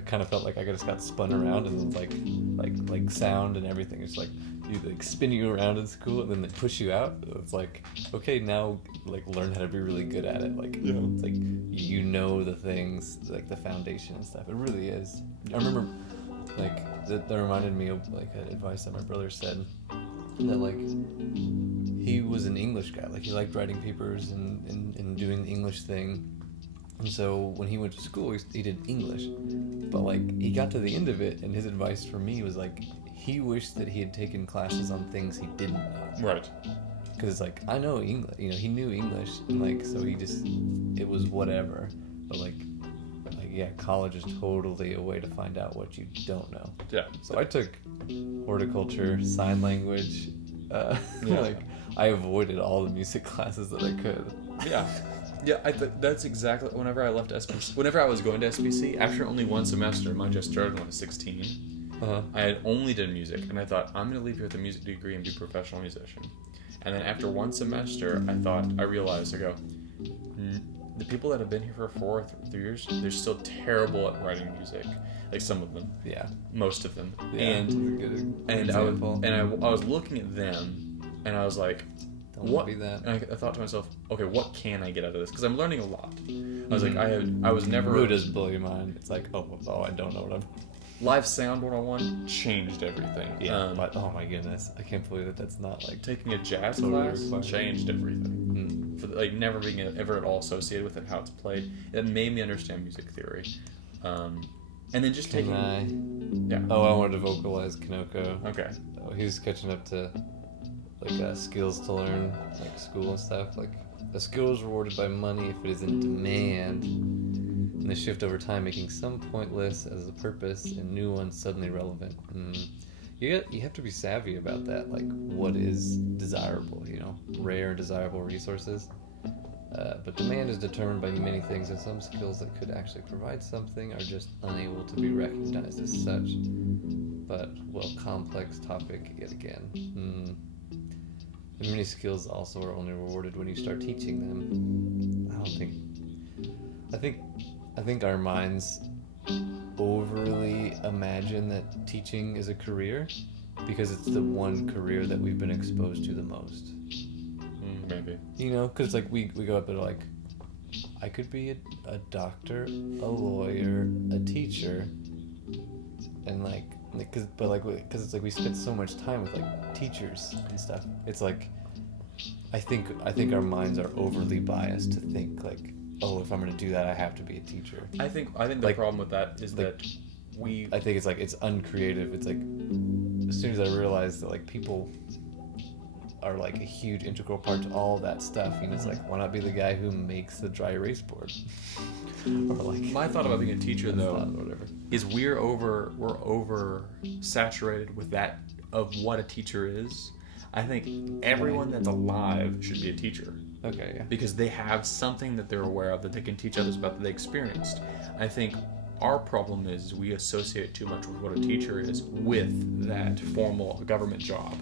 kind of felt like I just got spun around, and then like sound and everything. It's like you like spin you around in school, and then they push you out. It's like, okay, now like learn how to be really good at it. Like, it's like you know the things, like the foundation and stuff. It really is. I remember like that reminded me of like advice that my brother said, that like he was an English guy. Like, he liked writing papers and doing the English thing. And so when he went to school, he did English. But like, he got to the end of it, and his advice for me was like, he wished that he had taken classes on things he didn't know. Right. Because it's like, I know English, he knew English, and like, so it was whatever. But like yeah, college is totally a way to find out what you don't know. Yeah. So I took horticulture, sign language. Like, I avoided all the music classes that I could. Yeah, that's exactly. Whenever I left SPC, whenever I was going to SPC, after only one semester, mine just started when I was 16. I had only done music, and I thought, I'm going to leave here with a music degree and be a professional musician. And then after one semester, I realized, the people that have been here for 4 or 3 years, they're still terrible at writing music. Like, some of them. Yeah. Most of them. Yeah, And I was looking at them, and I was like, Don't what? be that. And I thought to myself, okay, what can I get out of this? Because I'm learning a lot. I was like, I was never. Really does blow your mind. It's like, oh, I don't know what I'm. Live Sound 101 changed everything. Yeah. But, oh my goodness, I can't believe that's not like. Taking a jazz Totally class required. changed everything. For like never being ever at all associated with it, how it's played. It made me understand music theory. And then just Can taking. I? Yeah. Oh, I wanted to vocalize Kanoko. Okay. Oh, he was catching up to like skills to learn, like school and stuff. Like a skill is rewarded by money if it is in demand, and the shift over time making some pointless as a purpose and new ones suddenly relevant. You have to be savvy about that, like what is desirable, rare and desirable resources. But demand is determined by many things, and some skills that could actually provide something are just unable to be recognized as such. But, well, complex topic yet again. And many skills also are only rewarded when you start teaching them. I think our minds overly imagine that teaching is a career because it's the one career that we've been exposed to the most. Maybe. Because like we go up and like, I could be a doctor, a lawyer, a teacher, and because it's like we spend so much time with like teachers and stuff. It's like, I think our minds are overly biased to think like, oh, if I'm gonna do that, I have to be a teacher. I think the problem with that is that I think it's like it's uncreative. It's like as soon as I realized that like people are like a huge integral part to all that stuff, it's like, why not be the guy who makes the dry erase board? Or like, my thought about being a teacher though whatever. is we're over saturated with that of what a teacher is. I think everyone that's alive should be a teacher. Okay, yeah. Because they have something that they're aware of that they can teach others about that they experienced. I think our problem is we associate too much with what a teacher is with that formal government job.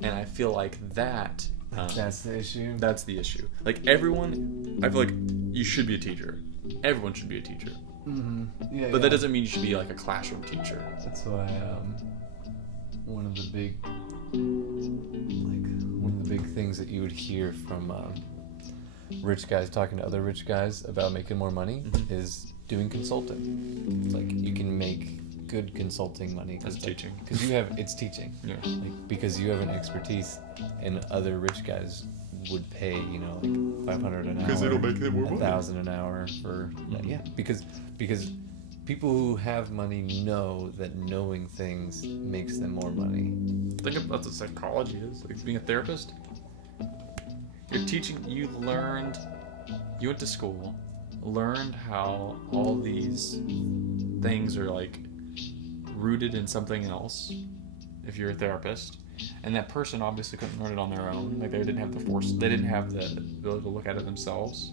And I feel like that... That's the issue? That's the issue. Like everyone, I feel like you should be a teacher. Everyone should be a teacher. Mm-hmm. Yeah, But that doesn't mean you should be like a classroom teacher. That's why one of the big things that you would hear from rich guys talking to other rich guys about making more money is doing consulting. It's like you can make good consulting money. That's teaching. Because it's teaching. Yeah. Like, because you have an expertise, and other rich guys would pay, like $500 an hour. Because it'll make them more money. $1,000 an hour for that. Yeah. Because people who have money know that knowing things makes them more money. Think about what psychology is. Like being a therapist. You're teaching. You went to school, learned how all these things are like rooted in something else. If you're a therapist, and that person obviously couldn't learn it on their own. Like they didn't have the force. They didn't have the ability to look at it themselves.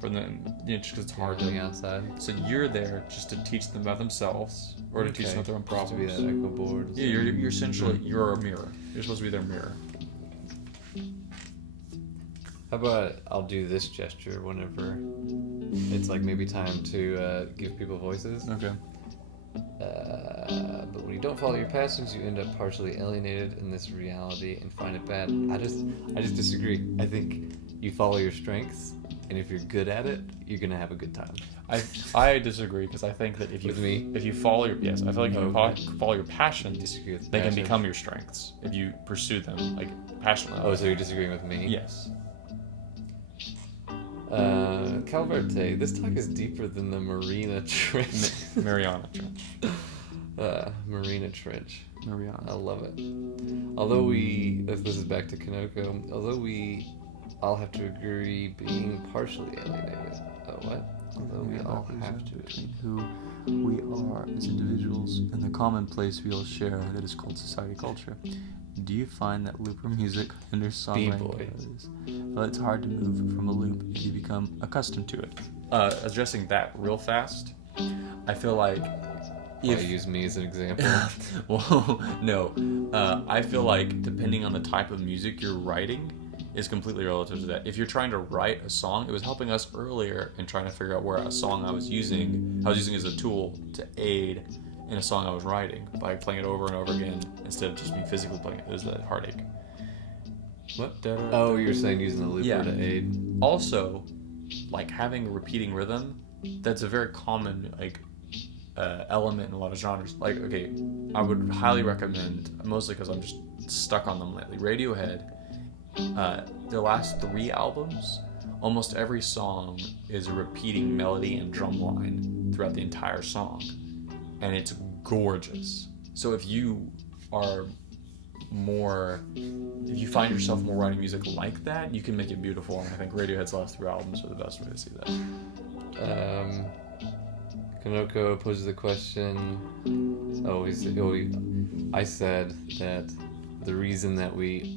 For them, just because it's hard on the outside. So you're there just to teach them about themselves, or to teach them about their own problems. Just to be that echo board. Yeah, you're essentially you're a mirror. You're supposed to be their mirror. How about I'll do this gesture whenever it's like maybe time to give people voices. Okay. But when you don't follow your passions, you end up partially alienated in this reality and find it bad. I just disagree. I think you follow your strengths, and if you're good at it, you're gonna have a good time. I disagree because I think that if you follow your I feel like if you follow your passions, they can become your strengths if you pursue them like passionately. Oh, so you're disagreeing with me? Yes. Calverte, this talk is deeper than the Marina Trench. Mariana Trench. Marina Trench. Mariana. I love it. This is back to Kanoko, I'll have to agree being partially alienated. Oh, what? Although we all have to between who we are as individuals and the commonplace we all share that is called society culture. Do you find that looper music hinders songwriting? Well, it's hard to move from a loop if you become accustomed to it. Addressing that real fast, I feel like if use me as an example. Well, no. I feel like depending on the type of music you're writing is completely relative to that. If you're trying to write a song, it was helping us earlier in trying to figure out where a song I was using as a tool to aid in a song I was writing by playing it over and over again instead of just me physically playing it. There's that heartache. What? Oh, you're saying using the looper Yeah. to aid. Also, like having a repeating rhythm, that's a very common like element in a lot of genres. Like, okay, I would highly recommend, mostly because I'm just stuck on them lately, Radiohead. Their last 3 albums, almost every song is a repeating melody and drum line throughout the entire song, and it's gorgeous. So if you find yourself more writing music like that, you can make it beautiful. And I think Radiohead's last 3 albums are the best way to see that. Kanoko poses the question. I said that the reason that we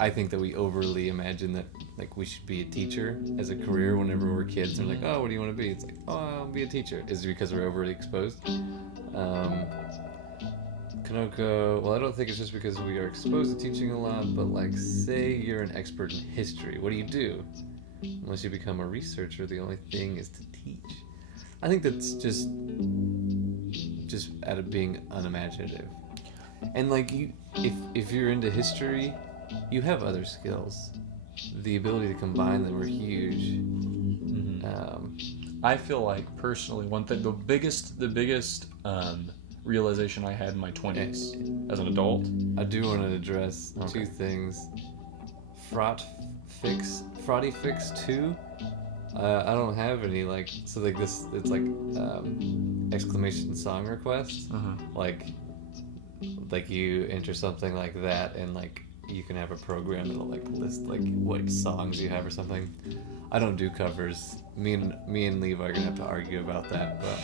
I think that we overly imagine that like we should be a teacher as a career whenever we're kids. And like, oh, what do you want to be? It's like, oh, I'll be a teacher. Is because we're overly exposed. Kanoko, well, I don't think it's just because we are exposed to teaching a lot, but like, say you're an expert in history. What do? Unless you become a researcher, the only thing is to teach. I think that's just out of being unimaginative. And like if you're into history, you have other skills. The ability to combine them are huge. I feel like personally, one thing, the biggest realization I had in my 20s as an adult. I do want to address 2 things. Frotty Fix 2. I don't have any so like this. It's like exclamation song request. Like you enter something like that, and like you can have a program that'll like list like what songs you have or something. I don't do covers. Me and Levi are gonna have to argue about that, but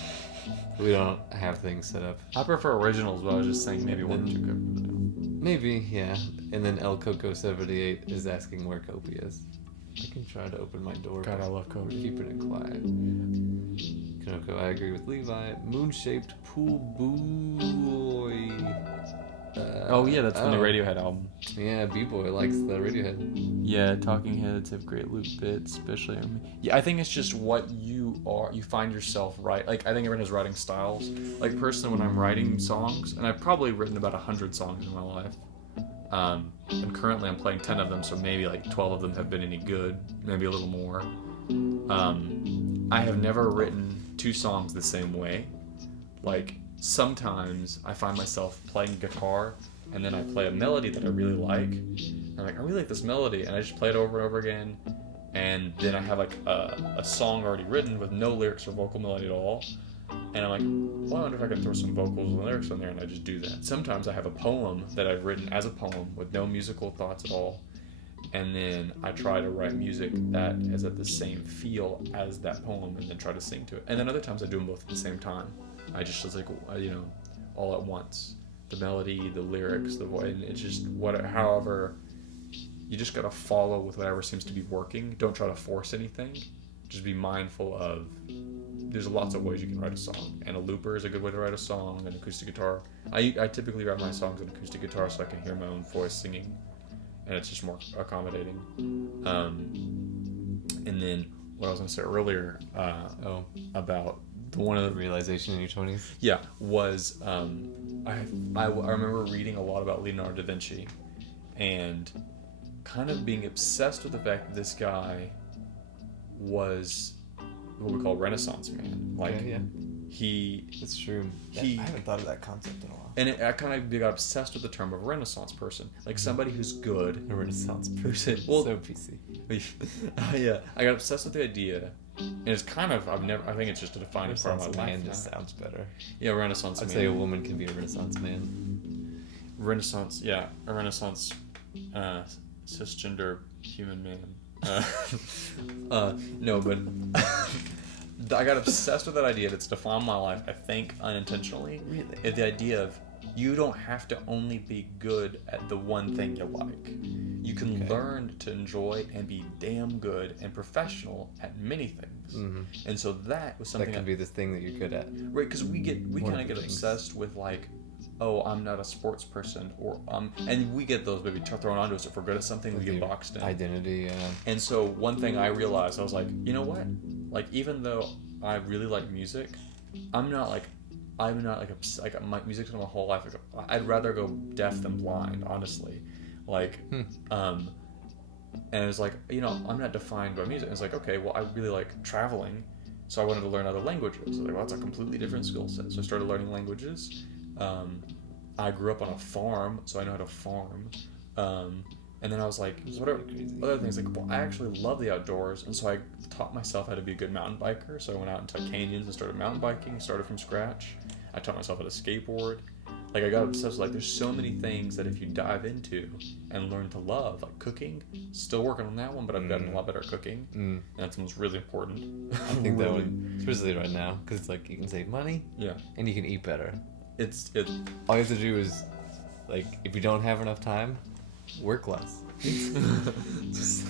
we don't have things set up. I prefer originals, but I was just saying maybe 1 or 2 covers. Maybe, yeah. And then El Coco 78 is asking where Kobe is. I can try to open my door. God, I love Kobe. Keeping it quiet. Kanoko, I agree with Levi. Moon-shaped pool boy. Oh yeah, that's from the Radiohead album. Yeah, B-boy likes the Radiohead. Yeah, Talking Heads have great loop bits, especially. Yeah, I think it's just what you find yourself right. Like I think everyone has writing styles. Like personally, when I'm writing songs, and I've probably written about 100 songs in my life. And currently I'm playing 10 of them, so maybe like 12 of them have been any good, maybe a little more. I have never written 2 songs the same way. Like sometimes I find myself playing guitar and then I play a melody that I really like. I'm like, I really like this melody, and I just play it over and over again. And then I have like a song already written with no lyrics or vocal melody at all. And I'm like, well, I wonder if I could throw some vocals and lyrics on there, and I just do that. Sometimes I have a poem that I've written as a poem with no musical thoughts at all, and then I try to write music that is at the same feel as that poem, and then try to sing to it. And then other times I do them both at the same time. I just like, all at once. The melody, the lyrics, the voice, and it's just however, you just gotta follow with whatever seems to be working. Don't try to force anything. Just be mindful of there's lots of ways you can write a song, and a looper is a good way to write a song. An acoustic guitar. I typically write my songs on acoustic guitar so I can hear my own voice singing, and it's just more accommodating. And then what I was going to say earlier about one of the realization in your 20s. Yeah, was I remember reading a lot about Leonardo da Vinci, and kind of being obsessed with the fact that this guy was what we call Renaissance man. Like, It's true. I haven't thought of that concept in a while. And I kind of got obsessed with the term of Renaissance person, like somebody who's good. A Renaissance person. Well, so PC. Yeah, I got obsessed with the idea, and it's kind of I think it's just a defining part of my life. Man just sounds better. Yeah, Renaissance man. I'd say a woman can be a Renaissance man. Renaissance, yeah, a Renaissance cisgender human man. No, but I got obsessed with that idea. It's defined my life, I think, unintentionally. Really? The idea of you don't have to only be good at the one thing you like. You can learn to enjoy and be damn good and professional at many things. Mm-hmm. And so that was something that could be the thing that you're good at. Right, because we kind of get obsessed with like, oh, I'm not a sports person, or and we get those maybe thrown onto us if we're good at something. We get boxed in identity. And so one thing I realized, I was like, you know what? Like, even though I really like music, I'm not like my music's been my whole life. I'd rather go deaf than blind, honestly. Like, and it's like, you know, I'm not defined by music. It's like, okay, well, I really like traveling, so I wanted to learn other languages. Like, well, that's a completely different skill set. So I started learning languages. I grew up on a farm, so I know how to farm. And then I was like, what are other things? Like, well, I actually love the outdoors, and so I taught myself how to be a good mountain biker. So I went out into canyons and started mountain biking, started from scratch. I taught myself how to skateboard. Like, I got obsessed with, like, there's so many things that if you dive into and learn to love, like cooking, still working on that one, but I've gotten a lot better at cooking. And that's what's really important. I think that one, especially right now, because it's like you can save money, Yeah. and you can eat better. It's All you have to do is, like, if you don't have enough time, work less. just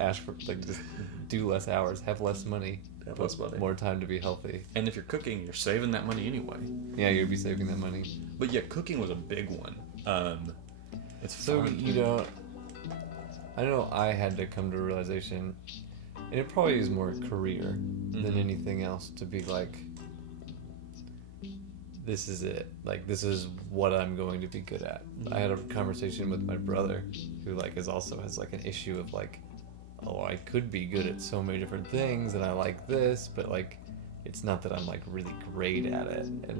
ask for, like, just do less hours, have less money, Have less money. more time to be healthy. and if you're cooking, you're saving that money anyway. Yeah, you'd be saving that money. But yeah, cooking was a big one. It's So fun. you don't. I know I had to come to a realization, and it probably is more career than anything else, to be like, this is it. Like, this is what I'm going to be good at. I had a conversation with my brother, who, like, has like an issue of, like, oh, I could be good at so many different things, and I like this, but, like, it's not that I'm, like, really great at it. And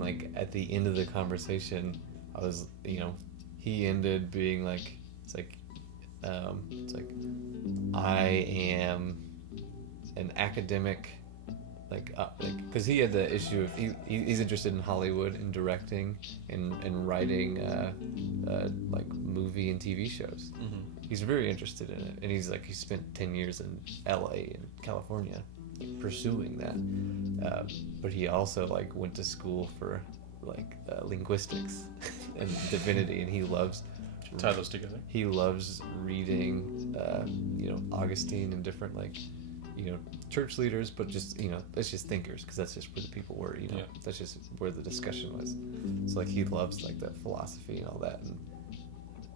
like at the end of the conversation, I was, you know, he ended being like, it's like I am an academic, like, because he had the issue of he's interested in Hollywood and directing and writing like movie and TV shows. He's very interested in it, and he spent 10 years in LA and California, like, pursuing that. But he also, like, went to school for, like, linguistics and divinity, and he loves Tie those together. he loves reading, you know, Augustine and different, like, you know, church leaders, but just, you know, that's just thinkers, because that's just where the people were, you know. Yeah. That's just where the discussion was. So, like, he loves, like, that philosophy and all that, and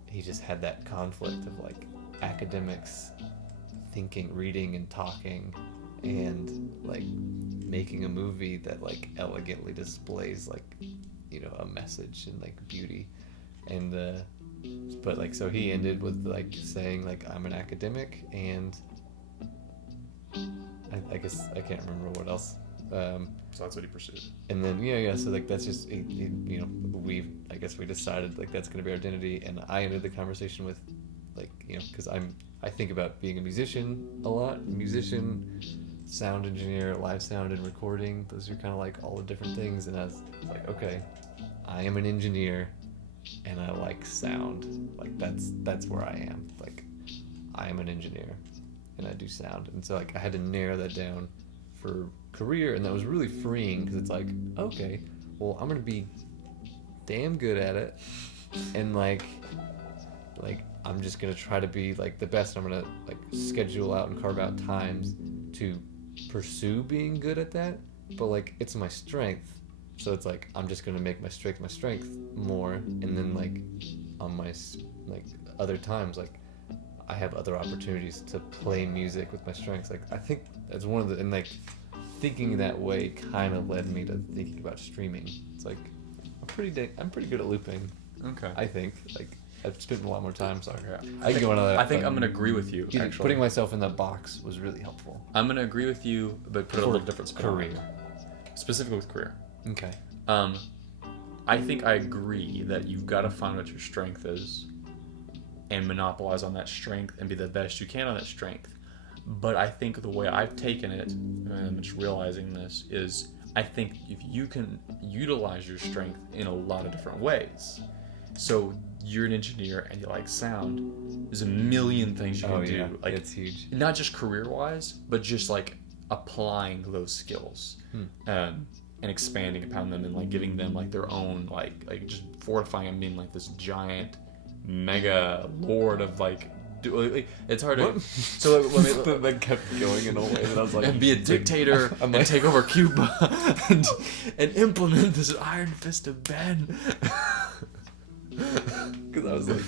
he just had that conflict of, like, academics thinking, reading, and talking, and, like, making a movie that, like, elegantly displays, like, you know, a message and, like, beauty. And but, like, so he ended with, like, saying, like, I'm an academic, and I guess I can't remember what else. So that's what he pursued. And then so, like, that's just you know, I guess we decided, like, that's gonna be our identity. And I ended the conversation with, like, you know, because I think about being a musician a lot. Musician, sound engineer, live sound and recording, those are kind of like all the different things. And I was like, okay, I am an engineer and I like sound. Like, that's where I am. Like, I am an engineer and I do sound. And so, like, I had to narrow that down for career, and that was really freeing, because it's like, okay, well, I'm gonna be damn good at it, and like I'm just gonna try to be, like, the best. I'm gonna, like, schedule out and carve out times to pursue being good at that, but, like, it's my strength, so it's like I'm just gonna make my strength more, and then, like, on my, like, other times, like, I have other opportunities to play music with my strengths. Like, I think that's one of the, and, like, thinking that way kind of led me to thinking about streaming. It's like, I'm pretty good at looping. Okay. I think, like, I've spent a lot more time, so I think, go on I think I'm gonna agree with you. Actually, putting myself in that box was really helpful. I'm gonna agree with you, but put a little different spin on it. Career. Specifically with career. Okay. I think I agree that you've got to find what your strength is and monopolize on that strength and be the best you can on that strength. But I think the way I've taken it, and I'm just realizing this, is I think if you can utilize your strength in a lot of different ways. So you're an engineer and you like sound, there's a million things you can do. Yeah. Like, It's huge. not just career-wise, but just, like, applying those skills and expanding upon them and, like, giving them, like, their own, like just fortifying them, being, like, this giant mega lord of, like, it's hard to so that kept going in a way that I was like, and be a dictator I'm and like, take over Cuba and implement this iron fist of Ben. because I was like,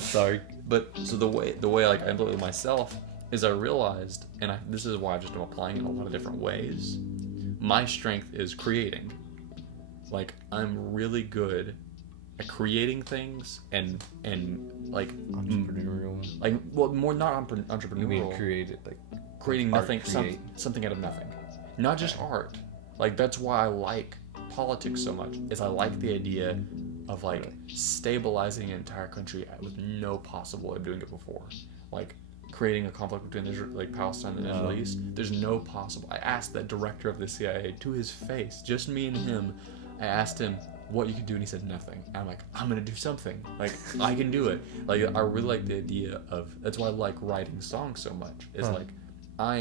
sorry. But so the way like I implement it myself is I realized, and this is why I've just been applying it in a lot of different ways. My strength is creating, Like, I'm really good at creating things and like Entrepreneurial. like well more not You entrepreneurial. mean created like creating art nothing, create. something out of nothing, not just art. Like that's why I like politics so much. Is I like the idea of like stabilizing an entire country with no possible way of doing it before, like creating a conflict between like Palestine and the Middle East. There's no possible. I asked that director of the CIA to his face, just me and him. I asked him what you could do, and he said nothing. And I'm like, I'm gonna do something. Like I can do it. Like I really like the idea of. That's why I like writing songs so much. Is like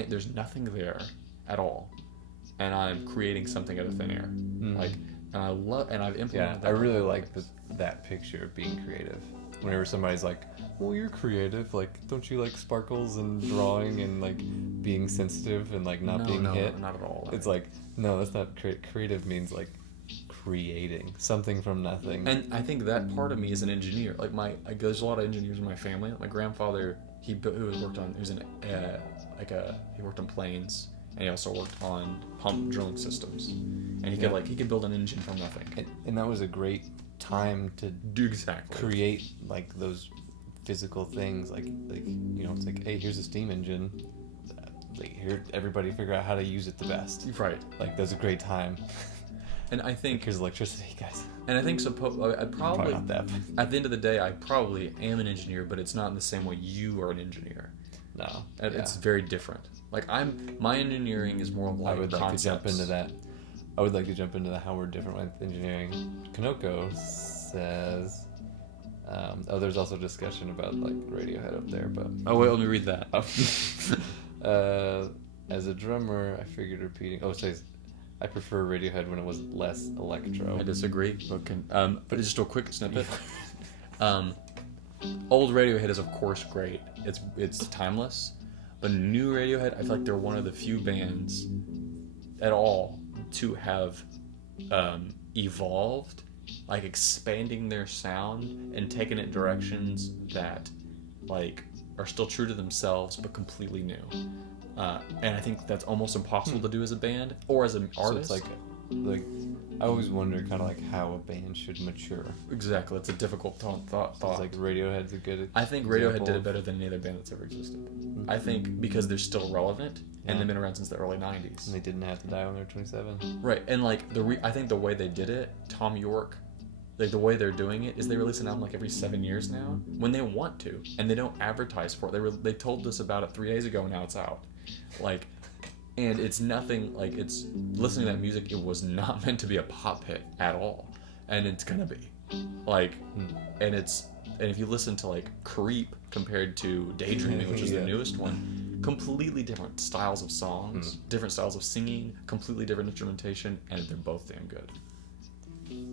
there's nothing there at all, and I'm creating something out of thin air. Like, and I love, and I've implemented. I really like that picture of being creative. Whenever somebody's like, "Well, you're creative. Like, don't you like sparkles and drawing and like being sensitive and like not being hit?" Not at all. It's like, no, that's not creative. Means like creating something from nothing. And I think that part of me is an engineer. Like there's a lot of engineers in my family. My grandfather, he worked on planes, and he also worked on pump drilling systems. And he could build an engine from nothing. And that was a great time to Do exactly create like those physical things. Like it's like, hey, here's a steam engine. Like here, everybody figure out how to use it the best. Right. Like that's a great time. And I think Here's electricity, guys. And I think I probably not that. at the end of the day, I probably am an engineer, but it's not in the same way you are an engineer. No, It's very different. Like my engineering is more like I would like concepts. to jump into that. I would like to jump into how we're different with engineering. Kanoko says, there's also discussion about like Radiohead up there, but Oh wait, let me read that. as a drummer, I figured repeating. Oh, it says, I prefer Radiohead when it was less electro. I disagree, but just a quick snippet. Old Radiohead is of course great. It's timeless, but new Radiohead, I feel like they're one of the few bands at all to have evolved, like expanding their sound and taking it directions that like are still true to themselves but completely new. And I think that's almost impossible to do as a band or as an artist. So it's like I always wonder kind of like how a band should mature. Exactly, it's a difficult thought. It's like Radiohead's a good I think example Radiohead did it of- better than any other band that's ever existed. I think because they're still relevant and they've been around since the early 90s. And they didn't have to die when they were 27. Right, and like I think the way they did it, Tom York, like the way they're doing it is they release an album like every 7 years now when they want to, and they don't advertise for it. They told us about it 3 days ago, and now it's out. Like, and it's nothing like it's listening to that music. It was not meant to be a pop hit at all, and it's gonna be, like, and if you listen to like Creep compared to Daydreaming, which is the newest one, completely different styles of songs, different styles of singing, completely different instrumentation, and they're both damn good.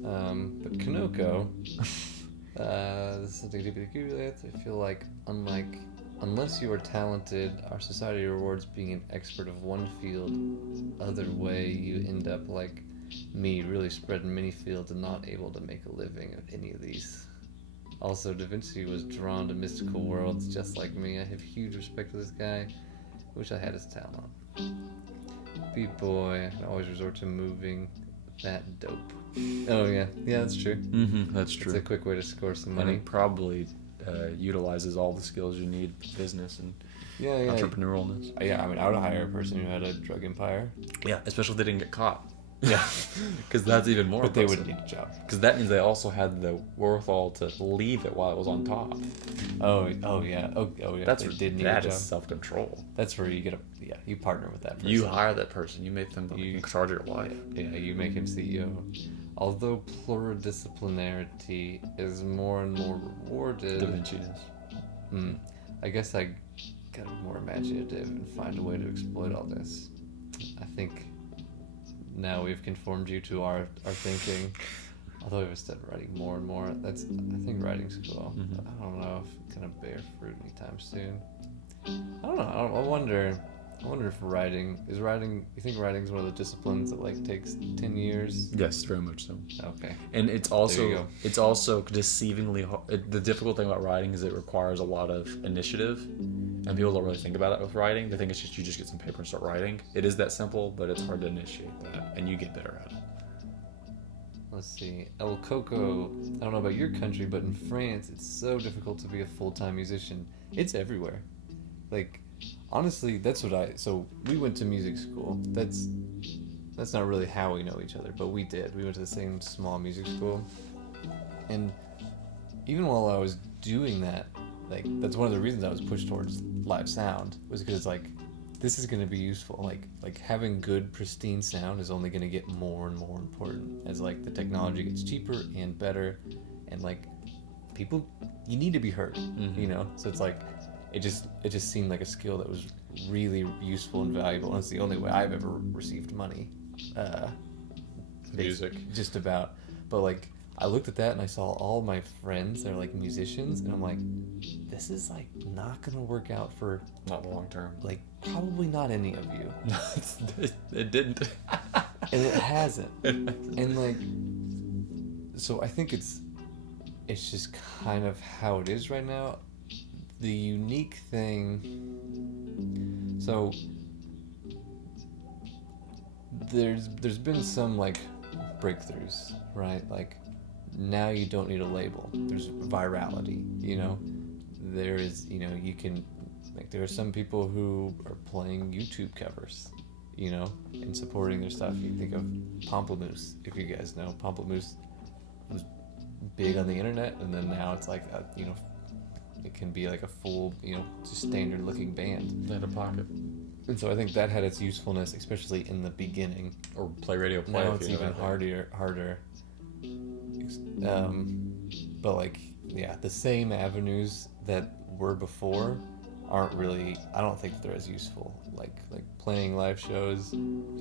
But Kanoko, this is something deeply accumulates. I feel like unless you are talented, our society rewards being an expert of one field. Other way, you end up like me, really spread in many fields and not able to make a living of any of these. Also, Da Vinci was drawn to mystical worlds just like me. I have huge respect for this guy. Wish I had his talent. B-boy, I can always resort to moving. That dope. Oh yeah, that's true. That's It's a quick way to score some And money. it probably utilizes all the skills you need for business and Yeah. entrepreneurialness. Yeah, I mean, I would hire a person who had a drug empire. Yeah, especially if they didn't get caught. Yeah, Because that's even more but they impressive. would need a job. Because that means they also had the wherewithal to leave it while it was on top. Oh yeah. Oh yeah. That's they did need that a is job. self-control. That's where you get you partner with that person. You hire that person. You make them in charge of your life. Yeah, you make him CEO. Although pluridisciplinarity is more and more rewarded, Da Vinci is. I guess I got more imaginative and find a way to exploit all this. I think now we've conformed you to our thinking. Although we've started writing more and more, I think writing's cool. I don't know if it's gonna bear fruit anytime soon. I don't know. I wonder if writing. You think writing's one of the disciplines that like takes 10 years? Yes, very much so. Okay. And it's There you also deceivingly hard. The difficult thing about writing is it requires a lot of initiative, and people don't really think about it with writing. They think it's just you just get some paper and start writing. It is that simple, but it's hard to initiate that, and you get better at it. let's see, El Coco. I don't know about your country, but in France, it's so difficult to be a full-time musician. It's everywhere. Like, honestly, that's what so we went to music school. That's not really how we know each other, but we did. We went to the same small music school. And even while I was doing that, like, that's one of the reasons I was pushed towards live sound, was because it's like, this is going to be useful. Like having good, pristine sound is only going to get more and more important as, like, the technology gets cheaper and better. And, like, people, you need to be heard, you know? So it's like, it just seemed like a skill that was really useful and valuable. And it's the only way I've ever received money. Music. Just about. But, like, I looked at that and I saw all my friends, they're like musicians, and I'm like, this is, like, not gonna work out for, Not the long term. like, probably not any of you. It didn't. And it hasn't. And, like, so I think it's just kind of how it is right now. The unique thing, so there's been some, like, breakthroughs, right? Like, now you don't need a label. There's virality, you know? There is, you know, you can, like, there are some people who are playing YouTube covers, you know, and supporting their stuff. You think of Pamplemousse, if you guys know. Pamplemousse was big on the internet, and then now it's like, you know, it can be like a full, you know, just standard looking band. In a pocket. And so I think that had its usefulness, especially in the beginning. Or play radio play. Now if it's you know even that. harder. But, like, yeah, the same avenues that were before aren't really, I don't think they're as useful. Like playing live shows,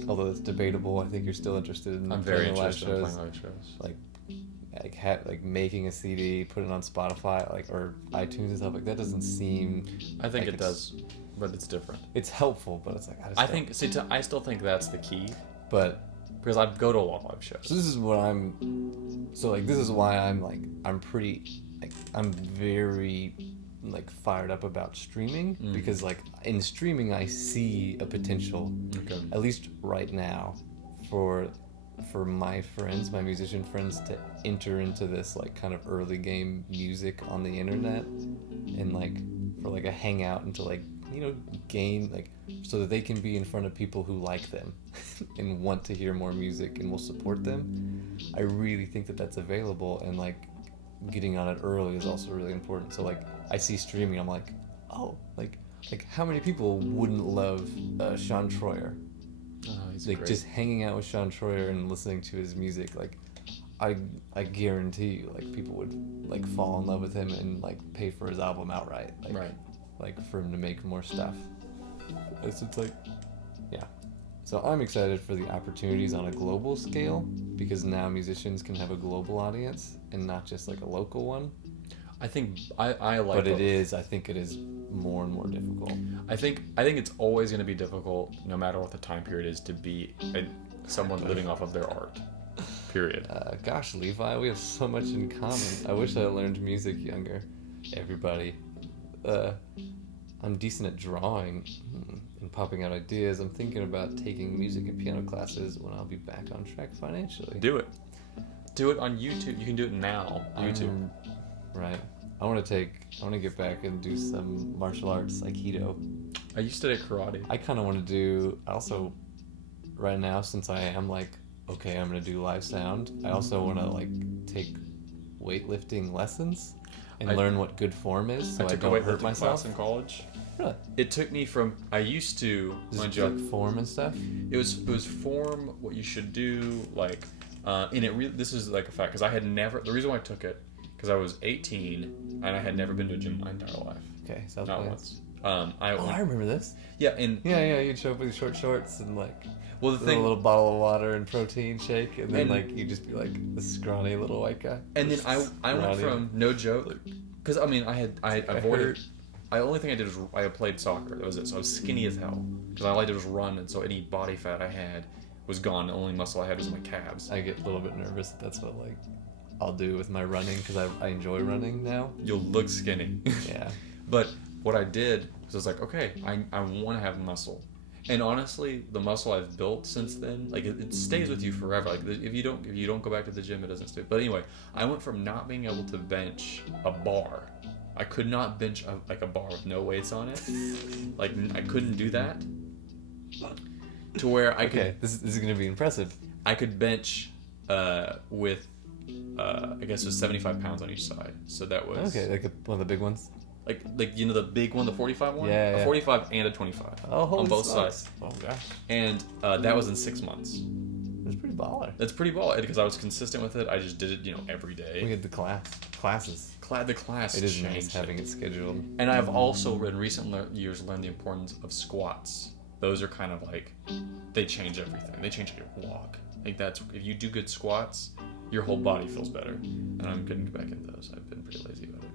although it's debatable. I think you're still interested in I'm very playing live interested in shows. playing live shows. Like making a CD, put it on Spotify, like, or iTunes and stuff, like, that doesn't seem. I think like it does, but it's different. It's helpful, but it's like, I still think that's the key, but because I'd go to a lot of live shows. so this is what this is why I'm pretty, like, I'm very, like, fired up about streaming, because, like, in streaming I see a potential, Okay. at least right now, for my friends, my musician friends, to enter into this, like, kind of early game music on the internet, and, like, for, like, a hangout, and to, like, you know, gain, like, so that they can be in front of people who like them and want to hear more music and will support them. I really think that that's available, and, like, getting on it early is also really important. So, like, I see streaming, I'm like, oh, like how many people wouldn't love Sean Troyer? Oh, he's Like, great. just hanging out with Sean Troyer and listening to his music, like, I guarantee you, like, people would, like, fall in love with him and, like, pay for his album outright, like, Right. like, for him to make more stuff. It's like, yeah. So I'm excited for the opportunities on a global scale, because now musicians can have a global audience and not just, like, a local one. I think I like. But both. I think it is more and more difficult. I think it's always going to be difficult, no matter what the time period is, to be someone living off of their art. Period. Gosh, Levi, we have so much in common. I wish I learned music younger. Everybody. I'm decent at drawing and popping out ideas. I'm thinking about taking music and piano classes when I'll be back on track financially. Do it. Do it on YouTube. You can do it now. YouTube. Right. I want to get back and do some martial arts, Aikido. I used to do karate. I kind of want to do, also, right now, since I am, like, okay, I'm going to do live sound, I also want to, like, take weightlifting lessons and learn what good form is, so I took a don't weightlifting hurt myself. class in college. Really? It took me from I used to Is mind it you, like form and stuff? it was form what you should do, like and this is like a fact, because I had never, the reason why I took it, because I was 18 and I had never been to a gym my entire life. Okay, South Not Plains. once. I remember this. Yeah, and Yeah, you'd show up with short shorts and, like, well, the with thing, a little bottle of water and protein shake, and then, And- like, you'd just be like this scrawny little white guy. and then I went Scrawny. from, no joke, because I mean I avoided. hurt. The only thing I did was I played soccer. That was it. So I was skinny as hell because all I did was run, and so any body fat I had was gone. The only muscle I had was my calves. I get a little bit nervous that that's what, like, I'll do with my running, because I enjoy running now. You'll look skinny. Yeah. But what I did was I was like, okay, I want to have muscle. And honestly, the muscle I've built since then, like it stays with you forever. Like if you don't go back to the gym, it doesn't stay. But anyway, I went from not being able to bench a bar. I could not bench a bar with no weights on it. Like I couldn't do that. To where I Okay, could. this is going to be impressive. I could bench with I guess it was 75 pounds on each side. So that was Okay, like one of the big ones. like you know the big one, the 45 one. Yeah, A yeah. 45 and a 25 Oh, holy on both smokes. sides. Oh gosh, And that was in 6 months. that's pretty baller. That's pretty well because I was consistent with it. I just did it, every We day. get the classes. The class It is changed. nice having it scheduled. And I've also in recent years learned the importance of squats. Those are kind of like they change everything. They change your walk. Like that's if you do good squats, your whole body feels better. And I'm getting back into those. I've been pretty lazy about it.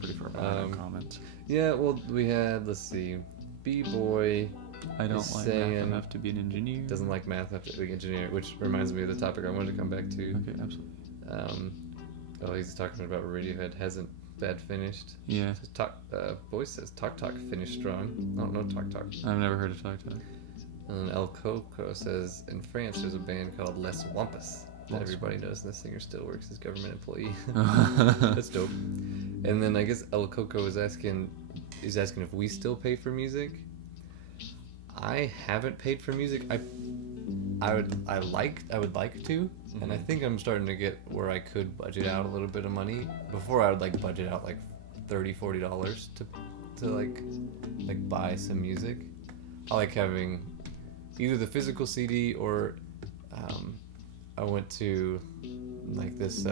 Pretty far behind on comments. Yeah, well, we had, let's see, B-Boy I don't like math enough to be an engineer. doesn't like math after being engineer, which reminds me of the topic I wanted to come back to. Okay, absolutely. He's talking about Radiohead hasn't bad finished. Yeah, Boy says Talk Talk finished strong. No Talk Talk. I've never heard of Talk Talk. And El Coco says in France there's a band called Les Wampus that everybody knows, and the singer still works as government employee. That's dope. And then I guess El Coco is asking if we still pay for music. I haven't paid for music. I would like to, and I think I'm starting to get where I could budget out a little bit of money. Before I would like budget out like $30-$40 to like buy some music. I like having either the physical CD or I went to like this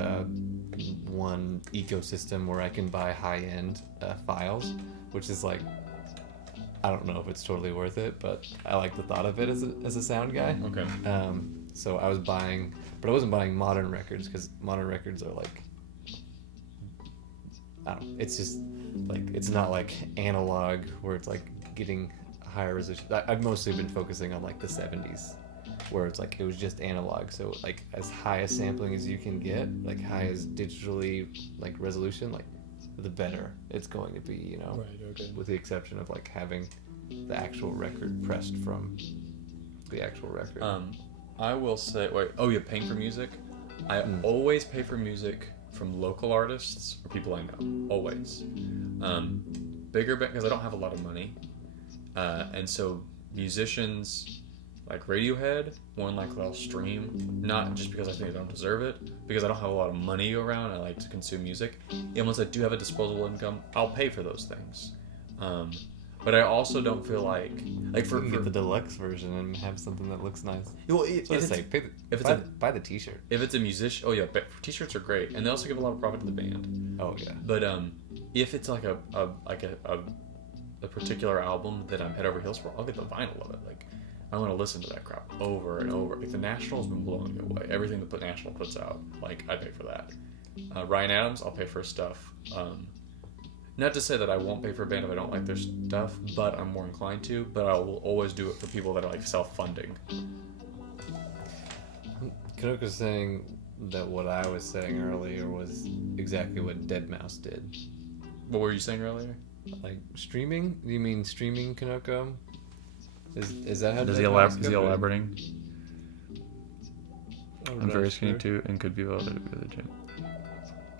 one ecosystem where I can buy high-end files, which is like, I don't know if it's totally worth it, but I like the thought of it as a sound guy. Okay. So I was buying, but I wasn't buying modern records because modern records are like, I don't know, it's just like, it's not like analog where it's like getting higher resolution. I've mostly been focusing on like the 70s where it's like, it was just analog. So like as high a sampling as you can get, like high as digitally like resolution, like the better it's going to be, Right, okay. with the exception of like having the actual record pressed from the actual record. I will say, you're paying for music? I always pay for music from local artists or people I know. Always. Bigger band, because I don't have a lot of money. And so musicians like Radiohead, more than likely I'll stream. Not just because I think I don't deserve it, because I don't have a lot of money around. I like to consume music. And once I do have a disposable income, I'll pay for those things. But I also don't feel like You can get the deluxe version and have something that looks nice. well, So I say, buy the t-shirt. if it's a musician, t-shirts are great, and they also give a lot of profit to the band. Oh yeah. But if it's like a particular album that I'm head over heels for, I'll get the vinyl of it. Like I want to listen to that crap over and over. Like the National's been blowing me away. Everything that the National puts out, like I pay for that. Ryan Adams, I'll pay for his stuff. Not to say that I won't pay for a band if I don't like their stuff, but I'm more inclined to. But I will always do it for people that are like self-funding. Kanoka's saying that what I was saying earlier was exactly what Deadmau5 did. What were you saying earlier? Like streaming? Do you mean streaming, Kanoko? Is that how Is he elaborating? I'm very skinny too, and could be well to go to the gym.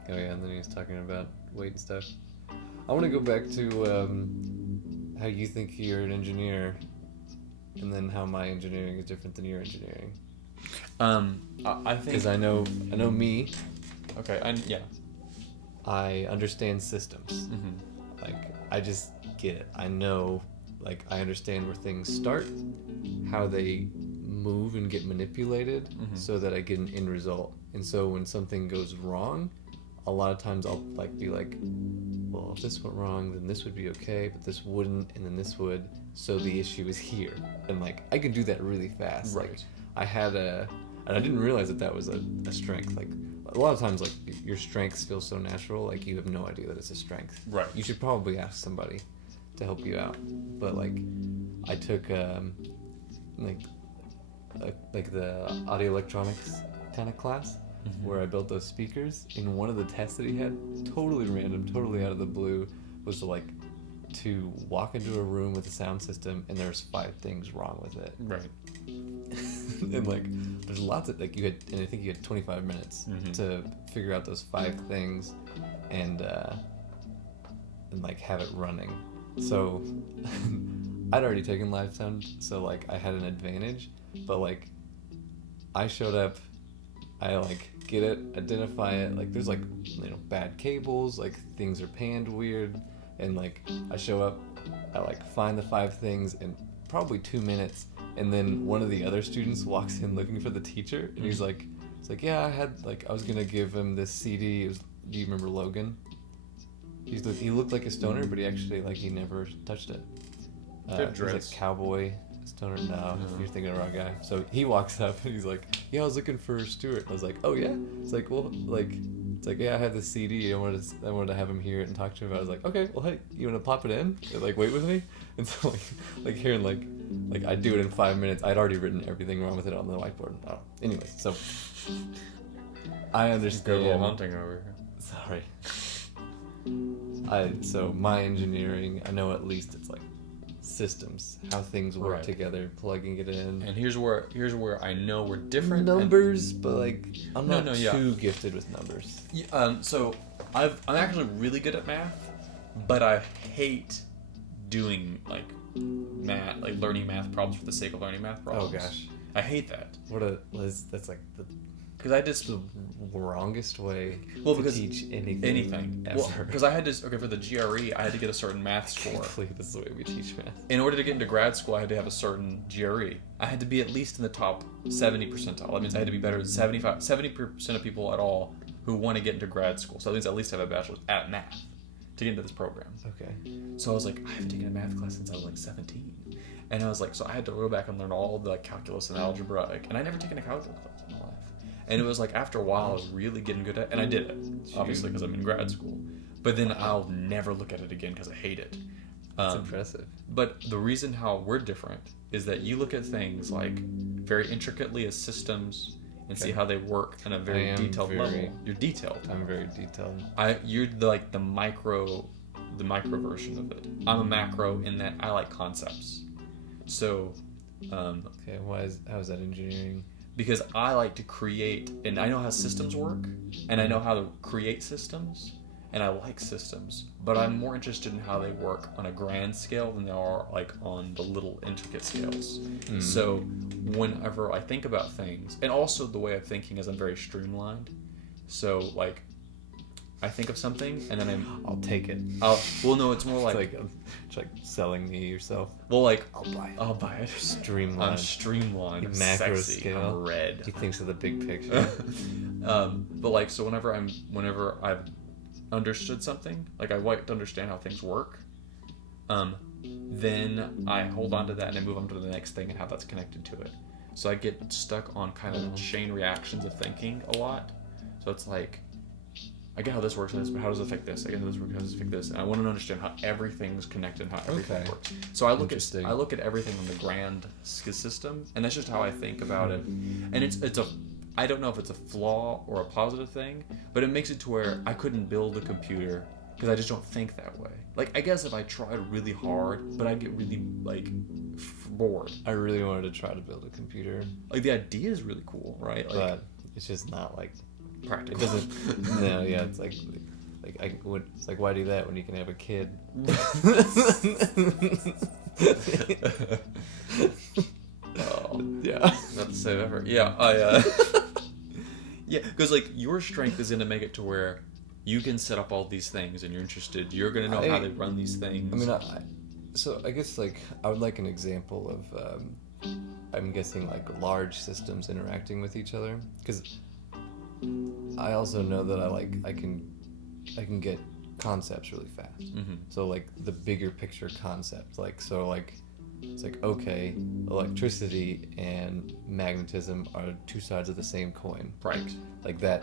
Oh yeah, and then he was talking about weight and stuff. I want to go back to how you think you're an engineer, and then how my engineering is different than your engineering. I think Because I know me. Okay, I understand systems. Mm-hmm. Like I just get it. I know. Like I understand where things start, how they move and get manipulated, so that I get an end result. And so when something goes wrong, a lot of times I'll like be like, well, if this went wrong, then this would be okay, but this wouldn't, and then this would. So the issue is here, and like I can do that really fast. Right. Like I had and I didn't realize that was a strength. Like a lot of times, like your strengths feel so natural, like you have no idea that it's a strength. Right. You should probably ask somebody to help you out. But like I took like the audio electronics kind of class, where I built those speakers. In one of the tests that he had, totally random, totally out of the blue, was to walk into a room with a sound system and there's 5 things wrong with it. Right. And like there's lots of like I think you had 25 minutes to figure out those 5 things and like have it running. So I'd already taken live sound, so like I had an advantage, but like I showed up, I like get it, identify it, like there's like, you know, bad cables, like things are panned weird, and like I show up, I like find the 5 things in probably 2 minutes, and then one of the other students walks in looking for the teacher, and he's like, it's like, yeah, I was gonna give him this CD. Do you remember Logan? He looked like a stoner, but he actually like he never touched it. He was like cowboy stoner. No, you're thinking of the wrong guy. So he walks up and he's like, yeah, I was looking for Stuart. I was like, oh yeah. It's like, well, like, it's like, yeah, I have this CD. I wanted to have him hear it and talk to him. I was like, okay, well, hey, you want to pop it in and like wait with me? And so like hearing like I do it in 5 minutes. I'd already written everything wrong with it on the whiteboard. Oh, anyway, so I understand. Good hunting over here. Sorry. So my engineering, I know at least it's like systems, how things work together, plugging it in. And here's where I know we're different. Numbers, but like I'm not yeah. too gifted with numbers. So I'm actually really good at math, but I hate doing like math, like learning math problems for the sake of learning math problems. Oh gosh, I hate that. That's like because I just the wrongest way because to teach anything ever. Well, because I had to for the GRE, I had to get a certain math score. This is the way we teach math. In order to get into grad school, I had to have a certain GRE. I had to be at least in the top 70 percentile. That means I had to be better than 70% of people at all who want to get into grad school. So that means at least have a bachelor's at math to get into this program. Okay. So I was like, I haven't taken a math class since I was like 17. And I was like, so I had to go back and learn all the like, calculus and algebra. And I never taken a calculus class in my life. And it was like after a while I was really getting good at it, and I did it, obviously because I'm in grad school. But then I'll never look at it again because I hate it. That's impressive. But the reason how we're different is that you look at things like very intricately as systems and see how they work on a very detailed level. You're detailed. I'm very detailed. You're the micro version of it. I'm a macro in that I like concepts. So, okay, how is that engineering? Because I like to create, and I know how systems work, and I know how to create systems, and I like systems, but I'm more interested in how they work on a grand scale than they are like on the little intricate scales. So whenever I think about things, and also the way of thinking is I'm very streamlined. So like I think of something and then I'll take it. Well, no, it's more like it's like selling me yourself. Well, like I'll buy it. Streamlined. I'm streamlined. I'm macro sexy. scale. I'm red. He thinks of the big picture. But like, so whenever I've understood something, like I like to understand how things work, then I hold on to that and I move on to the next thing and how that's connected to it. So I get stuck on kind of chain reactions of thinking a lot. So it's like, I get how this works, but how does it affect this? I get how this works, how does it affect this? And I want to understand how everything's connected and how everything works. So I look at everything on the grand system, and that's just how I think about it. And I don't know if it's a flaw or a positive thing, but it makes it to where I couldn't build a computer because I just don't think that way. Like, I guess if I tried really hard, but I'd get really, like, bored. I really wanted to try to build a computer. Like, the idea is really cool, right? Like, but it's just not, like, practical. It doesn't. No, yeah, it's like it's like why do that when you can have a kid? Oh, yeah, not the same effort. Yeah, yeah, because like your strength is going to make it to where you can set up all these things, and you're interested. You're going to know how they run these things. I mean, so I guess like I would like an example of I'm guessing like large systems interacting with each other, because I also know that I can get concepts really fast. Mm-hmm. So like the bigger picture concept, like so like it's like okay, electricity and magnetism are 2 sides of the same coin. Right. Like that,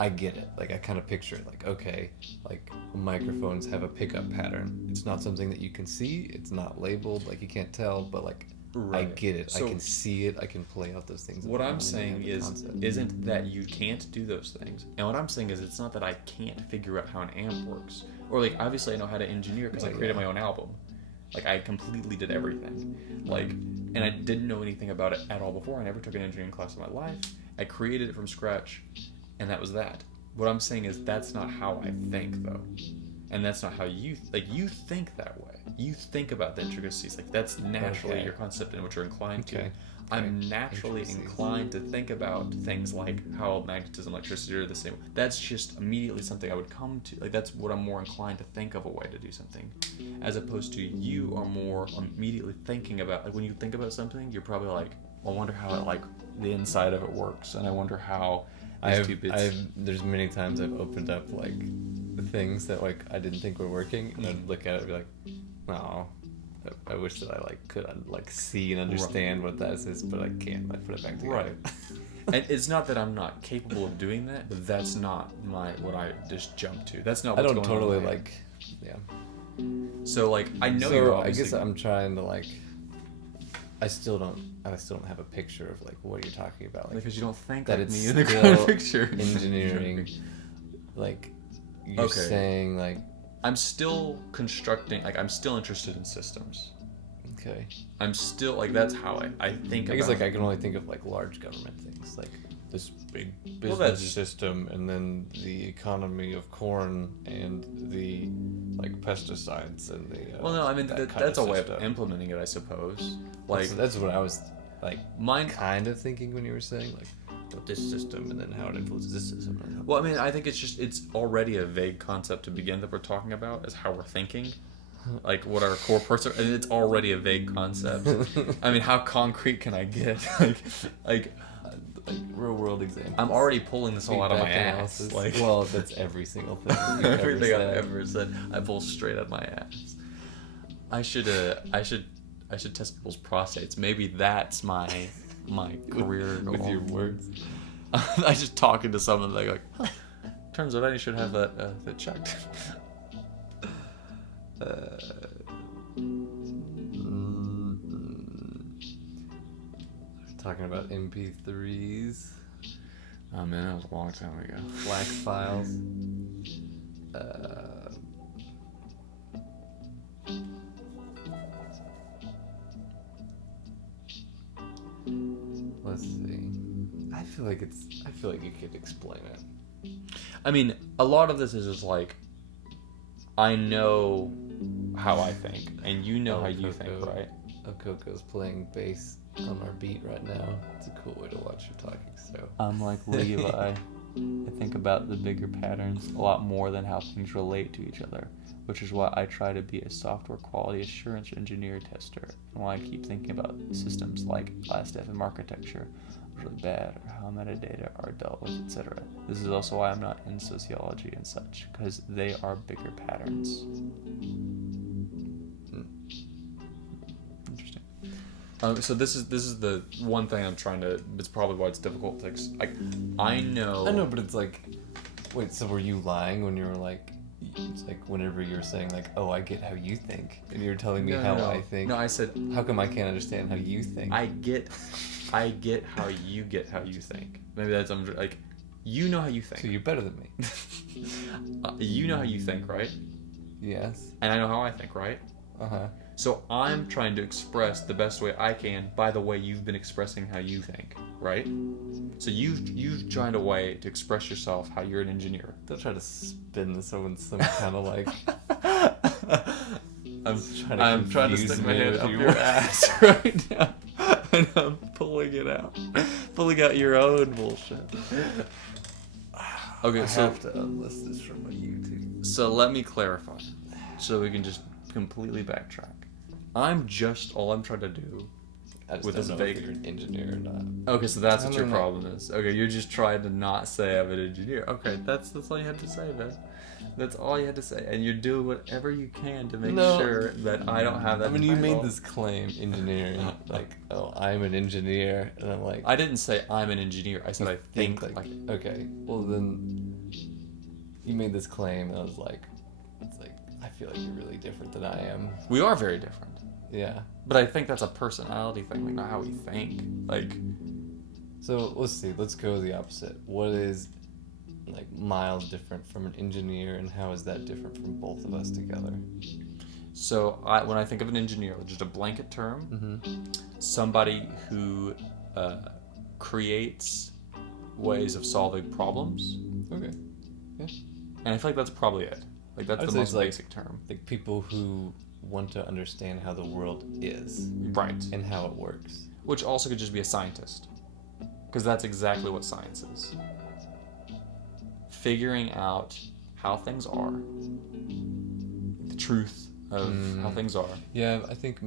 I get it. Like I kind of picture it. Like okay, like microphones have a pickup pattern. It's not something that you can see. It's not labeled. Like you can't tell. But like I Right. get it. I So- can see it. I can play out those things. What in my I'm mind and saying have the is, concept. isn't that you can't do those things. And what I'm saying is, it's not that I can't figure out how an amp works. Or, like, obviously I know how to engineer because I created my own album. Like, I completely did everything. Like, and I didn't know anything about it at all before. I never took an engineering class in my life. I created it from scratch, and that was that. What I'm saying is, that's not how I think, though. And that's not how you think that way. You think about the intricacies. Like, that's naturally Okay. your concept and what you're inclined to. Okay. I'm naturally inclined to think about things like how magnetism, electricity are the same. That's just immediately something I would come to. Like, that's what I'm more inclined to think of a way to do something. As opposed to you are more immediately thinking about, like, when you think about something, you're probably like, well, I wonder how it, like, the inside of it works. And I wonder how these two bits... There's many times I've opened up, like, things that, like, I didn't think were working, and I'd look at it and be like, no, I wish that I, like, could, like, see and understand what that is, but I can't. I put it back together. Right. And it's not that I'm not capable of doing that, but that's not what I just jump to. That's not I what's don't going totally, on. like, yeah. So, like, I know So you're I obviously... guess I'm trying to, like, I still don't have a picture of, like, what you're talking about. Like, Because you don't think that like it's me in the still kind of picture. engineering. Like, you're Okay. saying, like, I'm still constructing, like, I'm still interested in systems. okay. I'm still, like, that's how I think about I guess, like, I can only think of, like, large government things, like this big business that's- system, and then the economy of corn, and the, like, pesticides, and the. Well, no, I mean, that kind that's a way of system. implementing it, I suppose. Like, That's what I was, like, mine... kind of thinking when you were saying, like, what this system, and then how it influences this system. And how- Well, I mean, I think it's already a vague concept to begin that we're talking about, is how we're thinking. Like, what our core person... And it's already a vague concept. I mean, how concrete can I get? like real world example. I'm already pulling this all out of my Feedback ass. analysis. Like, Well, that's every single thing. You've everything ever I've said. ever said, I pull straight out of my ass. I should test people's prostates. Maybe that's my career goal. With your words. I just talking to someone, they go like, huh, turns out I should have that checked. Talking about MP3s, Oh man, that was a long time ago. FLAC files. Let's see. I feel like you could explain it. I mean, a lot of this is just like, I know how I think, and you know Oh, how you think, Coco. right? Okoko's playing bass on our beat right now. It's a cool way to watch you talking. So I'm like Levi. I think about the bigger patterns a lot more than how things relate to each other, which is why I try to be a software quality assurance engineer tester, and why I keep thinking about systems like last FM architecture was really bad, or how metadata are dealt with, etc. This is also why I'm not in sociology and such, because they are bigger patterns. Interesting. So this is the one thing I'm trying to. It's probably why it's difficult to. I know. I know, but it's like, wait. So were you lying when you were like, it's like whenever you were saying like, oh, I get how you think, and you're telling me how I think. No, I said How come I can't understand how you think? I get how you get how you think. Maybe that's I'm like, you know how you think. So you're better than me. You know how you think, right? Yes. And I know how I think, right? Uh-huh. So I'm trying to express the best way I can by the way you've been expressing how you think, right? So you've tried a way to express yourself how you're an engineer. Don't try to spin this in some kind of like. I'm trying to confuse stick my me hand with up your your ass right now, and I'm pulling it out, pulling out your own bullshit. Okay, I so have to unlist this from my YouTube. So let me clarify, so we can just completely backtrack. All I'm trying to do. I just With don't this know vague- if you're an engineer or not. Okay, so that's I what your don't know. problem is. Okay, you're just trying to not say I'm an engineer. Okay, that's all you had to say, man. That's all you had to say, and you're doing whatever you can to make No. sure that I don't have that. I mean, you made title. this claim, engineering, like, oh, I'm an engineer, and I'm like, I didn't say I'm an engineer. I said I think like. okay, well then, you made this claim, and I was like, it's like, I feel like you're really different than I am. We are very different. Yeah. But I think that's a personality thing, like not how we think. Like, So let's see. Let's go the opposite. What is like miles different from an engineer, and how is that different from both of us together? so when I think of an engineer, just a blanket term, Mm-hmm. somebody who creates ways of solving problems, Okay. and I feel like that's probably it. Like that's I'd the say most it's like- basic term, Like people who want to understand how the world is right? and how it works. Which also could just be a scientist, because that's exactly what science is. Figuring out how things are, the truth of how things are. Yeah, I think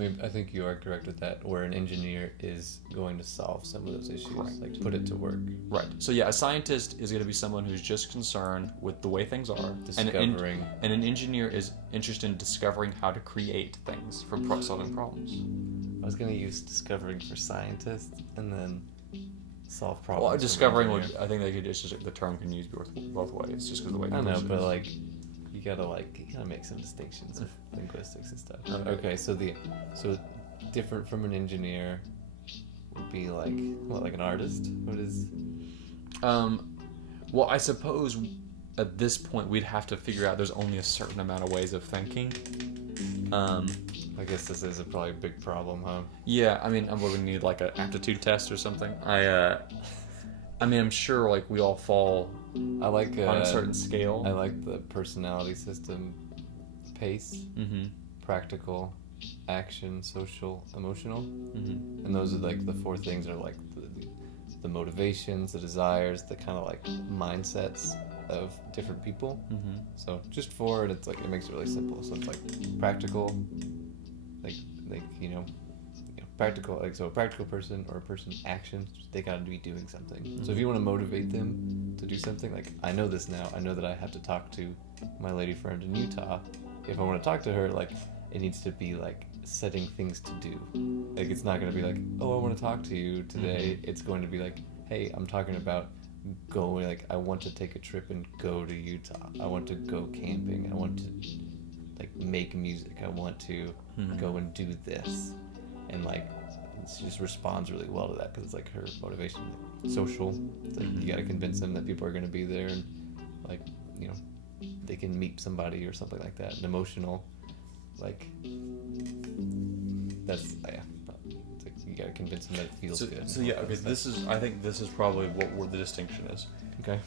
you are correct with that. Where an engineer is going to solve some of those issues, Correct. like put it to work, Right. So yeah, a scientist is going to be someone who's just concerned with the way things are, discovering. and an engineer is interested in discovering how to create things for solving problems. I was gonna use discovering for scientists, and then solve problems. Well, for discovering engineer. would, I think they could just the term can use both ways, just because the way. I know, English but is. like, you gotta make some distinctions with linguistics and stuff. Okay. Okay, so different from an engineer would be like what, like an artist? What is? Well, I suppose at this point we'd have to figure out there's only a certain amount of ways of thinking. I guess this is probably a big problem, huh? Yeah, I mean, we would need like an aptitude test or something. I mean, I'm sure like we all fall I like on a certain scale. I like the personality system: pace, Mm-hmm. practical, action, social, emotional, Mm-hmm. and those are like the four things are like the motivations, the desires, the kind of like mindsets of different people. Mm-hmm. So just four, and it's like it makes it really simple. So it's like practical, like practical, like so a practical person or a person action, they gotta be doing something. So if you want to motivate them to do something, like I know this now, I know that I have to talk to my lady friend in Utah. If I want to talk to her, like it needs to be like setting things to do. Like it's not gonna be like, oh, I want to talk to you today. It's going to be like, hey, I'm talking about going, like I want to take a trip and go to Utah. I want to go camping. I want to like make music. I want to go and do this. And like she just responds really well to that because it's like her motivation. Like, social, it's like you got to convince them that people are going to be there and like they can meet somebody or something like that. And emotional, like that's it's like you got to convince them that it feels good. So yeah, okay. I think this is probably where the distinction is. Okay.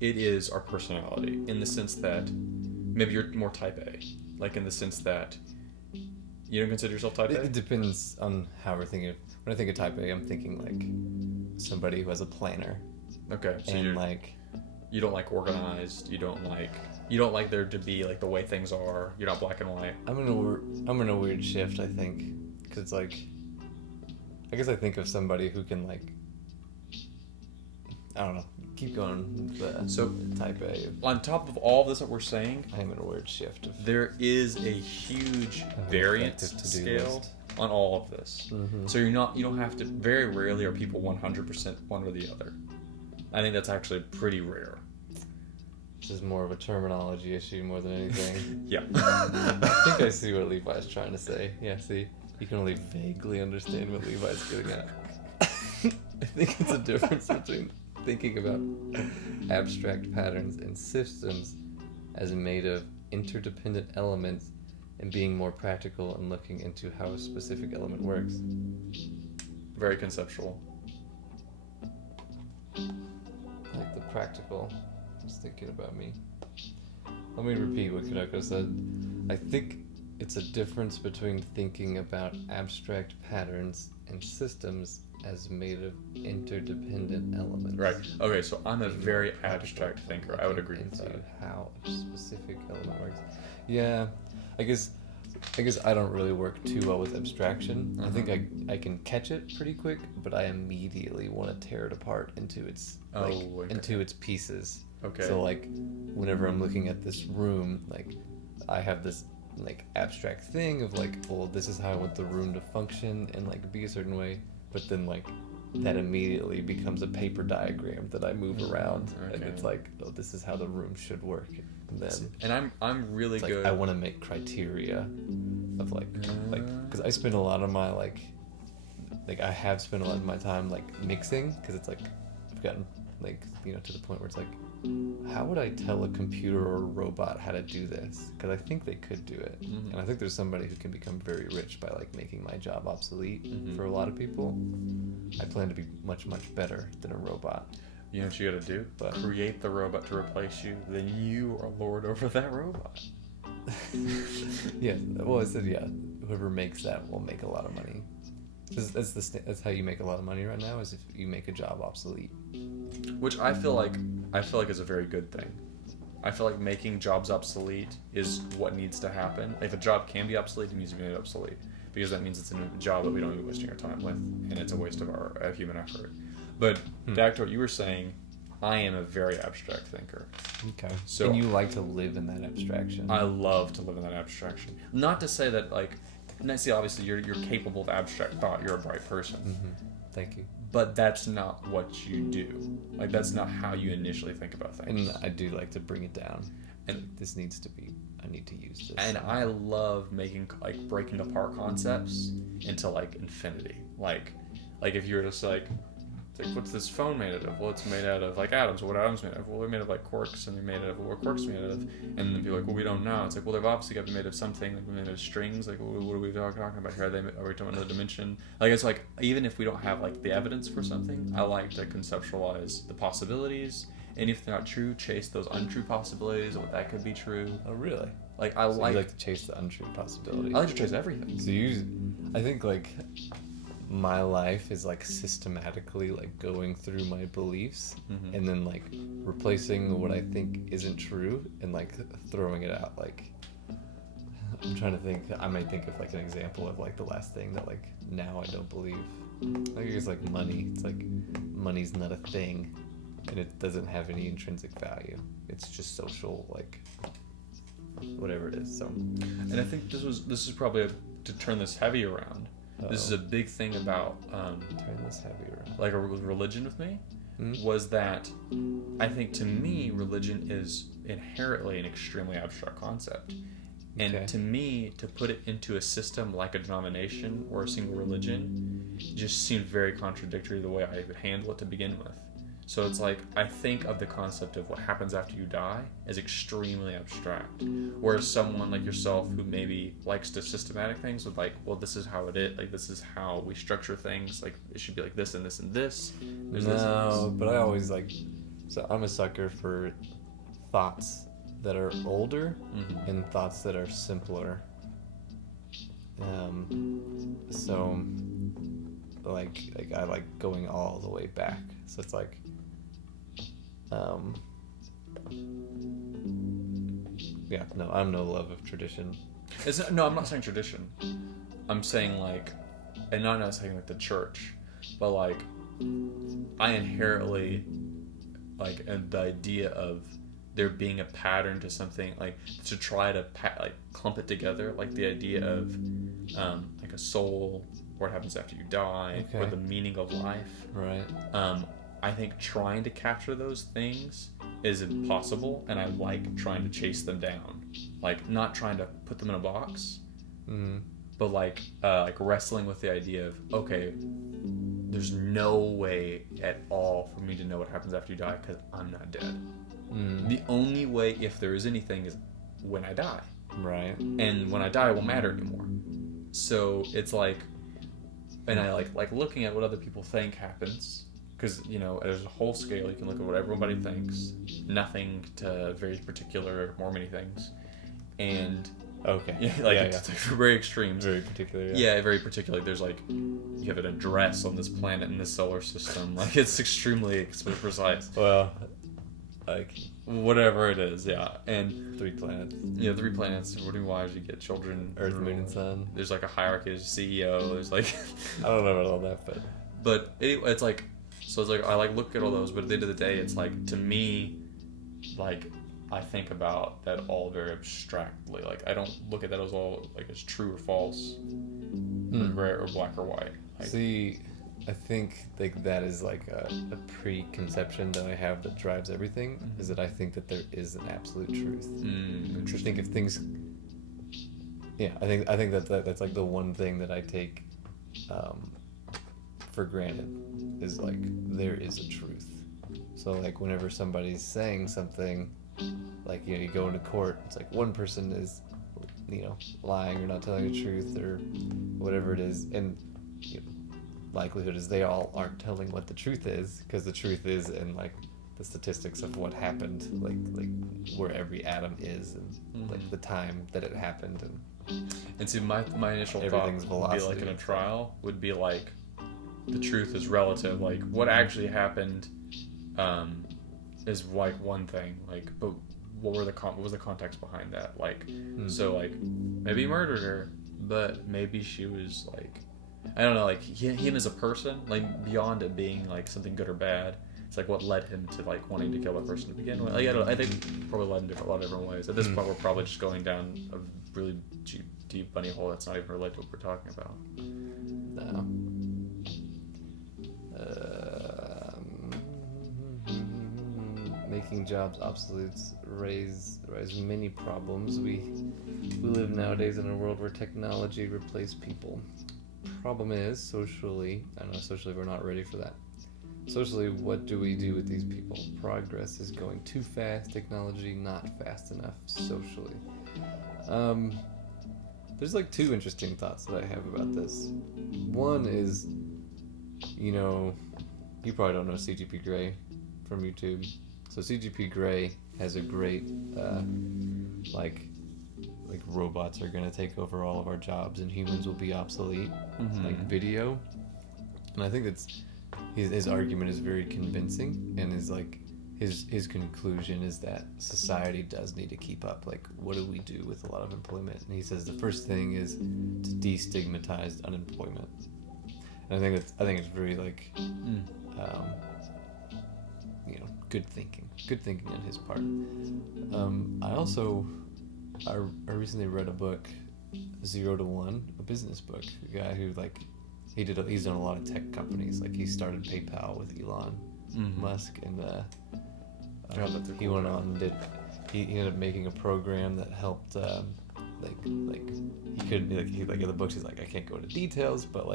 It is our personality in the sense that maybe you're more type A, like in the sense that you don't consider yourself type A. It depends on how we're thinking. When I think of type A, I'm thinking like somebody who has a planner Okay, so and like you don't like organized. You don't like there to be like the way things are. You're not black and white. I'm in a weird shift, I think, because it's like I guess I think of somebody who can like I don't know, keep going with the So type A. on top of all this that we're saying, I am in a weird shift of there is a huge variance effective to-do scale list. on all of this. Mhm. So you don't have to. Very rarely are people 100% one or the other. I think that's actually pretty rare. This is more of a terminology issue more than anything. Yeah. I think I see what Levi's trying to say. Yeah, see, you can only vaguely understand what Levi's getting at. I think it's a difference between thinking about abstract patterns and systems as made of interdependent elements and being more practical and looking into how a specific element works. Very conceptual. I like the practical. Just thinking about me. Let me repeat what Kanoko said. I think it's a difference between thinking about abstract patterns and systems as made of interdependent elements. Right. Okay, so I'm a very abstract thinker. I would agree with Into that. how a specific element works. Yeah, I guess I don't really work too well with abstraction. I think I can catch it pretty quick, but I immediately want to tear it apart into its Okay. into its pieces. Okay. So like whenever I'm looking at this room, like I have this like abstract thing of like, well, this is how I want the room to function and like be a certain way, but then like that immediately becomes a paper diagram that I move around, and Okay. it's like, oh, this is how the room should work. And then And I'm really it's like good. I want to make criteria of like because I spend a lot of my like I have spent a lot of my time like mixing, because it's like I've gotten like, you know, to the point where it's like, how would I tell a computer or a robot how to do this? Because I think they could do it, and I think there's somebody who can become very rich by like making my job obsolete for a lot of people. I plan to be much better than a robot. You know what you gotta do? But Create the robot to replace you. Then you are lord over that robot. yeah, well, I said whoever makes that will make a lot of money. That's how you make a lot of money right now, is if you make a job obsolete. Which I feel like is a very good thing. I feel like making jobs obsolete is what needs to happen. If a job can be obsolete, it needs to be made obsolete, because that means it's a job that we don't need to be wasting our time with, and it's a waste of our human effort. But back to what you were saying, I am a very abstract thinker. Okay. So and you like to live in that abstraction. I love to live in that abstraction. Not to say that like, see, obviously you're capable of abstract thought. You're a bright person. Thank you. But that's not what you do. Like, that's not how you initially think about things. And I do like to bring it down. And like, this needs to be. I need to use this. And I love breaking apart concepts into like infinity. Like if you were just like, it's like, what's this phone made out of? Well, it's made out of like atoms. What atoms made out of? Well, they're made of like quarks, and they're made out of what quarks made out of. And then people are like, well, we don't know. It's like, well, they've obviously got to be made of something. Like, made of strings. Like, what are we talking about here? Are we talking another dimension? Like, it's like, even if we don't have like the evidence for something, I like to conceptualize the possibilities. And if they're not true, chase those untrue possibilities of what that could be true. Oh, really? Like, You like to chase the untrue possibility. I like to chase everything. So I think like my life is like systematically like going through my beliefs and then like replacing what I think isn't true and like throwing it out. Like, I'm trying to think. I might think of like an example of like the last thing that like now I don't believe. I think it's like money. It's like money's not a thing, and it doesn't have any intrinsic value. It's just social, like whatever it is. So, and I think this is probably to turn this heavy around. This is a big thing about turn this heavy around. like a religion with me, was that I think to me religion is inherently an extremely abstract concept. And to me, to put it into a system like a denomination or a single religion just seemed very contradictory to the way I would handle it to begin with. So it's like, I think of the concept of what happens after you die as extremely abstract. Whereas someone like yourself who maybe likes to systematic things would like, well, this is how it is, like this is how we structure things, like it should be like this and this and this. There's this and this. But I always like, so I'm a sucker for thoughts that are older and thoughts that are simpler. So like I like going all the way back. So it's like, I'm no love of tradition. No, I'm not saying tradition. I'm saying like, and not saying like the church, but like, I inherently like, and the idea of there being a pattern to something, like to try to clump it together, like the idea of like a soul, what happens after you die, or the meaning of life. Right. I think trying to capture those things is impossible, and I like trying to chase them down. Like, not trying to put them in a box, but like wrestling with the idea of, okay, there's no way at all for me to know what happens after you die because I'm not dead. The only way, if there is anything, is when I die. Right. And when I die, it won't matter anymore. So it's like, and I like looking at what other people think happens, because, you know, there's a whole scale. You can look at what everybody thinks, nothing to very particular, more many things. And it's very extreme. Very particular. Yeah, very particular. There's like, you have an address on this planet in this solar system. Like, it's extremely precise. Well, like whatever it is, yeah. And 3 planets. Yeah, 3 planets. What do you wise? You get children. Earth, Moon, and Sun. There's like a hierarchy. There's a CEO. There's like, I don't know about all that, but anyway, it's like, so it's like I like look at all those, but at the end of the day, it's like, to me, like, I think about that all very abstractly. Like, I don't look at that as all like as true or false, or black or white. Like, see, I think like that is like a preconception that I have that drives everything, is that I think that there is an absolute truth. I think if things, Yeah, I think that's like the one thing that I take for granted is like there is a truth. So like whenever somebody's saying something, like you go into court, it's like one person is lying or not telling the truth or whatever it is, and likelihood is they all aren't telling what the truth is, because the truth is in like the statistics of what happened, like where every atom is and like the time that it happened, And see, my initial thought Everything's would be like velocity. in a trial would be like the truth is relative. Like what actually happened is like one thing. Like, but what was the context behind that? Like, so like maybe he murdered her, but maybe she was like, I don't know, like him as a person, like beyond it being like something good or bad. It's like what led him to like wanting to kill that person to begin with. Like, I think probably led in a lot of different ways. At this point, we're probably just going down a really deep bunny hole that's not even related to what we're talking about. No. Making jobs obsolete raise many problems. We live nowadays in a world where technology replaces people. Problem is, socially we're not ready for that. Socially, what do we do with these people? Progress is going too fast, technology not fast enough socially. There's like two interesting thoughts that I have about this. One is, you probably don't know CGP Grey from YouTube. So CGP Grey has a great, like robots are going to take over all of our jobs and humans will be obsolete, like video. And I think his argument is very convincing, and is like his conclusion is that society does need to keep up. Like, what do we do with a lot of employment? And he says the first thing is to destigmatize unemployment. And I think it's very like good thinking on his part. I recently read a book, 0 to 1, a business book. A guy who he's done a lot of tech companies. Like he started PayPal with Elon Musk, and he went on and he ended up making a program that helped he couldn't in the books he's like, I can't go into details, but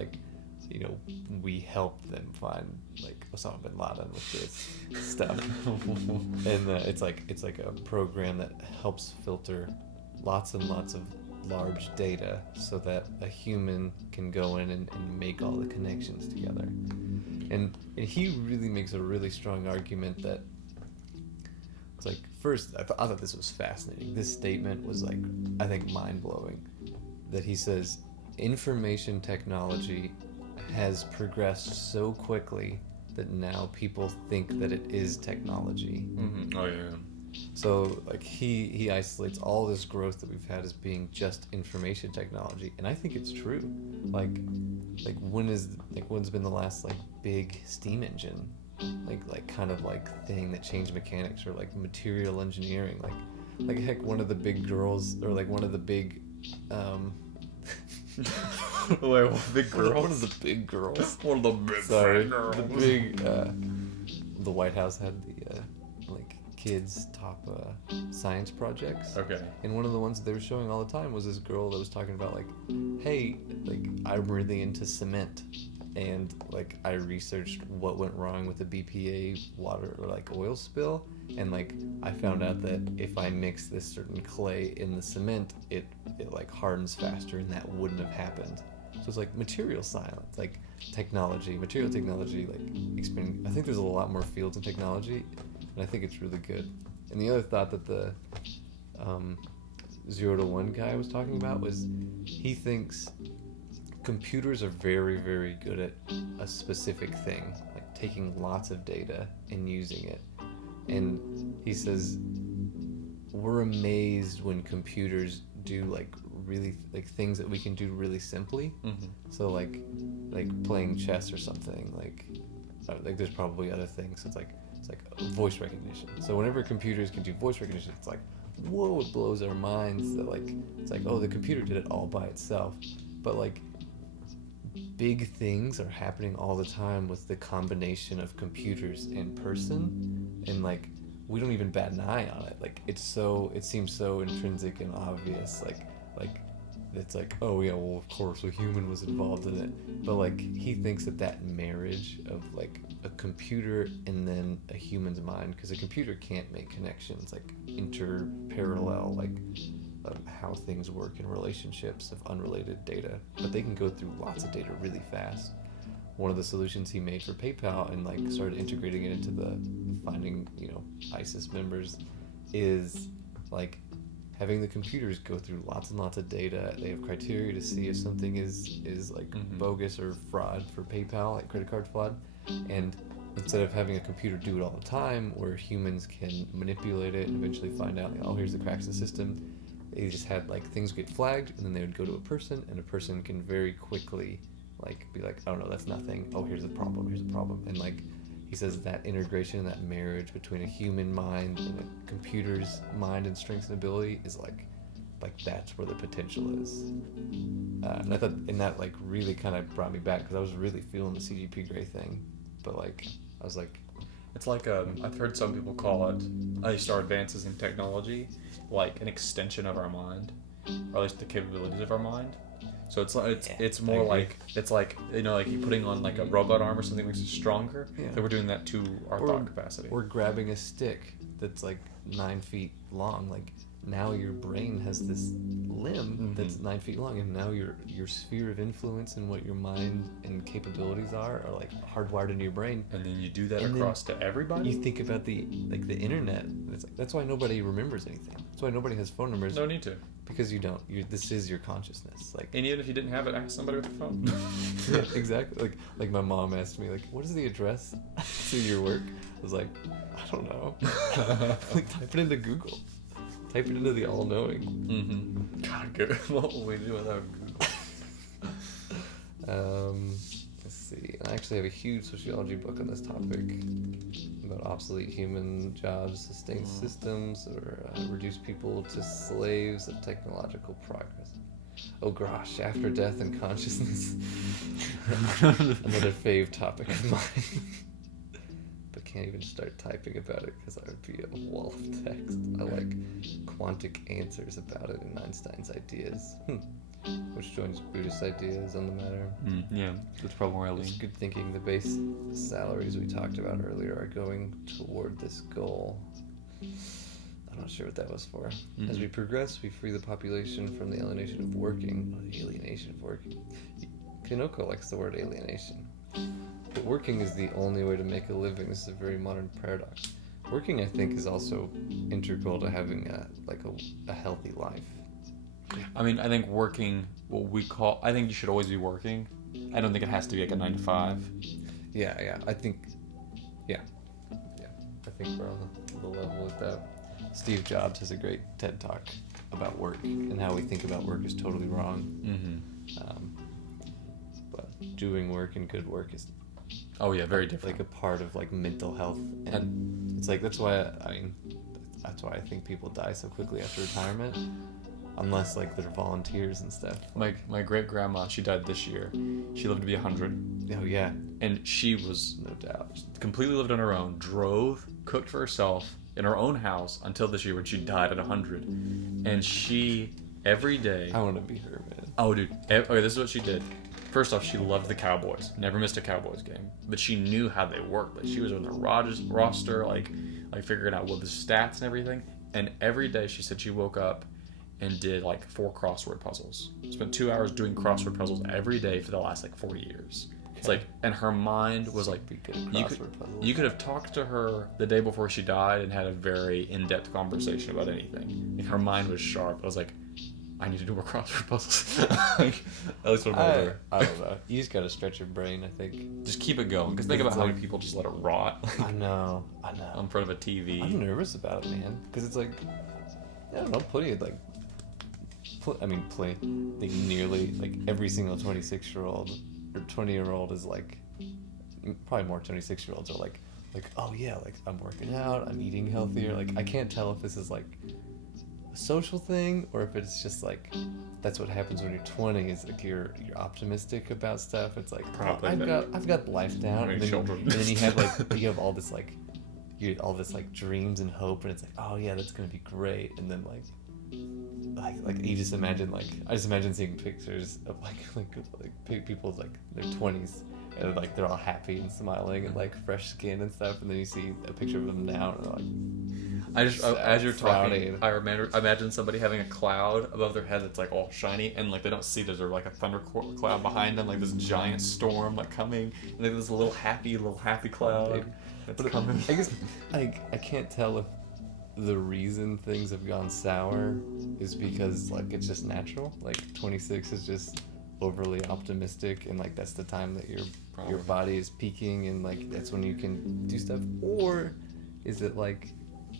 we helped them find Osama bin Laden with this stuff. And it's like a program that helps filter lots and lots of large data so that a human can go in and make all the connections together. And he really makes a really strong argument that it's like, first, I thought this was fascinating. This statement was I think mind-blowing, that he says information technology has progressed so quickly that now people think that it is technology. Oh yeah. So he isolates all this growth that we've had as being just information technology, and I think it's true. When's been the last big steam engine kind of thing that changed mechanics, or material engineering, heck, one of the big girls, or one of the big Wait, big girls? One of the big girls. One of the big girls. The big the White House had the kids top science projects. Okay. And one of the ones that they were showing all the time was this girl that was talking about hey, I'm really into cement, and I researched what went wrong with the BPA water or oil spill, and I found out that if I mix this certain clay in the cement, it hardens faster, and that wouldn't have happened. So it's material science, material technology, expanding. I think there's a lot more fields in technology, and I think it's really good. And the other thought that the 0 to 1 guy was talking about was, he thinks computers are very, very good at a specific thing, taking lots of data and using it. And he says we're amazed when computers do really things that we can do really simply. So playing chess or something. There's probably other things. It's like voice recognition. So whenever computers can do voice recognition, it's whoa, it blows our minds that it's oh, the computer did it all by itself. But big things are happening all the time with the combination of computers and person, and we don't even bat an eye on it. It seems so intrinsic and obvious. it's like, oh yeah, well of course a human was involved in it, but like he thinks that marriage of like a computer and then a human's mind, because a computer can't make connections like inter-parallel, like how things work in relationships of unrelated data, but they can go through lots of data really fast. One of the solutions he made for PayPal and like started integrating it into the finding, ISIS members is like having the computers go through lots and lots of data. They have criteria to see if something is like bogus or fraud for PayPal, like credit card fraud. And instead of having a computer do it all the time, where humans can manipulate it and eventually find out, oh, here's the cracks in the system, they just had like things get flagged, and then they would go to a person, and a person can very quickly like be like, oh no, that's nothing. Oh, here's a problem. And like he says that integration and that marriage between a human mind and a computer's mind and strengths and ability is like that's where the potential is. And I thought, and that like really kind of brought me back, because I was really feeling the CGP Grey thing, but like I was like, It's like I've heard some people call it, at least our advances in technology, like an extension of our mind, or at least the capabilities of our mind. So it's more like like you putting on like a robot arm or something makes it stronger. Yeah. So we're doing that to our thought capacity. Or grabbing a stick that's like 9 feet long. Like now your brain has this limb that's 9 feet long, and now your sphere of influence and what your mind and capabilities are like hardwired into your brain. And then you do that And across to everybody. You think about the internet. It's like, that's why nobody remembers anything. That's why nobody has phone numbers. No need to. Because you don't. This is your consciousness. Like, And even if you didn't have it, ask somebody with a phone. yeah, exactly. Like my mom asked me, like, what is the address to your work? I was like, I don't know. Like, type it into Google. Type it into the all-knowing. God, good. What will we do without Google? Let's see. I actually have a huge sociology book on this topic about obsolete human jobs, sustained systems, or reduce people to slaves of technological progress. Oh gosh, after death and consciousness. Another fave topic of mine. But can't even start typing about it because I would be a wall of text. I like quantic answers about it in Einstein's ideas, which joins Buddhist ideas on the matter. Yeah, that's probably where I lean. It's good thinking the base salaries we talked about earlier are going toward this goal. I'm not sure what that was for. As we progress, we free the population from the alienation of working. Oh, the alienation of working. Kanoko likes the word alienation. But working is the only way to make a living. This is a very modern paradox. Working, I think, is also integral to having a healthy life. I mean, I think working, I think you should always be working. I don't think it has to be like a 9 to 5. Yeah. I think we're on the level with that. Steve Jobs has a great TED Talk about work and how we think about work is totally wrong. But doing work and good work is Very different. like a part of like mental health, and it's like that's why I think people die so quickly after retirement, unless like they're volunteers and stuff. My great grandma, she died this year. She lived to be 100. Oh yeah, And she was no doubt. completely lived on her own, drove, cooked for herself in her own house until this year when she died at 100. And she, every day... I want to be her, man. Oh, dude. Okay, this is what she did. First off, she loved the Cowboys. Never missed a Cowboys game. But she knew how they worked. Like, she was on the roster, like figuring out what the stats and everything. And every day she said she woke up and did like 4 crossword puzzles. Spent 2 hours doing crossword puzzles every day for the last like 4 years. It's like, and her mind was like, you could have talked to her the day before she died and had a very in-depth conversation about anything. Like, her mind was sharp. I was like, I need to do more crossword puzzles. Like, at least when I'm older. I don't know. You just gotta stretch your brain, I think. Just keep it going. Because think about how many people just let it rot. I know. In front of a TV. I'm nervous about it, man. Because it's like, I don't know, plenty of like, like nearly like every single 26-year-old or 20-year-old is like, probably more 26-year-olds are like, oh yeah, like I'm working out, I'm eating healthier. Like I can't tell if this is like a social thing or if it's just like that's what happens when you're 20. Is like you're optimistic about stuff. It's like I've got life down, and then you have like you have all this like dreams and hope, and it's like, oh yeah, that's gonna be great, and then like like you just imagine I just imagine seeing pictures of people like their 20s and like they're all happy and smiling and like fresh skin and stuff, and then you see a picture of them now and they're like, as you're talking, frowning. I imagine somebody having a cloud above their head that's like all shiny, and like they don't see there's like a thunder cloud behind them, like this giant storm like coming, and like this little happy cloud that's coming. I guess I can't tell if the reason things have gone sour is because like it's just natural. Like 26 is just overly optimistic, and like that's the time that your body is peaking, and like that's when you can do stuff. Or is it like,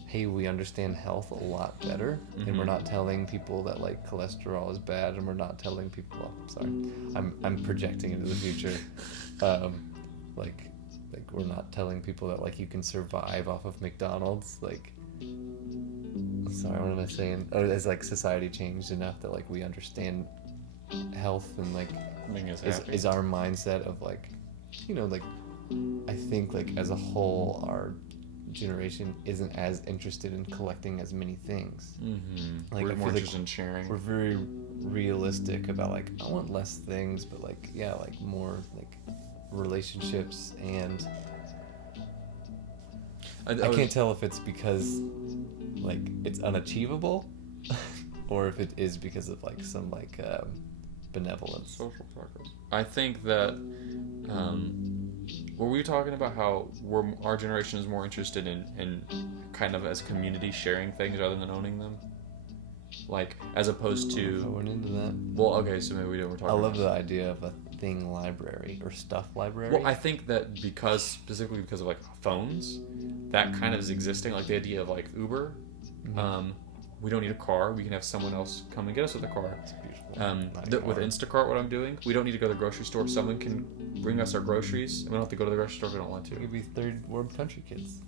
hey, we understand health a lot better, and we're not telling people that like cholesterol is bad, and we're not telling people, I'm projecting into the future, like we're not telling people that like you can survive off of McDonald's, like, sorry, what am I saying? Or has like society changed enough that like we understand health, and like is our mindset of like, you know, like I think like as a whole our generation isn't as interested in collecting as many things. Like We're I more feel interested in sharing. we're very realistic about like I want less things, but like yeah, like more like relationships. And I can't tell if it's because like it's unachievable or if it is because of like some like benevolence. Social progress. I think that were we talking about how our generation is more interested in kind of as community sharing things rather than owning them, like as opposed I to went into that. well, okay, so maybe we we're talking I love about the idea of a thing library or stuff library. well, I think that specifically because of like phones, that kind of is existing, like the idea of like Uber. We don't need a car. We can have someone else come and get us with a car. It's beautiful. With Instacart, what I'm doing, we don't need to go to the grocery store. Someone can bring us our groceries, and we don't have to go to the grocery store if we don't want to. We could be third world country kids.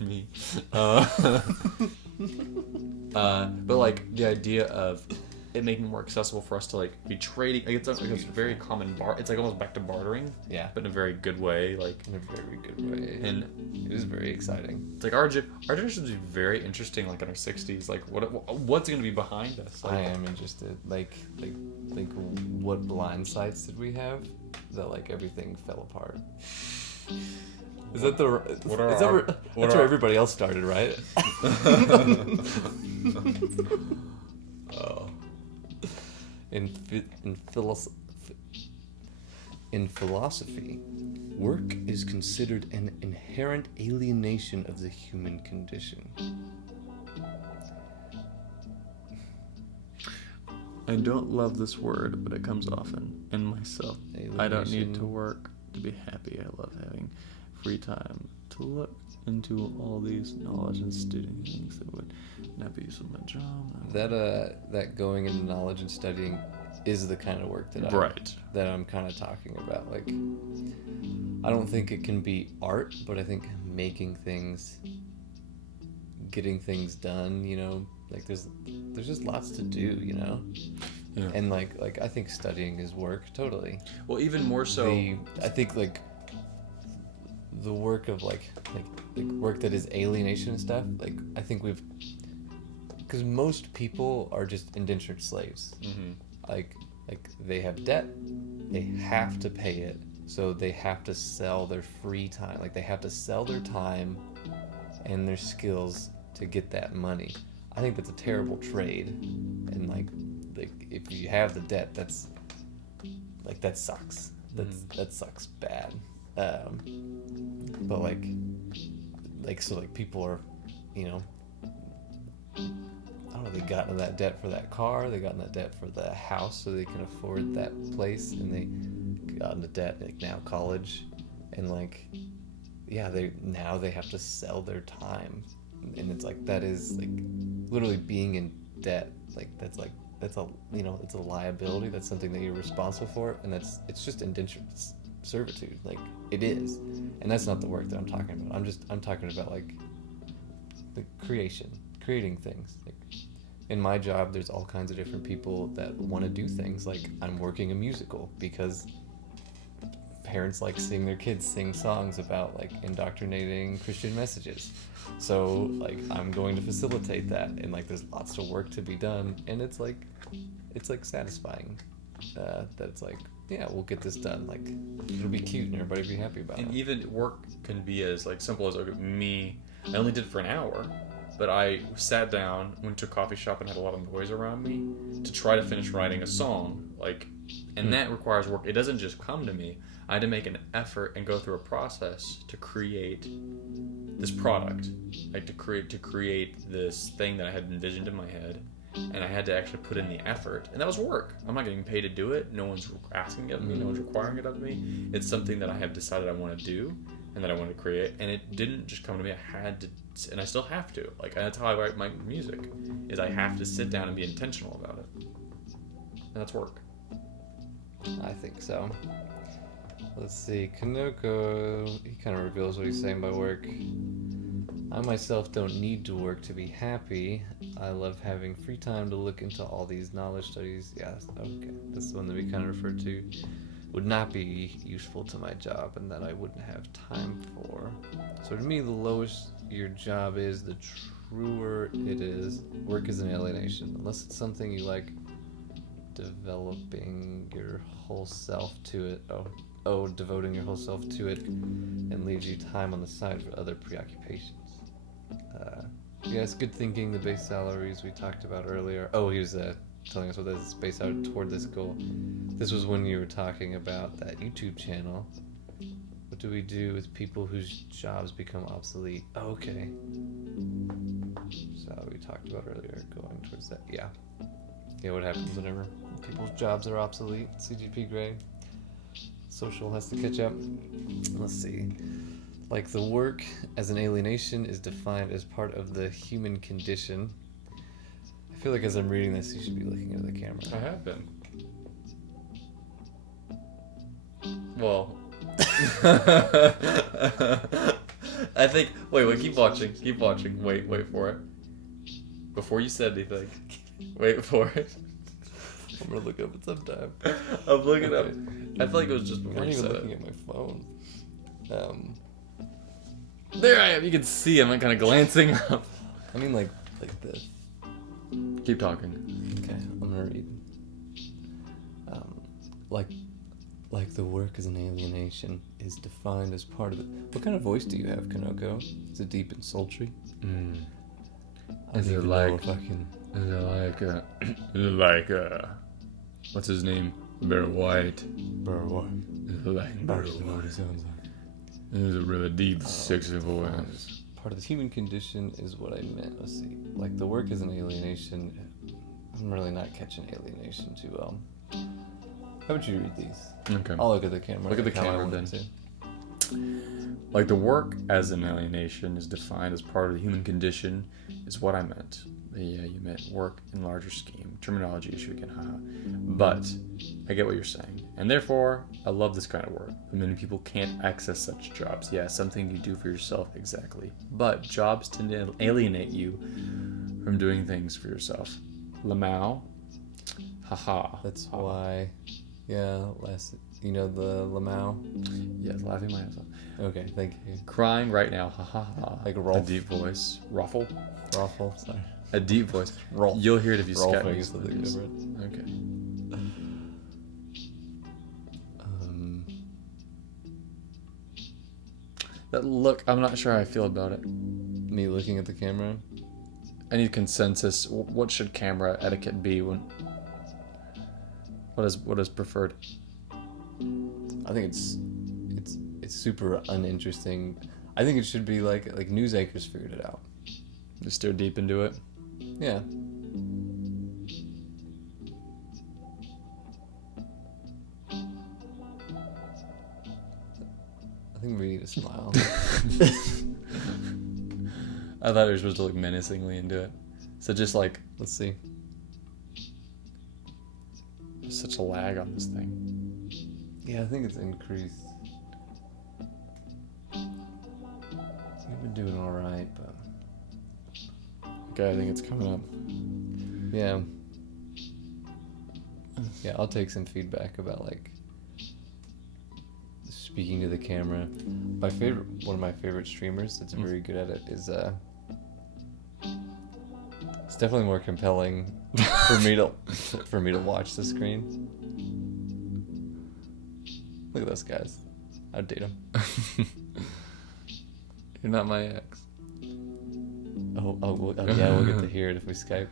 Me. But like the idea of it making more accessible for us to like be trading, like it's very common it's like almost back to bartering, Yeah, but in a very good way, like in a very good way. and It is very exciting. it's like our generation is very interesting, like in our 60s, like what's going to be behind us, like, I am interested. Like what blind sites did we have that like everything fell apart? Is that that's where everybody else started, right? Oh. In philosophy, work is considered an inherent alienation of the human condition. I don't love this word, but it comes often in myself. I don't need to work to be happy. I love having free time to look into all these knowledge and studying things that would not be useful in my job. That going into knowledge and studying is the kind of work that I'm kind of talking about. Like, I don't think it can be art, but I think making things, getting things done, you know, like there's just lots to do, you know. Yeah. And like I think studying is work, totally. well, even more so. I think like the work of like work that is alienation and stuff, like I think because most people are just indentured slaves. Like they have debt, they have to pay it, so they have to sell their free time, like they have to sell their time and their skills to get that money. I think that's a terrible trade, and like if you have the debt, that's like that sucks. That sucks bad. But like so like people are, you know, I don't know, they got into that debt for that car, they got into that debt for the house so they can afford that place, and they got into debt like now college, and like yeah, they have to sell their time, and it's like that is like literally being in debt, like that's a, you know, it's a liability, that's something that you're responsible for, and it's just indentured servitude, like it is. And that's not the work that I'm talking about. I'm talking about like the creating things. Like in my job, there's all kinds of different people that want to do things. Like I'm working a musical because parents like seeing their kids sing songs about like indoctrinating Christian messages. So like I'm going to facilitate that, and like there's lots of work to be done, and it's like satisfying that it's like, yeah, we'll get this done. Like it'll be cute and everybody will be happy about And it. even work can be as like simple as, okay, I only did it for an hour, but I sat down, went to a coffee shop and had a lot of noise around me to try to finish writing a song. Like, and that requires work. It doesn't just come to me. I had to make an effort and go through a process to create this product, like to create this thing that I had envisioned in my head, and I had to actually put in the effort, and that was work. I'm not getting paid to do it. No one's asking it of me. No one's requiring it of me. It's something that I have decided I want to do and that I want to create, and it didn't just come to me. I had to, and I still have to. Like, that's how I write my music, is I have to sit down and be intentional about it, and that's work. I think so. Let's see. Kanoko, he kind of reveals what he's saying by work. I myself don't need to work to be happy. I love having free time to look into all these knowledge studies. Yeah, okay. This is one that we kind of referred to. Would not be useful to my job and that I wouldn't have time for. So to me, the lowest your job is, the truer it is. Work is an alienation. Unless it's something you like developing your whole self to it. Devoting your whole self to it and leaves you time on the side for other preoccupations. Yeah, it's good thinking. The base salaries we talked about earlier. Oh, he was telling us what this is based out toward this goal. This was when you were talking about that YouTube channel. What do we do with people whose jobs become obsolete? Oh, okay. So we talked about earlier, going towards that. Yeah. Yeah, what happens whenever people's jobs are obsolete? CGP grade. Social has to catch up. Let's see. Like the work as an alienation is defined as part of the human condition. I feel like as I'm reading this, you should be looking at the camera. I have been. Well, I think. Wait. Keep watching. Wait for it. Before you said anything, wait for it. I'm gonna look up at some time. I'm looking up. Okay. I feel like it was just I'm before not you even said looking it. at my phone. There I am. You can see I'm kind of glancing up. I mean like this. Keep talking. Okay, I'm gonna read. Like the work as an alienation is defined as part of the... What kind of voice do you have, Kanoko? Is it deep and sultry? I don't Is it even know like... if I can... Is it like, what's his name? Barry White. Barry White. Is it like Barry What it White? sounds like. It is a really deep, sexy voice. Part of the human condition is what I meant. Let's see. Like the work is an alienation. I'm really not catching alienation too well. How would you read these? Okay. I'll look at the camera. Look at the How I camera want then. to. Like the work as an alienation is defined as part of the human condition is what I meant. Yeah, you meant work in larger scheme. Terminology issue again, haha. But I get what you're saying. And therefore, I love this kind of work. Many people can't access such jobs. Yeah, something you do for yourself, exactly. But jobs tend to alienate you from doing things for yourself. Lamau, haha. That's why. Yeah, you know the Lamau? Yes, laughing my ass off. Okay, thank you. Crying right now, ha ha ha. Like a Rolf. deep voice. Raffle? Raffle, sorry. A deep voice. Rolf. You'll hear it if you Rolf, scat I me. guess something different. Okay. That look, I'm not sure how I feel about it. Me looking at the camera? I need consensus. What should camera etiquette be when? What is preferred? I think it's super uninteresting. I think it should be like news anchors figured it out. Just stare deep into it. Yeah. I think we need to smile. I thought you were supposed to look menacingly into it. So just like, Let's see. there's such a lag on this thing. Yeah, I think it's increased. We've been doing all right, but Okay, I think it's coming up. yeah. Yeah, I'll take some feedback about like speaking to the camera. One of my favorite streamers that's very good at it is it's definitely more compelling for me to watch the screen. Look at those guys. I'd date them. You're not my ex. Yeah, we'll get to hear it if we Skype.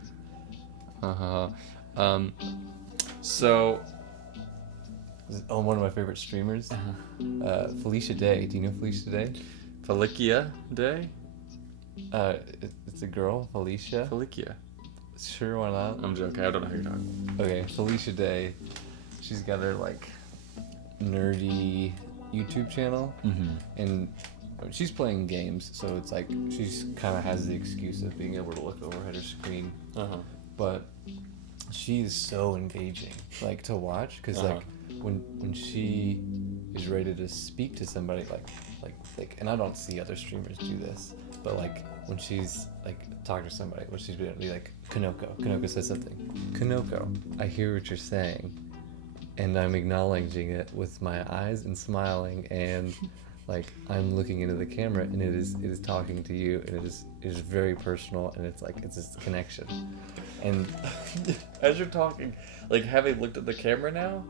So, One of my favorite streamers, Felicia Day. Do you know Felicia Day? Felicia Day? It's a girl, Felicia. Felicia. Sure, why not? I'm joking. I don't know who you're talking about. Okay, Felicia Day. She's got her nerdy YouTube channel, and she's playing games, so it's like she's kind of has the excuse of being able to look over at her screen. But she's so engaging, to watch, because when she is ready to speak to somebody, and I don't see other streamers do this, but when she's talking to somebody, when she's gonna be like, Kanoko says something, Kanoko, I hear what you're saying, and I'm acknowledging it with my eyes and smiling, and I'm looking into the camera, and it is talking to you, and it is very personal, and it's this connection. And as you're talking, having looked at the camera now,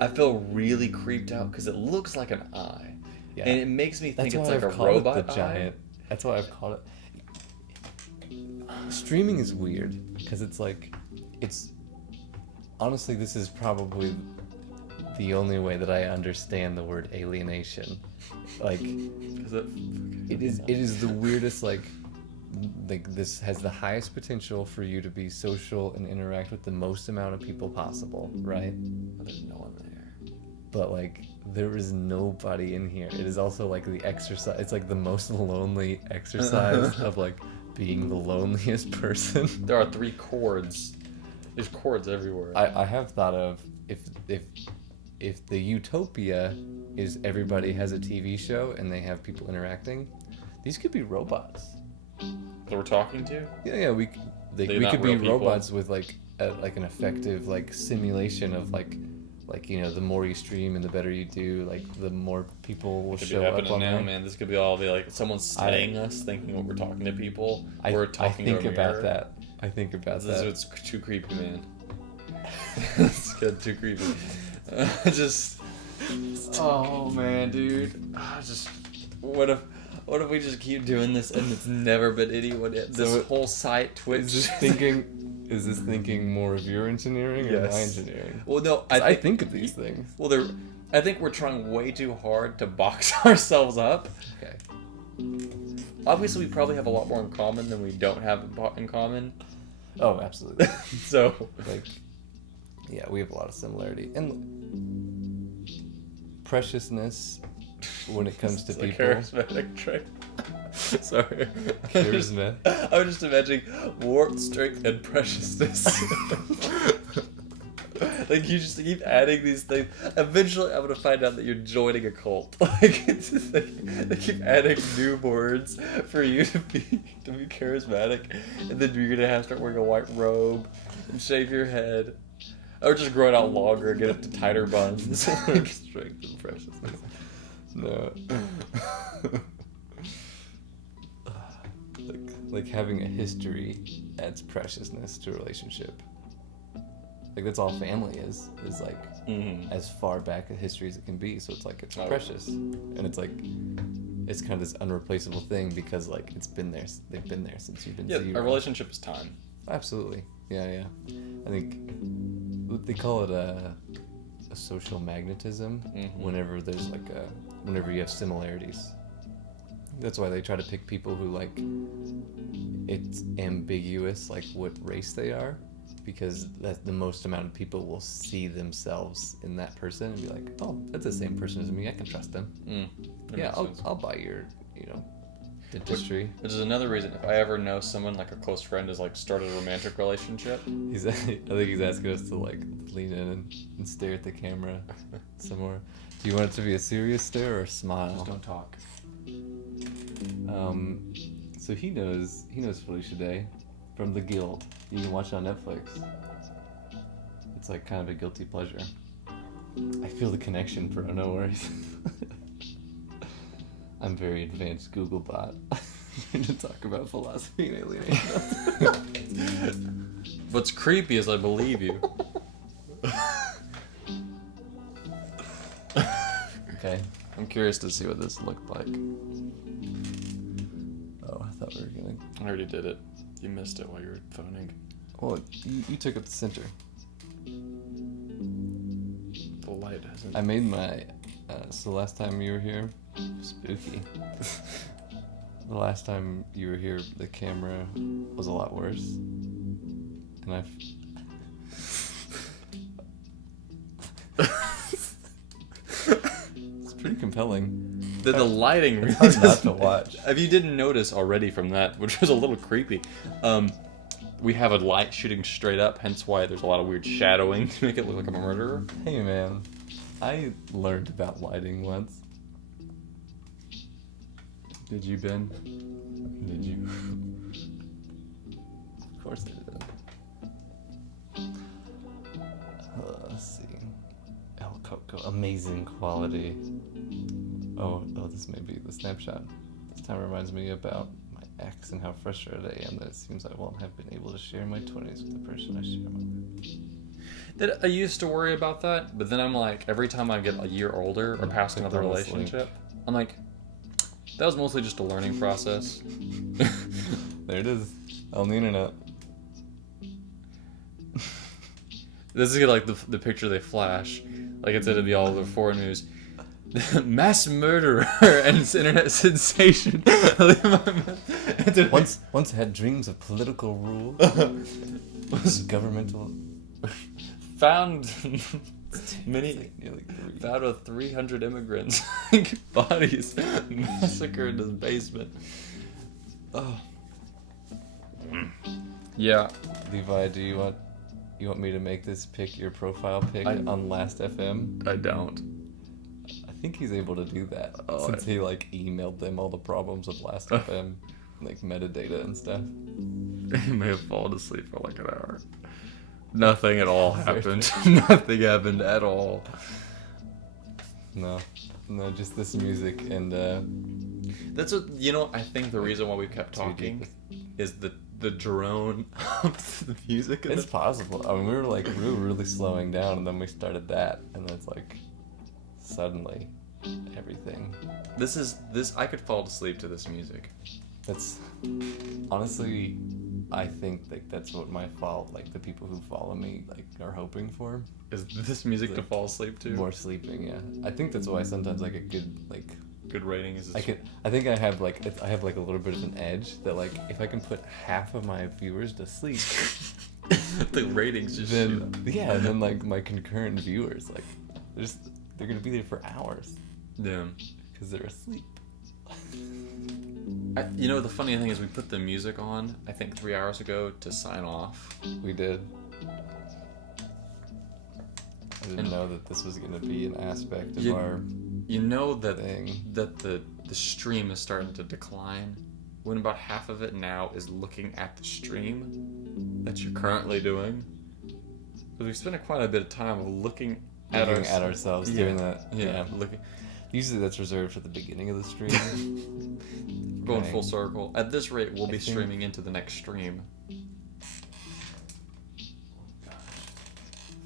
I feel really creeped out because it looks like an eye, and it makes me think it's like a robot eye. That's why I've called it. Streaming is weird because it's honestly, this is probably the only way that I understand the word alienation. It is the weirdest, this has the highest potential for you to be social and interact with the most amount of people possible, right? There's no one there. But there is nobody in here. It is also the exercise. It's the most lonely exercise of being the loneliest person. There are 3 cords. There's cords everywhere. I have thought of if the utopia is everybody has a TV show and they have people interacting, these could be robots that we're talking to. Yeah, we could be robots with an effective simulation of the more you stream and the better you do, the more people will show up on now, there. man. This could be all someone studying us, thinking what we're talking to people. We're talking I think to a about mirror. that. I think about that. It's too creepy, man. It's good, too creepy. Oh man, dude. What if we just keep doing this and it's never been anyone? This whole site, Twitch. Is this thinking more of your engineering or my engineering? Well, no, I think of these things. Well, I think we're trying way too hard to box ourselves up. Okay. Obviously, we probably have a lot more in common than we don't have in common. Oh, absolutely. So, yeah, we have a lot of similarity and preciousness when it comes to people. Charismatic trait. Sorry. Charisma. I was just imagining warmth, strength, and preciousness. You just keep adding these things. Eventually, I'm gonna find out that you're joining a cult. It's just they keep adding new words for you to be charismatic, and then you're gonna have to start wearing a white robe and shave your head, or just grow it out longer and get it to tighter buns. Strength and preciousness. No. Having a history adds preciousness to a relationship. That's all family is as far back a history as it can be. So it's precious, and it's kind of this unreplaceable thing because it's been there. They've been there since you've been. Yeah, zero. a relationship is time. Absolutely. Yeah. I think they call it a social magnetism. Whenever there's whenever you have similarities. That's why they try to pick people who it's ambiguous what race they are, because that's the most amount of people will see themselves in that person and be like, oh, that's the same person as me, I can trust them. Yeah, I'll buy your dentistry. Which is another reason, if I ever know someone a close friend has started a romantic relationship. I think he's asking us to lean in and stare at the camera some more. Do you want it to be a serious stare or a smile? Just don't talk. So he knows Felicia Day from The Guild. You can watch it on Netflix. It's kind of a guilty pleasure. I feel the connection, bro. No worries. I'm very advanced Google bot to talk about philosophy and alienation. What's creepy is I believe you. Okay. I'm curious to see what this looked like. Oh, I thought we were gonna. I already did it. You missed it while you were phoning. Well, you took up the center. The light hasn't. I made my. So last time you were here, spooky. The last time you were here, the camera was a lot worse, and I. It's pretty compelling. The lighting really It's hard not to watch. If you didn't notice already from that, which was a little creepy, we have a light shooting straight up, hence why there's a lot of weird shadowing to make it look like I'm a murderer. Hey man, I learned about lighting once. Did you, Ben? Did you? Of course I did. Let's see. El Coco, amazing quality. Oh, this may be the snapshot. This time reminds me about my ex and how frustrated I am that it seems I won't have been able to share my 20s with the person I share my I used to worry about that, but then I'm like, every time I get a year older or past another honestly. relationship, I'm like, that was mostly just a learning process. There it is, on the internet. This is like the picture they flash. Like it's gonna be all over foreign news. Mass murderer and it's internet sensation. Once had dreams of political rule. Was governmental. Found Nearly 300 immigrants bodies massacred in his basement. Oh. Yeah. Levi, do you want me to make this pick your profile pic on Last FM? I don't. I think he's able to do that since he emailed them all the problems with Last FM, like metadata and stuff. He may have fallen asleep for like an hour. Nothing at all happened. Nothing happened at all. No, just this music and That's what I think the reason why we kept talking is the drone of the music. It's possible. I mean, we were really slowing down, and then we started that, and then it's suddenly everything. I could fall asleep to this music. That's honestly, I think that's what my fault. The people who follow me are hoping for. Is this music to fall asleep to? More sleeping, yeah. I think that's why sometimes a good good rating is. I think I have a little bbit of an edge that if I can put half of my viewers to sleep, the ratings just then then my concurrent viewers they're gonna be there for hours. Yeah. Because they're asleep. The funny thing is we put the music on, I think 3 hours ago to sign off. We did. I didn't know that this was going to be an aspect of our thing. That the stream is starting to decline when about half of it now is looking at the stream that you're currently doing. Because we spent quite a bit of time looking at ourselves doing that. Yeah. Looking. Usually that's reserved for the beginning of the stream. Going full circle. At this rate, we'll be streaming into the next stream.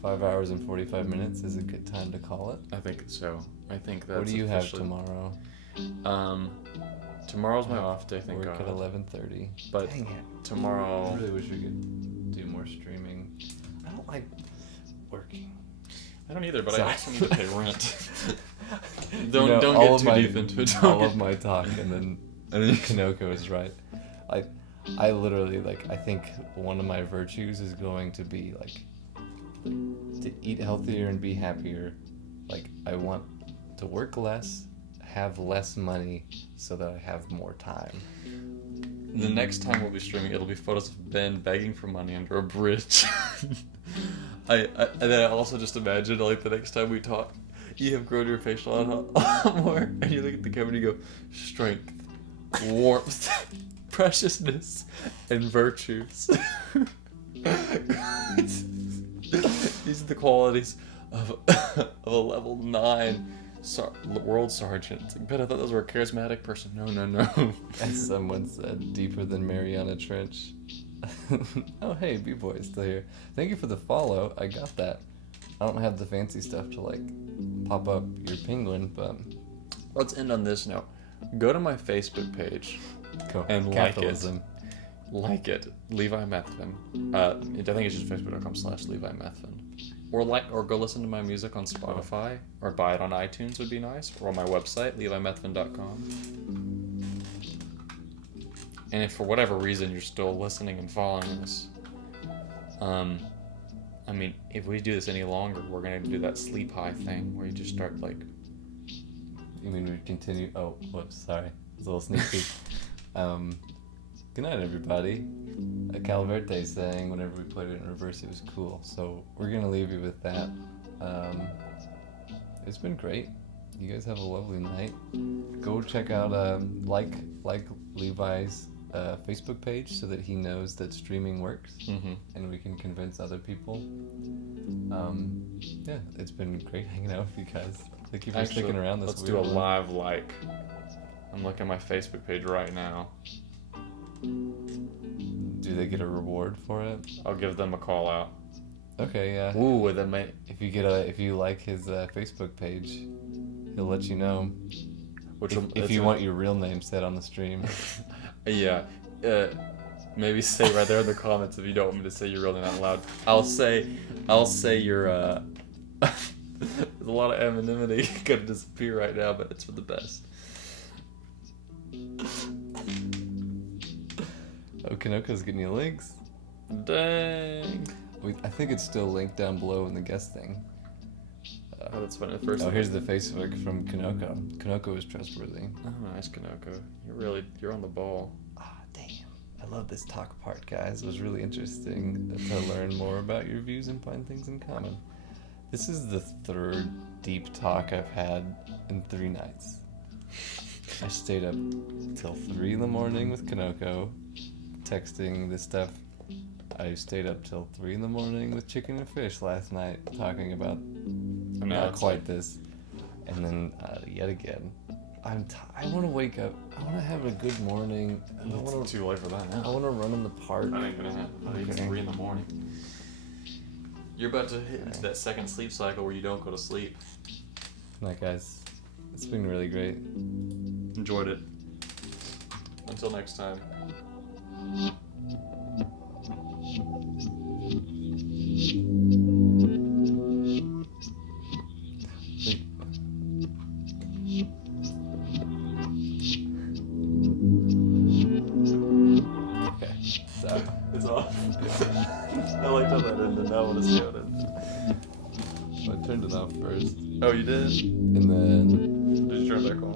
5 hours and 45 minutes is a good time to call it. I think so. I think that's. What do you have tomorrow? Tomorrow's my off day. Thank God. Work at 11:30. But dang it. Tomorrow. I really wish we could do more streaming. I don't like working. I don't either, but I also need to pay rent. Don't get too deep into it. All of my talk, and then Kanoko is right. I literally I think one of my virtues is going to be to eat healthier and be happier. I want to work less, have less money, so that I have more time. The next time we'll be streaming, it'll be photos of Ben begging for money under a bridge. And then I also just imagine the next time we talk, you have grown your facial out a lot more, and you look at the camera and you go, strength, warmth, preciousness, and virtues. These are the qualities of a level 9 World Sergeant. It's like, but I thought those were a charismatic person. No. As someone said, deeper than Mariana Trench. Oh, hey, B-Boy is still here. Thank you for the follow. I got that. I don't have the fancy stuff to, like, pop up your penguin, but... Let's end on this note. Go to my Facebook page and capitalism. Like it. Levi Methvin. I think it's just facebook.com/Levi Methvin. Or go listen to my music on Spotify, or buy it on iTunes would be nice, or on my website, levimethvin.com. And if for whatever reason you're still listening and following this, I mean, if we do this any longer, we're gonna do that sleep high thing where you just start like. You mean we continue? Oh, whoops, sorry. It's a little sneak peek. Good night, everybody. Calverte saying whenever we played it in reverse, it was cool. So we're gonna leave you with that. It's been great. You guys have a lovely night. Go check out like Levi's Facebook page so that he knows that streaming works, and we can convince other people. Yeah, it's been great hanging out with you guys. Thank you for sticking around this week. Let's do a live like. I'm looking at my Facebook page right now. Do they get a reward for it? I'll give them a call out. Okay, yeah. Ooh, then if you like his Facebook page, he'll let you know. If you want your real name said on the stream. Yeah. Maybe say right there in the comments if you don't want me to say your real name out loud. I'll say your there's a lot of anonymity gonna disappear right now, but it's for the best. Oh, Kanoko's getting you links. Dang. I think it's still linked down below in the guest thing. Oh, that's funny. The first. Oh, here's the Facebook from Kanoko. Kanoko is trustworthy. Oh, nice, Kanoko. You're on the ball. Ah, damn. I love this talk part, guys. It was really interesting to learn more about your views and find things in common. This is the third deep talk I've had in 3 nights. I stayed up till 3 in the morning with Kanoko, texting this stuff. I stayed up till 3 in the morning with Chicken and Fish last night, talking about not quite this. And then yet again, I want to wake up. I want to have a good morning. It's too late for that now. I want to run in the park. That ain't gonna happen. It's 3 in the morning. You're about to hit into that second sleep cycle where you don't go to sleep. Good night, guys. It's been really great. Enjoyed it. Until next time. Okay, so it's off. I liked how that ended. Now I want to see how it ended. I turned it off first. Oh, you did? And then... Did you turn it back on?